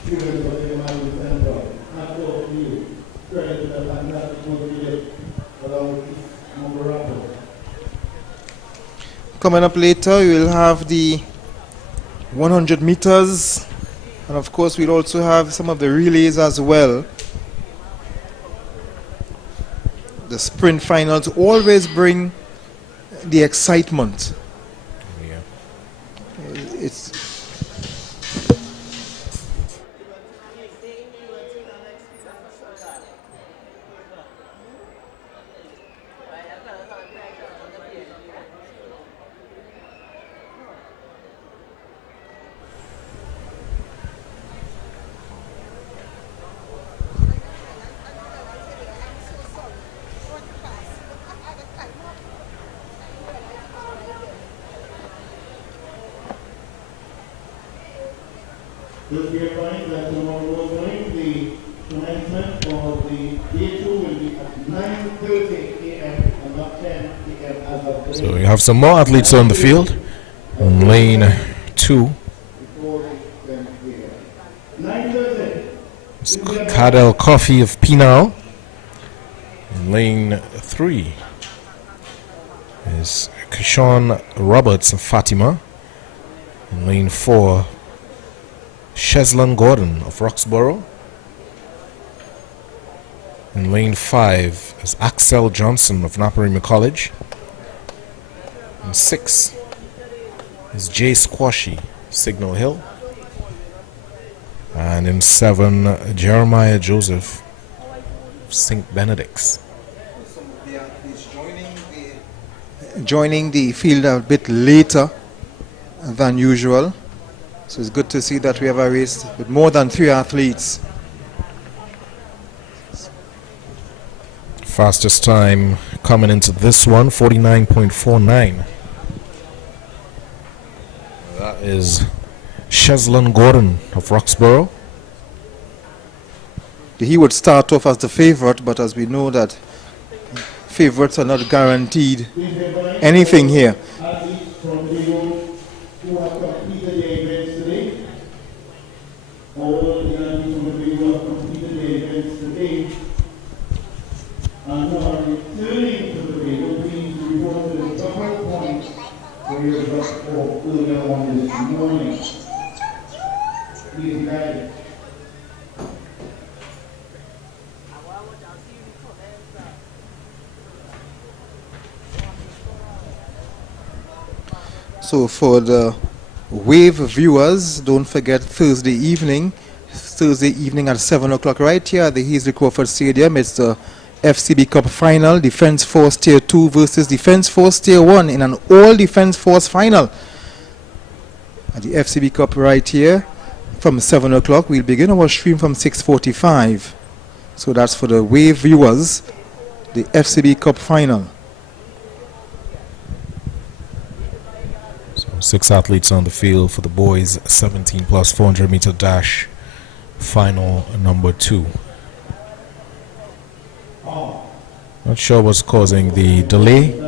Students of the United Center. Hats off to you. Credit to the fantastic work you did along with Mumbarapa. Coming up later, we will have the 100 meters, and of course we'll also have some of the relays as well. The sprint finals always bring the excitement. Yeah. It's Just be advised that tomorrow morning the commencement of the day 2 will be at 9:30 a.m. and not 10 a.m. as of today. So you have some more athletes on the field. On lane 2, it's Cadel Coffee of Pinal. In lane 3 is Kishan Roberts of Fatima. In lane 4, Cheslin Gordon of Roxborough. In lane 5 is Axel Johnson of Naparima College. In 6 is Jay Squashy, Signal Hill. And in 7, Jeremiah Joseph, St. Benedict's. Joining the field a bit later than usual. So it's good to see that we have a race with more than 3 athletes. Fastest time coming into this one, 49.49. That is Sheslin Gordon of Roxborough. He would start off as the favorite, but as we know that favorites are not guaranteed anything here. So for the Wave viewers, don't forget Thursday evening at 7 o'clock right here at the Hasley Crawford Stadium. It's the FCB Cup final, Defence Force Tier 2 versus Defence Force Tier 1 in an all Defence Force final. At the FCB Cup right here from 7 o'clock. We'll begin our stream from 6:45. So that's for the Wave viewers, the FCB Cup final. 6 athletes on the field for the boys 17 plus 400 meter dash final number 2. Not sure what's causing the delay.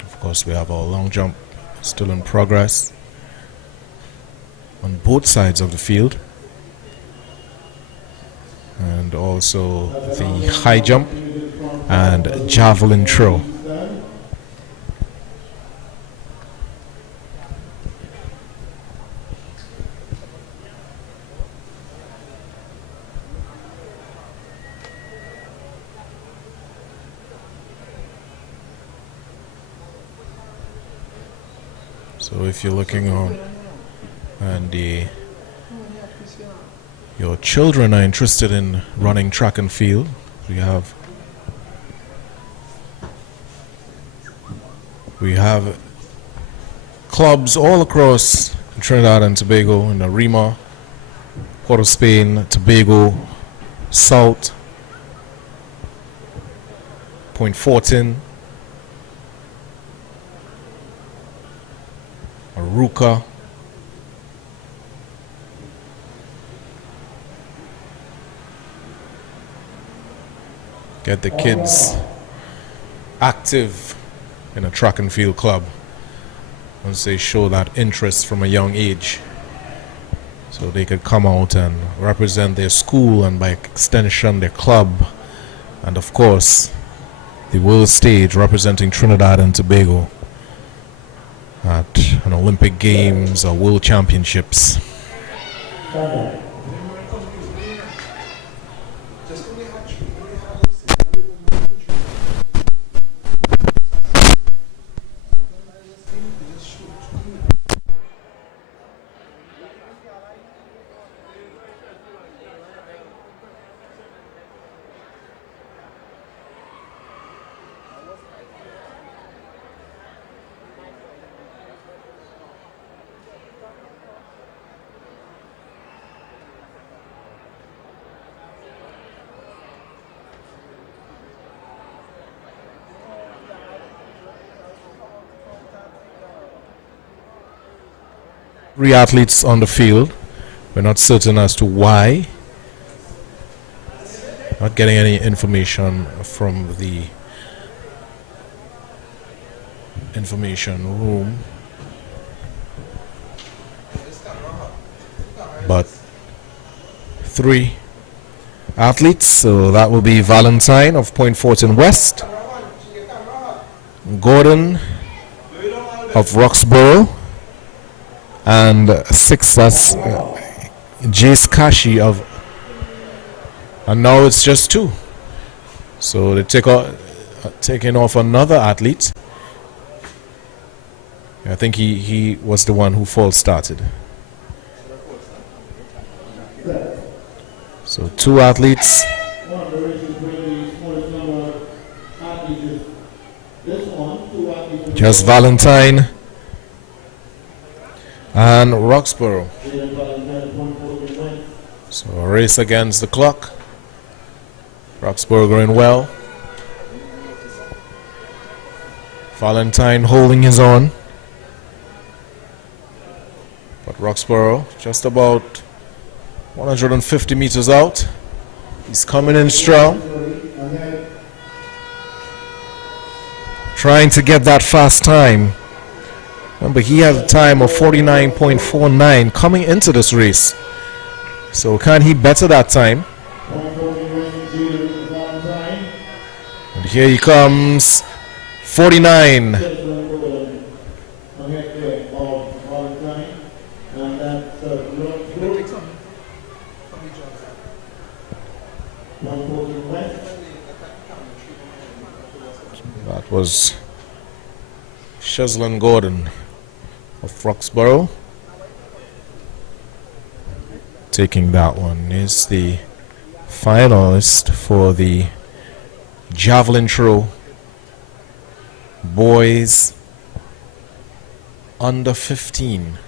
Of course, we have our long jump still in progress on both sides of the field, and also the high jump and javelin throw. So if you're looking on and your children are interested in running track and field, we have clubs all across Trinidad and Tobago, in Arima, Port of Spain, Tobago, South, Point Fortin, Aruka, get the kids active in a track and field club once they show that interest from a young age, so they could come out and represent their school and by extension their club, and of course the world stage representing Trinidad and Tobago at an Olympic Games or World Championships. Three athletes on the field. We're not certain as to why. Not getting any information from the information room. But 3 athletes, so that will be Valentine of Point Fortin West, Gordon of Roxborough, and 6, that's Jace Kashi of And now it's just 2. So they taking off another athlete. I think he was the one who false started. So 2 athletes. Just Valentine and Roxborough. So a race against the clock. Roxborough going well. Valentine holding his own. But Roxborough just about 150 meters out. He's coming in strong. Trying to get that fast time. Remember, he had a time of 49.49 coming into this race. So can he better that time? And here he comes. 49. That was Sheslin Gordon of Roxborough. Taking that one is the finalist for the javelin throw boys under 15.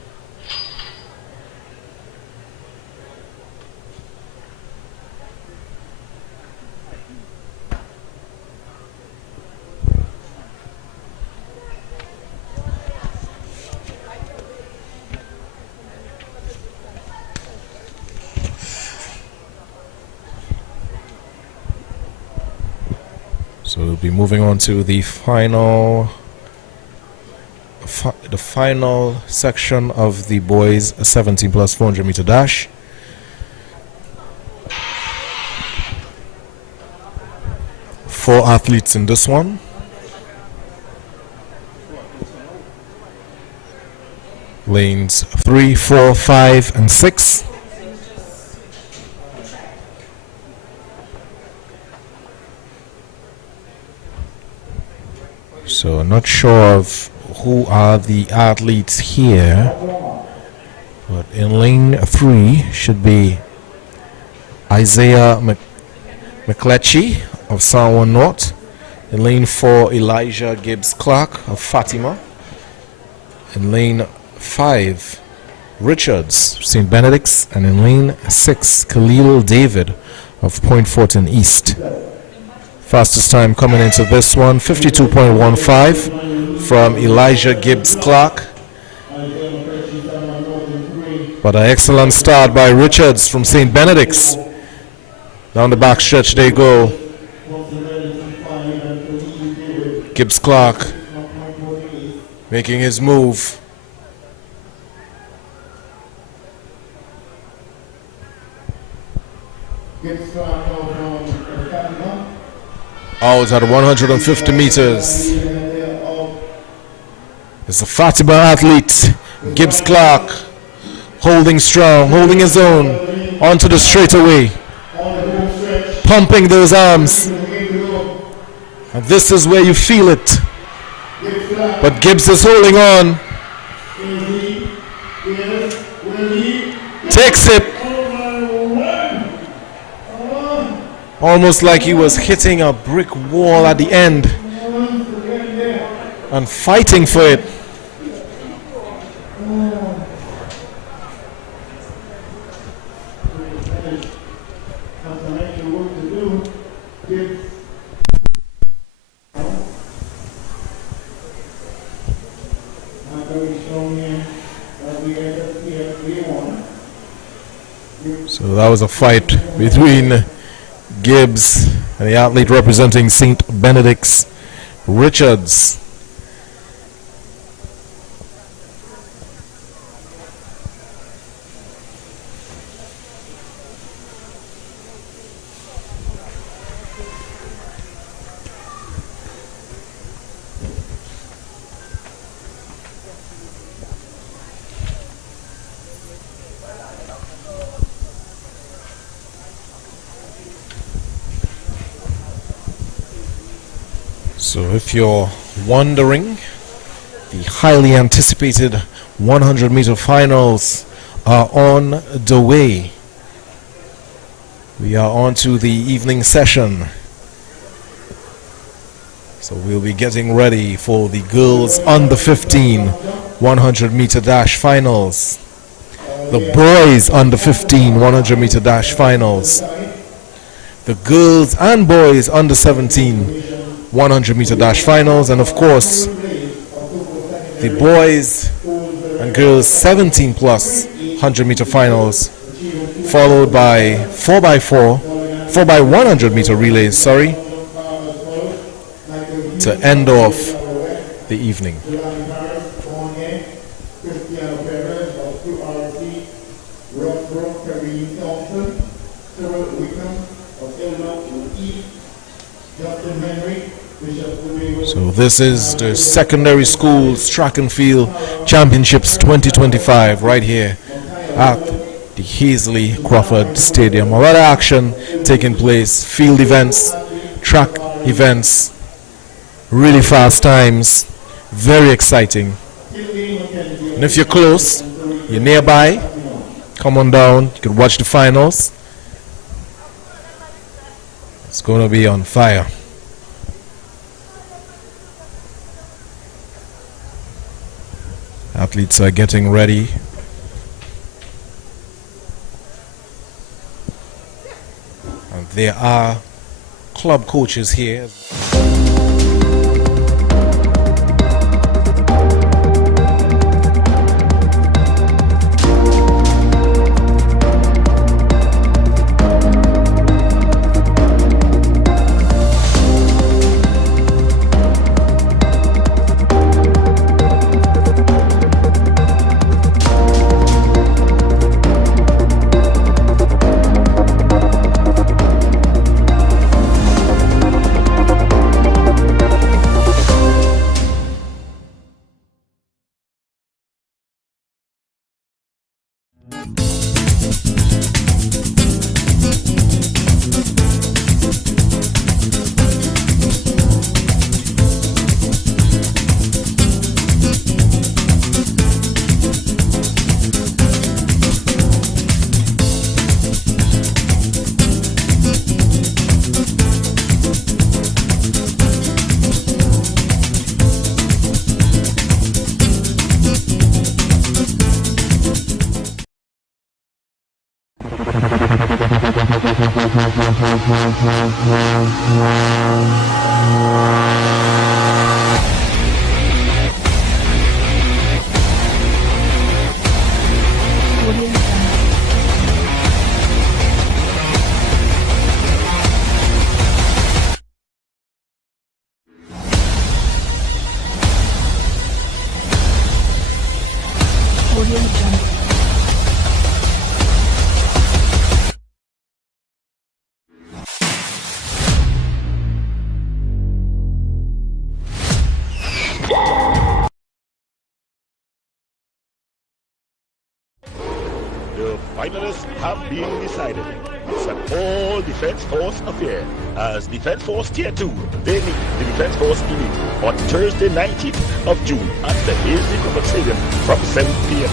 So we'll be moving on to the final section of the boys 17 plus 400 meter dash. Four athletes in this one. Lanes 3, 4, 5, and 6. So I'm not sure of who are the athletes here, but in lane 3 should be Isaiah McCletchy of Sanwan North. In lane 4, Elijah Gibbs Clark of Fatima. In lane 5, Richards, St. Benedict's. And in lane 6, Khalil David of Point Fortin East. Fastest time coming into this one, 52.15 from Elijah Gibbs Clark. But an excellent start by Richards from St. Benedict's. Down the back stretch they go. Gibbs Clark making his move. Out at 150 meters. It's a Fatima athlete, Gibbs Clark, holding strong, holding his own, onto the straightaway, pumping those arms. And this is where you feel it. But Gibbs is holding on. Takes it. Almost like he was hitting a brick wall at the end and fighting for it. So that was a fight between Gibbs and the athlete representing St. Benedict's, Richards. So if you're wondering, the highly anticipated 100-meter finals are on the way. We are on to the evening session. So we'll be getting ready for the girls under 15 100-meter dash finals. The boys under 15 100-meter dash finals. The girls and boys under 17 100-meter dash finals. And of course, the boys and girls 17 plus 100-meter finals, followed by 4x4, 4x100-meter relays, to end off the evening. So this is the Secondary Schools Track and Field Championships 2025 right here at the Hasley Crawford Stadium. A lot of action taking place, field events, track events, really fast times, very exciting. And if you're close, you're nearby, come on down, you can watch the finals. It's going to be on fire. Athletes are getting ready. And there are club coaches here. The finalists have been decided. It's an all-defense force affair as Defense Force Tier 2, they meet the Defense Force Elite on Thursday 19th of June at the Hasley Crawford Stadium from 7 p.m.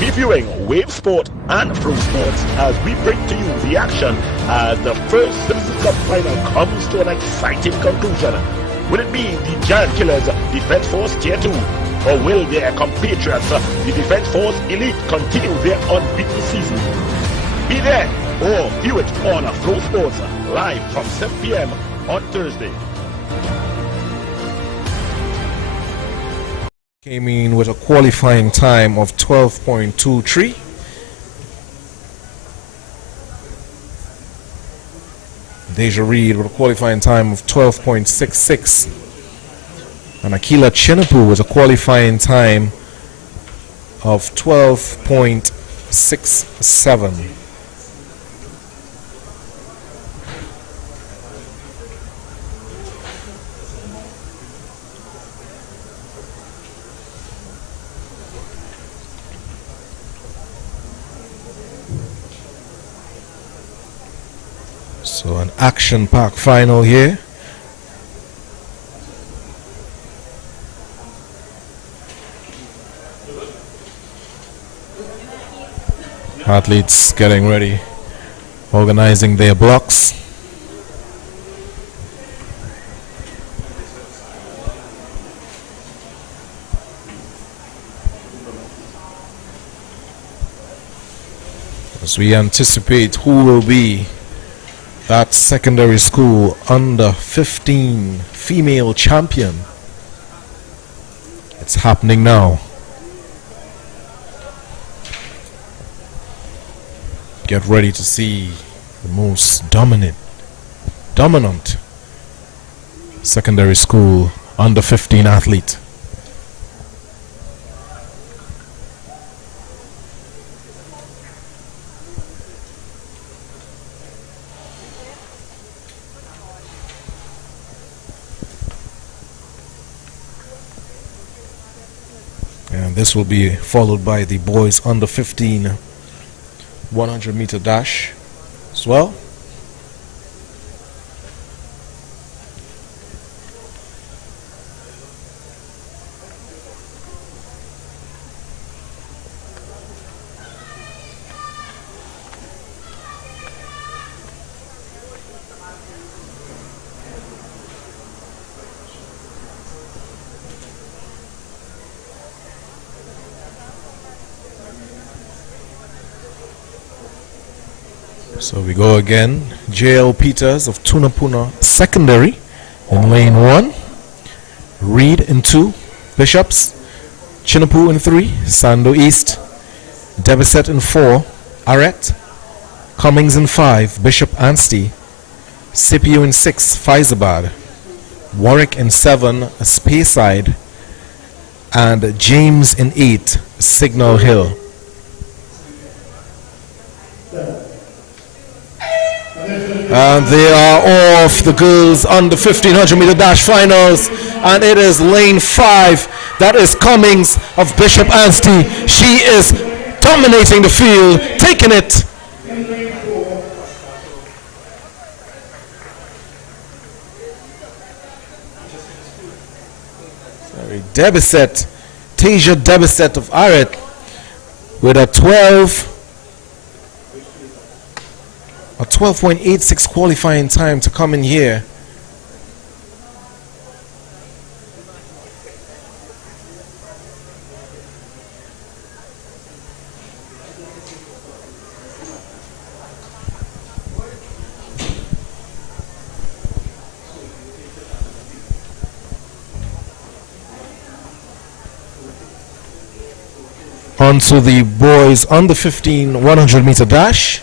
Previewing Wave Sport and Pro Sports as we bring to you the action as the first Citizens Cup final comes to an exciting conclusion. Will it be the Giant Killers Defense Force Tier 2? Or will their compatriots, the Defense Force Elite, continue their unbeaten season? Be there or view it on Flow Sports live from 7 p.m. on Thursday. Came in with a qualifying time of 12.23. Deja Reed with a qualifying time of 12.66. And Akila Chinapu with a qualifying time of 12.67. So an action-packed final here. Athletes getting ready, organizing their blocks. As we anticipate who will be that secondary school under 15 female champion. It's happening now. Get ready to see the most dominant secondary school under 15 athlete. And this will be followed by the boys under 15 100-meter dash as well. So we go again. J.L. Peters of Tunapuna Secondary in lane 1. Reed in 2. Bishops. Chinapoo in 3. Sando East. Debiset in 4. Arret. Cummings in 5. Bishop Anstey. Scipio in 6. Faizabad. Warwick in 7. Speyside. And James in 8. Signal Hill. And they are off, the girls under 1500-meter dash finals, and it is lane 5. That is Cummings of Bishop Anstey. She is dominating the field, taking it. Sorry, Debiset, Tasia Debiset of Arret with a 12.86 qualifying time to come in here. On to the boys under 15 100-meter dash.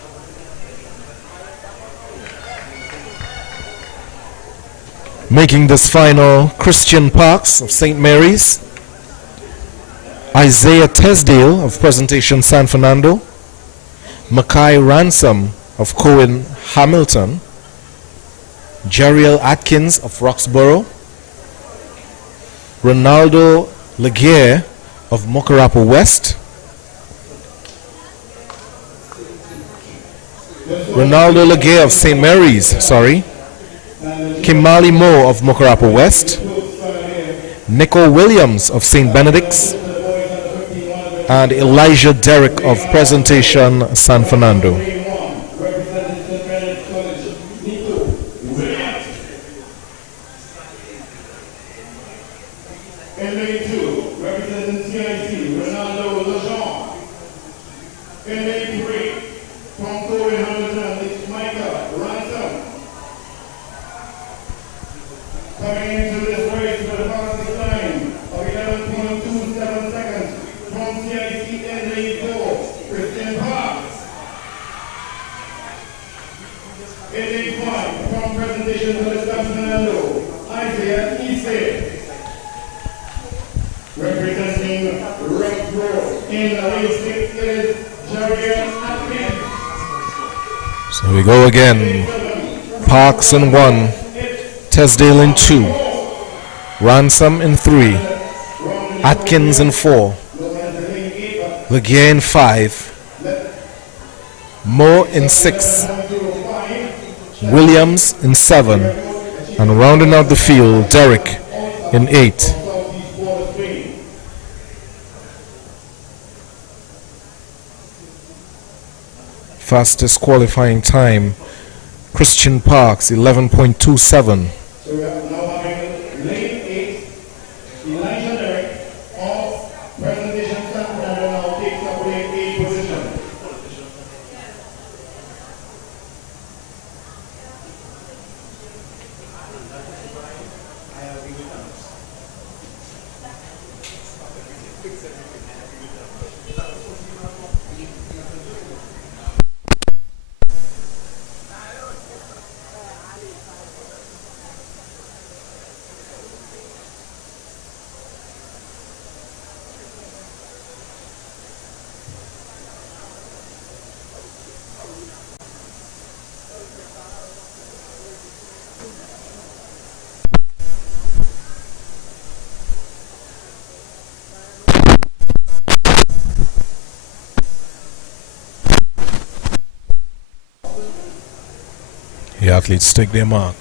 Making this final, Christian Parks of St. Mary's, Isaiah Tesdale of Presentation San Fernando, Mackay Ransom of Cohen Hamilton, Jariel Atkins of Roxborough, Ronaldo Laguerre of Mokarapa West, Ronaldo Laguerre of St. Mary's, sorry, Kimali Moore of Mokarapa West, Nico Williams of St. Benedict's, and Elijah Derrick of Presentation San Fernando. So we go again. Parks in 1, Tesdale in 2, Ransom in 3, Atkins in 4, Laguerre in 5, Moore in 6, Williams in 7, and rounding out the field, Derrick in 8. Fastest qualifying time, Christian Parks, 11.27. So we are now having lane 8, Elijah Derrick of presentation San Fernando now takes up lane 8 position. The athletes take their mark.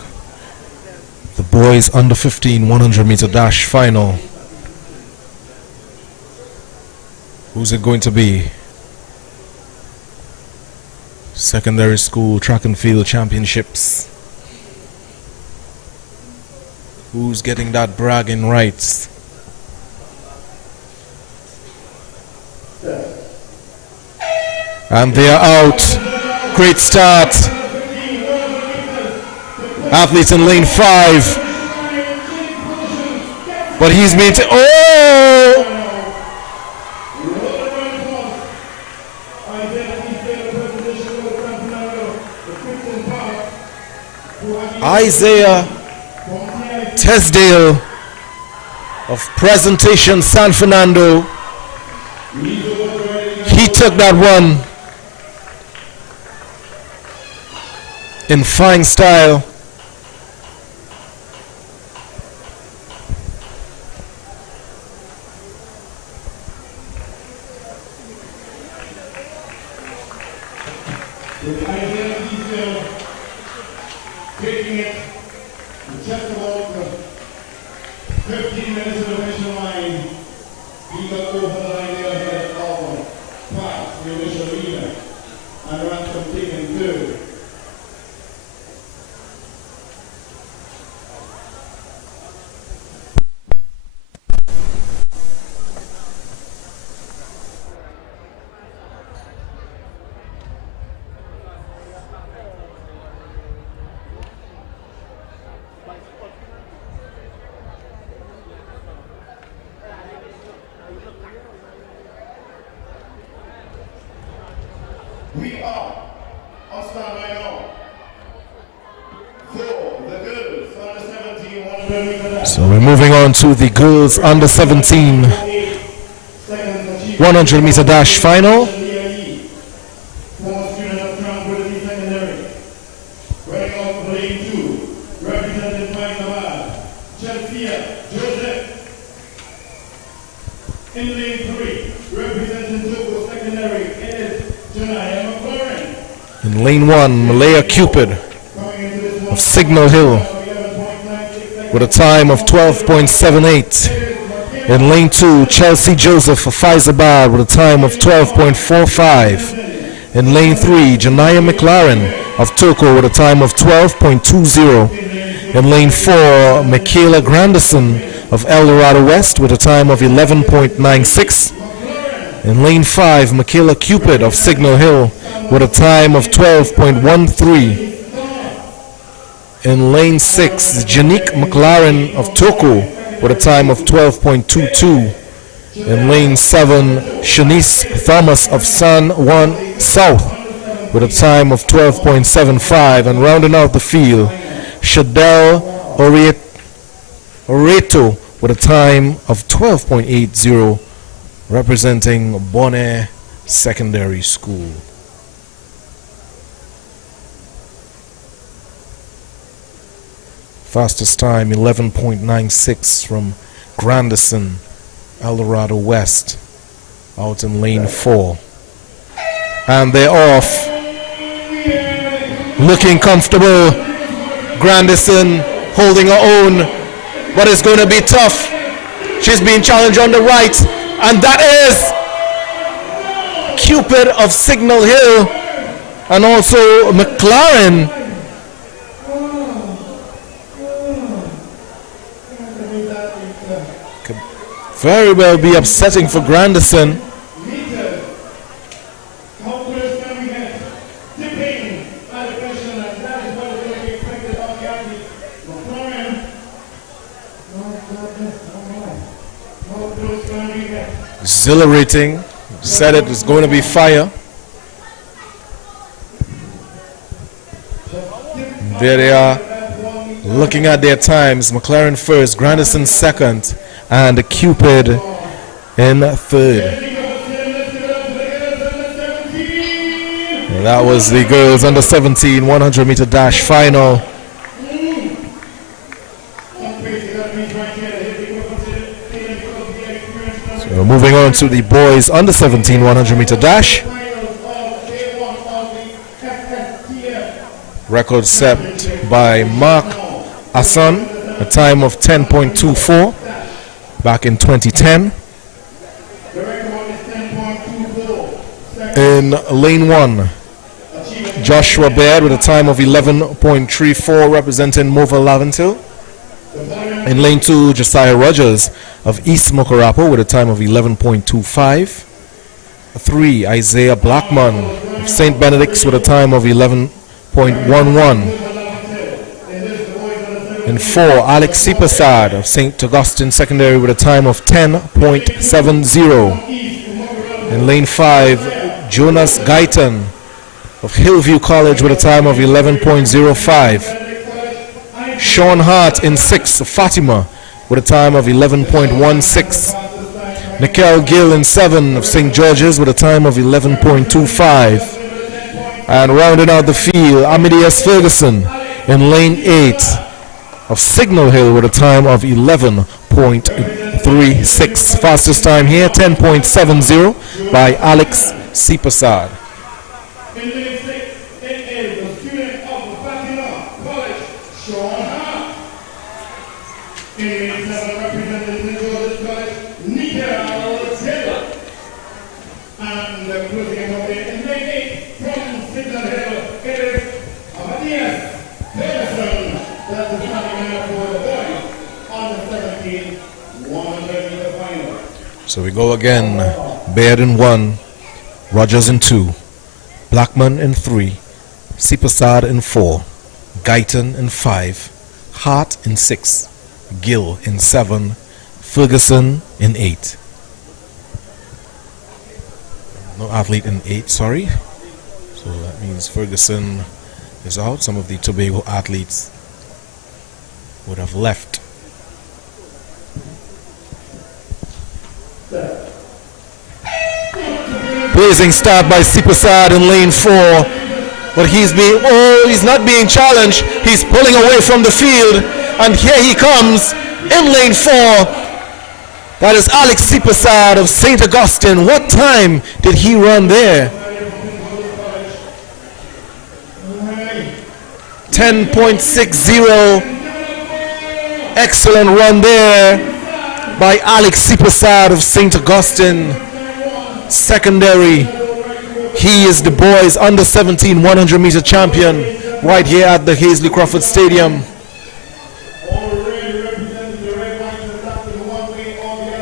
The boys under 15 100 meter dash final. Who's it going to be? Secondary school track and field championships. Who's getting that bragging rights? And they're out. Great start. Athletes in lane 5. But he's been oh! Isaiah Tesdale of Presentation San Fernando. He took that one in fine style. With Isaiah Tesdale taking it just about 15 minutes of the finish line. He got over the line there ahead of Parks, the initial leader, and Ransom taking third. We are on standby now for the girls under 17 100 meter. So we're moving on to the girls under 17 100 meter dash final. Former student of Tranquility Secondary. Running off lane 2, representing Panama, Chelsea Joseph. In lane 3, representing Togo Secondary, is Janaya McLaurin. In lane 1, Malaya Cupid of Signal Hill with a time of 12.78. In lane 2, Chelsea Joseph of Faizabad with a time of 12.45. In lane 3, Janaya McLaren of Toko with a time of 12.20. In lane 4, Michaela Granderson of El Dorado West with a time of 11.96. In lane 5, Michaela Cupid of Signal Hill with a time of 12.13. In lane 6, Janique McLaren of Toko with a time of 12.22. In lane 7, Shanice Thomas of San Juan South with a time of 12.75. And rounding out the field, Shadell Oreto with a time of 12.80, representing Bonaire Secondary School. Fastest time 11.96 from Grandison, El Dorado West, out in lane 4. And they're off. Looking comfortable. Grandison holding her own, but it's going to be tough. She's being challenged on the right, and that is Cupid of Signal Hill and also McLaren. Could very well be upsetting for Grandison. Exhilarating. Said it was going to be fire. There they are, looking at their times. McLaren first, Grandison second, and Cupid in third. And that was the girls under 17 100 meter dash final. So moving on to the boys under 17 100 meter dash. Record set by Mark Asson, a time of 10.24 back in 2010. In lane 1, Joshua Baird with a time of 11.34 representing Mova Laventil. In lane 2, Josiah Rogers of East Mokarapo with a time of 11.25. 3, Isaiah Blackman of St. Benedict's with a time of 11.11. In 4, Alex Sipasad of St. Augustine Secondary with a time of 10.70. In lane 5, Jonas Guyton of Hillview College with a time of 11.05. Sean Hart in 6, Fatima with a time of 11.16. Nikhil Gill in 7 of St. George's with a time of 11.25. And rounding out the field, Amadeus Ferguson in lane 8 of Signal Hill with a time of 11.36. Fastest time here, 10.70 by Alex Sipasad. So we go again. Baird in 1, Rogers in 2, Blackman in 3, Sipasad in 4, Guyton in 5, Hart in 6, Gill in 7, Ferguson in 8. No athlete in 8, sorry. So that means Ferguson is out. Some of the Tobago athletes would have left. Blazing start by Sipasad in lane 4, but he's not being challenged. He's pulling away from the field, and here he comes in lane 4. That is Alex Sipasad of St. Augustine. What time did he run there? 10.60. Excellent run there by Alex Sipasad of St. Augustine Secondary. He is the boys under 17 100 meter champion right here at the Hasley Crawford Stadium.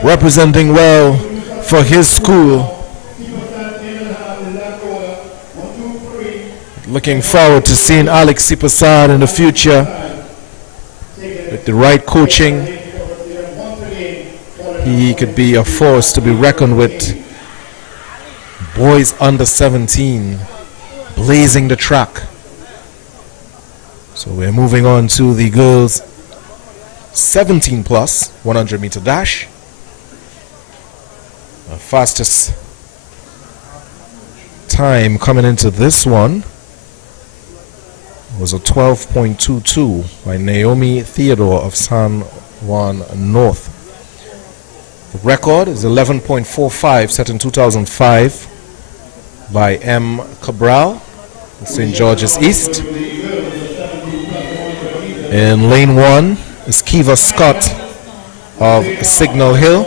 Representing well for his school. Looking forward to seeing Alex Sipasad in the future with the right coaching. He could be a force to be reckoned with. Boys under 17 blazing the track. So we're moving on to the girls 17 plus 100 meter dash. The fastest time coming into this one was a 12.22 by Naomi Theodore of San Juan North. The record is 11.45 set in 2005 by M. Cabral of St. George's East. In lane 1 is Kiva Scott of Signal Hill.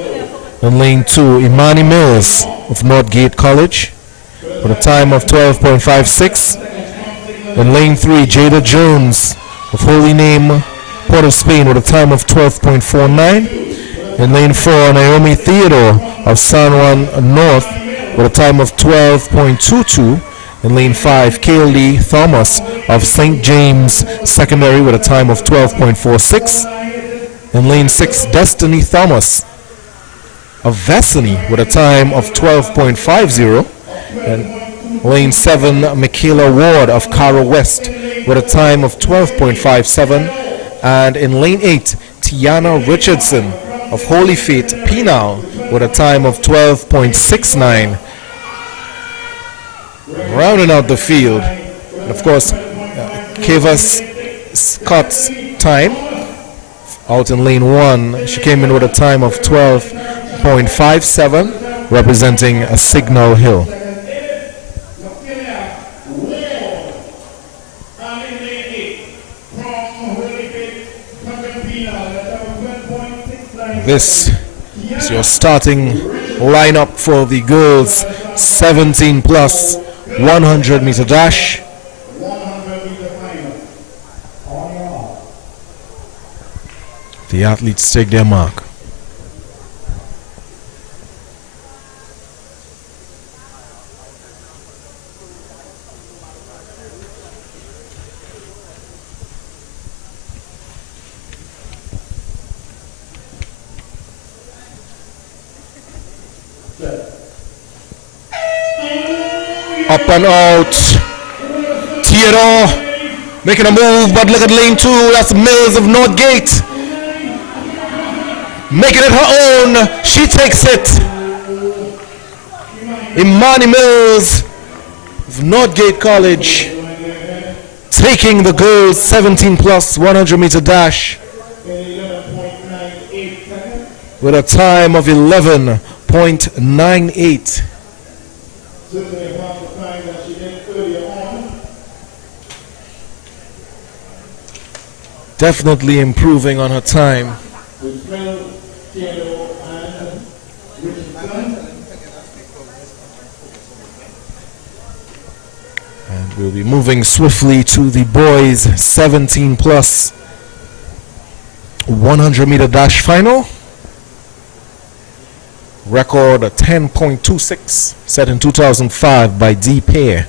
In lane 2, Imani Mills of Northgate College with a time of 12.56. In lane 3, Jada Jones of Holy Name, Port of Spain, with a time of 12.49. In lane 4, Naomi Theodore of San Juan North with a time of 12.22. In lane 5, Kaylee Thomas of St. James Secondary with a time of 12.46. In lane 6, Destiny Thomas of Vassany with a time of 12.50. And lane 7, Michaela Ward of Cara West with a time of 12.57. And in lane 8, Tiana Richardson of Holy Faith Penal with a time of 12.69. Rounding out the field, and of course, Kava Scott's time out in lane 1, she came in with a time of 12.57, representing a Signal Hill. This is your starting lineup for the girls 17 plus 100 meter dash. The athletes take their mark. Up and out. Theodore making a move, but look at lane 2. That's Mills of Northgate. Making it her own. She takes it. Imani Mills of Northgate College taking the girls 17 plus 100 meter dash with a time of 11.98. Definitely improving on her time. And we'll be moving swiftly to the boys 17 plus 100 meter dash final. Record 10.26 set in 2005 by D. Pair.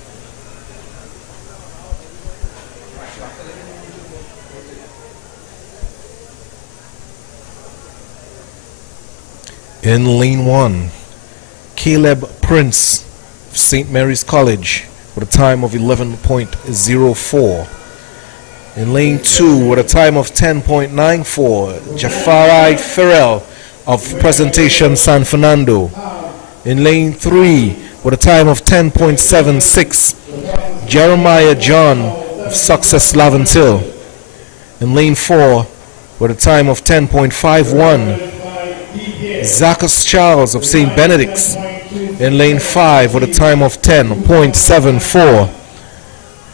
In lane 1, Caleb Prince of St. Mary's College with a time of 11.04. In lane 2 with a time of 10.94, Jafari Farrell of Presentation San Fernando. In lane 3 with a time of 10.76, Jeremiah John of Success Laventil. In lane 4 with a time of 10.51, Zacchaeus Charles of St. Benedict's. In lane 5 with a time of 10.74,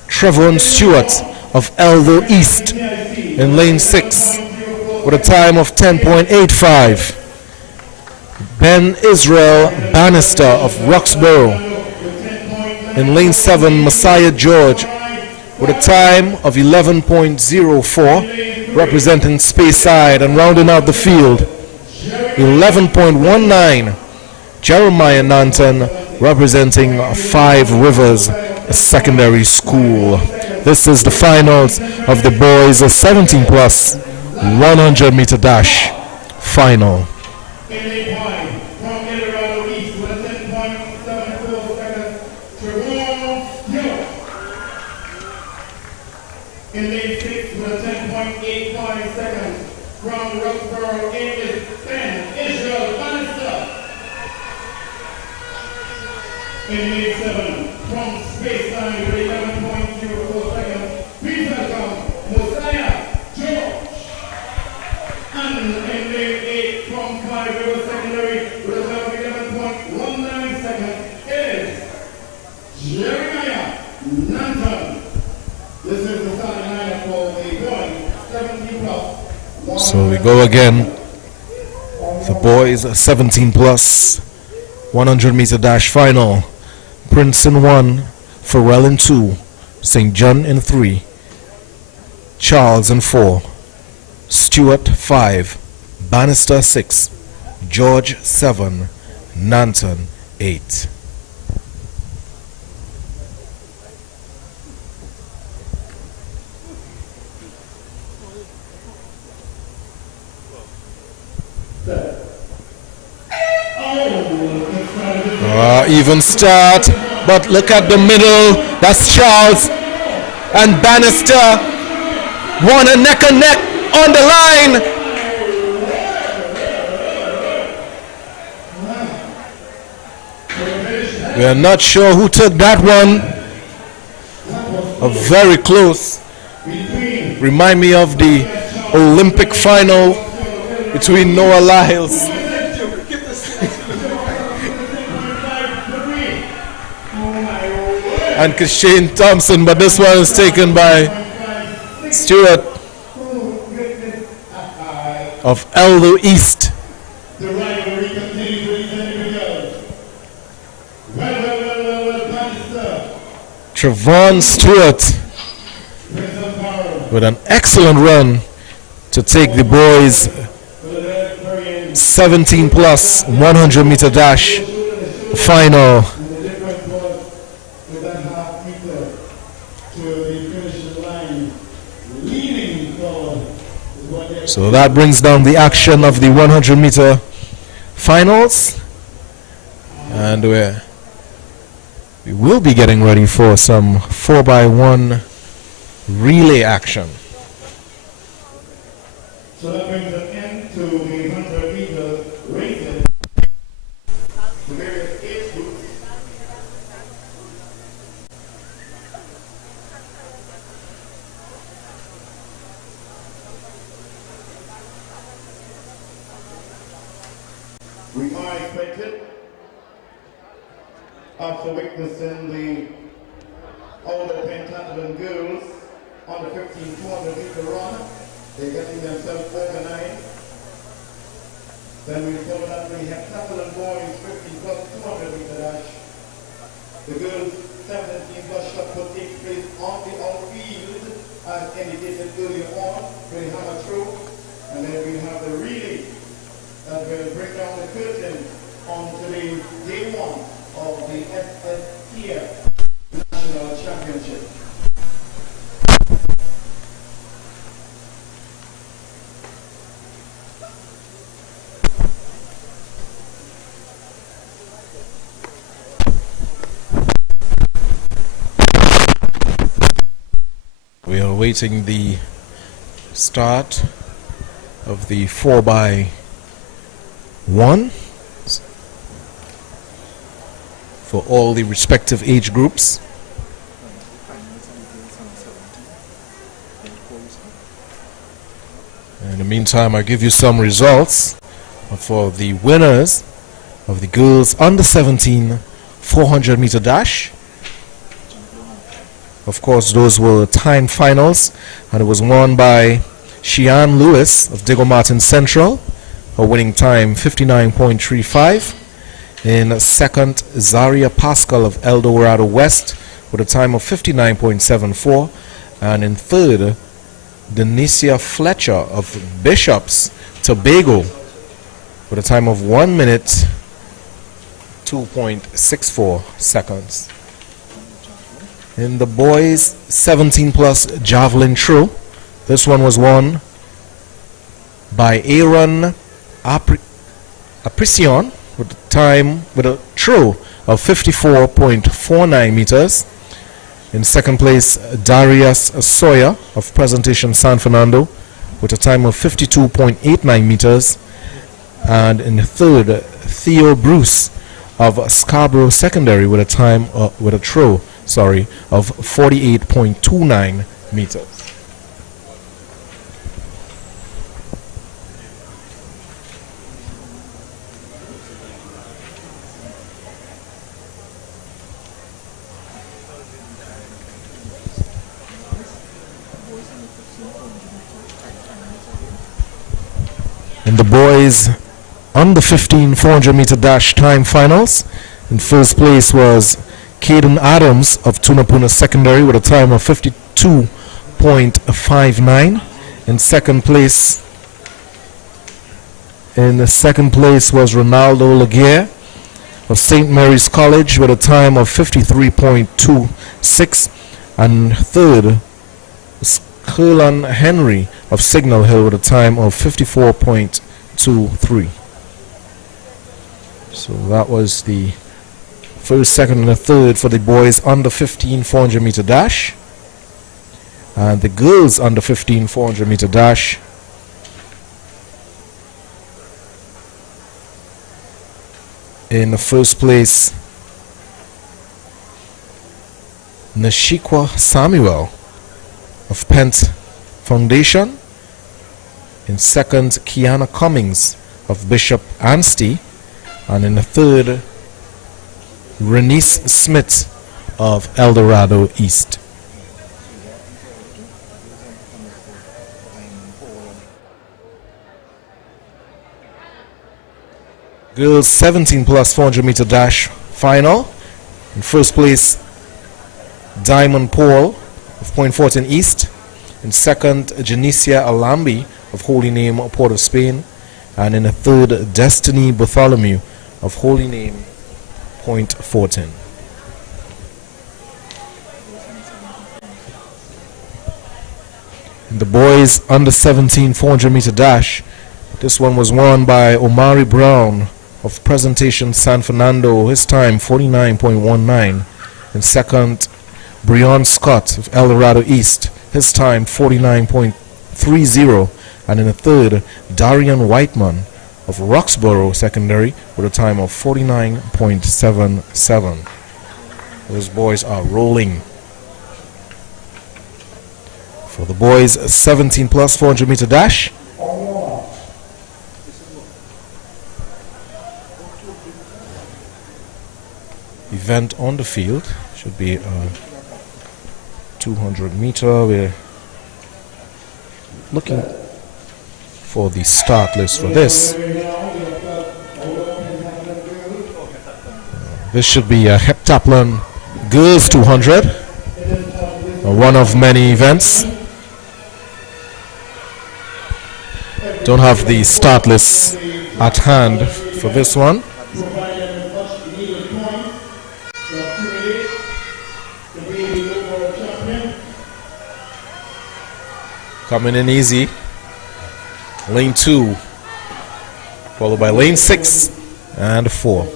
Trevon Stewart of Eldo East. In lane 6 with a time of 10.85, Ben Israel Bannister of Roxborough. In lane 7, Messiah George with a time of 11.04, representing Speyside, and rounding out the field 11.19, Jeremiah Nanton representing Five Rivers Secondary School. This is the finals of the boys 17 plus 100 meter dash final. In lane 6 with a 10.85 seconds from Roxborough, it is Ben Israel Bannister. In lane 7 from Speyside with 11.04 seconds, Peter Mosiah George. And in lane 8 from Five River Secondary with a time of 11.19 seconds is Jeremiah Nanton. This is the starting lineup for the boys 17 plus. So we go again. The boys 17 plus 100 meter dash final. Princeton 1, Farrell in 2, St. John in 3, Charles in 4, Stewart 5, Bannister 6, George 7, Nanton 8. Even start, but look at the middle. That's Charles and Bannister. One a neck on the line. We are not sure who took that one. Very close. Remind me of the Olympic final between Noah Lyles and Kashane Thompson, but this one is taken by Stewart of Eldo East. Trevon Stewart with an excellent run to take the boys 17 plus 100 meter dash final. So that brings down the action of the 100 meter finals, and we will be getting ready for some 4x1 relay action. So that brings an end to the 100 meter racing. The various age groups. We are expected, after witnessing the older pentathlon girls on the 1500 meter run, they're getting themselves organized. Then we follow that we have heptathlon boys 15 plus 200 meter dash. The girls 17 plus shot put takes place on the outfield as indicated earlier on. We have a throw, and then we have the relay that will bring down the curtain on today's day one of the SSTF National Championship. We are awaiting the start of the 4x1 for all the respective age groups. In the meantime, I'll give you some results for the winners of the girls under 17 400 meter dash. Of course, those were timed finals, and it was won by Shean Lewis of Diego Martin Central, her winning time 59.35. In second, Zaria Pascal of El Dorado West with a time of 59.74. And in third, Denicia Fletcher of Bishops Tobago with a time of 1 minute 2.64 seconds. In the boys 17 plus javelin throw, this one was won by Aaron Apricion with a throw of 54.49 meters. In second place, Darius Sawyer of Presentation San Fernando with a time of 52.89 meters. And in third, Theo Bruce of Scarborough Secondary with a throw of 48.29 meters. In the boys under 15 400 meter dash time finals, in first place was Caden Adams of Tunapuna Secondary with a time of 52.59. In second place was Ronaldo Laguerre of St. Mary's College with a time of 53.26, and third is Curlan Henry of Signal Hill with a time of 54.23. So that was the first, second, and the third for the boys under 15 400 meter dash. And the girls under 15 400 meter dash. In the first place, Nashikwa Samuel of Pent Foundation. In second, Kiana Cummings of Bishop Anstey. And in the third, Renice Smith of El Dorado East. Girls 17 plus 400 meter dash final. In first place, Diamond Paul of Point Fortin East. In second, Janicia Alambi of Holy Name, Port of Spain. And in the third, Destiny Bartholomew of Holy Name, Point Fortin. In the boys under 17 400 meter dash, this one was won by Omari Brown of Presentation San Fernando, his time 49.19. In second, Breon Scott of El Dorado East, his time 49.30. And in the third, Darian Whiteman of Roxborough Secondary with a time of 49.77. Those boys are rolling. For the boys 17 plus 400 meter dash, event on the field should be a 200 meter. We're looking for the start list for this. This should be a heptathlon girls 200, one of many events. Don't have the start list at hand for this one. Coming in easy. Lane 2, followed by lane 6 and 4.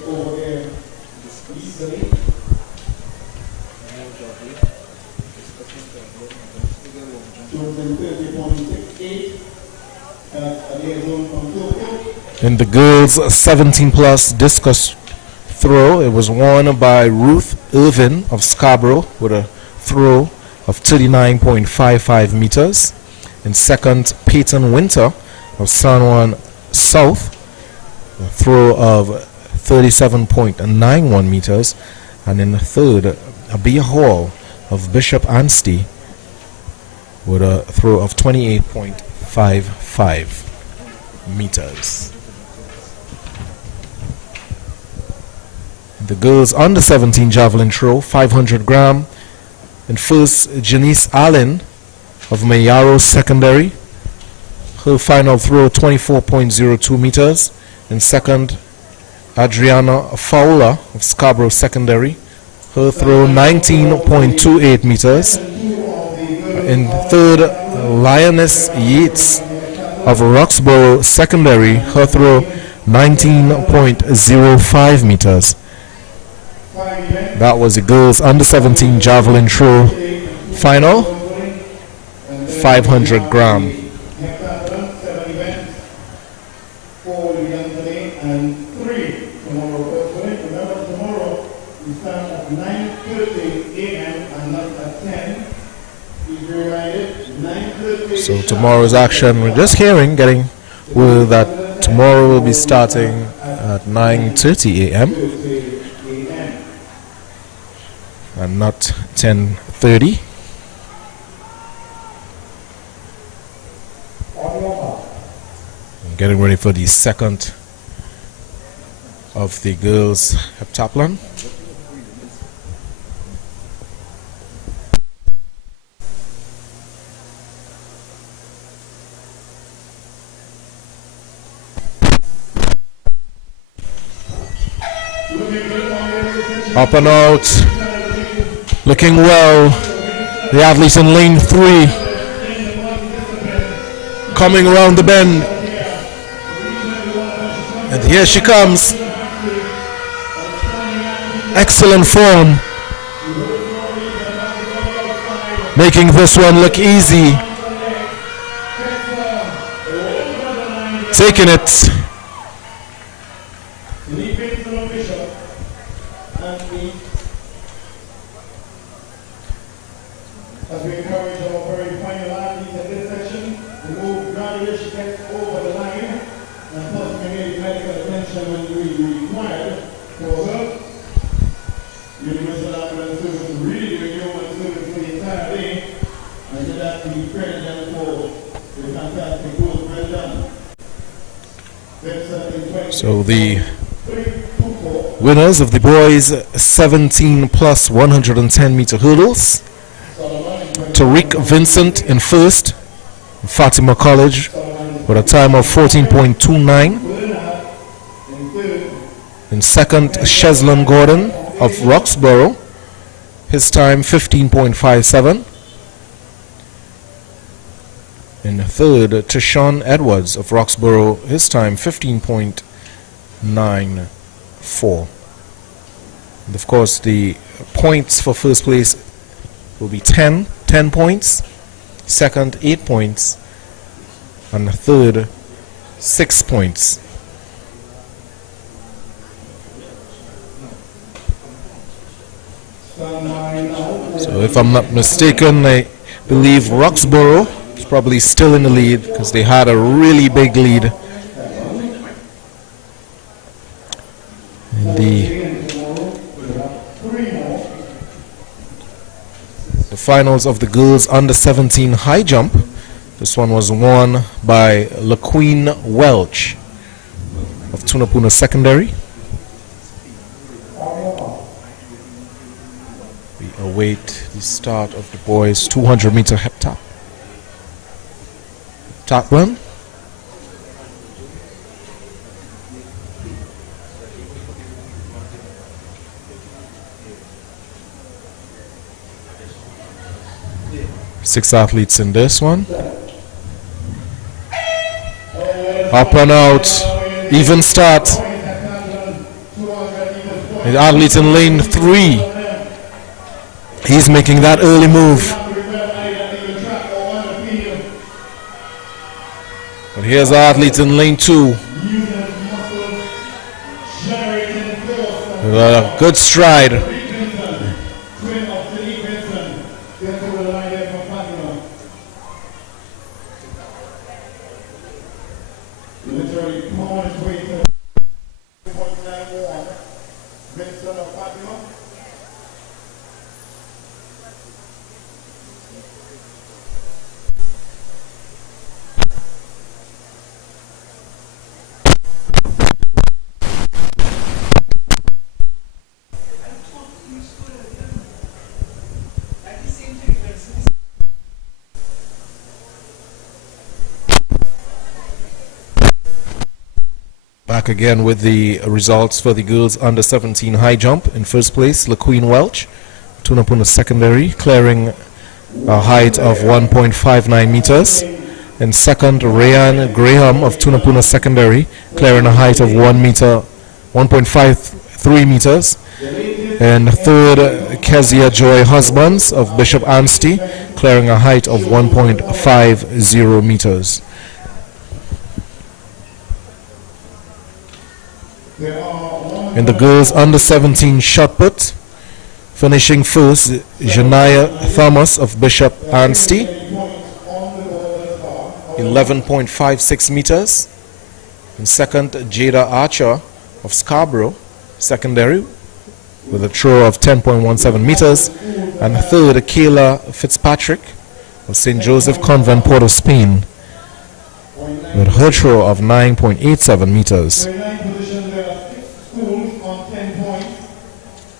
In the girls 17 plus discus throw, it was won by Ruth Irvin of Scarborough with a throw of 39.55 meters. In second, Peyton Winter of San Juan South, a throw of 37.91 meters. And in the third, Abia Hall of Bishop Anstey with a throw of 28.55 meters. The girls under 17 javelin throw, 500 gram. In first, Janice Allen of Mayaro Secondary, her final throw 24.02 meters. In second, Adriana Fowler of Scarborough Secondary, her throw 19.28 meters. In third, Lioness Yates of Roxborough Secondary, her throw 19.05 meters. That was the girls under 17 javelin throw final, 500 gram. So tomorrow's action, we're just getting word that tomorrow will be starting at 9:30 a.m. and not 10:30. I'm getting ready for the second of the girls heptathlon. Up and out. Looking well. The athletes in lane 3. Coming around the bend. And here she comes. Excellent form. Making this one look easy. Taking it. As we encourage our very final athletes in this section to move gradually she gets over the line and possibly need medical attention when we require for her. Universal Ambulance Service really doing human service for the entire day, and you'd have to credit them for the fantastic work well done. So the winners of the boys 17 plus 110 meter hurdles. Tariq Vincent in first, Fatima College with a time of 14.29. In second, Sheslin Gordon of Roxborough, his time 15.57. In third, Tishon Edwards of Roxborough, his time 15.94. And of course, the points for first place will be 10 points, second 8 points, and third 6 points. So if I'm not mistaken, I believe Roxborough is probably still in the lead because they had a really big lead in the finals of the girls under 17 high jump. This one was won by LaQueen Welch of Tunapuna Secondary. We await the start of the boys 200 meter heptathlon. Six athletes in this one. Up and out. Even start. The athlete in lane 3. He's making that early move. But here's the athlete in lane 2. With a good stride. Back again with the results for the girls under 17 high jump. In first place, LaQueen Welch, Tunapuna Secondary, clearing a height of 1.59 meters. In second, Rayan Graham of Tunapuna Secondary, clearing a height of 1.53 meters. And third, Kezia Joy Husbands of Bishop Anstey, clearing a height of 1.50 meters. In the girls under 17 shot put, finishing first, Janaya Thomas of Bishop Anstey, 11.56 meters. And second, Jada Archer of Scarborough Secondary with a throw of 10.17 meters. And third, Kayla Fitzpatrick of St. Joseph Convent, Port of Spain, with her throw of 9.87 meters.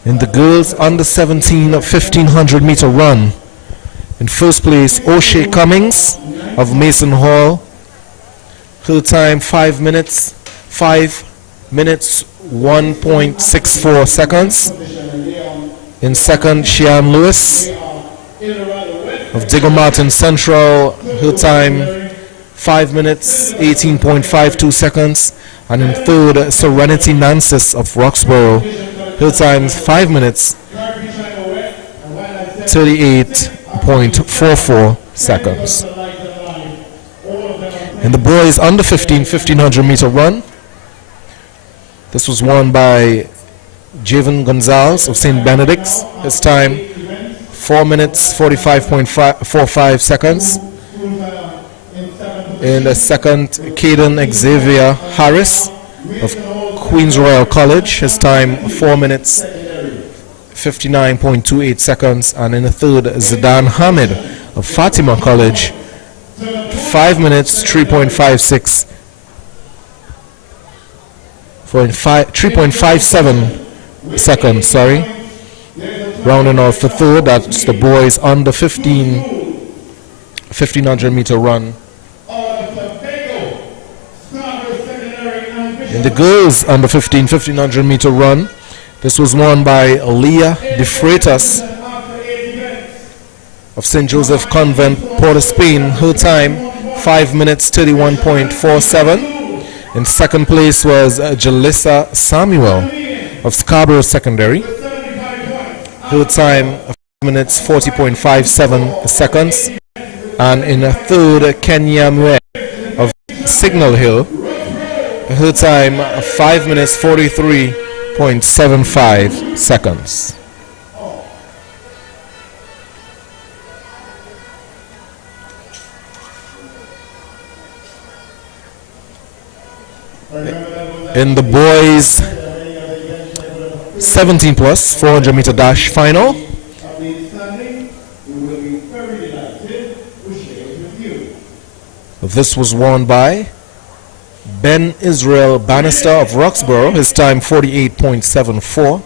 In the girls under 17 1500 meter run, in first place, O'Shea Cummings of Mason Hall, her time 5 minutes 1.64 seconds. In second, Shian Lewis of Digger Martin Central. Her time 5 minutes 18.52 seconds. And in third, Serenity Nancis of Roxborough. Her time 5 minutes 38.44 seconds. In the boys under 1500 meter run, this was won by Javen Gonzalez of St. Benedict's. His time 4 minutes 45.45 seconds. In the second, Caden Xavier Harris of Queen's Royal College. His time 4 minutes 59.28 seconds. And in the third, Zidane Hamid of Fatima College, 5 minutes 3.56 for 3.57 seconds, rounding off the third. That's the boys under 1500 meter run. In the girls under 1500 meter run, this was won by Leah De Freitas of St. Joseph Convent, Port of Spain. Her time 5 minutes 31.47. In second place was Jalissa Samuel of Scarborough Secondary. Her time 5 minutes 40.57 seconds. And in a third, Kenya Mwe of Signal Hill. Her time 5 minutes 43.75 seconds. In the boys 17 plus 400 meter dash final, this was won by Ben Israel Bannister of Roxborough. His time 48.74.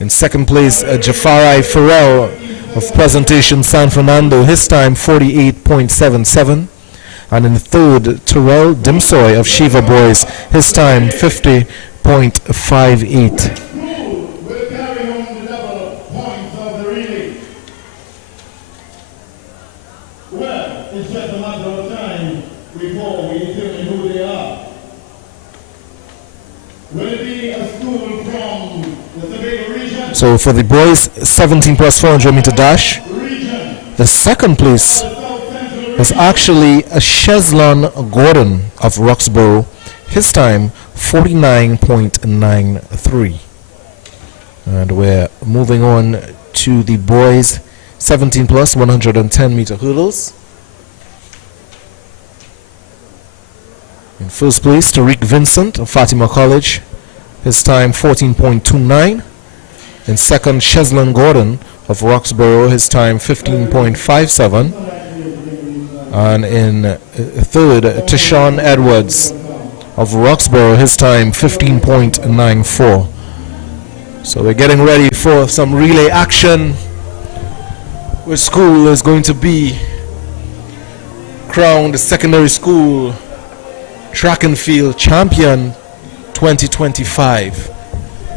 In second place, Jafari Farrell of Presentation San Fernando. His time 48.77. And in third, Terrell Dimsoy of Shiva Boys. His time 50.58. So for the boys 17 plus 400 meter dash, the second place is actually a Cheslon Gordon of Roxborough. His time 49.93. And we're moving on to the boys 17 plus 110 meter hurdles. In first place, Tariq Vincent of Fatima College. His time 14.29. In second, Cheslon Gordon of Roxborough. His time 15.57. And in third, Tishon Edwards of Roxborough. His time 15.94. So we're getting ready for some relay action. Which school is going to be crowned secondary school track and field champion 2025?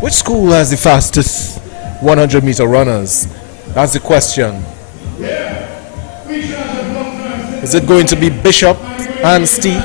Which school has the fastest 100 meter runners? That's the question. Is it going to be Bishop and Steve?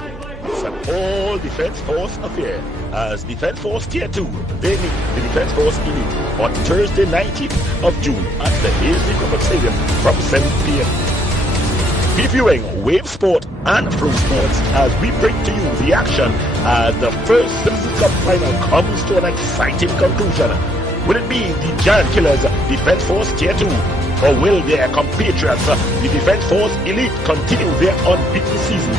decided. It's an all Defense Force affair as Defense Force Tier 2, they meet the Defense Force Elite on Thursday 19th of June at the Hasley Crawford Stadium from 7 p.m. Previewing wave sport and flow sports as we bring to you the action as the first Citizens Cup final comes to an exciting conclusion. Will it be the Giant Killers Defense Force Tier 2, or will their compatriots, the Defense Force Elite, continue their unbeaten season?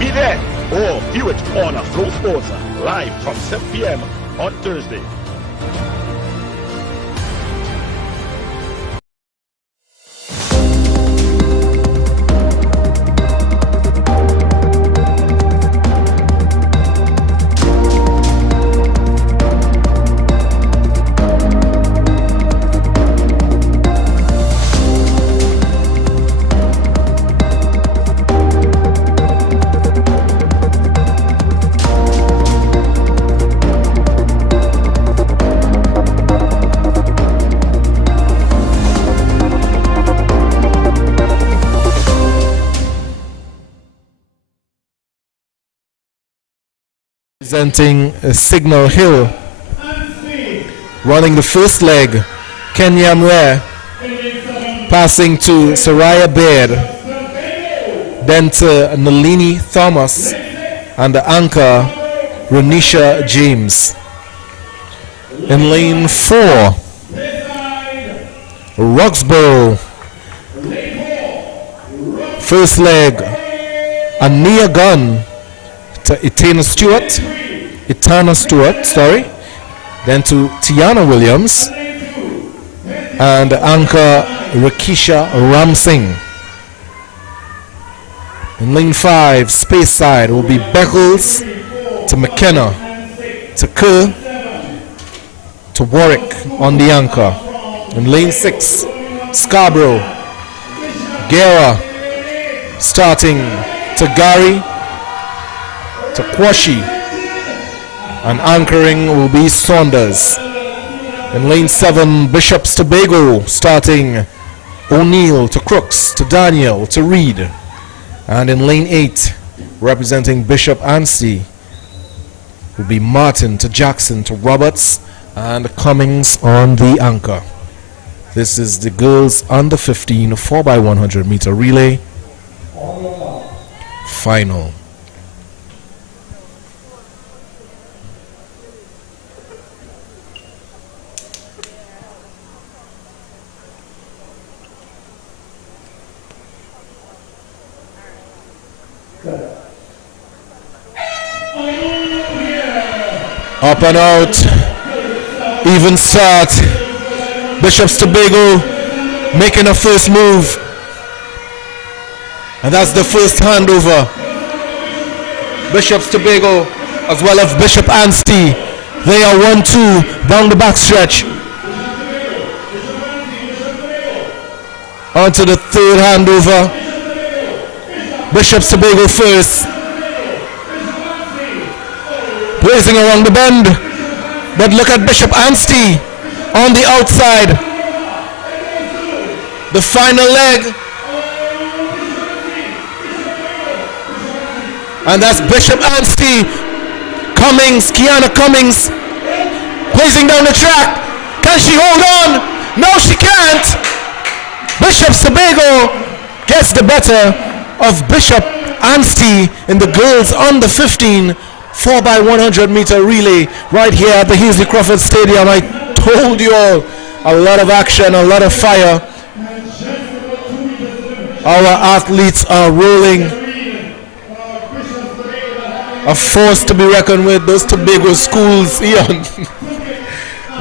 Be there or view it on Flow Sports live from 7 p.m. on Thursday. Presenting Signal Hill, running the first leg, Kenya Mwe, passing to Soraya Baird, then to Nalini Thomas, and the anchor Renisha James. In lane 4, Roxborough, first leg, Ania Gunn to Etana Stewart, then to Tiana Williams, and anchor Rakisha Ramsingh. In lane 5, space side will be Beckles to McKenna, to Kerr, to Warwick on the anchor. In lane 6, Scarborough, Guerra, starting to Gary, to Kwashi, and anchoring will be Saunders. In lane 7, Bishop's Tobago, starting O'Neill to Crooks, to Daniel, to Reed. And in lane 8, representing Bishop Anstey, will be Martin to Jackson, to Roberts, and Cummings on the anchor. This is the girls under 15 4x100 meter relay final. Up and out, even start. Bishop's Tobago making a first move, and that's the first handover. Bishop's Tobago as well as Bishop Anstey, they are 1-2 down the backstretch. On to the third handover. Bishop's Tobago first, blazing around the bend, but look at Bishop Anstey on the outside. The final leg, and that's Bishop Anstey. Cummings, Kiana Cummings, blazing down the track. Can she hold on? No, she can't. Bishop Tobago gets the better of Bishop Anstey in the girls under 15 4x100 meter relay right here at the Hasley Crawford Stadium. I told you all, a lot of action, a lot of fire. Our athletes are rolling, a force to be reckoned with. Those Tobago schools, Ian,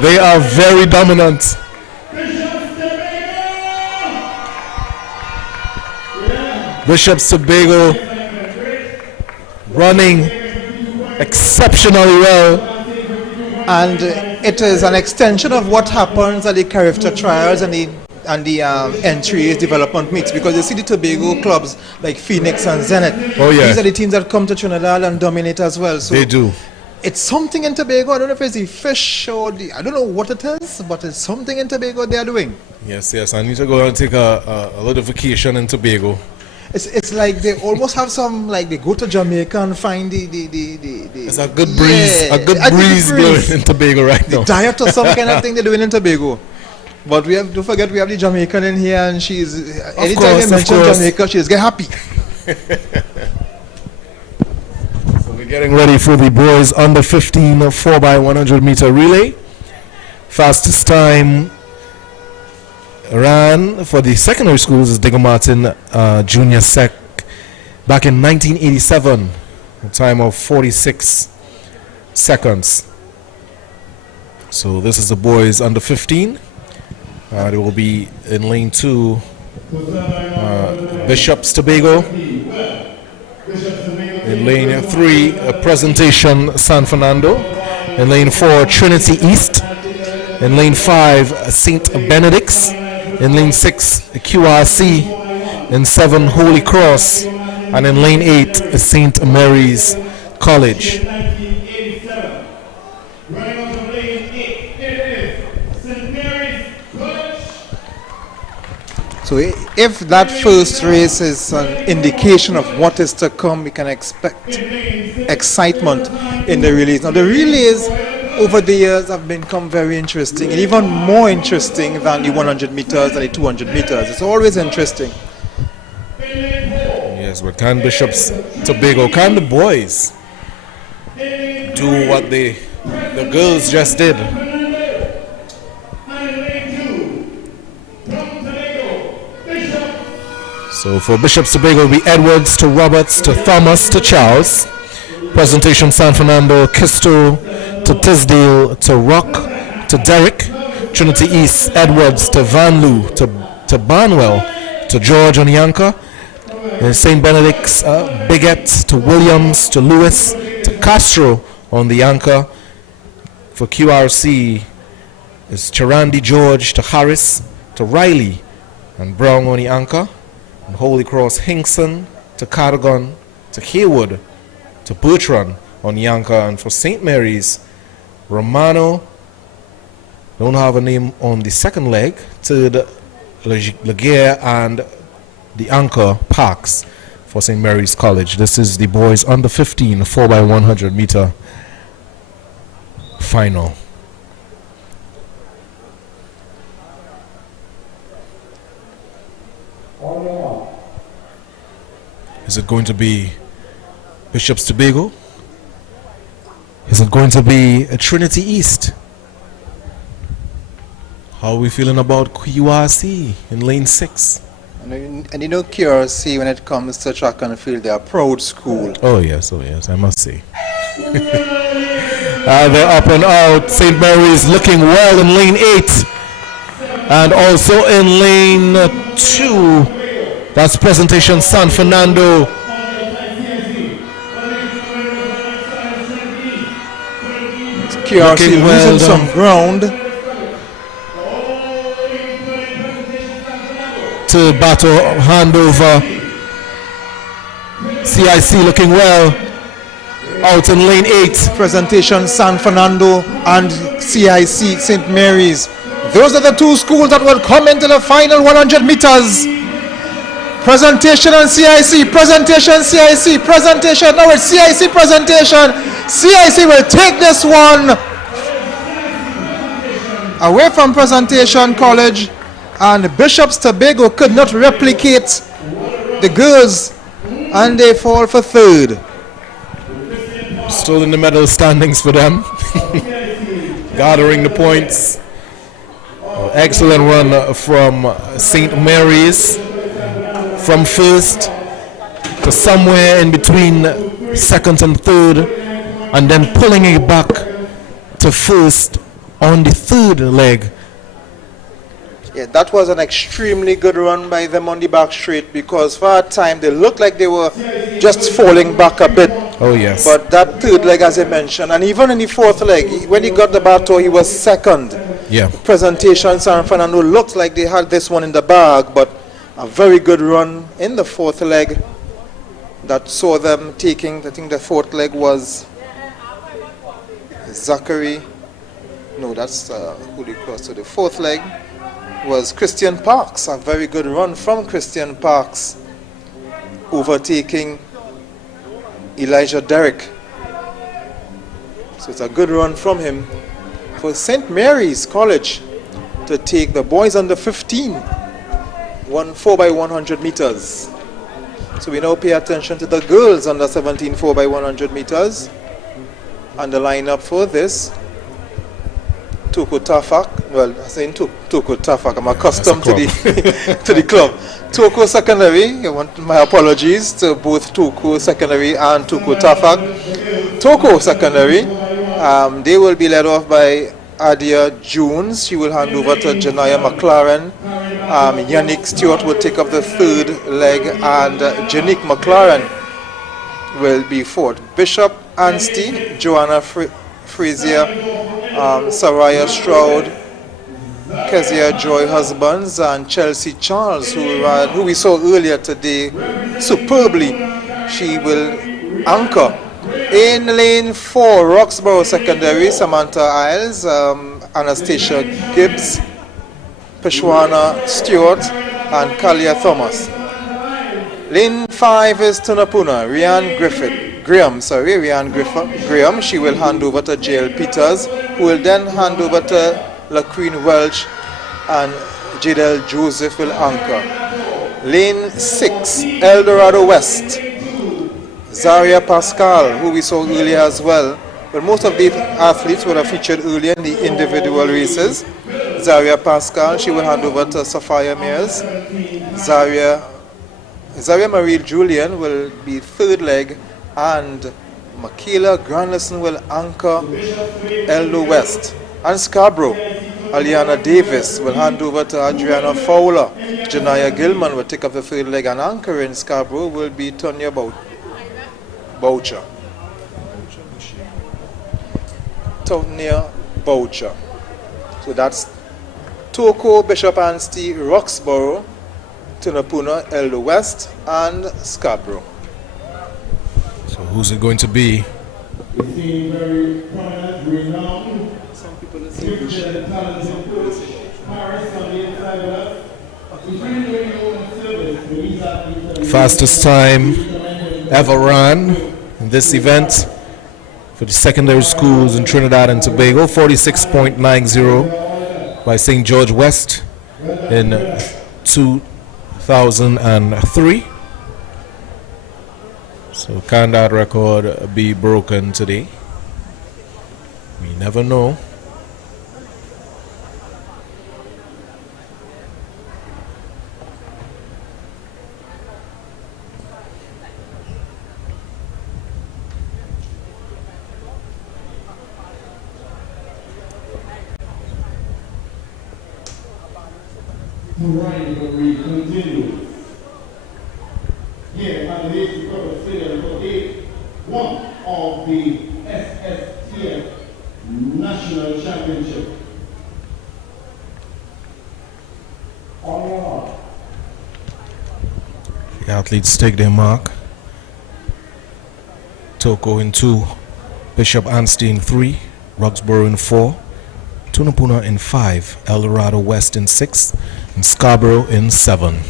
they are very dominant. Bishop's Tobago running exceptionally well, and it is an extension of what happens at the character trials and the entries development meets, because you see the Tobago clubs like Phoenix and Zenith. Oh yeah, these are the teams that come to Trinidad and dominate as well. So they do. It's something in Tobago. I don't know if it's the fish or I don't know what it is, but it's something in Tobago they are doing. Yes. I need to go and take a little vacation in Tobago. It's like they almost have some, like they go to Jamaica and find the It's a good breeze, blowing in Tobago right now. The diet or some kind of thing they're doing in Tobago. But we have, don't forget, we have the Jamaican in here, and she's anytime you mention Jamaica, she's get happy. So we're getting ready for the boys under 15 4x100 meter relay. Fastest time ran for the secondary schools is Digger Martin Junior Sec back in 1987, a time of 46 seconds. So this is the boys under 15. They will be in lane 2, Bishops Tobago. In lane 3, Presentation San Fernando. In lane 4, Trinity East. In lane 5, St. Benedict's. In lane 6, QRC. In 7, Holy Cross. And in lane 8, St. Mary's College. So if that first race is an indication of what is to come, we can expect excitement in the relays. Now the relays over the years have become very interesting, and even more interesting than the 100 meters and the 200 meters. It's always interesting. Yes, but can Bishops Tobago, can the boys do what the girls just did? So for Bishops Tobago, it will be Edwards to Roberts to Thomas to Charles. Presentation San Fernando, Kisto to Tisdale to Rock to Derek. Trinity East, Edwards to Van Loo to Barnwell to George Onyanka. St. Benedict's, Bigot to Williams to Lewis to Castro on the anchor. For QRC, is Charandi George to Harris to Riley and Brown on the anchor. And Holy Cross, Hinkson to Cardigan to Haywood to Bertrand on the anchor. And for St. Mary's, Romano, don't have a name on the second leg, to the Laguerre and the anchor Parks for St. Mary's College. This is the boys under 15 4x100 meter final. Is it going to be Bishops Tobago? Is it going to be a Trinity East? How are we feeling about QRC in lane 6? And you know QRC, when it comes to track and field, they are a proud school. Oh yes, I must say. They're up and out. St. Mary's looking well in lane 8. And also in lane 2. That's Presentation San Fernando. QRC losing some ground. To battle handover. CIC looking well. Out in lane 8. Presentation San Fernando and CIC St. Mary's. Those are the two schools that will come into the final 100 meters. Presentation and CIC. Presentation, CIC. Presentation. Now it's CIC presentation. CIC will take this one away from Presentation College, and Bishops Tobago could not replicate the girls, and they fall for third. Still in the medal standings for them. Gathering the points. Excellent run from St. Mary's. From first to somewhere in between second and third, and then pulling it back to first on the third leg. Yeah, that was an extremely good run by them on the back straight, because for a time they looked like they were just falling back a bit. Oh yes. But that third leg, as I mentioned, and even in the fourth leg, when he got the baton, he was second. Yeah. Presentation San Fernando looked like they had this one in the bag, but a very good run in the fourth leg that saw them taking, I think the fourth leg was Zachary. No, that's Holy Cross. So the fourth leg was Christian Parks. A very good run from Christian Parks. overtaking Elijah Derrick. So it's a good run from him for St. Mary's College to take the boys under 15, 4x100 meters. So we now pay attention to the girls under 17 4x100 meters. And the lineup for this: Toko Tafak. Well, I'm saying Toko Tafak. I'm accustomed to the to the club. Toko Secondary. I want my apologies to both Toko Secondary and Toko Tafak. Toko Secondary. They will be led off by Adia Jones. She will hand over to Janaya McLaren. Yannick Stewart will take up the third leg, and Janique McLaren will be fourth. Bishop Anstey, Joanna Frazier, Saraya Stroud, Kezia Joy Husbands, and Chelsea Charles, who we saw earlier today superbly. She will anchor. In lane 4, Roxborough Secondary, Samantha Isles, Anastasia Gibbs, Peshwana Stewart, and Kalia Thomas. Lane 5 is Tunapuna, Rianne Graham. She will hand over to JL Peters, who will then hand over to LaQueen Welch, and Jadel Joseph will anchor. Lane 6, Eldorado West, Zaria Pascal, who we saw earlier as well. But most of the athletes were featured earlier in the individual races. Zaria Pascal, she will hand over to Sophia Mears. Zaria Marie Julian will be third leg, and Michaela Granderson will anchor Eldo West. And Scarborough, Aliana Davis will hand over to Adriana Fowler. Janaya Gilman will take up the third leg, and anchor in Scarborough will be Tonya Boucher. Tonya Boucher. So that's Toko, Bishop Anstey, Roxborough, Tunapuna, Eldo West, and Scarborough. So who's it going to be? Very prominent, renowned. Some people are saying talented coach, Paris on the inside of us. He's really doing his own service, but he's at Fastest time ever run in this event for the secondary schools in Trinidad and Tobago, 46.90 by St. George West in 2003. So can that record be broken today? We never know. The rivalry continues. Here at the Hasley Crawford Stadium for one of the SSTF National Championship. On your mark. The athletes take their mark. Toko in 2, Bishop Anstey in 3, Roxborough in 4, Tunapuna in 5, Eldorado West in 6, and Scarborough in 7.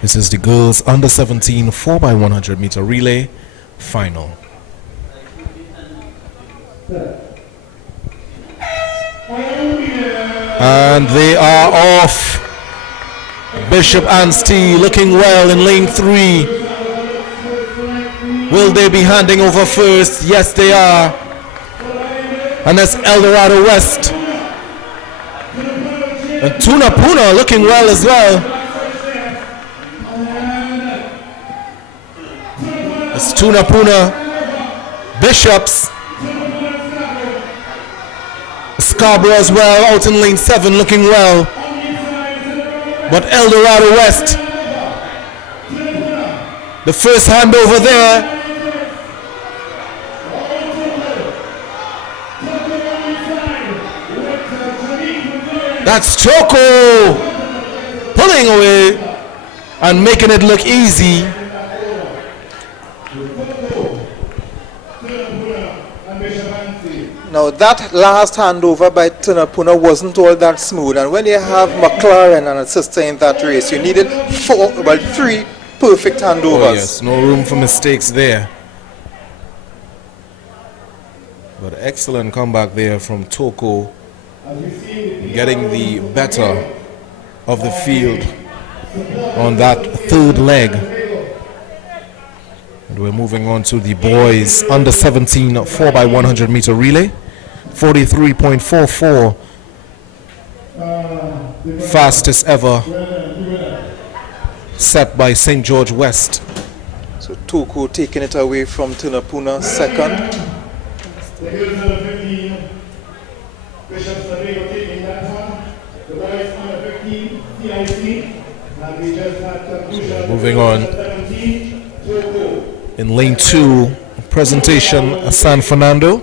This is the girls under 17 4x100 meter relay final. And they are off. Bishop Anstey looking well in lane 3. Will they be handing over first? Yes, they are. And that's Eldorado West. And Tunapuna looking well as well. It's Tunapuna, Bishops, Scarborough as well, out in lane 7 looking well. But Eldorado West, the first handover there. That's Toko pulling away and making it look easy. Now that last handover by Tunapuna wasn't all that smooth, and when you have McLaren and a sister in that race, you needed 3 perfect handovers. Oh yes, no room for mistakes there. But excellent comeback there from Toko, getting the better of the field on that third leg. And we're moving on to the boys under 17 4x100 meter relay. 43.44, fastest ever set by St. George West. So Toko taking it away from Tunapuna second. The girls under 15, Bishop Sabigo taking that one. The boys under 15, CIC. And we just had conclusion. Moving on. 17, Toko. In lane 2, presentation San Fernando.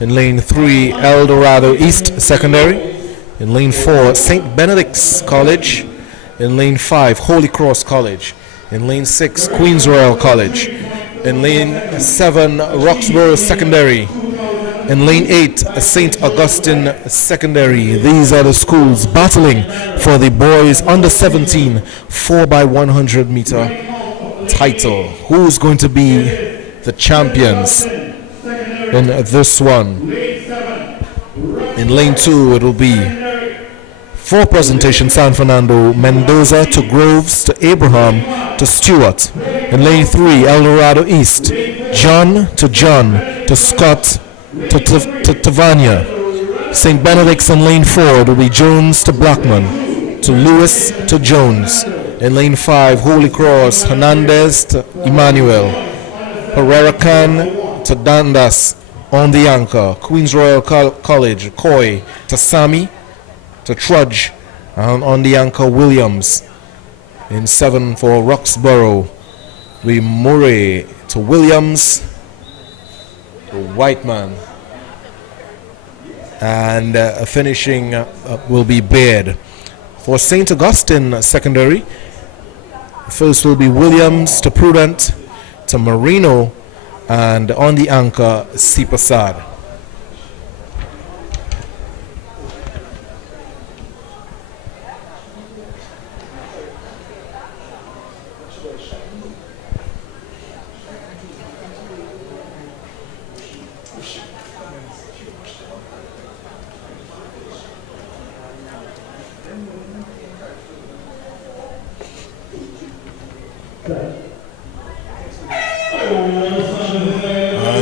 In lane 3, El Dorado East Secondary. In lane 4, St. Benedict's College. In lane 5, Holy Cross College. In lane 6, Queens Royal College. In lane 7, Roxborough Secondary. In lane 8, St. Augustine Secondary. These are the schools battling for the boys under 17 4x100 meter title. Who's going to be the champions in this one? In lane 2, it will be for presentation San Fernando, Mendoza to Groves to Abraham to Stewart. In lane 3, El Dorado East, John to Scott to Tavania. St. Benedict's in lane 4, it will be Jones to Blackman to Lewis to Jones. In lane 5, Holy Cross, Hernandez to Emmanuel. Herreracan to Dandas on the anchor. Queens Royal College, Coy to Sammy to Trudge. And on the anchor, Williams. In 7 for Roxborough, we Murray to Williams, to Whiteman. And finishing will be Baird. For St. Augustine Secondary, first will be Williams to Prudent to Marino, and on the anchor, Sipasad.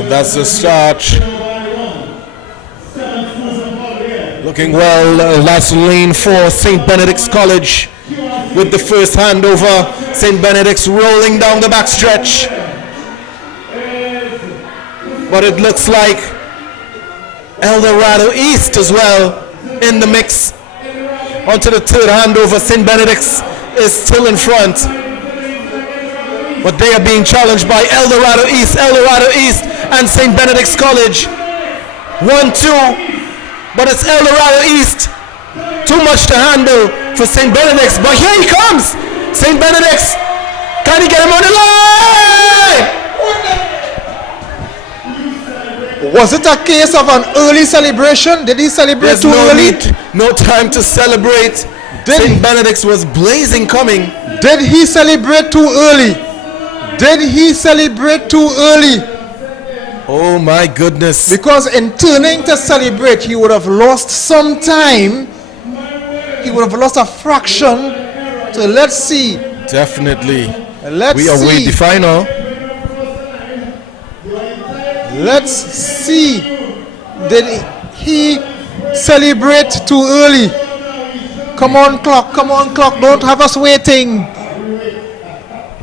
That's the start. Looking well. That's lane 4, St. Benedict's College with the first handover. St. Benedict's rolling down the backstretch. But it looks like El Dorado East as well in the mix. Onto the third handover. St. Benedict's is still in front. But they are being challenged by El Dorado East and St. Benedict's College. 1-2, but it's El Dorado East. Too much to handle for St. Benedict's, but here he comes. St. Benedict's, can he get him on the line? Was it a case of an early celebration? Did he celebrate There's too early? No time to celebrate. St. Benedict's was blazing coming. Did he celebrate too early? Did he celebrate too early? Oh my goodness. Because in turning to celebrate, he would have lost some time. He would have lost a fraction. So let's see. Definitely. Let's we await the final. Let's see. Did he celebrate too early? Come on, clock. Come on, clock. Don't have us waiting.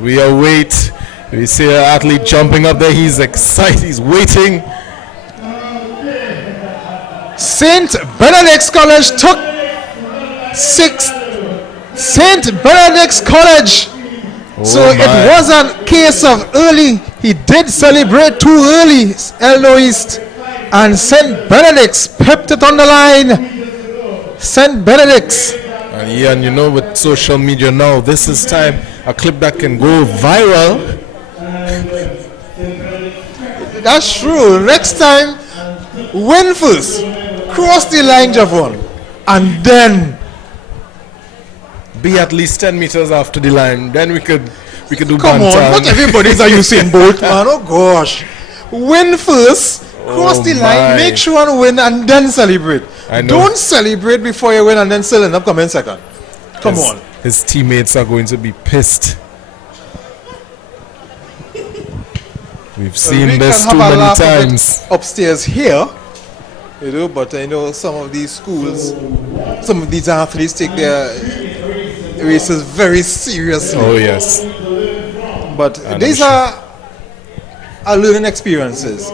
We await. We see an athlete jumping up there. He's excited. He's waiting. St. Benedict's College took 6th. St. Benedict's College. So it was a case of early. He did celebrate too early, Eldo East. And St. Benedict's pepped it on the line. St. Benedict's. And you know, with social media now, this is time a clip that can go viral. That's true. Next time, win first. Cross the line, Javon. And then be at least 10 meters after the line. Then we could We can do Come on, bantam. not everybody's a Usain Bolt, man. Oh gosh. Win first, cross the line, my. make sure and win, and then celebrate. I know. Don't celebrate before you win and then still end up coming second. Come on. His teammates are going to be pissed. We've seen We this can too have a many laugh of it times. upstairs here, you know, but I know some of these schools, some of these athletes take their races very seriously. Oh yes. But And these are learning experiences.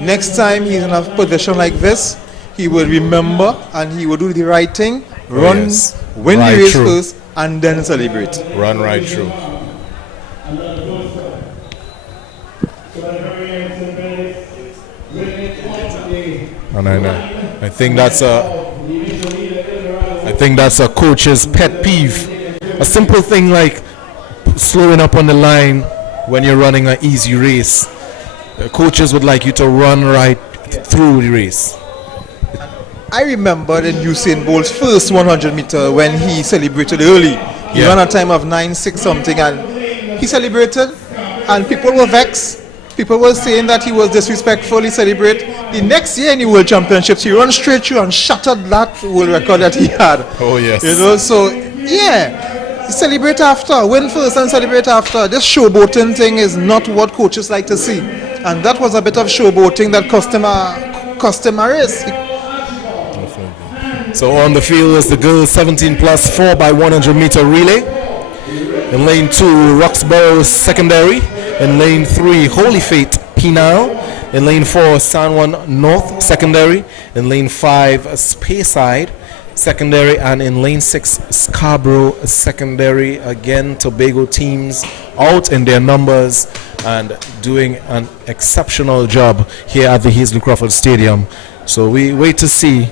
Next time he's in a position like this, he will remember and he will do the right thing, run, yes. win Right the race through. first, and then celebrate. Run right through. And I think that's a coach's pet peeve. A simple thing like slowing up on the line when you're running an easy race. Coaches would like you to run right through the race. I remember in Usain Bolt's first 100 meter when he celebrated early. He ran a time of 9.6 something and he celebrated and people were vexed. People were saying that he was disrespectful, he celebrated. The next year in the World Championships, he ran straight through and shattered that world record that he had. Oh yes. You know, so yeah, celebrate after, win first and celebrate after. This showboating thing is not what coaches like to see. And that was a bit of showboating that cost him a race. So on the field is the girls 17 plus 4x100 meter relay. In lane 2, Roxborough Secondary. In lane 3, Holy Faith Penal. In lane 4, San Juan North Secondary. In lane 5, Speyside Secondary. And in lane 6, Scarborough Secondary. Again, Tobago teams out in their numbers and doing an exceptional job here at the Hasley Crawford Stadium. So we wait to see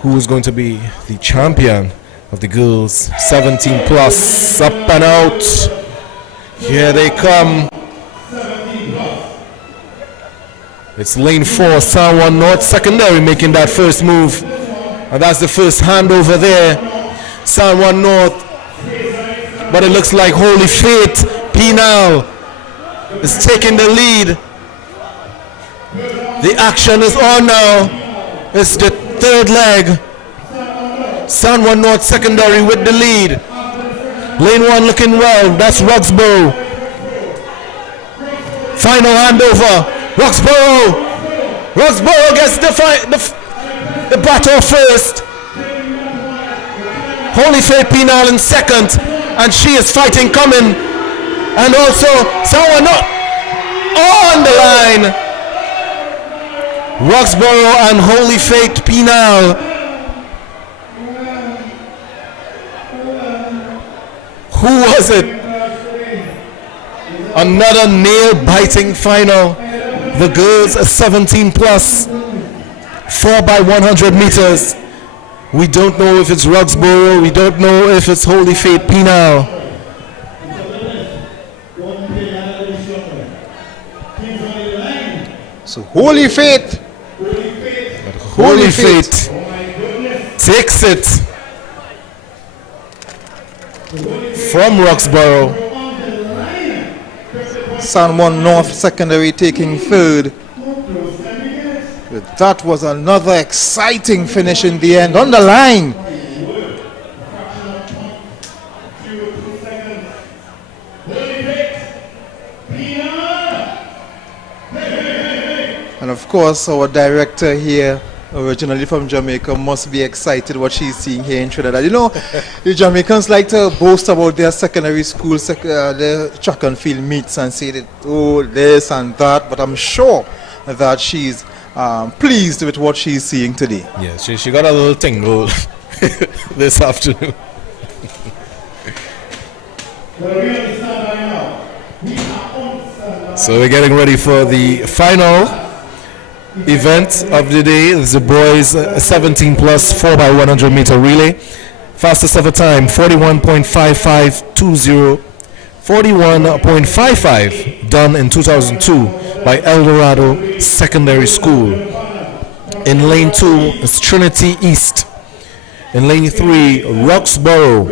who is going to be the champion of the girls 17 plus. Up and out. Here they come. It's lane 4, San Juan North Secondary making that first move. And that's the first handover there. San Juan North. But it looks like Holy Faith Penal is taking the lead. The action is on now. It's the third leg. San Juan North Secondary with the lead. Lane 1 looking well. That's Roxborough. Final handover. Roxborough gets the battle first. Holy Faith Penal in second. And she is fighting coming. And also San Juan North on the line. Roxborough and Holy Faith Penal. Who was it? Another nail-biting final. The girls 17 plus 4x100 meters. We don't know if it's Roxborough. We don't know if it's Holy Faith Penal. So Holy Faith. Holy Faith takes it from Roxborough. San Juan North Secondary taking third. That was another exciting finish in the end. On the line. And of course, our director here, originally from Jamaica, must be excited what she's seeing here in Trinidad. You know, the Jamaicans like to boast about their secondary school, their track and field meets and say that, oh, this and that. But I'm sure that she's pleased with what she's seeing today. Yeah, she got a little tingle this afternoon. So we're getting ready for the final event of the day. It's the boys 17 plus 4x100 meter relay. Fastest ever time 41.5520. 41.55 done in 2002 by Eldorado Secondary School. In lane 2 is Trinity East. In lane 3 Roxborough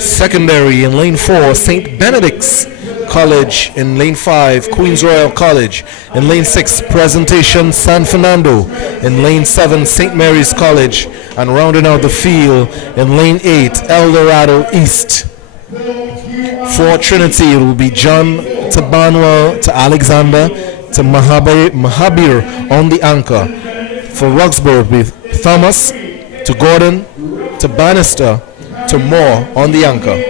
Secondary. In lane 4 St. Benedict's College in lane 5, Queens Royal College. In lane 6, Presentation San Fernando. In lane 7, St. Mary's College. And rounding out the field in lane 8, El Dorado East. For Trinity, it will be John to Banwell to Alexander to Mahabir on the anchor. For Roxborough, it will be Thomas to Gordon to Bannister to Moore on the anchor.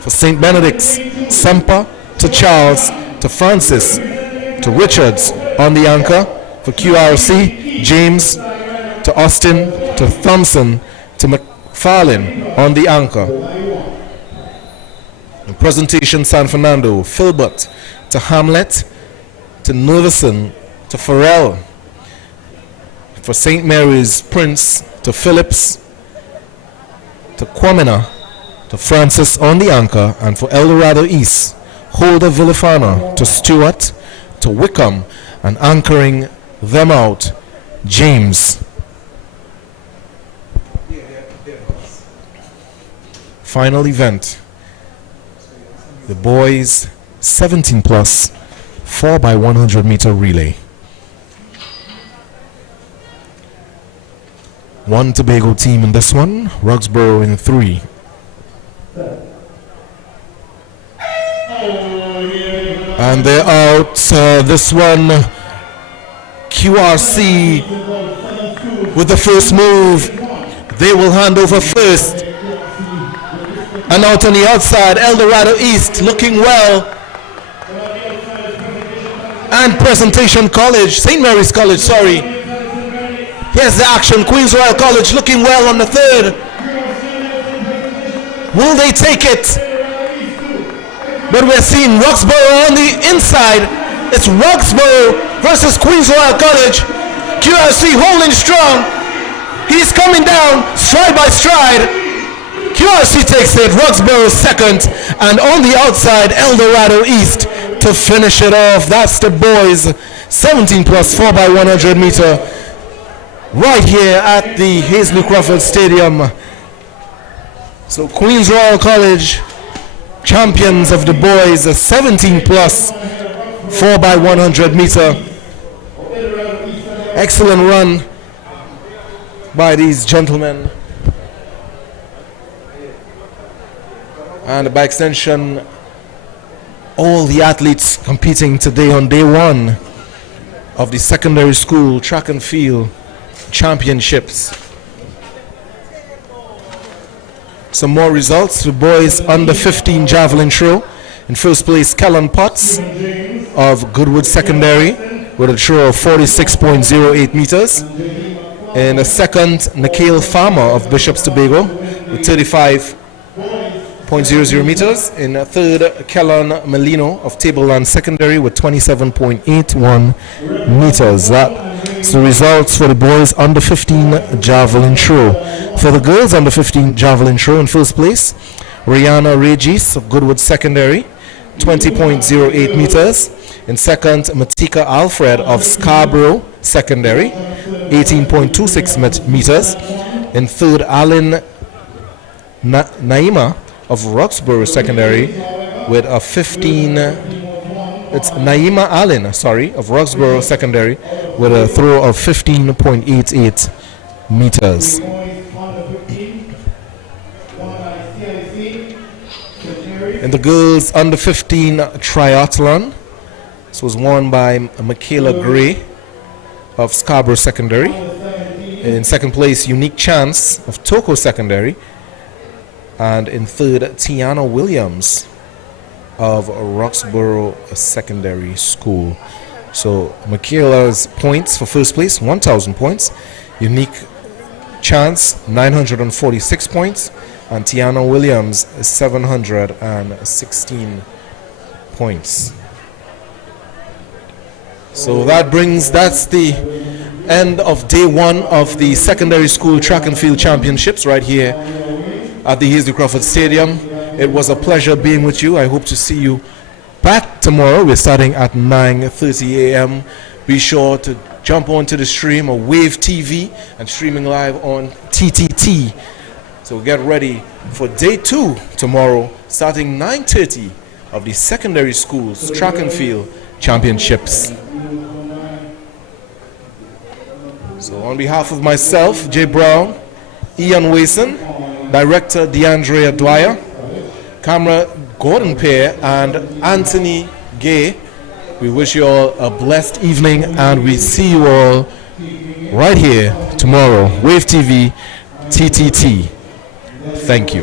For St. Benedict's, Semper to Charles to Francis to Richards on the anchor. For QRC, James to Austin to Thompson to McFarlane on the anchor. In Presentation San Fernando, Filbert to Hamlet to Nervison to Farrell. For St. Mary's, Prince to Phillips to Kwamina to Francis on the anchor. And for El Dorado East, Holder Villafana to Stewart to Wickham, and anchoring them out, James. Final event, the boys 17 plus 4x100 meter relay. One Tobago team in this one, Roxborough in 3. And they're out. This one, QRC with the first move. They will hand over first. And out on the outside, El Dorado East looking well. And Presentation College, St. Mary's College, sorry. Here's the action. Queens Royal College looking well on the third. Will they take it? But we're seeing Roxborough on the inside. It's Roxborough versus Queens Royal College. QRC holding strong. He's coming down stride by stride. QRC takes it. Roxborough second. And on the outside, El Dorado East to finish it off. That's the boys 17 plus 4x100 meter right here at the Hasley Crawford Stadium. So Queens Royal College, champions of the boys, 17 plus 4x100 meter. Excellent run by these gentlemen. And by extension, all the athletes competing today on day one of the secondary school track and field championships. Some more results. The boys under 15 javelin throw. In first place, Kellen Potts of Goodwood Secondary with a throw of 46.08 meters. In the second, Nikhil Farmer of Bishops Tobago with 35.00 meters. In the third, Kellen Melino of Tableland Secondary with 27.81 meters. That's the results for the boys under 15 javelin throw. For the girls under 15 javelin throw, in first place, Rihanna Regis of Goodwood Secondary, 20.08 meters. In second, Matika Alfred of Scarborough Secondary, 18.26 meters. In third, Alan Naima of Roxborough Secondary with a 15. It's Naima Allen, of Roxborough Secondary with a throw of 15.88 meters. In the girls under 15 triathlon, this was won by Michaela Gray of Scarborough Secondary. In second place, Unique Chance of Toko Secondary. And in third, Tiana Williams of Roxborough Secondary School. So Michaela's points for first place, 1,000 points. Unique Chance, 946 points. And Tiana Williams, 716 points. So that's the end of day one of the secondary school track and field championships right here at the Hasley Crawford Stadium. It was a pleasure being with you. I hope to see you back tomorrow. We're starting at 9:30 a.m. Be sure to jump onto the stream of Wave TV and streaming live on TTT. So get ready for day two tomorrow, starting 9:30 of the secondary schools track and field championships. So on behalf of myself, Jay Brown, Ian Wason, Director DeAndrea Dwyer, Camera Gordon Pear, and Anthony Gay, we wish you all a blessed evening, and we see you all right here tomorrow. Wave TV, TTT. Thank you.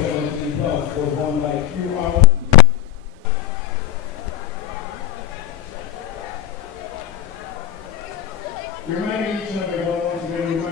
Reminding each and everyone once again,